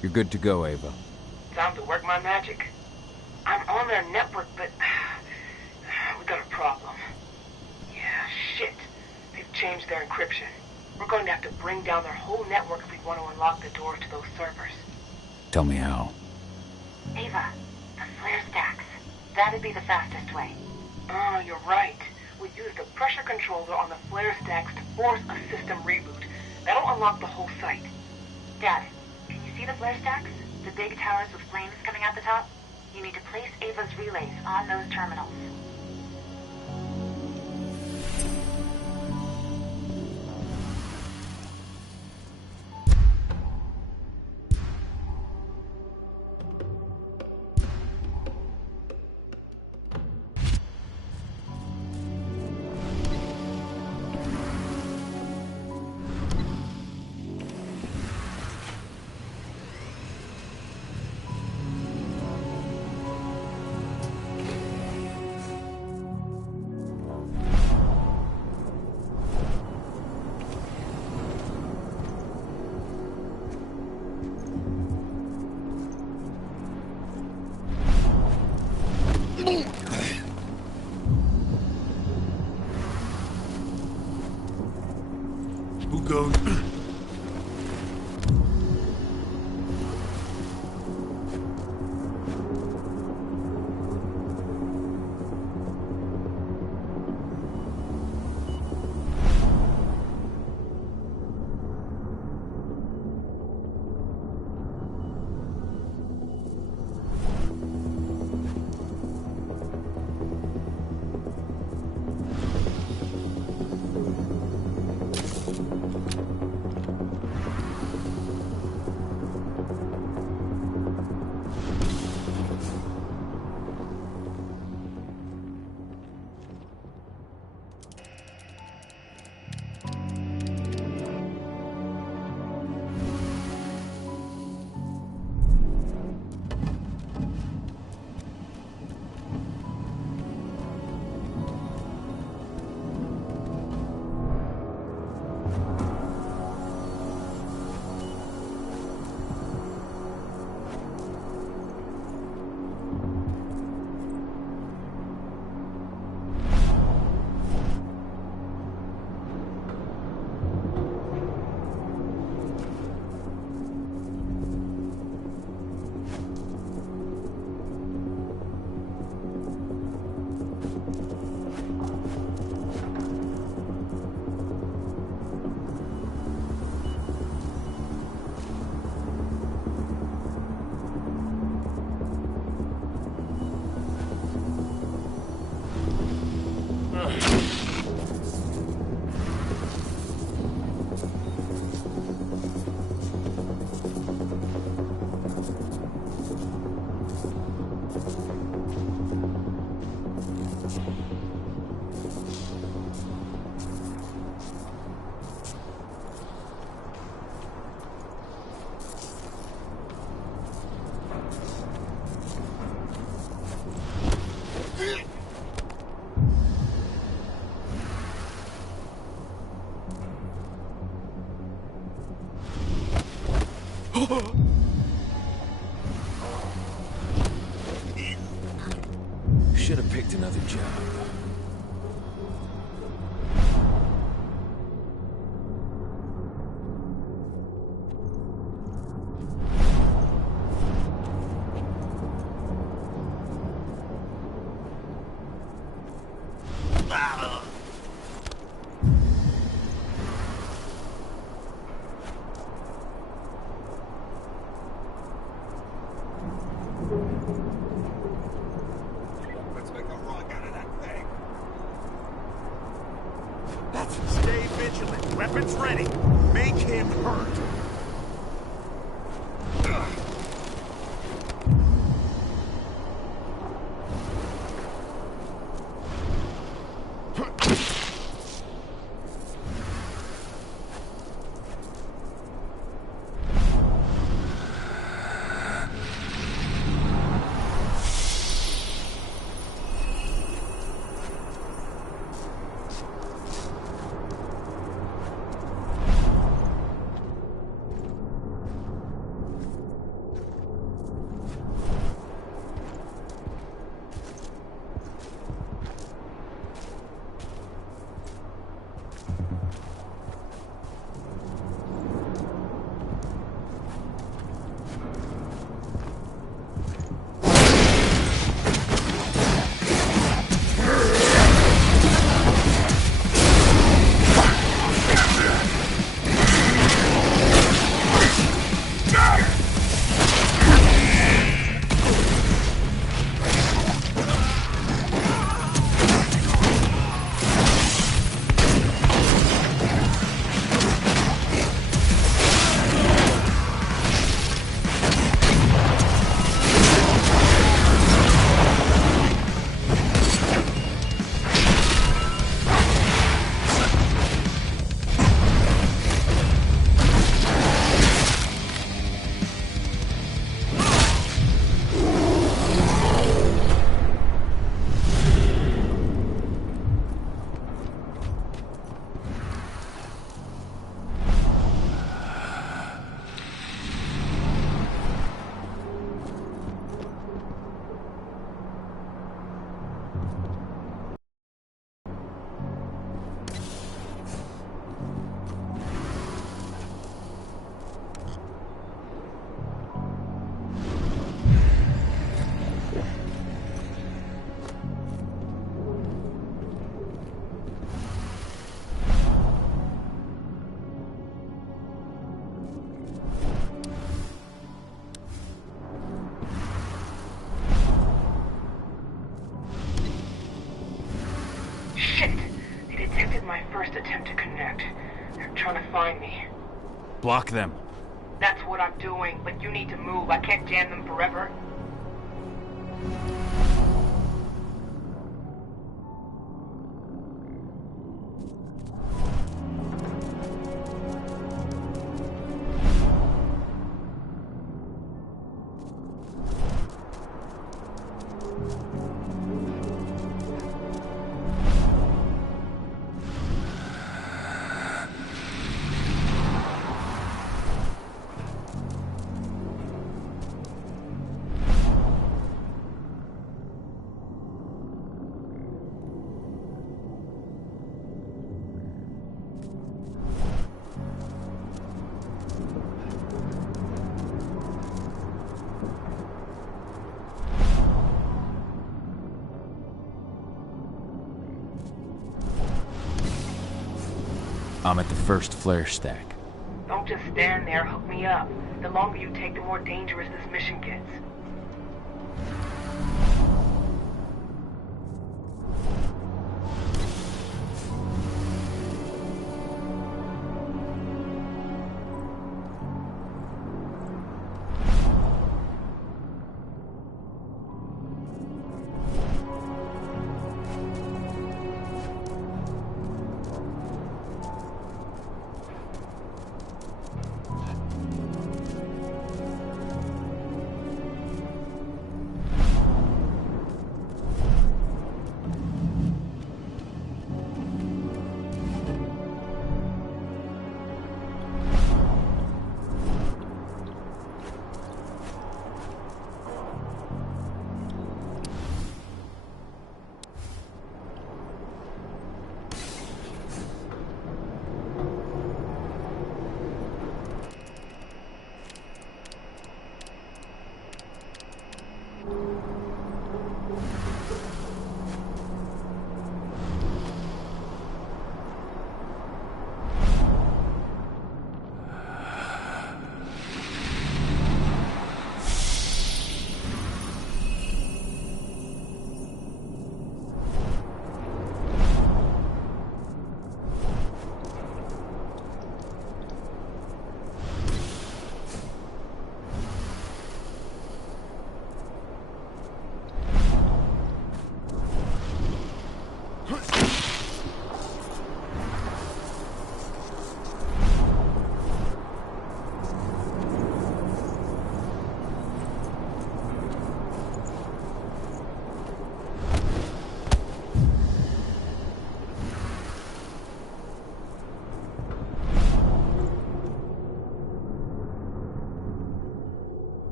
You're good to go, Ava. Time to work my magic. I'm on their network, but we got a problem. Yeah, shit. They've changed their encryption. We're going to have to bring down their whole network if we want to unlock the doors to those servers. Tell me how. Ava, the flare stacks. That'd be the fastest way. Oh, you're right. We use the pressure controller on the flare stacks to force a system reboot. That'll unlock the whole site. Dad, can you see the flare stacks? The big towers with flames coming out the top? You need to place Ava's relays on those terminals. Who goes? Should have picked another job. Let's make a run out of that thing. Stay vigilant. Weapons ready. Make him hurt. My first attempt to connect. They're trying to find me. Block them. That's what I'm doing, but you need to move. I can't jam them forever. I'm at the first flare stack. Don't just stand there, hook me up. The longer you take, the more dangerous this mission gets.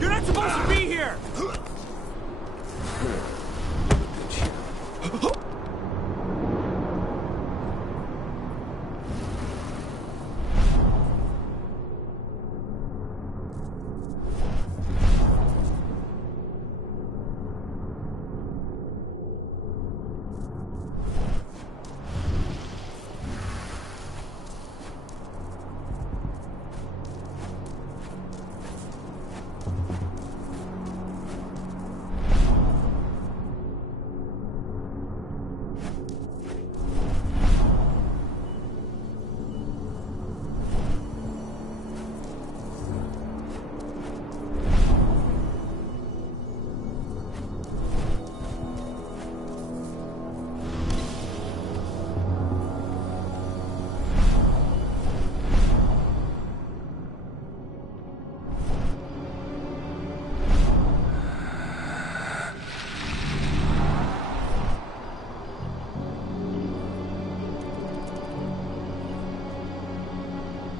You're not supposed to be here!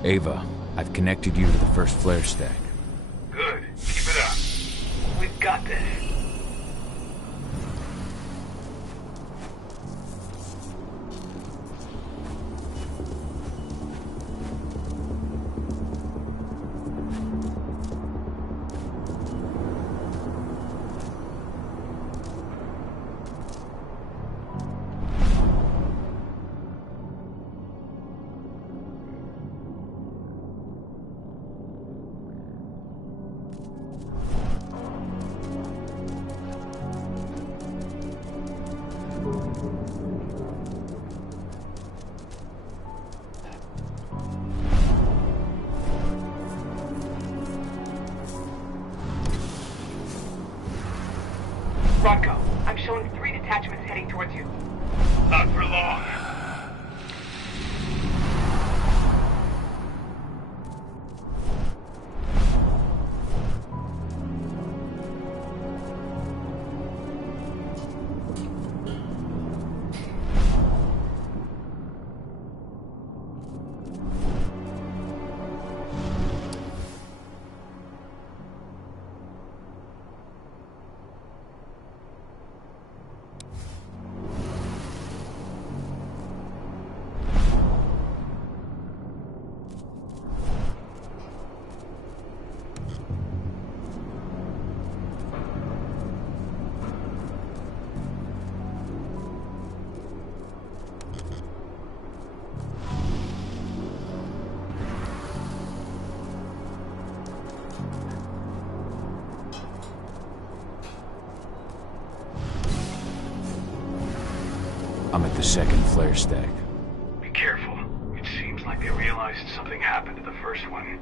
Ava, I've connected you to the first flare stack. Good. Keep it up. We've got this. Rodko, I'm showing 3 detachments heading towards you. Not for long. I'm at the second flare stack. Be careful. It seems like they realized something happened to the first one.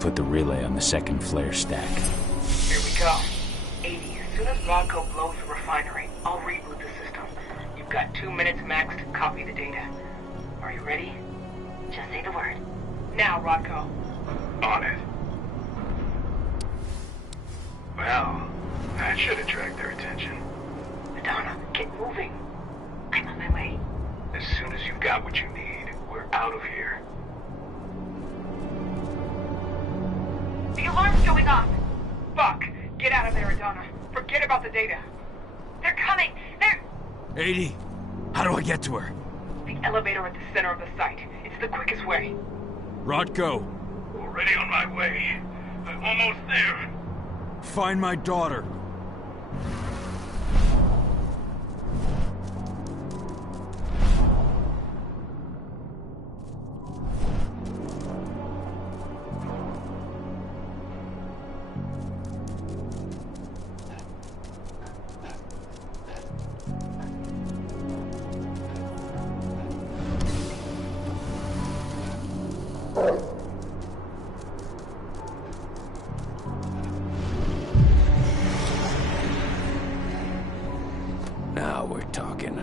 put the relay on the second flare stack. Here we go. 80, as soon as Rodco blows the refinery, I'll reboot the system. You've got 2 minutes max to copy the data. Are you ready? Just say the word. Now, Rodco. On it. Well, that should attract their attention. Madonna, get moving. I'm on my way. As soon as you've got what you need, we're out of here. The alarm's going off. Fuck! Get out of there, Adana. Forget about the data. They're coming. They're... 80. How do I get to her? The elevator at the center of the site. It's the quickest way. Rodko. Already on my way. I'm almost there. Find my daughter. Now we're talking.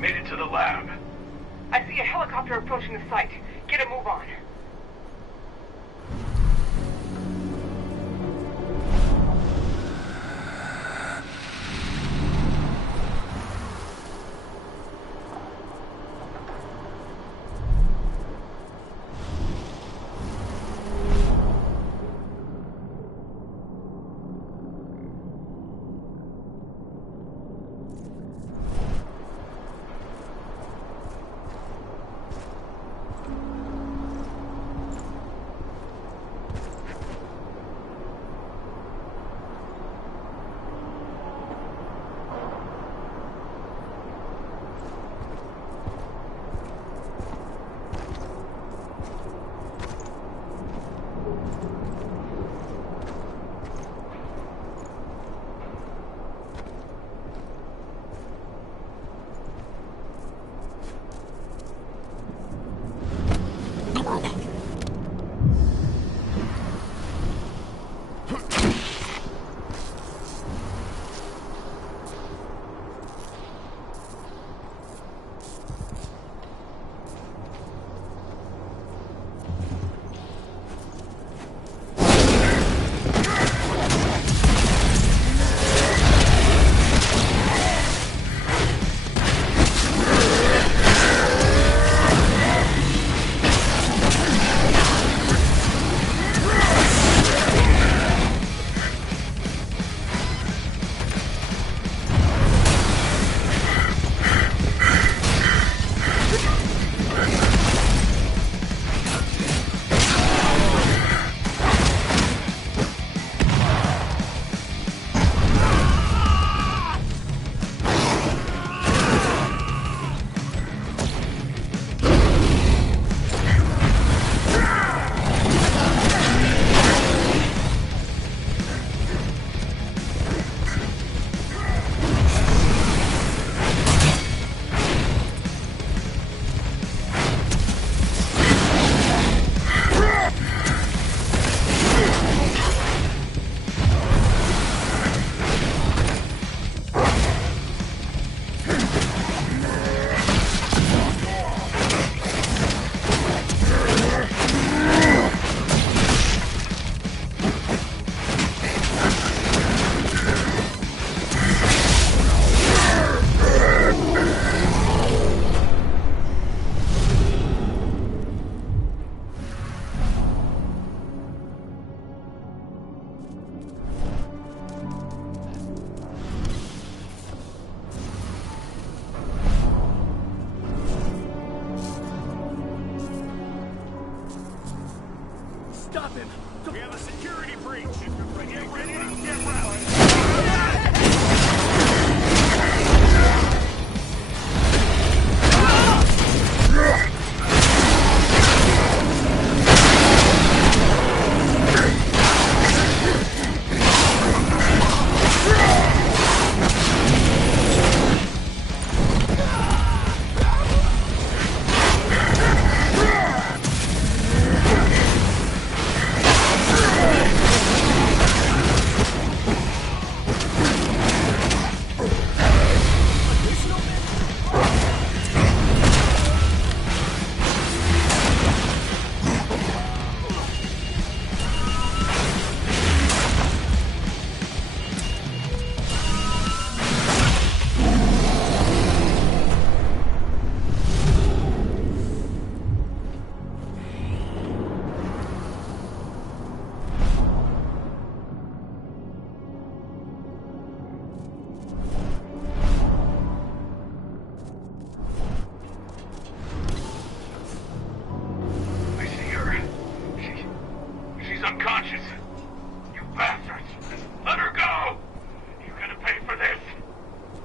Made it to the lab. I see a helicopter approaching the site. Get a move on.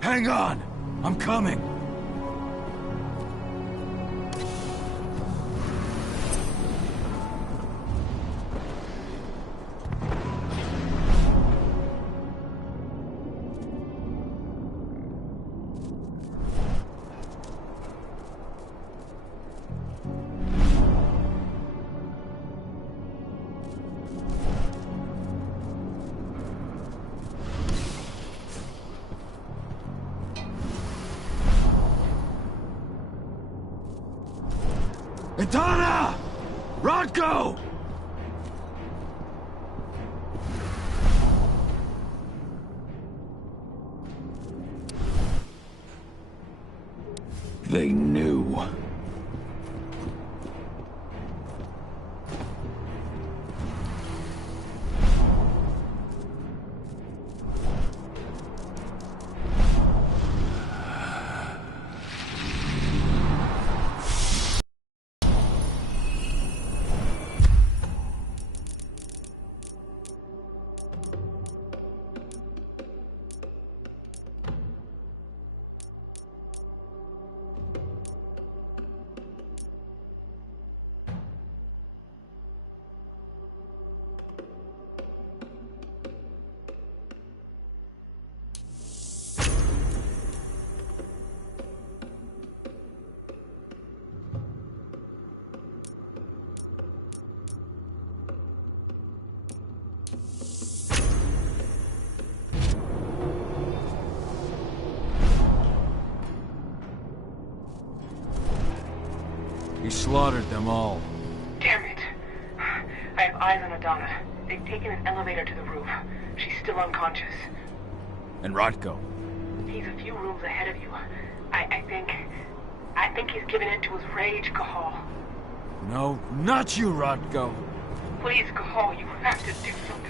Hang on! I'm coming! Itana! Rodko! They knew. He slaughtered them all. Damn it. I have eyes on Adana. They've taken an elevator to the roof. She's still unconscious. And Rodko? He's a few rooms ahead of you. I think he's given in to his rage, Cahal. No, not you, Rodko. Please, Cahal, you have to do something.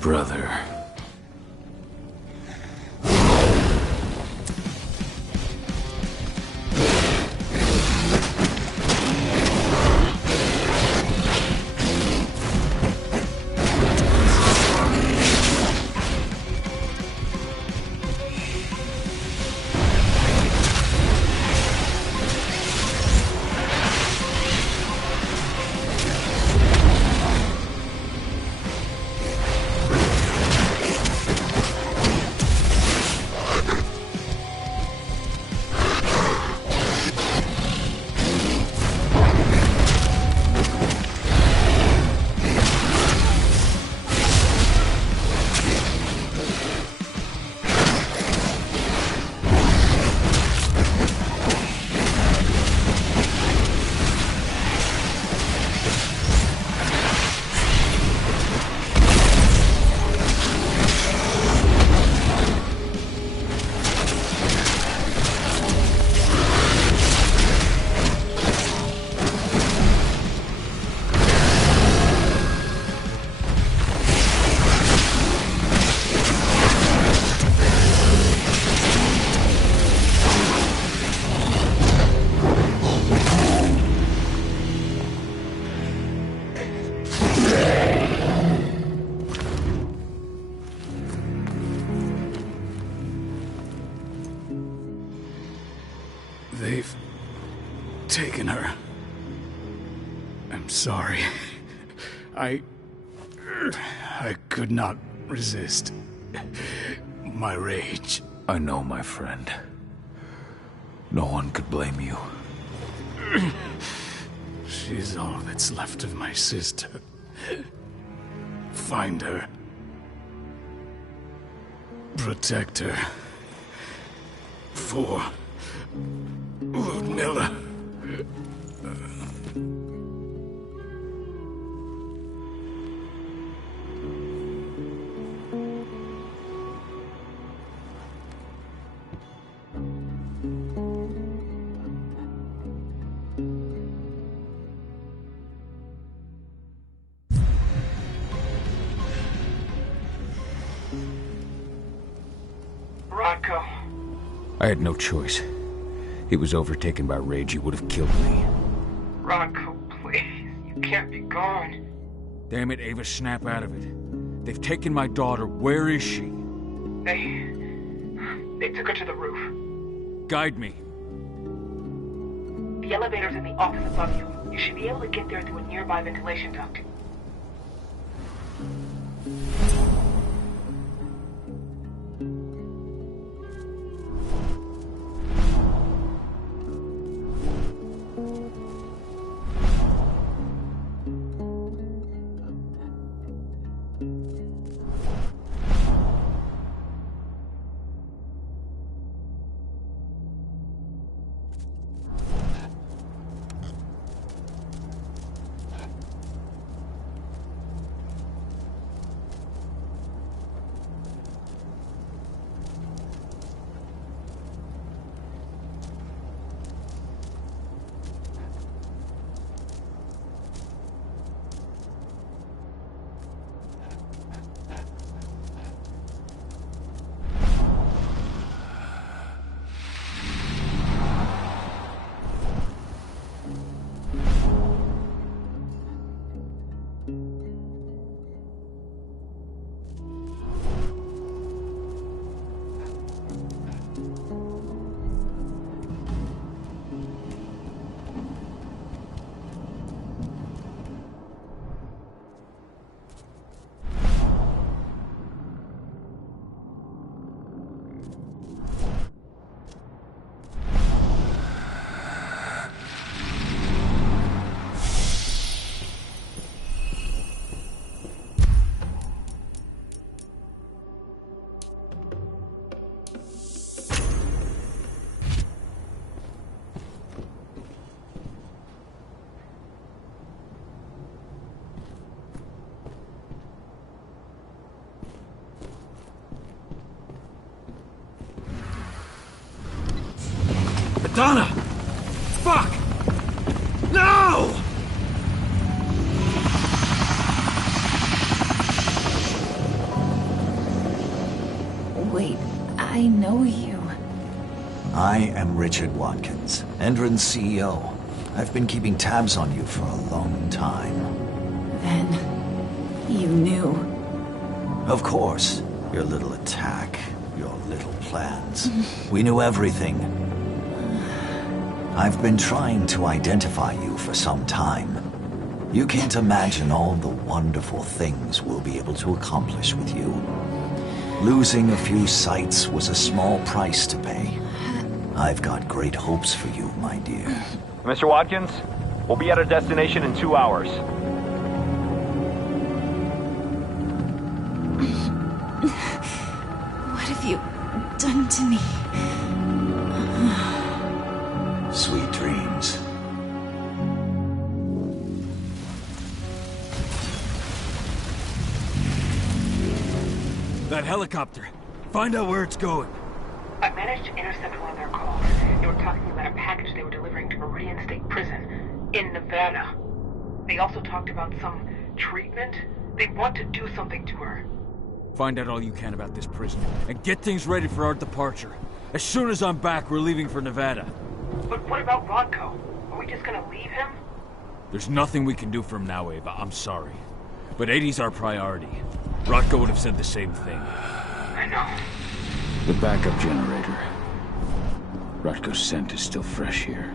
Brother. I'm sorry. I could not resist my rage. I know, my friend. No one could blame you. She's all that's left of my sister. Find her. Protect her. For Ludmilla. Rodko. I had no choice. He was overtaken by rage. He would have killed me. Rodko, please. You can't be gone. Damn it, Ava, snap out of it. They've taken my daughter. Where is she? They took her to the roof. Guide me. The elevator's in the office above you. You should be able to get there through a nearby ventilation duct. Donna! Fuck! No! Wait, I know you. I am Richard Watkins, Endron's CEO. I've been keeping tabs on you for a long time. Then, you knew. Of course. Your little attack, your little plans. We knew everything. I've been trying to identify you for some time. You can't imagine all the wonderful things we'll be able to accomplish with you. Losing a few sights was a small price to pay. I've got great hopes for you, my dear. Mr. Watkins, we'll be at our destination in 2 hours. What have you done to me? Sweet dreams. That helicopter. Find out where it's going. I managed to intercept one of their calls. They were talking about a package they were delivering to Meridian State Prison in Nevada. They also talked about some treatment. They want to do something to her. Find out all you can about this prison, and get things ready for our departure. As soon as I'm back, we're leaving for Nevada. But what about Rodko? Are we just gonna leave him? There's nothing we can do for him now, Ava. I'm sorry. But 80's our priority. Rodko would have said the same thing. I know. The backup generator. Rodko's scent is still fresh here.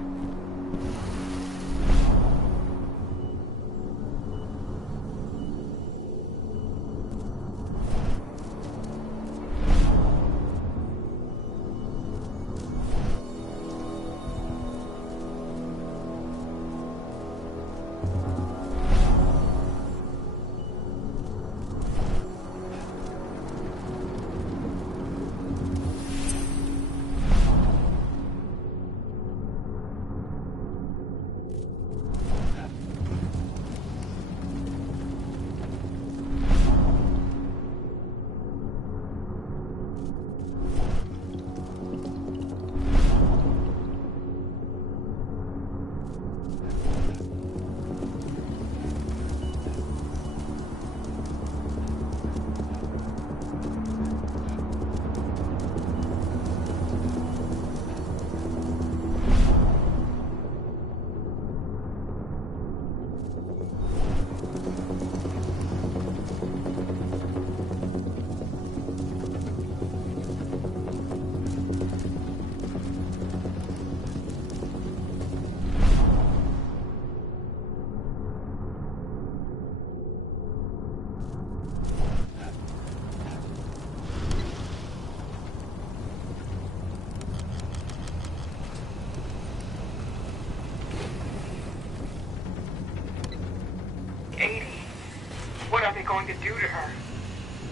going to do to her?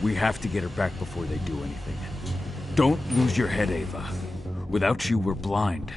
We have to get her back before they do anything. Don't lose your head, Ava. Without you, we're blind.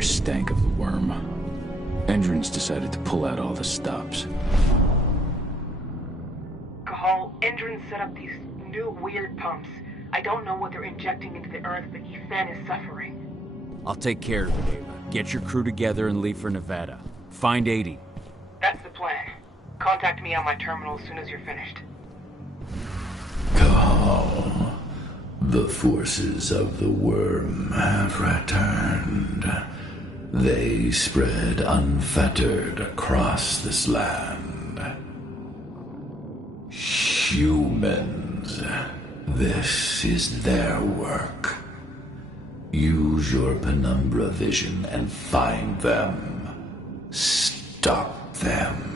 Stank of the worm. Endrins decided to pull out all the stops. Cahal, Endrins set up these new weird pumps. I don't know what they're injecting into the Earth, but Ethan is suffering. I'll take care of it, Ava. Get your crew together and leave for Nevada. Find 80. That's the plan. Contact me on my terminal as soon as you're finished. Cahal, the forces of the worm have returned. They spread unfettered across this land. Humans. This is their work. Use your penumbra vision and find them. Stop them.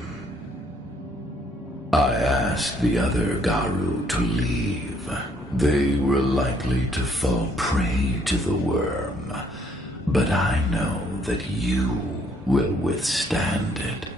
I asked the other Garu to leave. They were likely to fall prey to the worm. But I know that you will withstand it.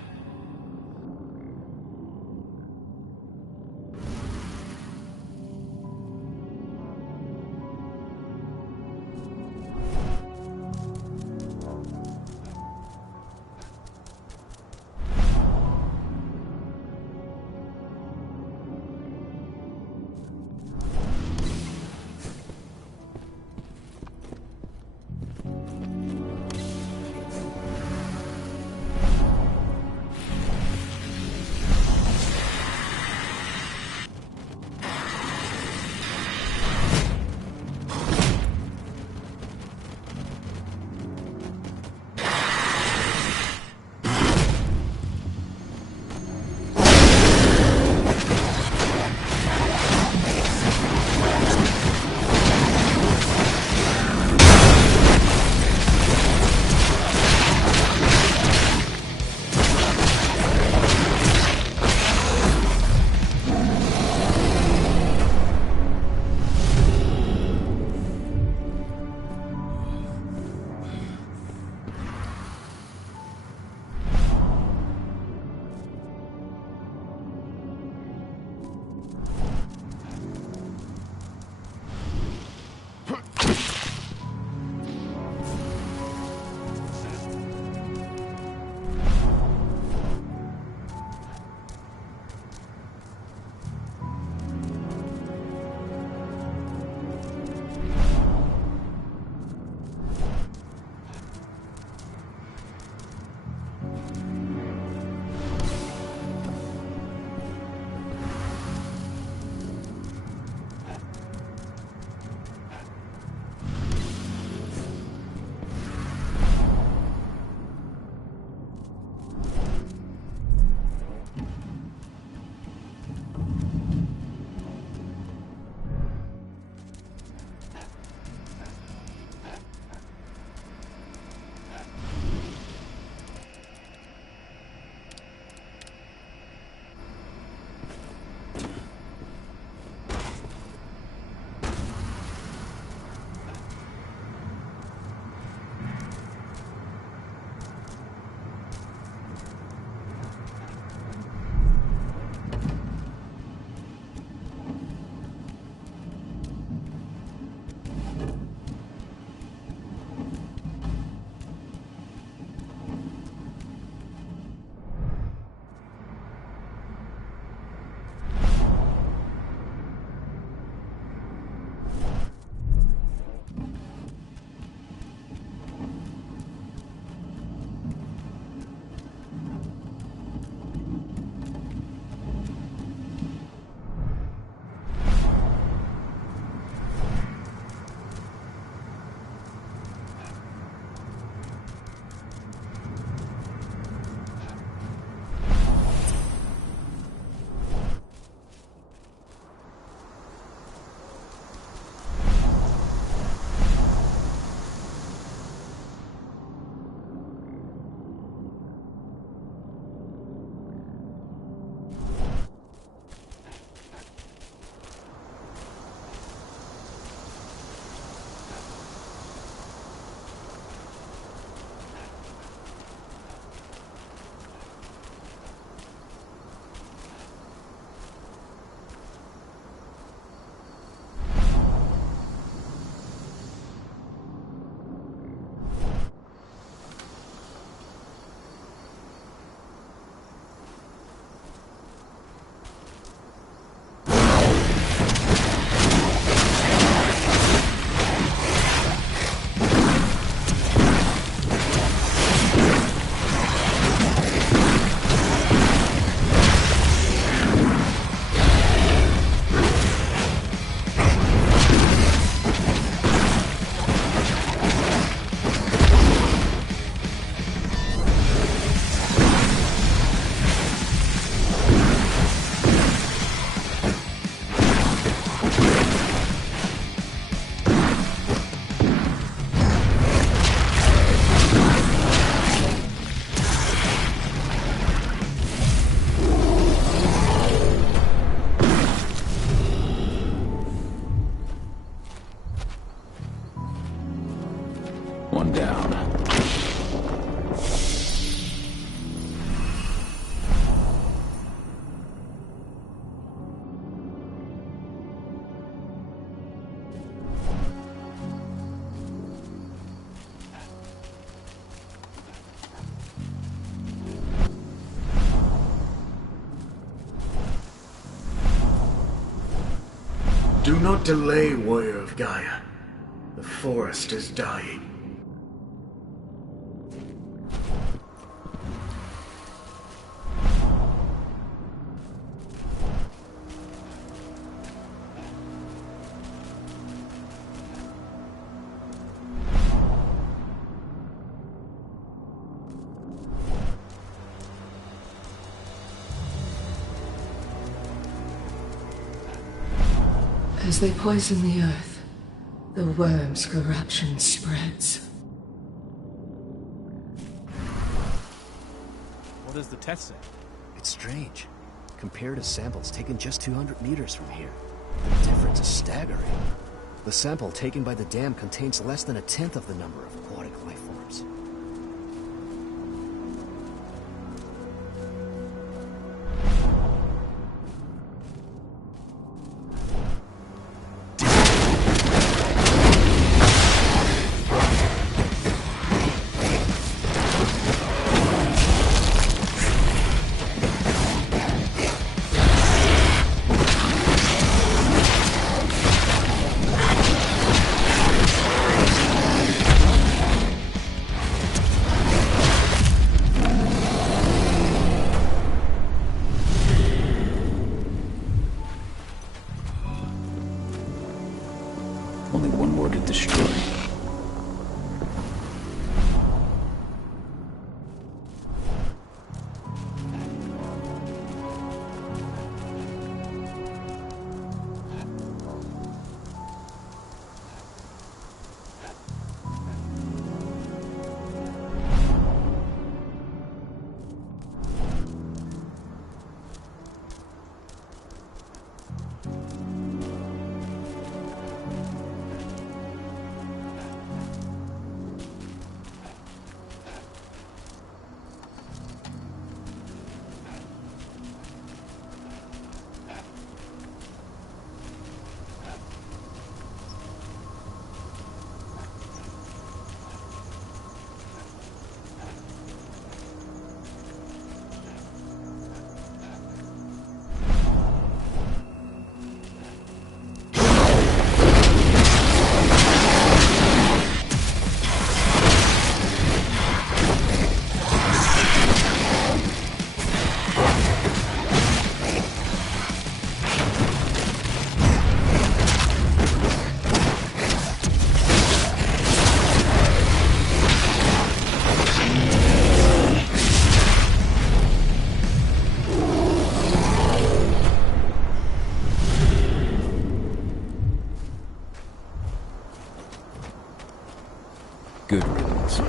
One down. Do not delay, Warrior of Gaia. The forest is dying. As they poison the earth, the worm's corruption spreads. What does the test say? It's strange. Compared to samples taken just 200 meters from here, the difference is staggering. The sample taken by the dam contains less than 1/10 of the number of aquatic life forms. Only one more to destroy. Good riddance.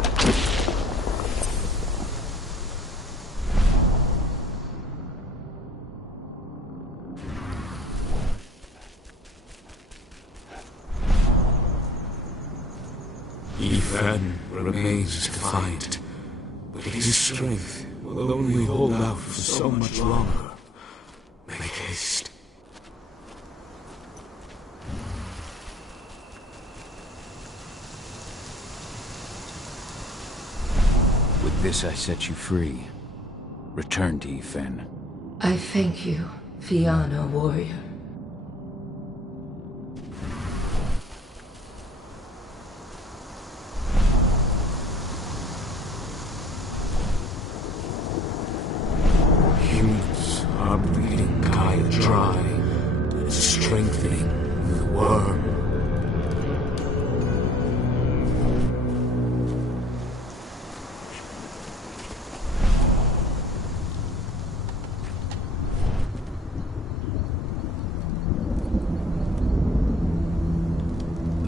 Ethan remains defiant, but his strength will only hold out for so much longer. Make haste. With this I set you free. Return to Ethan. I thank you, Fianna warrior. Humans are bleeding Gaia dry and strengthening the worm.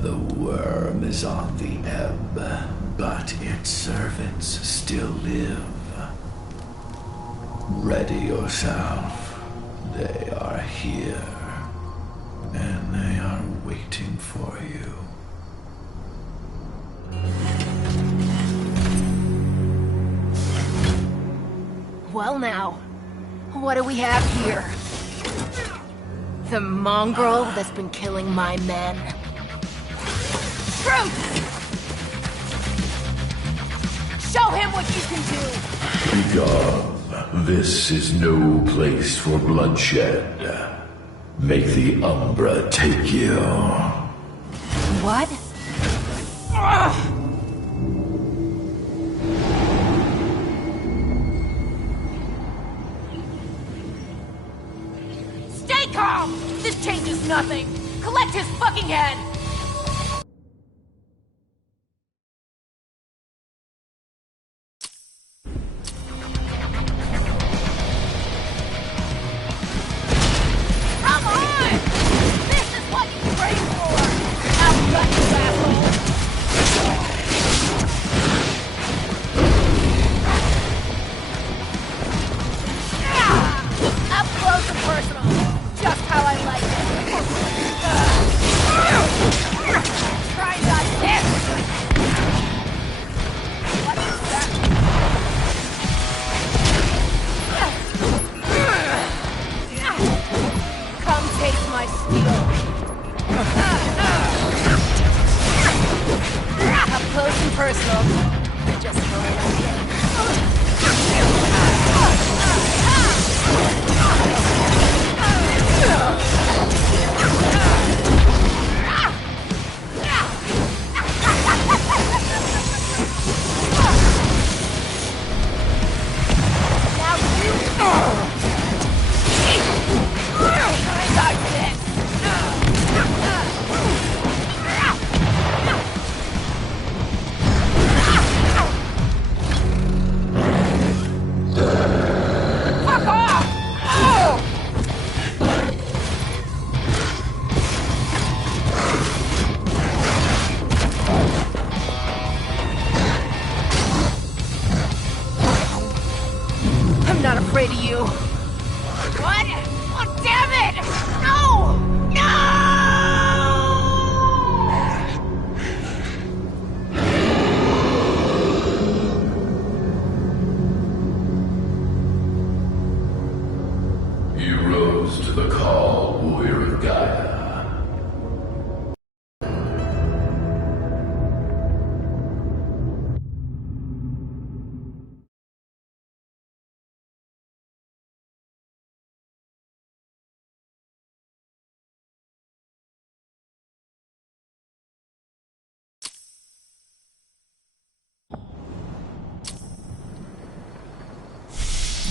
The worm is on the ebb, but its servants still live. Ready yourself. They are here, and they are waiting for you. Well now, what do we have here? The mongrel that's been killing my men. Truth! Show him what you can do! Begone. This is no place for bloodshed. Make the Umbra take you. What? Stay calm! This changes nothing! Collect his fucking head! Come on! This is what you trained for! I'll cut you, asshole! Up close and personal. Just how I like it. Try not this! What is that? Come taste my steel. Up close and personal. Just how I like it. I'm not afraid of you. What? Oh, damn it! No! No! You rose to the call, warrior of Gaia.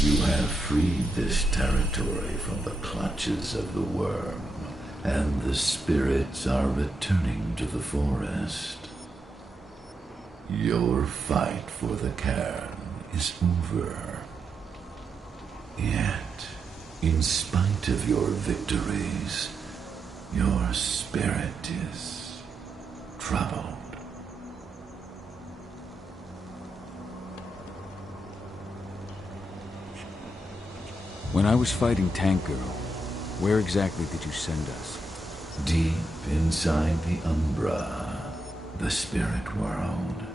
You have freed this territory from the clutches of the worm, and the spirits are returning to the forest. Your fight for the cairn is over. Yet, in spite of your victories, your spirit is troubled. When I was fighting Tank Girl, where exactly did you send us? Deep inside the Umbra, the spirit world.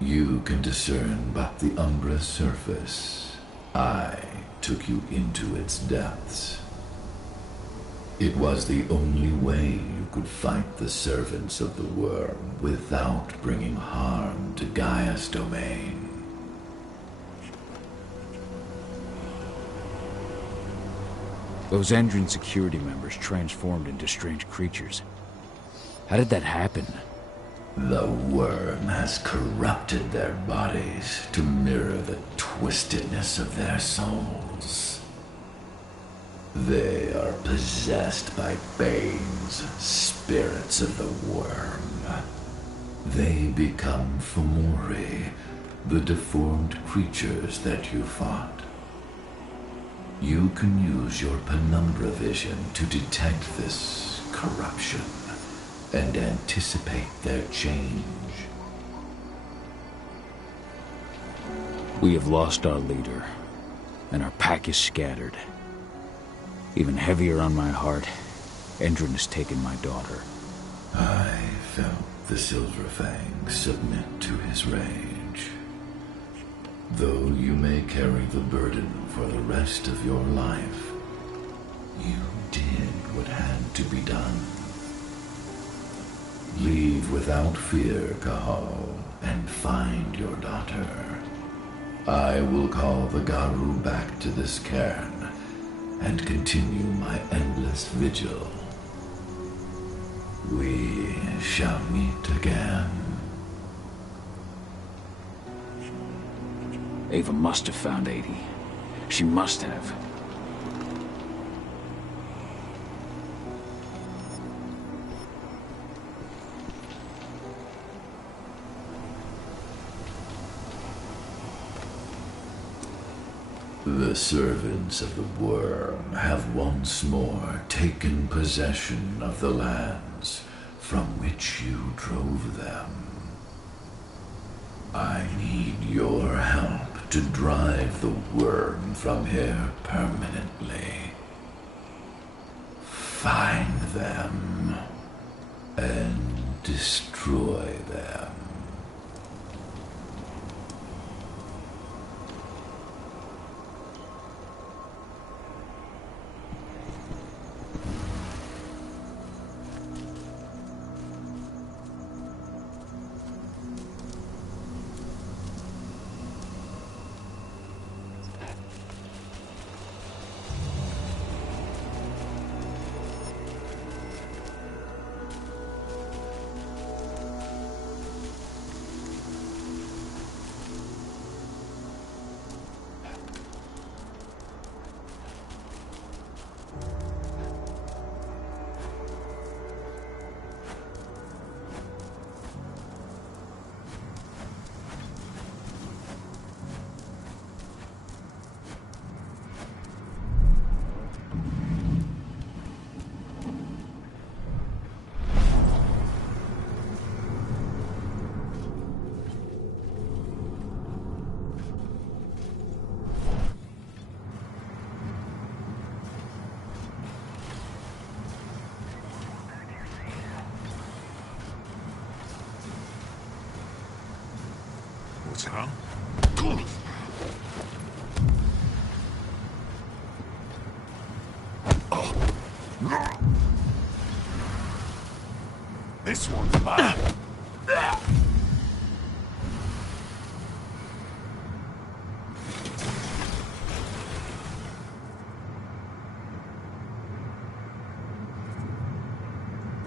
You can discern but the Umbra's surface. I took you into its depths. It was the only way you could fight the servants of the worm without bringing harm to Gaia's domain. Those Endron security members transformed into strange creatures. How did that happen? The worm has corrupted their bodies to mirror the twistedness of their souls. They are possessed by Bane's spirits of the worm. They become Fomori, the deformed creatures that you fought. You can use your penumbra vision to detect this corruption and anticipate their change. We have lost our leader, and our pack is scattered. Even heavier on my heart, Endron has taken my daughter. I felt the Silver Fang submit to his rage. Though you may carry the burden for the rest of your life, you did what had to be done. Leave without fear, Kahal, and find your daughter. I will call the Garu back to this cairn and continue my endless vigil. We shall meet again. Ava must have found 80. She must have. The servants of the worm have once more taken possession of the lands from which you drove them. I need your help to drive the worm from here permanently. Find them and destroy them. Huh? This one's mine.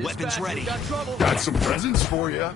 Weapons ready. Got some presents for you.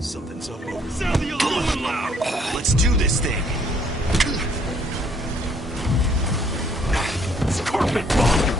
Something's up over. Sound the alarm loud! Let's do this thing! It's carpet bomb!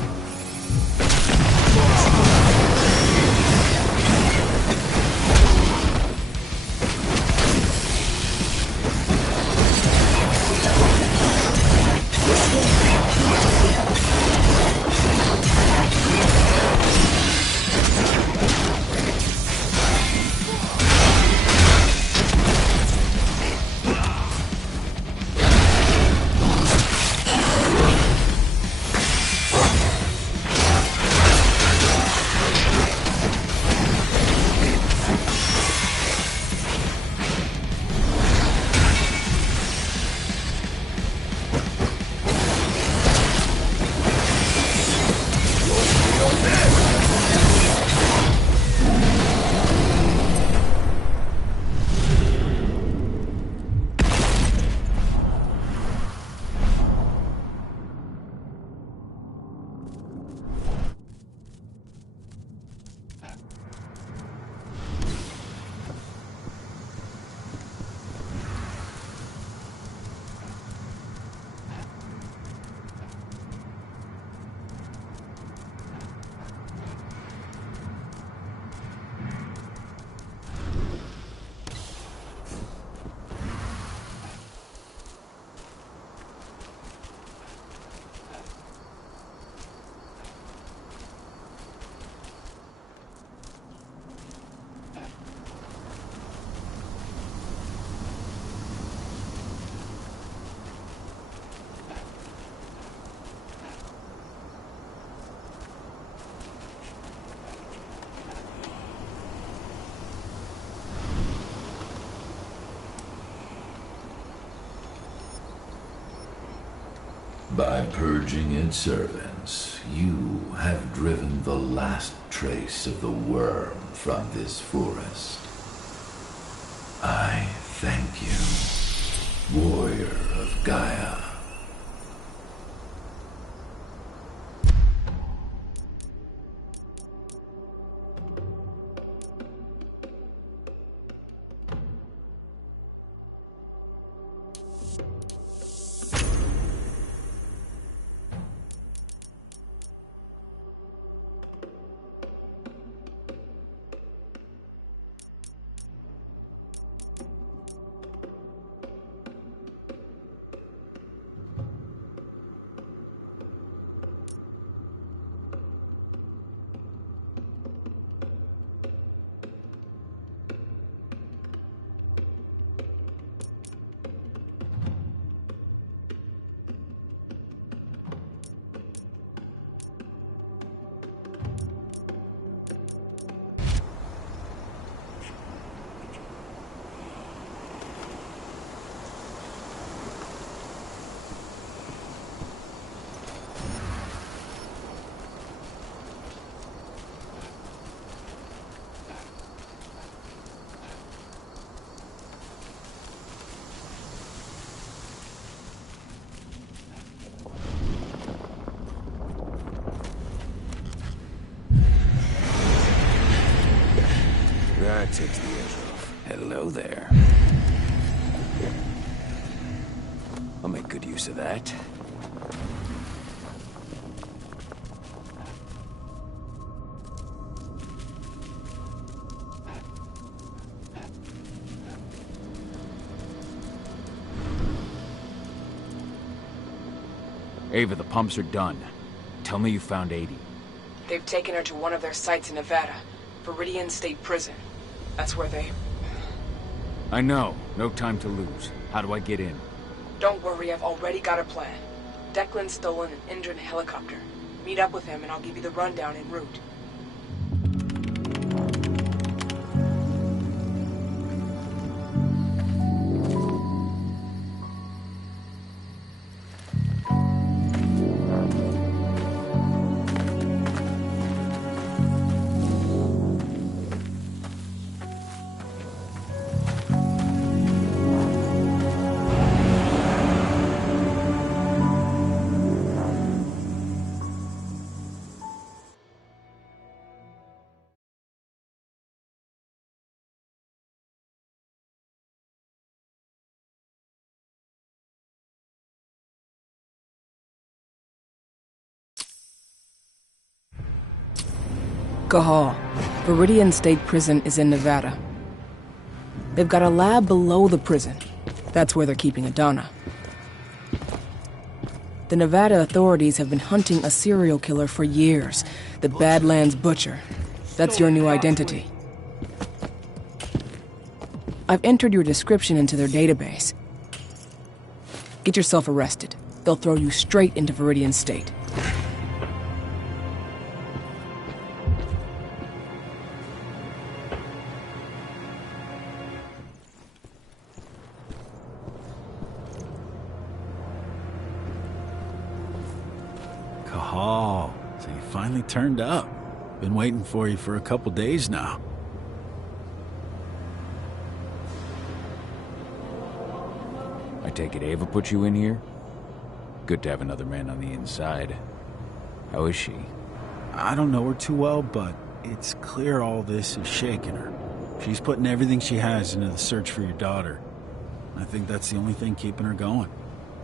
By purging its servants, you have driven the last trace of the worm from this forest. I thank you, warrior of Gaia. That takes the edge off. Hello there. I'll make good use of that. Ava, the pumps are done. Tell me you found 80. They've taken her to one of their sites in Nevada, Viridian State Prison. That's where they... I know. No time to lose. How do I get in? Don't worry, I've already got a plan. Declan's stolen an Indran helicopter. Meet up with him and I'll give you the rundown en route. Cahal. Viridian State Prison is in Nevada. They've got a lab below the prison. That's where they're keeping Adana. The Nevada authorities have been hunting a serial killer for years. The Badlands Butcher. That's your new identity. I've entered your description into their database. Get yourself arrested. They'll throw you straight into Viridian State. Cahal, so you finally turned up. Been waiting for you for a couple days now. I take it Ava put you in here? Good to have another man on the inside. How is she? I don't know her too well, but it's clear all this is shaking her. She's putting everything she has into the search for your daughter. I think that's the only thing keeping her going.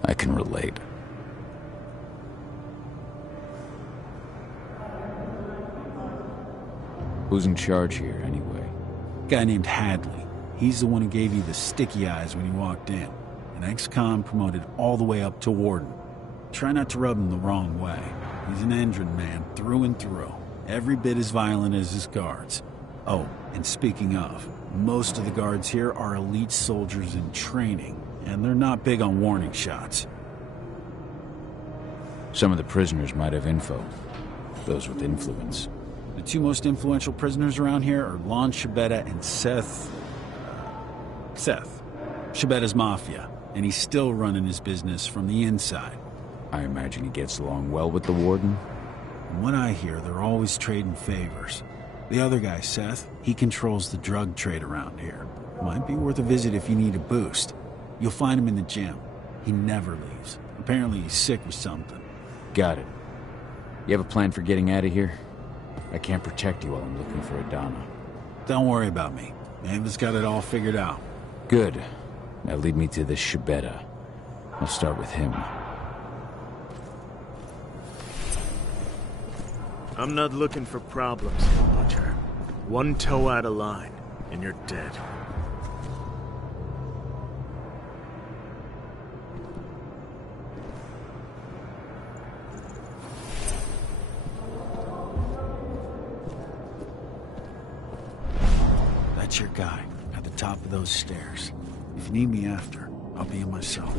I can relate. Who's in charge here, anyway? A guy named Hadley. He's the one who gave you the sticky eyes when you walked in. An ex-con promoted all the way up to warden. Try not to rub him the wrong way. He's an Endron man, through and through. Every bit as violent as his guards. Oh, and speaking of, most of the guards here are elite soldiers in training, and they're not big on warning shots. Some of the prisoners might have info. Those with influence. The two most influential prisoners around here are Lon Shibeta and Seth. Shibetta's mafia, and he's still running his business from the inside. I imagine he gets along well with the warden? From what I hear, they're always trading favors. The other guy, Seth, he controls the drug trade around here. Might be worth a visit if you need a boost. You'll find him in the gym. He never leaves. Apparently he's sick with something. Got it. You have a plan for getting out of here? I can't protect you while I'm looking for Adana. Don't worry about me. Ava's got it all figured out. Good. Now lead me to this Shibeta. I'll start with him. I'm not looking for problems here, Butcher. One toe out of line, and you're dead. That's your guy, at the top of those stairs. If you need me after, I'll be in my cell.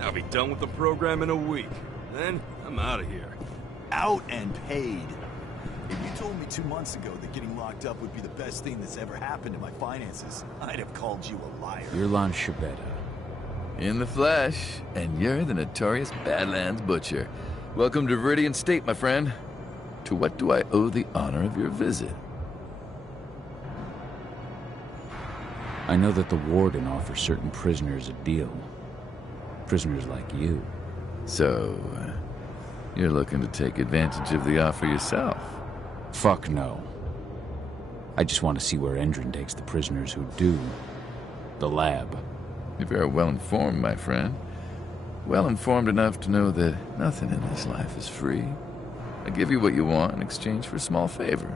I'll be done with the program in a week. Then, I'm out of here. Out and paid. If you told me 2 months ago that getting locked up would be the best thing that's ever happened to my finances, I'd have called you a liar. You're Lon Shibeta. In the flesh, and you're the notorious Badlands Butcher. Welcome to Viridian State, my friend. To what do I owe the honor of your visit? I know that the warden offers certain prisoners a deal. Prisoners like you. So, you're looking to take advantage of the offer yourself? Fuck no. I just want to see where Endron takes the prisoners who do. The lab. You're very well informed, my friend. Well informed enough to know that nothing in this life is free. I give you what you want in exchange for a small favor.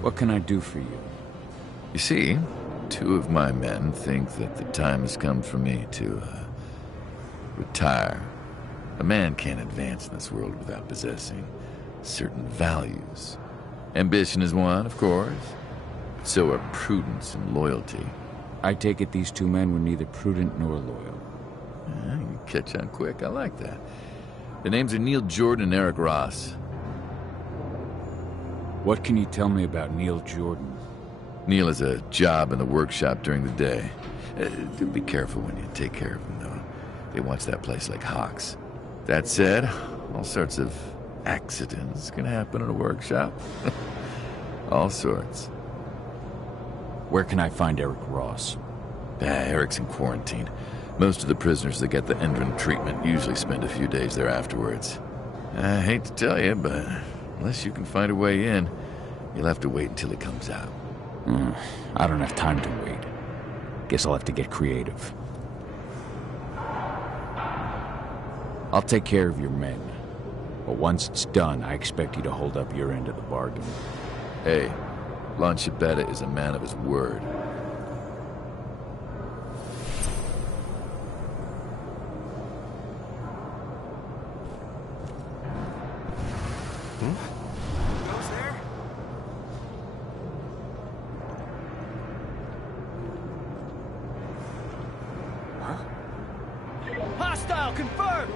What can I do for you? You see, 2 of my men think that the time has come for me to, retire. A man can't advance in this world without possessing certain values. Ambition is one, of course. But so are prudence and loyalty. I take it these 2 men were neither prudent nor loyal. Yeah, you catch on quick. I like that. The names are Neil Jordan and Eric Ross. What can you tell me about Neil Jordan? Neil has a job in the workshop during the day. Do be careful when you take care of him, though. They watch that place like hawks. That said, all sorts of accidents can happen in a workshop. All sorts. Where can I find Eric Ross? Eric's in quarantine. Most of the prisoners that get the Endron treatment usually spend a few days there afterwards. I hate to tell you, but unless you can find a way in, You'll have to wait until it comes out. I don't have time to wait. Guess I'll have to get creative. I'll take care of your men. But once it's done, I expect you to hold up your end of the bargain. Hey, Lancibetta is a man of his word. Hostile confirmed!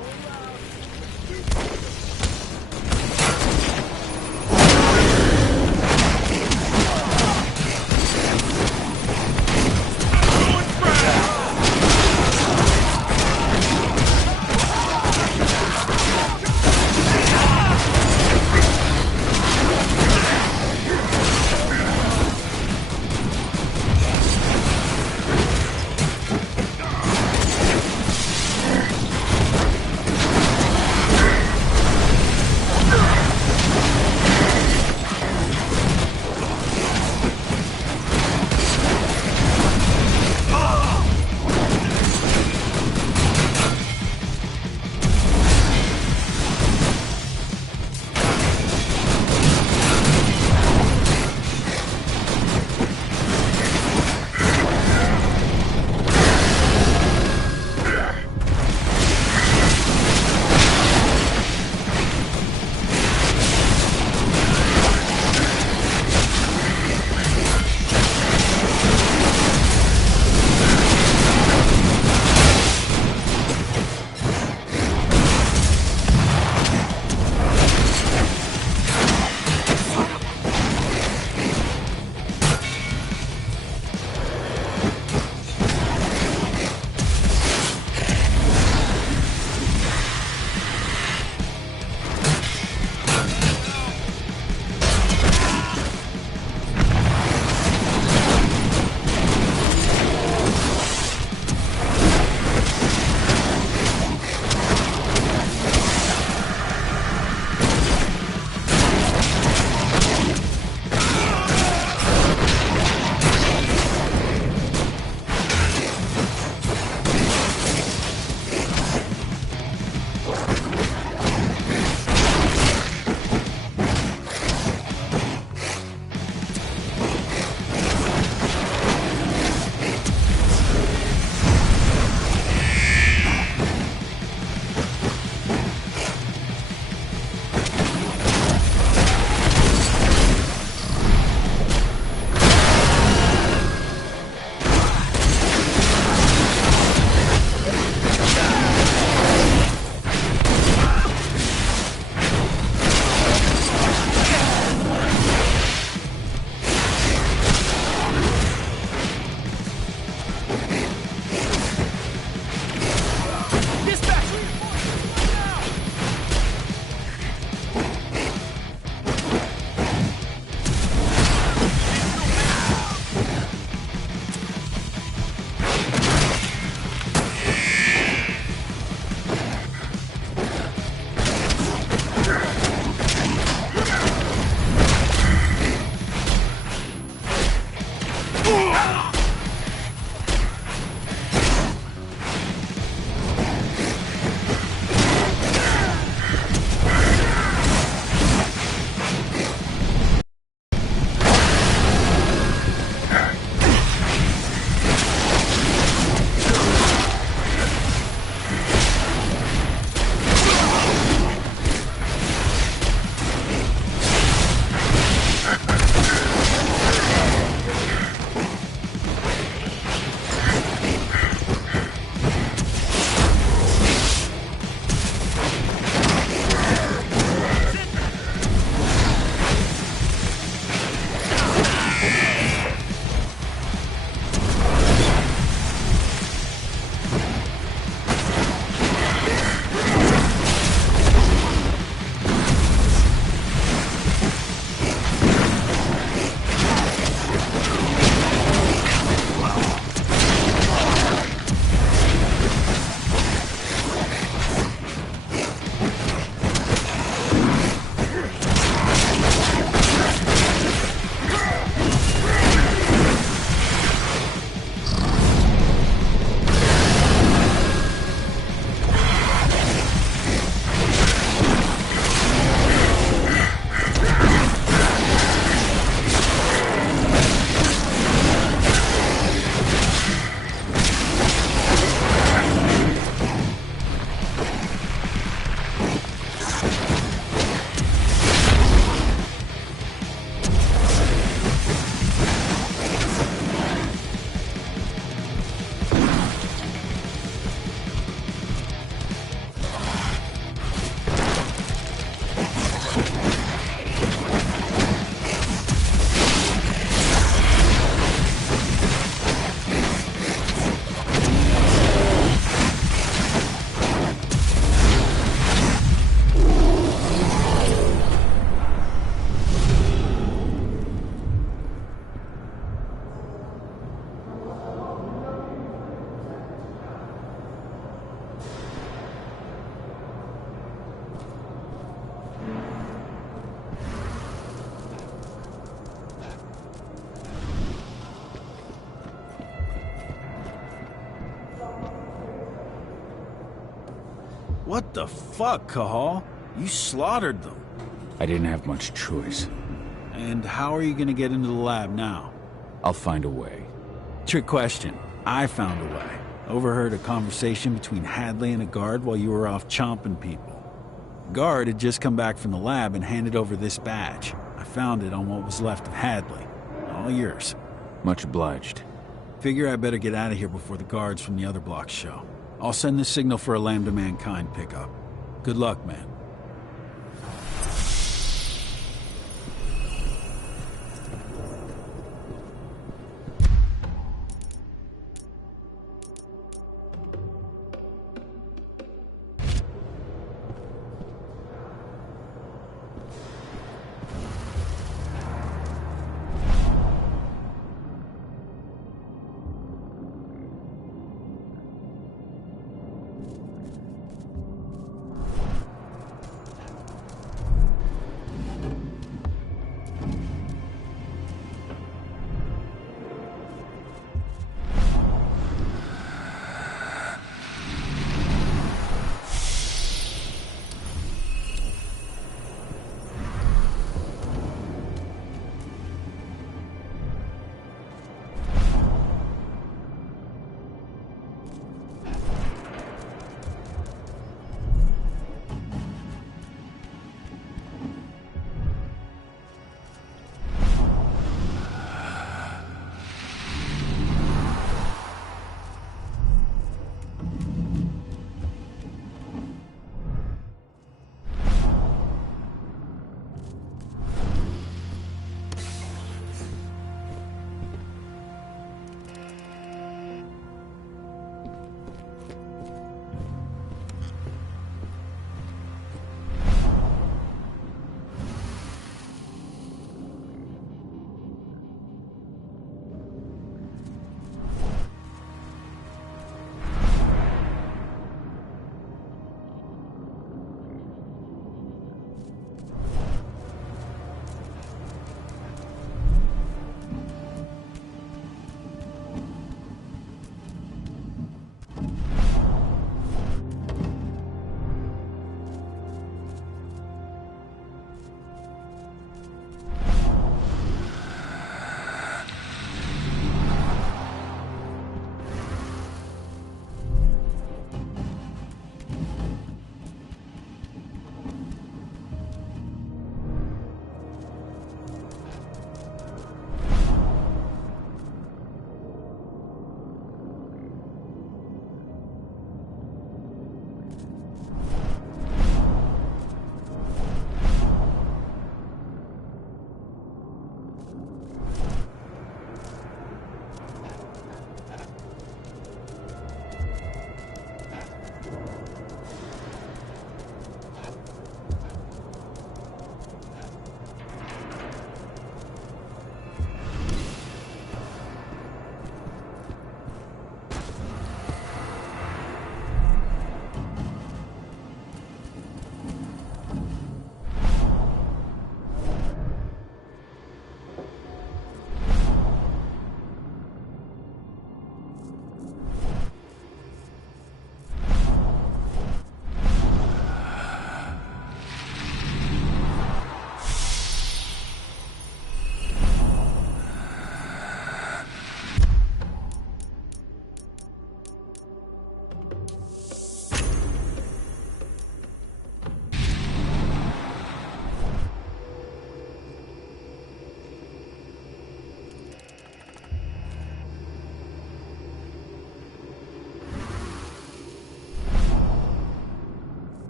What the fuck, Cahal? You slaughtered them. I didn't have much choice. And how are you gonna get into the lab now? I'll find a way. Trick question. I found a way. Overheard a conversation between Hadley and a guard while you were off chomping people. Guard had just come back from the lab and handed over this badge. I found it on what was left of Hadley. All yours. Much obliged. Figure I better get out of here before the guards from the other blocks show. I'll send the signal for a Lambda Mankind pickup. Good luck, man.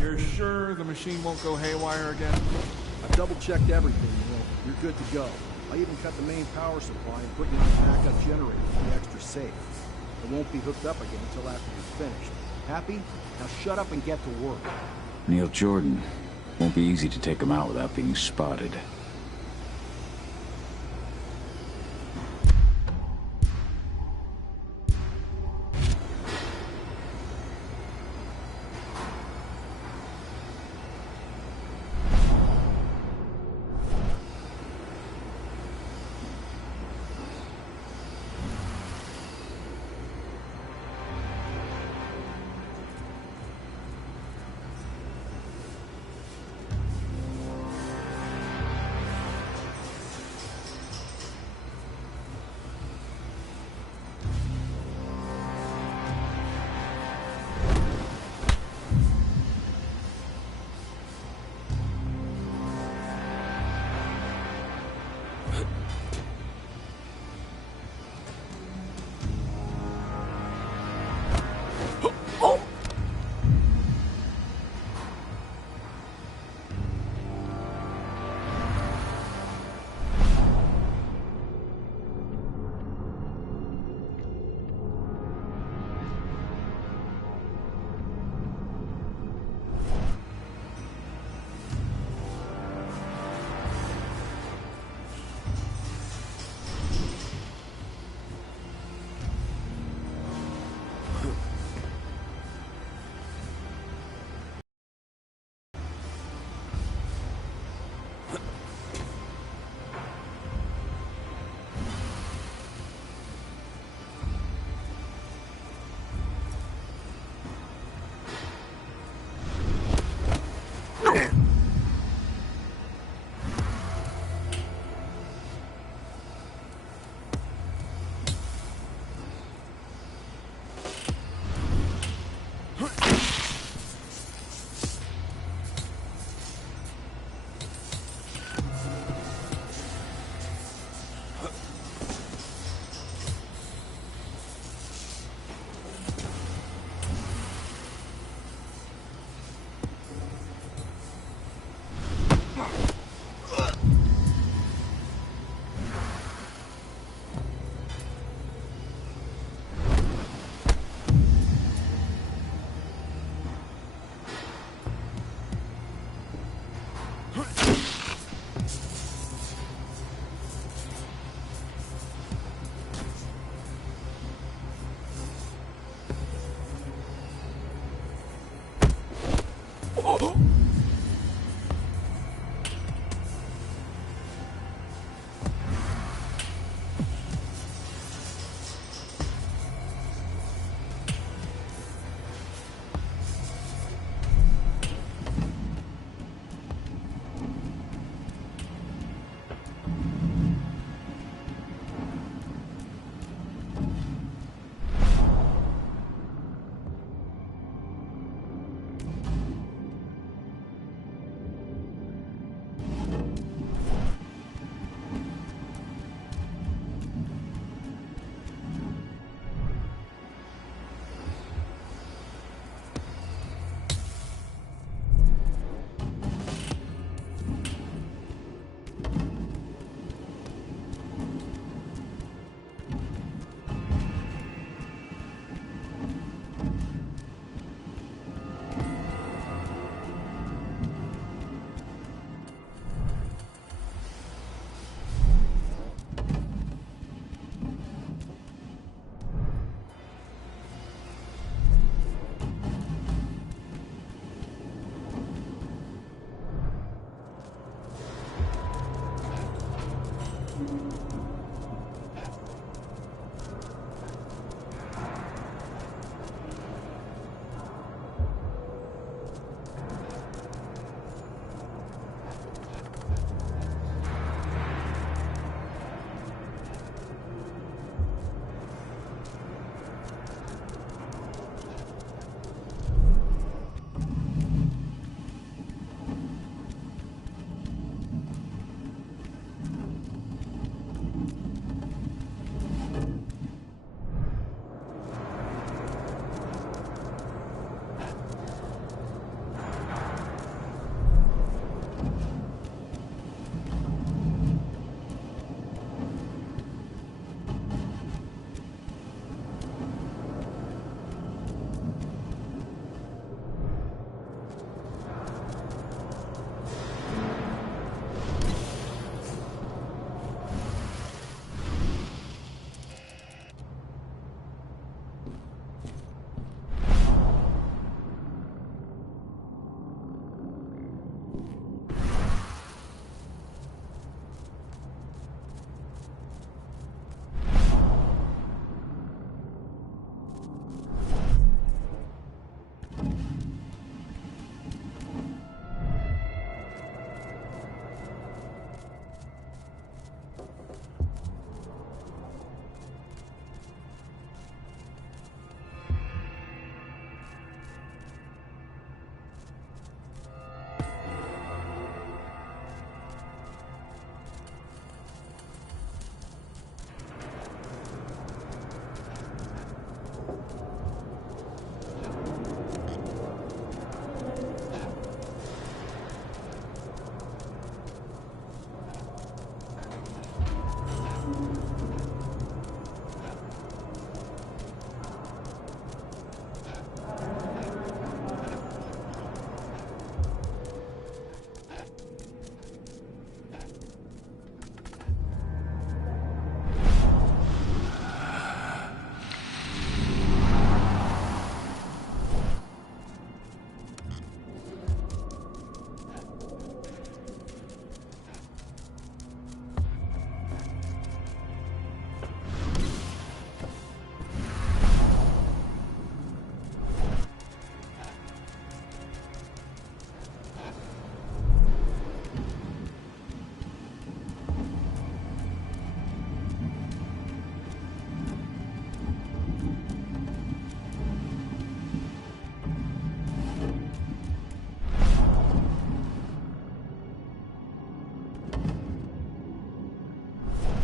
You're sure the machine won't go haywire again? I've double-checked everything, Neil. You're good to go. I even cut the main power supply and put you on a backup generator to be extra safe. It won't be hooked up again until after you're finished. Happy? Now shut up and get to work. Neil Jordan. Won't be easy to take him out without being spotted.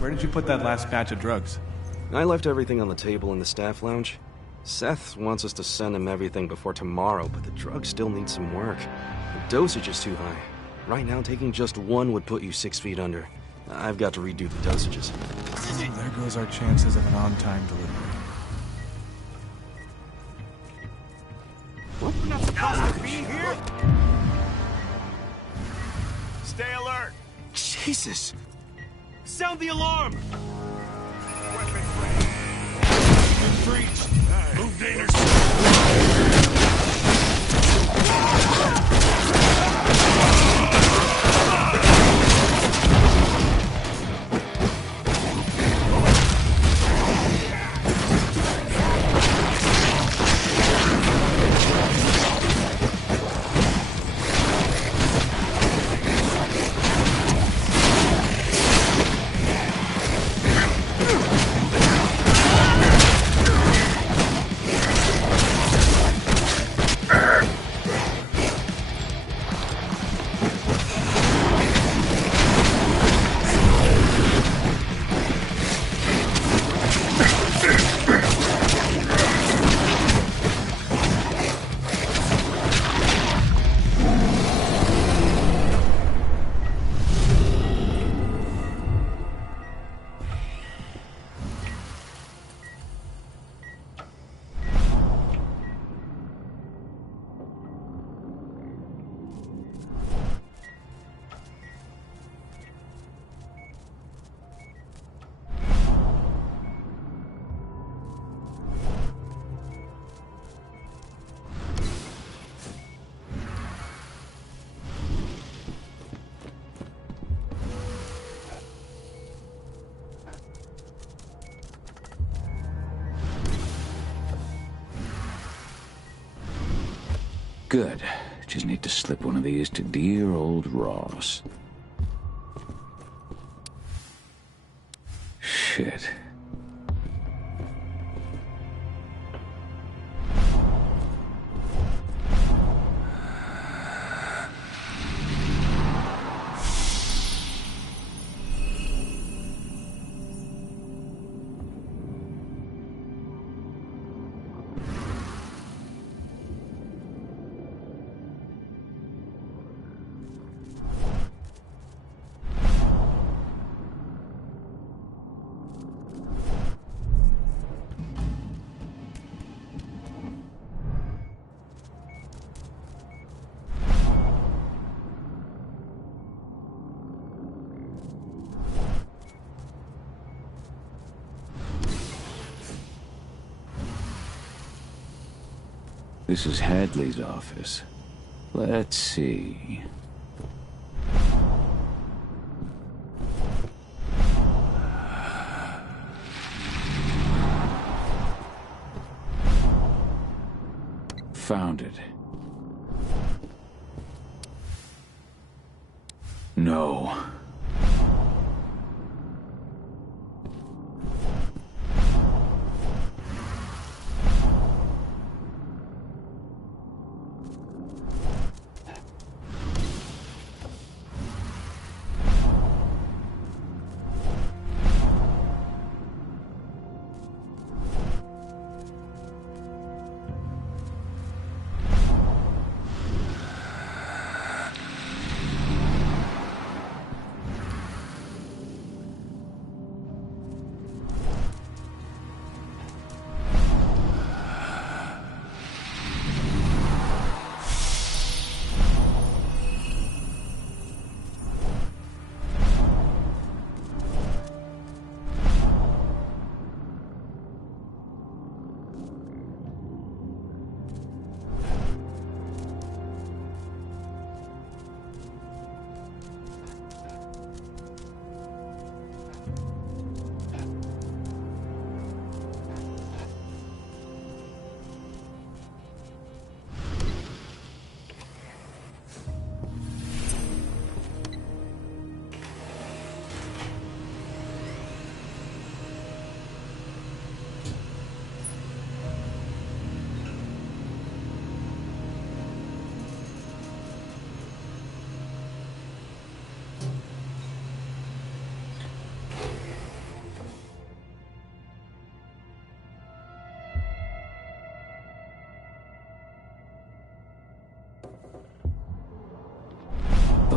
Where did you put that last batch of drugs? I left everything on the table in the staff lounge. Seth wants us to send him everything before tomorrow, but the drugs still need some work. The dosage is too high. Right now, taking just one would put you 6 feet under. I've got to redo the dosages. There goes our chances of an on-time delivery. We're not supposed to be here! Stay alert! Jesus! Sound the alarm! Weapons ready. Breach! Move Daners! Good. Just need to slip one of these to dear old Ross. Shit. This is Hadley's office. Let's see. Found it. No.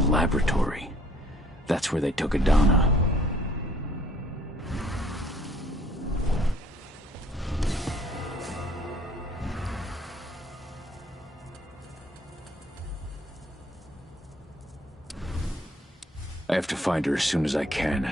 laboratory. That's where they took Adana. I have to find her as soon as I can.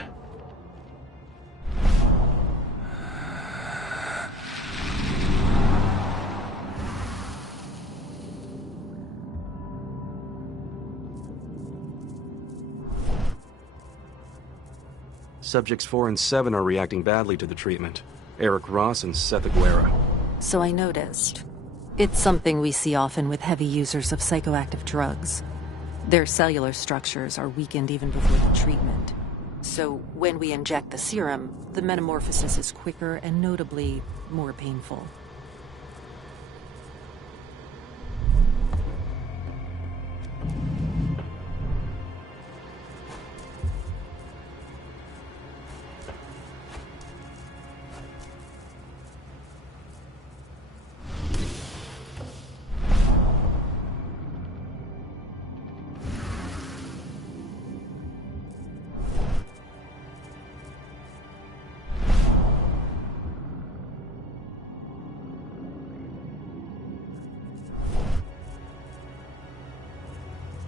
Subjects 4 and 7 are reacting badly to the treatment. Eric Ross and Seth Aguera. So I noticed. It's something we see often with heavy users of psychoactive drugs. Their cellular structures are weakened even before the treatment. So when we inject the serum, the metamorphosis is quicker and notably more painful.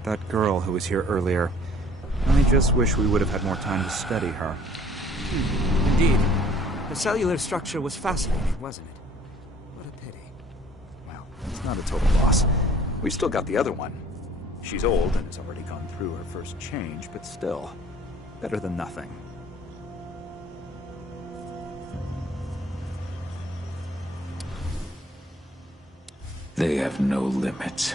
That girl who was here earlier. I just wish we would have had more time to study her. Indeed. The cellular structure was fascinating, wasn't it? What a pity. Well, it's not a total loss. We've still got the other one. She's old and has already gone through her first change, but still, better than nothing. They have no limits.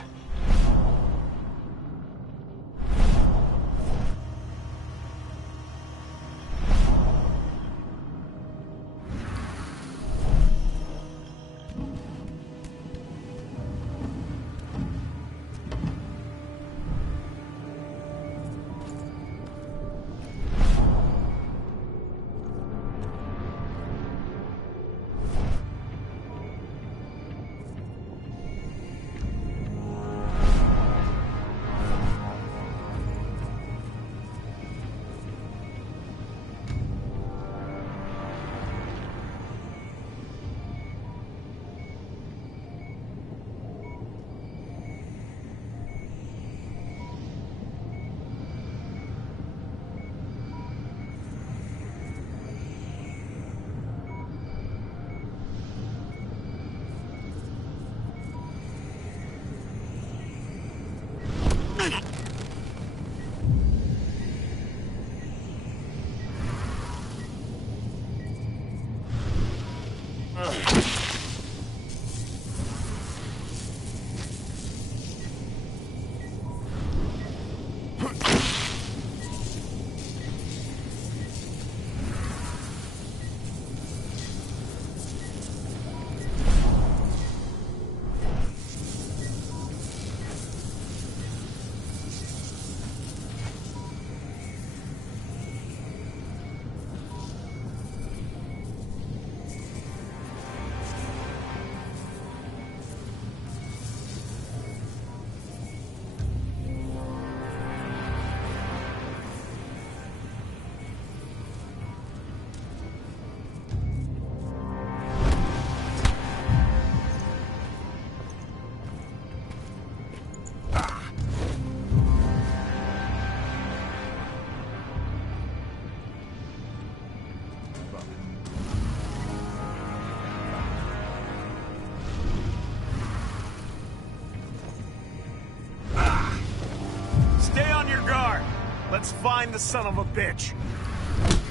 Let's find the son of a bitch.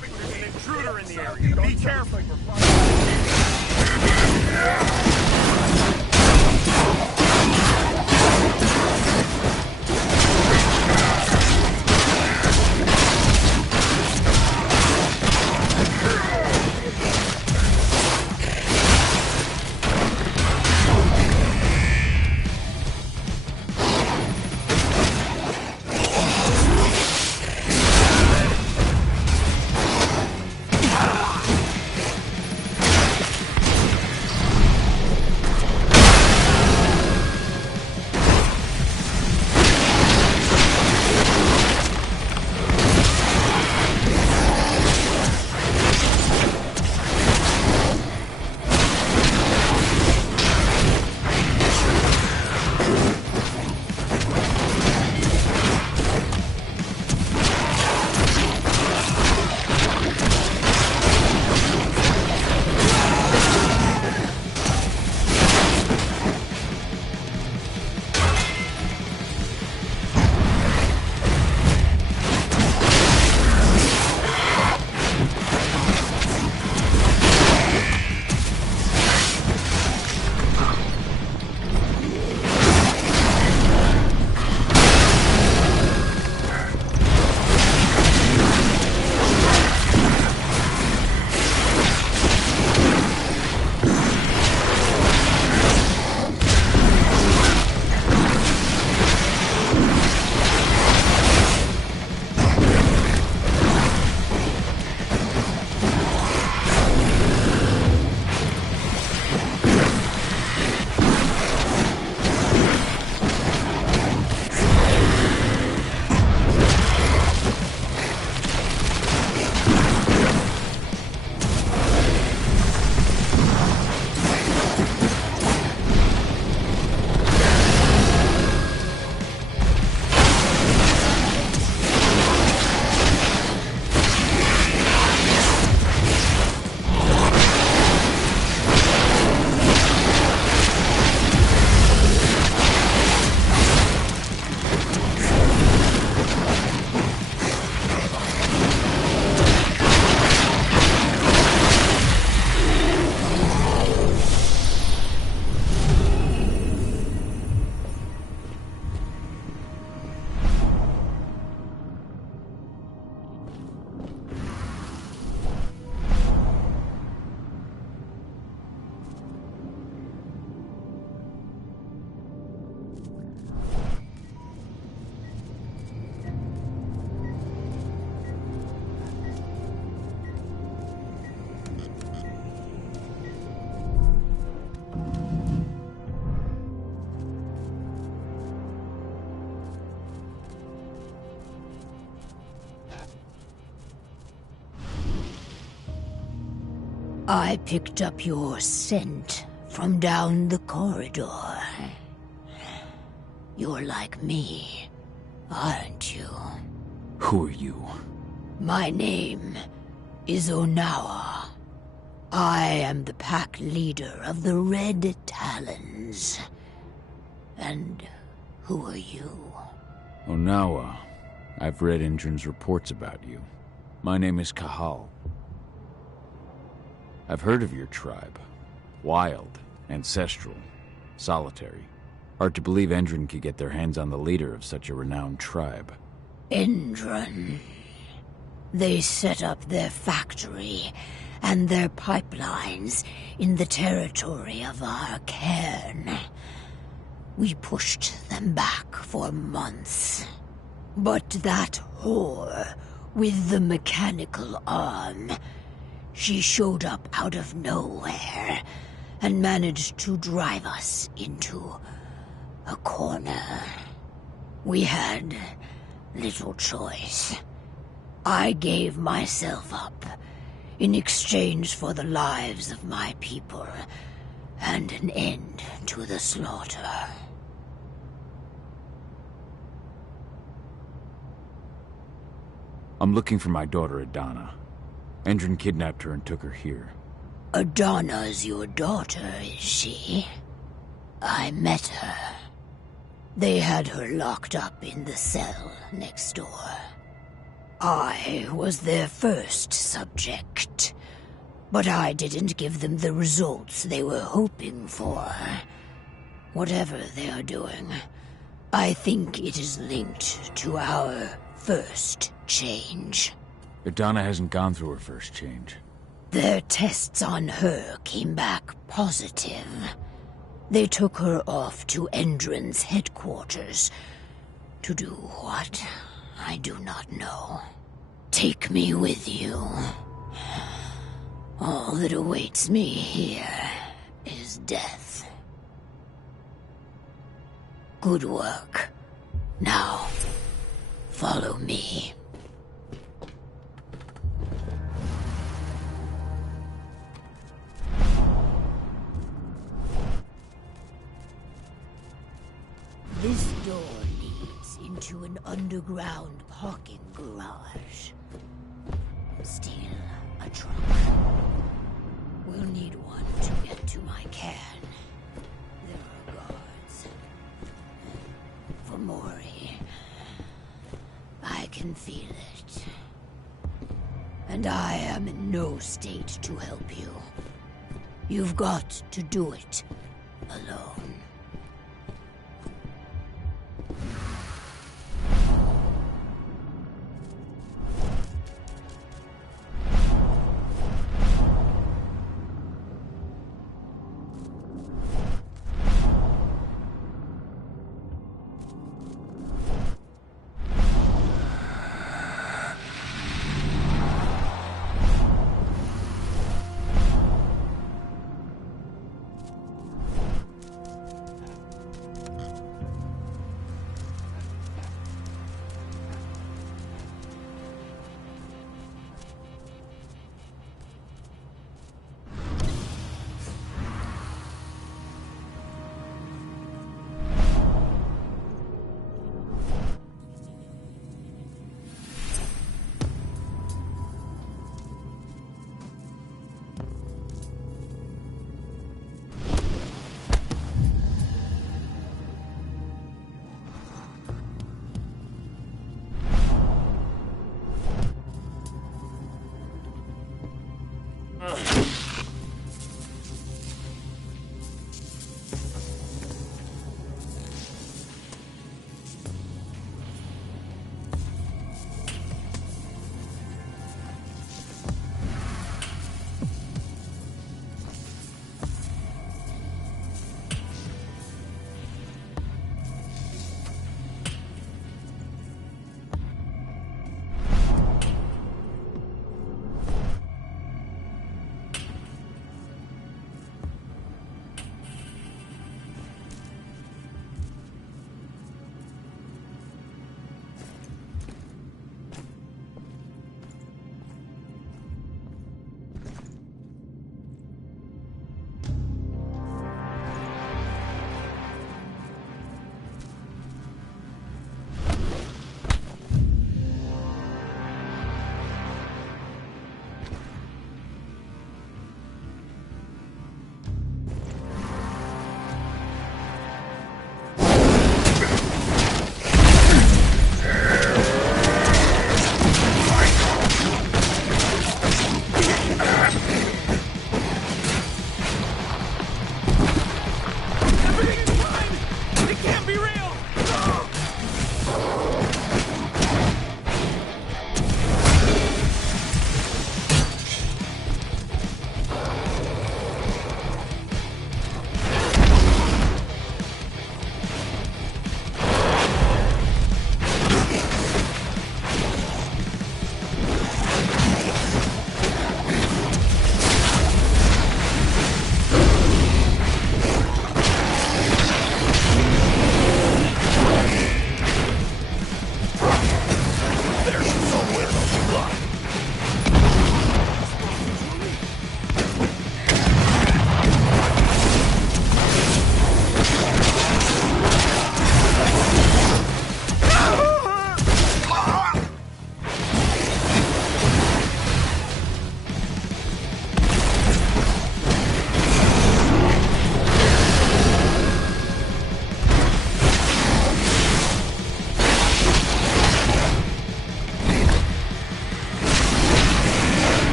There's an intruder in the area. Be careful. I picked up your scent from down the corridor. You're like me, aren't you? Who are you? My name is Onawa. I am the pack leader of the Red Talons. And who are you? Onawa. I've read Indran's reports about you. My name is Kahal. I've heard of your tribe. Wild, ancestral, solitary. Hard to believe Endron could get their hands on the leader of such a renowned tribe. Endron. They set up their factory and their pipelines in the territory of our cairn. We pushed them back for months. But that whore with the mechanical arm, she showed up out of nowhere and managed to drive us into a corner. We had little choice. I gave myself up in exchange for the lives of my people and an end to the slaughter. I'm looking for my daughter Adana. Endron kidnapped her and took her here. Adana's your daughter, is she? I met her. They had her locked up in the cell next door. I was their first subject, but I didn't give them the results they were hoping for. Whatever they are doing, I think it is linked to our first change. Adana hasn't gone through her first change. Their tests on her came back positive. They took her off to Endron's headquarters. To do what? I do not know. Take me with you. All that awaits me here is death. Good work. Now, follow me. This door leads into an underground parking garage. Steal a truck. We'll need one to get to my cairn. There are guards. For Mori. I can feel it. And I am in no state to help you. You've got to do it alone.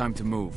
Time to move.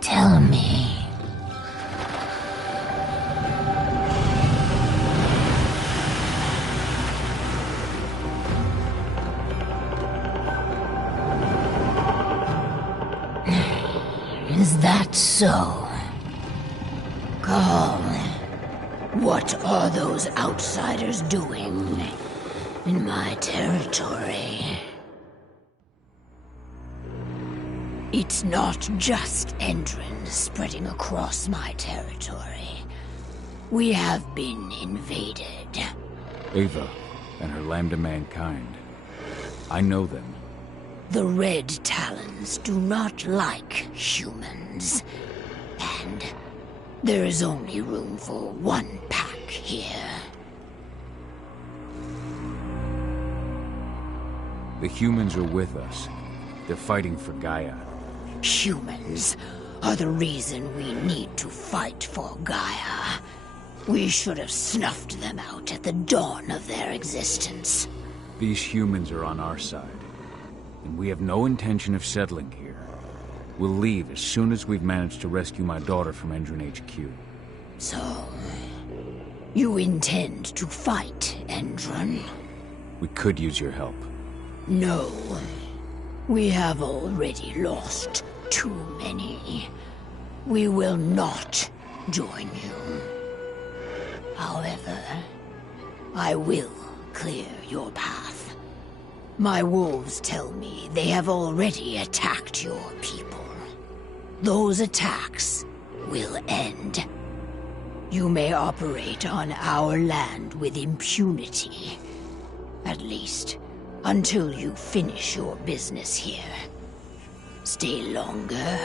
Tell me. Is that so? Carl, what are those outsiders doing in my territory? It's not just Endron spreading across my territory. We have been invaded. Ava and her Lambda Mankind. I know them. The Red Talons do not like humans. And there is only room for one pack here. The humans are with us. They're fighting for Gaia. Humans are the reason we need to fight for Gaia. We should have snuffed them out at the dawn of their existence. These humans are on our side, and we have no intention of settling here. We'll leave as soon as we've managed to rescue my daughter from Endron HQ. So, you intend to fight Endron? We could use your help. No. We have already lost too many. We will not join you. However, I will clear your path. My wolves tell me they have already attacked your people. Those attacks will end. You may operate on our land with impunity. At least, until you finish your business here. Stay longer,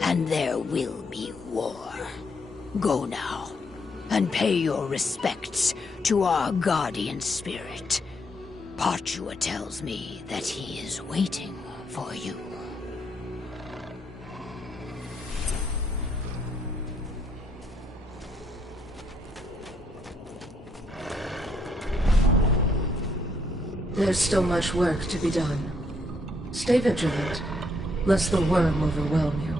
and there will be war. Go now, and pay your respects to our guardian spirit. Parchua tells me that he is waiting for you. There's still much work to be done. Stay vigilant, lest the worm overwhelm you.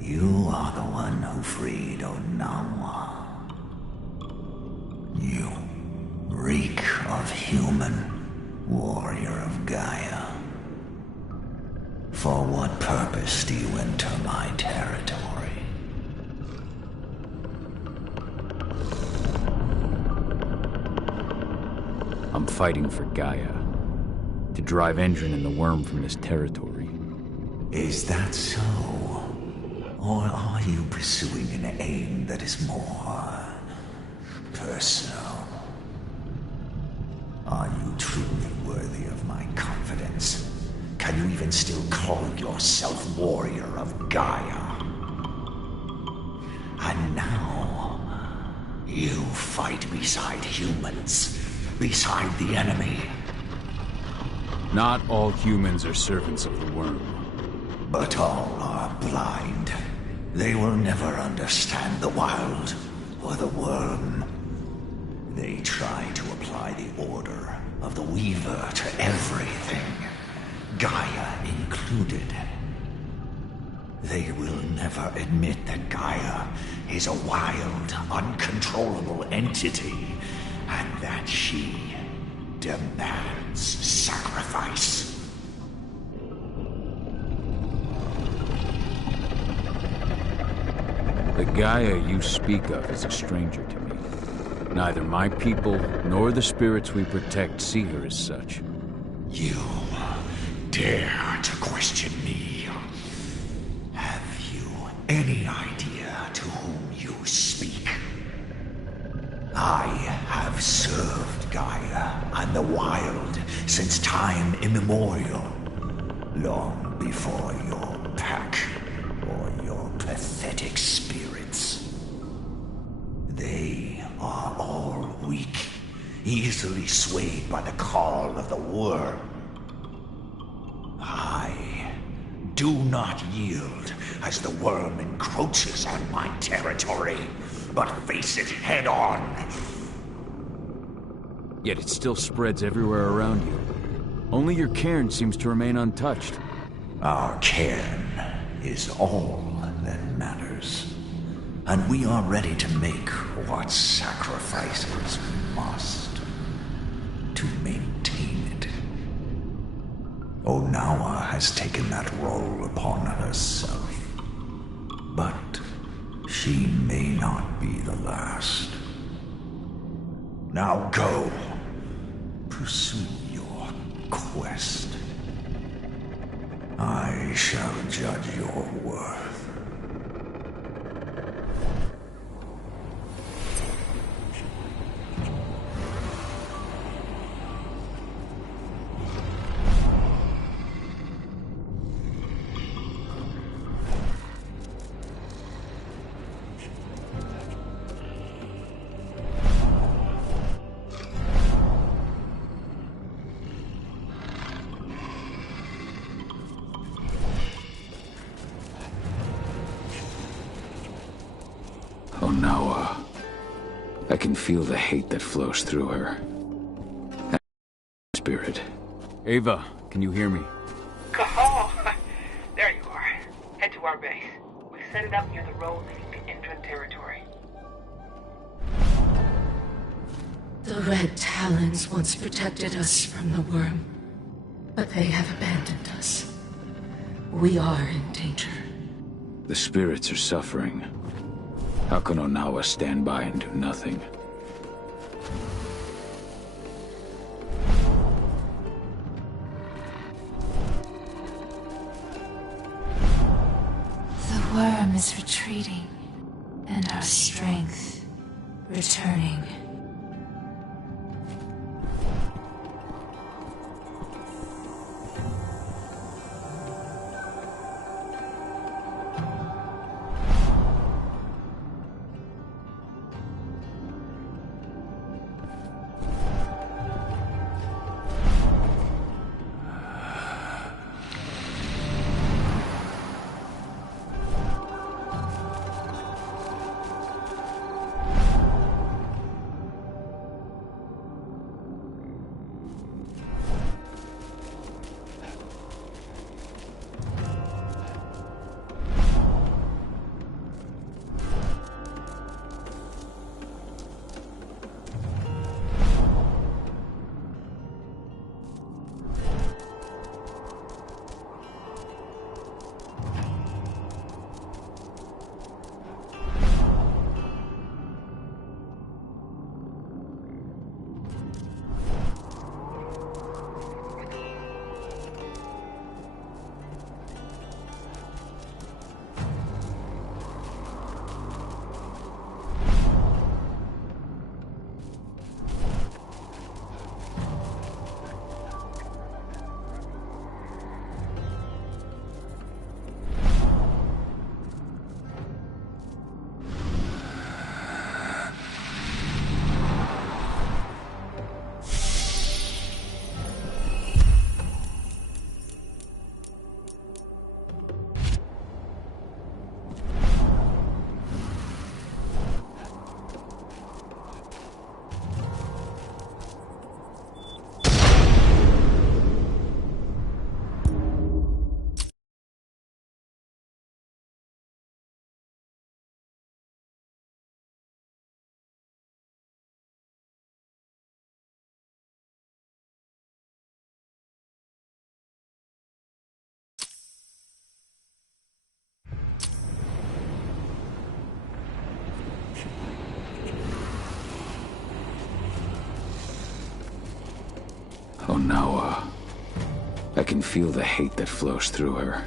You are the one who freed Onawa. You reek of human, warrior of Gaia. For what purpose do you enter my territory? I'm fighting for Gaia. To drive Endron and the worm from this territory. Is that so? Or are you pursuing an aim that is more personal? Are you truly worthy of my confidence? Can you even still call yourself warrior of Gaia? And now, you fight beside humans, beside the enemy. Not all humans are servants of the worm. But all are blind. They will never understand the wild or the worm. They try to apply the order of the Weaver to everything, Gaia included. They will never admit that Gaia is a wild, uncontrollable entity, and that she demands sacrifice. The Gaia you speak of is a stranger to me. Neither my people nor the spirits we protect see her as such. You dare to question me? Have you any idea to whom you speak? I have served Gaia and the wild since time immemorial, long before your pack or your pathetic spirits. They are all weak, easily swayed by the call of the worm. I do not yield as the worm encroaches on my territory, but face it head on. Yet it still spreads everywhere around you. Only your cairn seems to remain untouched. Our cairn is all that matters. And we are ready to make what sacrifices we must to maintain it. Onawa has taken that role upon herself. But she may not be the last. Now go. Pursue your quest. I shall judge your worth. Onawa. I can feel the hate that flows through her. That spirit. Ava, can you hear me? Oh, there you are. Head to our base. We set it up near the road leading to Indran territory. The Red Talons once protected us from the worm, but they have abandoned us. We are in danger. The spirits are suffering. How can Onawa stand by and do nothing? The worm is retreating, and our strength returning. Onawa. I can feel the hate that flows through her.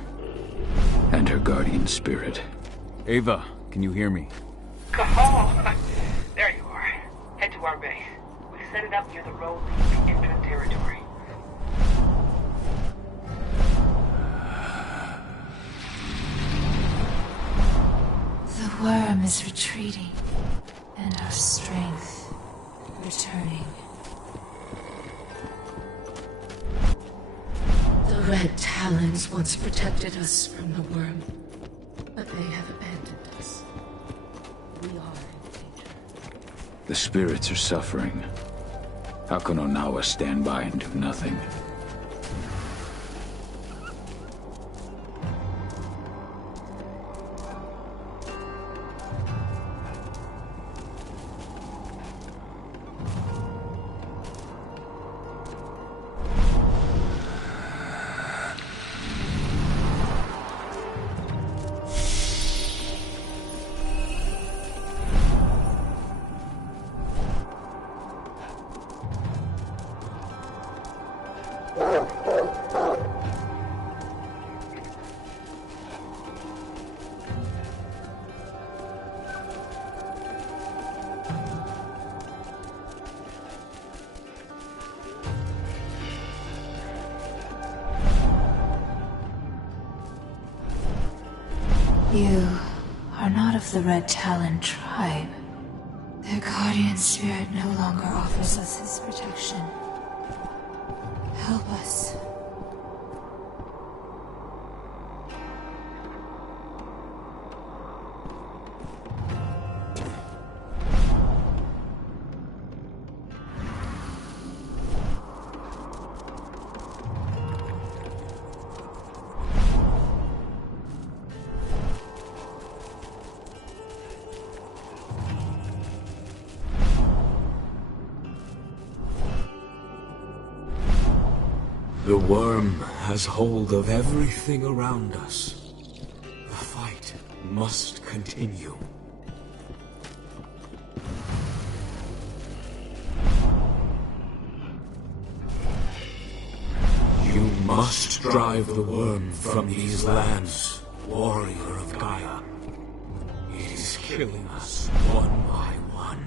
And her guardian spirit. Ava, can you hear me? Oh, there you are. Head to our base. We set it up near the road leading to Indran territory. The worm is retreating, and our strength returning. The Red Talons once protected us from the worm, but they have abandoned us. We are in danger. The spirits are suffering. How can Onawa stand by and do nothing? You are not of the Red Talon tribe. Their guardian spirit no longer offers us his protection. Help us. The worm has hold of everything around us. The fight must continue. You must drive the worm from these lands, warrior of Gaia. It is killing us one by one.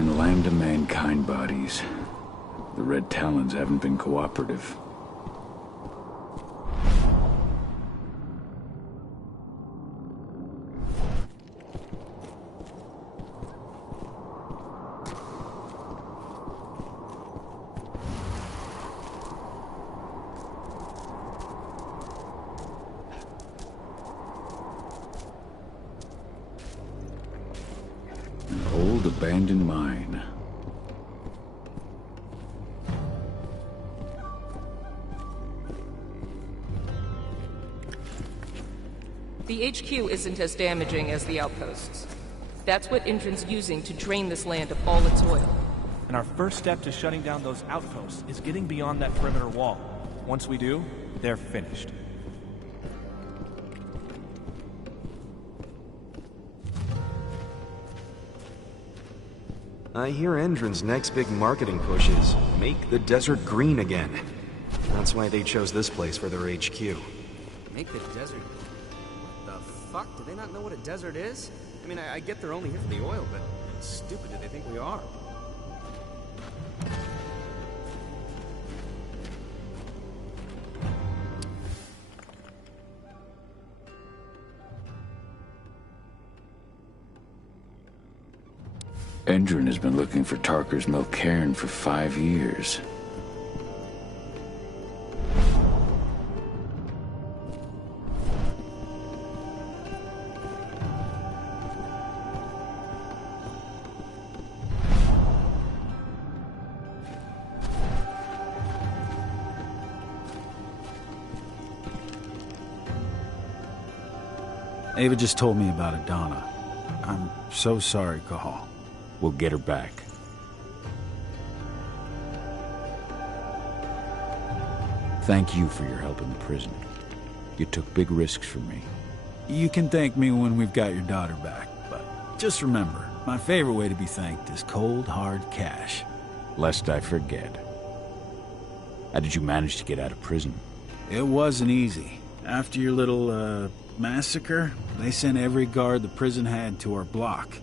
And land of mankind bodies. The Red Talons haven't been cooperative. An old abandoned mine. The HQ isn't as damaging as the outposts. That's what Indran's using to drain this land of all its oil. And our first step to shutting down those outposts is getting beyond that perimeter wall. Once we do, they're finished. I hear Endron's next big marketing push is make the desert green again. That's why they chose this place for their HQ. Make the desert... What the fuck? Do they not know what a desert is? I mean, I get they're only here for the oil, but how stupid do they think we are? Endron has been looking for Tarker's Mill cairn for 5 years. Ava just told me about Adana. I'm so sorry, Cahal. We'll get her back. Thank you for your help in the prison. You took big risks for me. You can thank me when we've got your daughter back, but just remember, my favorite way to be thanked is cold, hard cash. Lest I forget. How did you manage to get out of prison? It wasn't easy. After your little, massacre, they sent every guard the prison had to our block.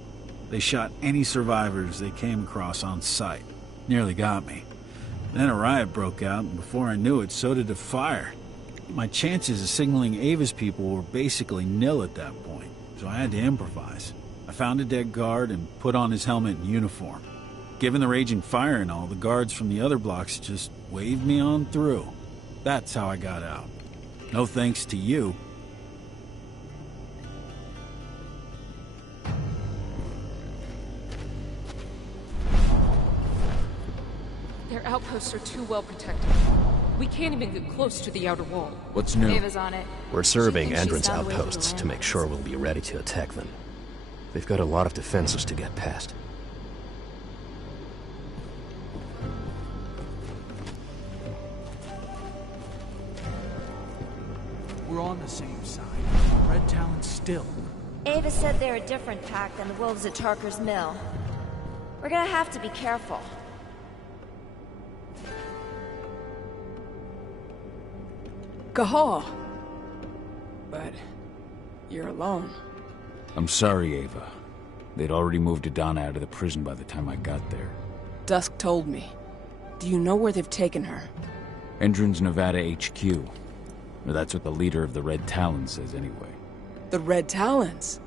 They shot any survivors they came across on sight. Nearly got me. Then a riot broke out, and before I knew it, so did a fire. My chances of signaling Ava's people were basically nil at that point, so I had to improvise. I found a dead guard and put on his helmet and uniform. Given the raging fire and all, the guards from the other blocks just waved me on through. That's how I got out. No thanks to you. Their outposts are too well protected. We can't even get close to the outer wall. What's new? Ava's on it. We're surveying Endron's outposts to make sure we'll be ready to attack them. They've got a lot of defenses to get past. We're on the same side. Red Talon still. Ava said they're a different pack than the wolves at Tarker's Mill. We're gonna have to be careful. Cahal. But you're alone. I'm sorry, Ava. They'd already moved Adana out of the prison by the time I got there. Dusk told me. Do you know where they've taken her? Endron's Nevada HQ. Or that's what the leader of the Red Talons says anyway. The Red Talons?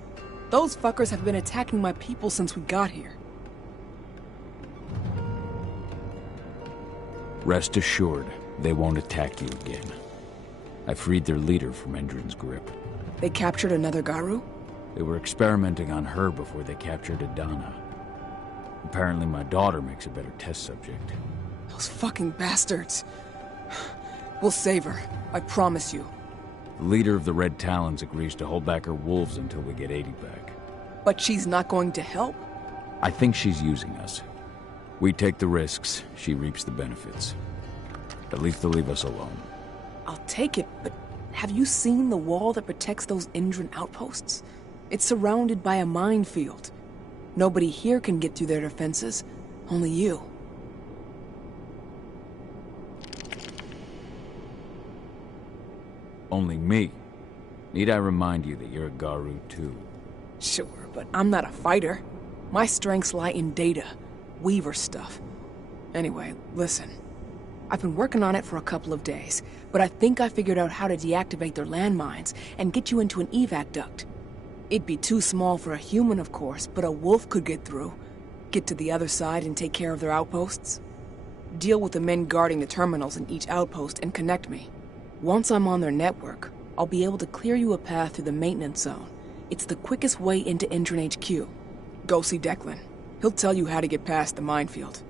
Those fuckers have been attacking my people since we got here. Rest assured, they won't attack you again. I freed their leader from Endron's grip. They captured another Garu? They were experimenting on her before they captured Adana. Apparently my daughter makes a better test subject. Those fucking bastards. We'll save her. I promise you. The leader of the Red Talons agrees to hold back her wolves until we get 80 back. But she's not going to help? I think she's using us. We take the risks, she reaps the benefits. At least they'll leave us alone. I'll take it, but have you seen the wall that protects those Indran outposts? It's surrounded by a minefield. Nobody here can get through their defenses. Only you. Only me? Need I remind you that you're a Garu too? Sure, but I'm not a fighter. My strengths lie in data. Weaver stuff. Anyway, listen. I've been working on it for a couple of days, but I think I figured out how to deactivate their landmines and get you into an evac duct. It'd be too small for a human, of course, but a wolf could get through. Get to the other side and take care of their outposts. Deal with the men guarding the terminals in each outpost and connect me. Once I'm on their network, I'll be able to clear you a path through the maintenance zone. It's the quickest way into Indran HQ. Go see Declan. He'll tell you how to get past the minefield.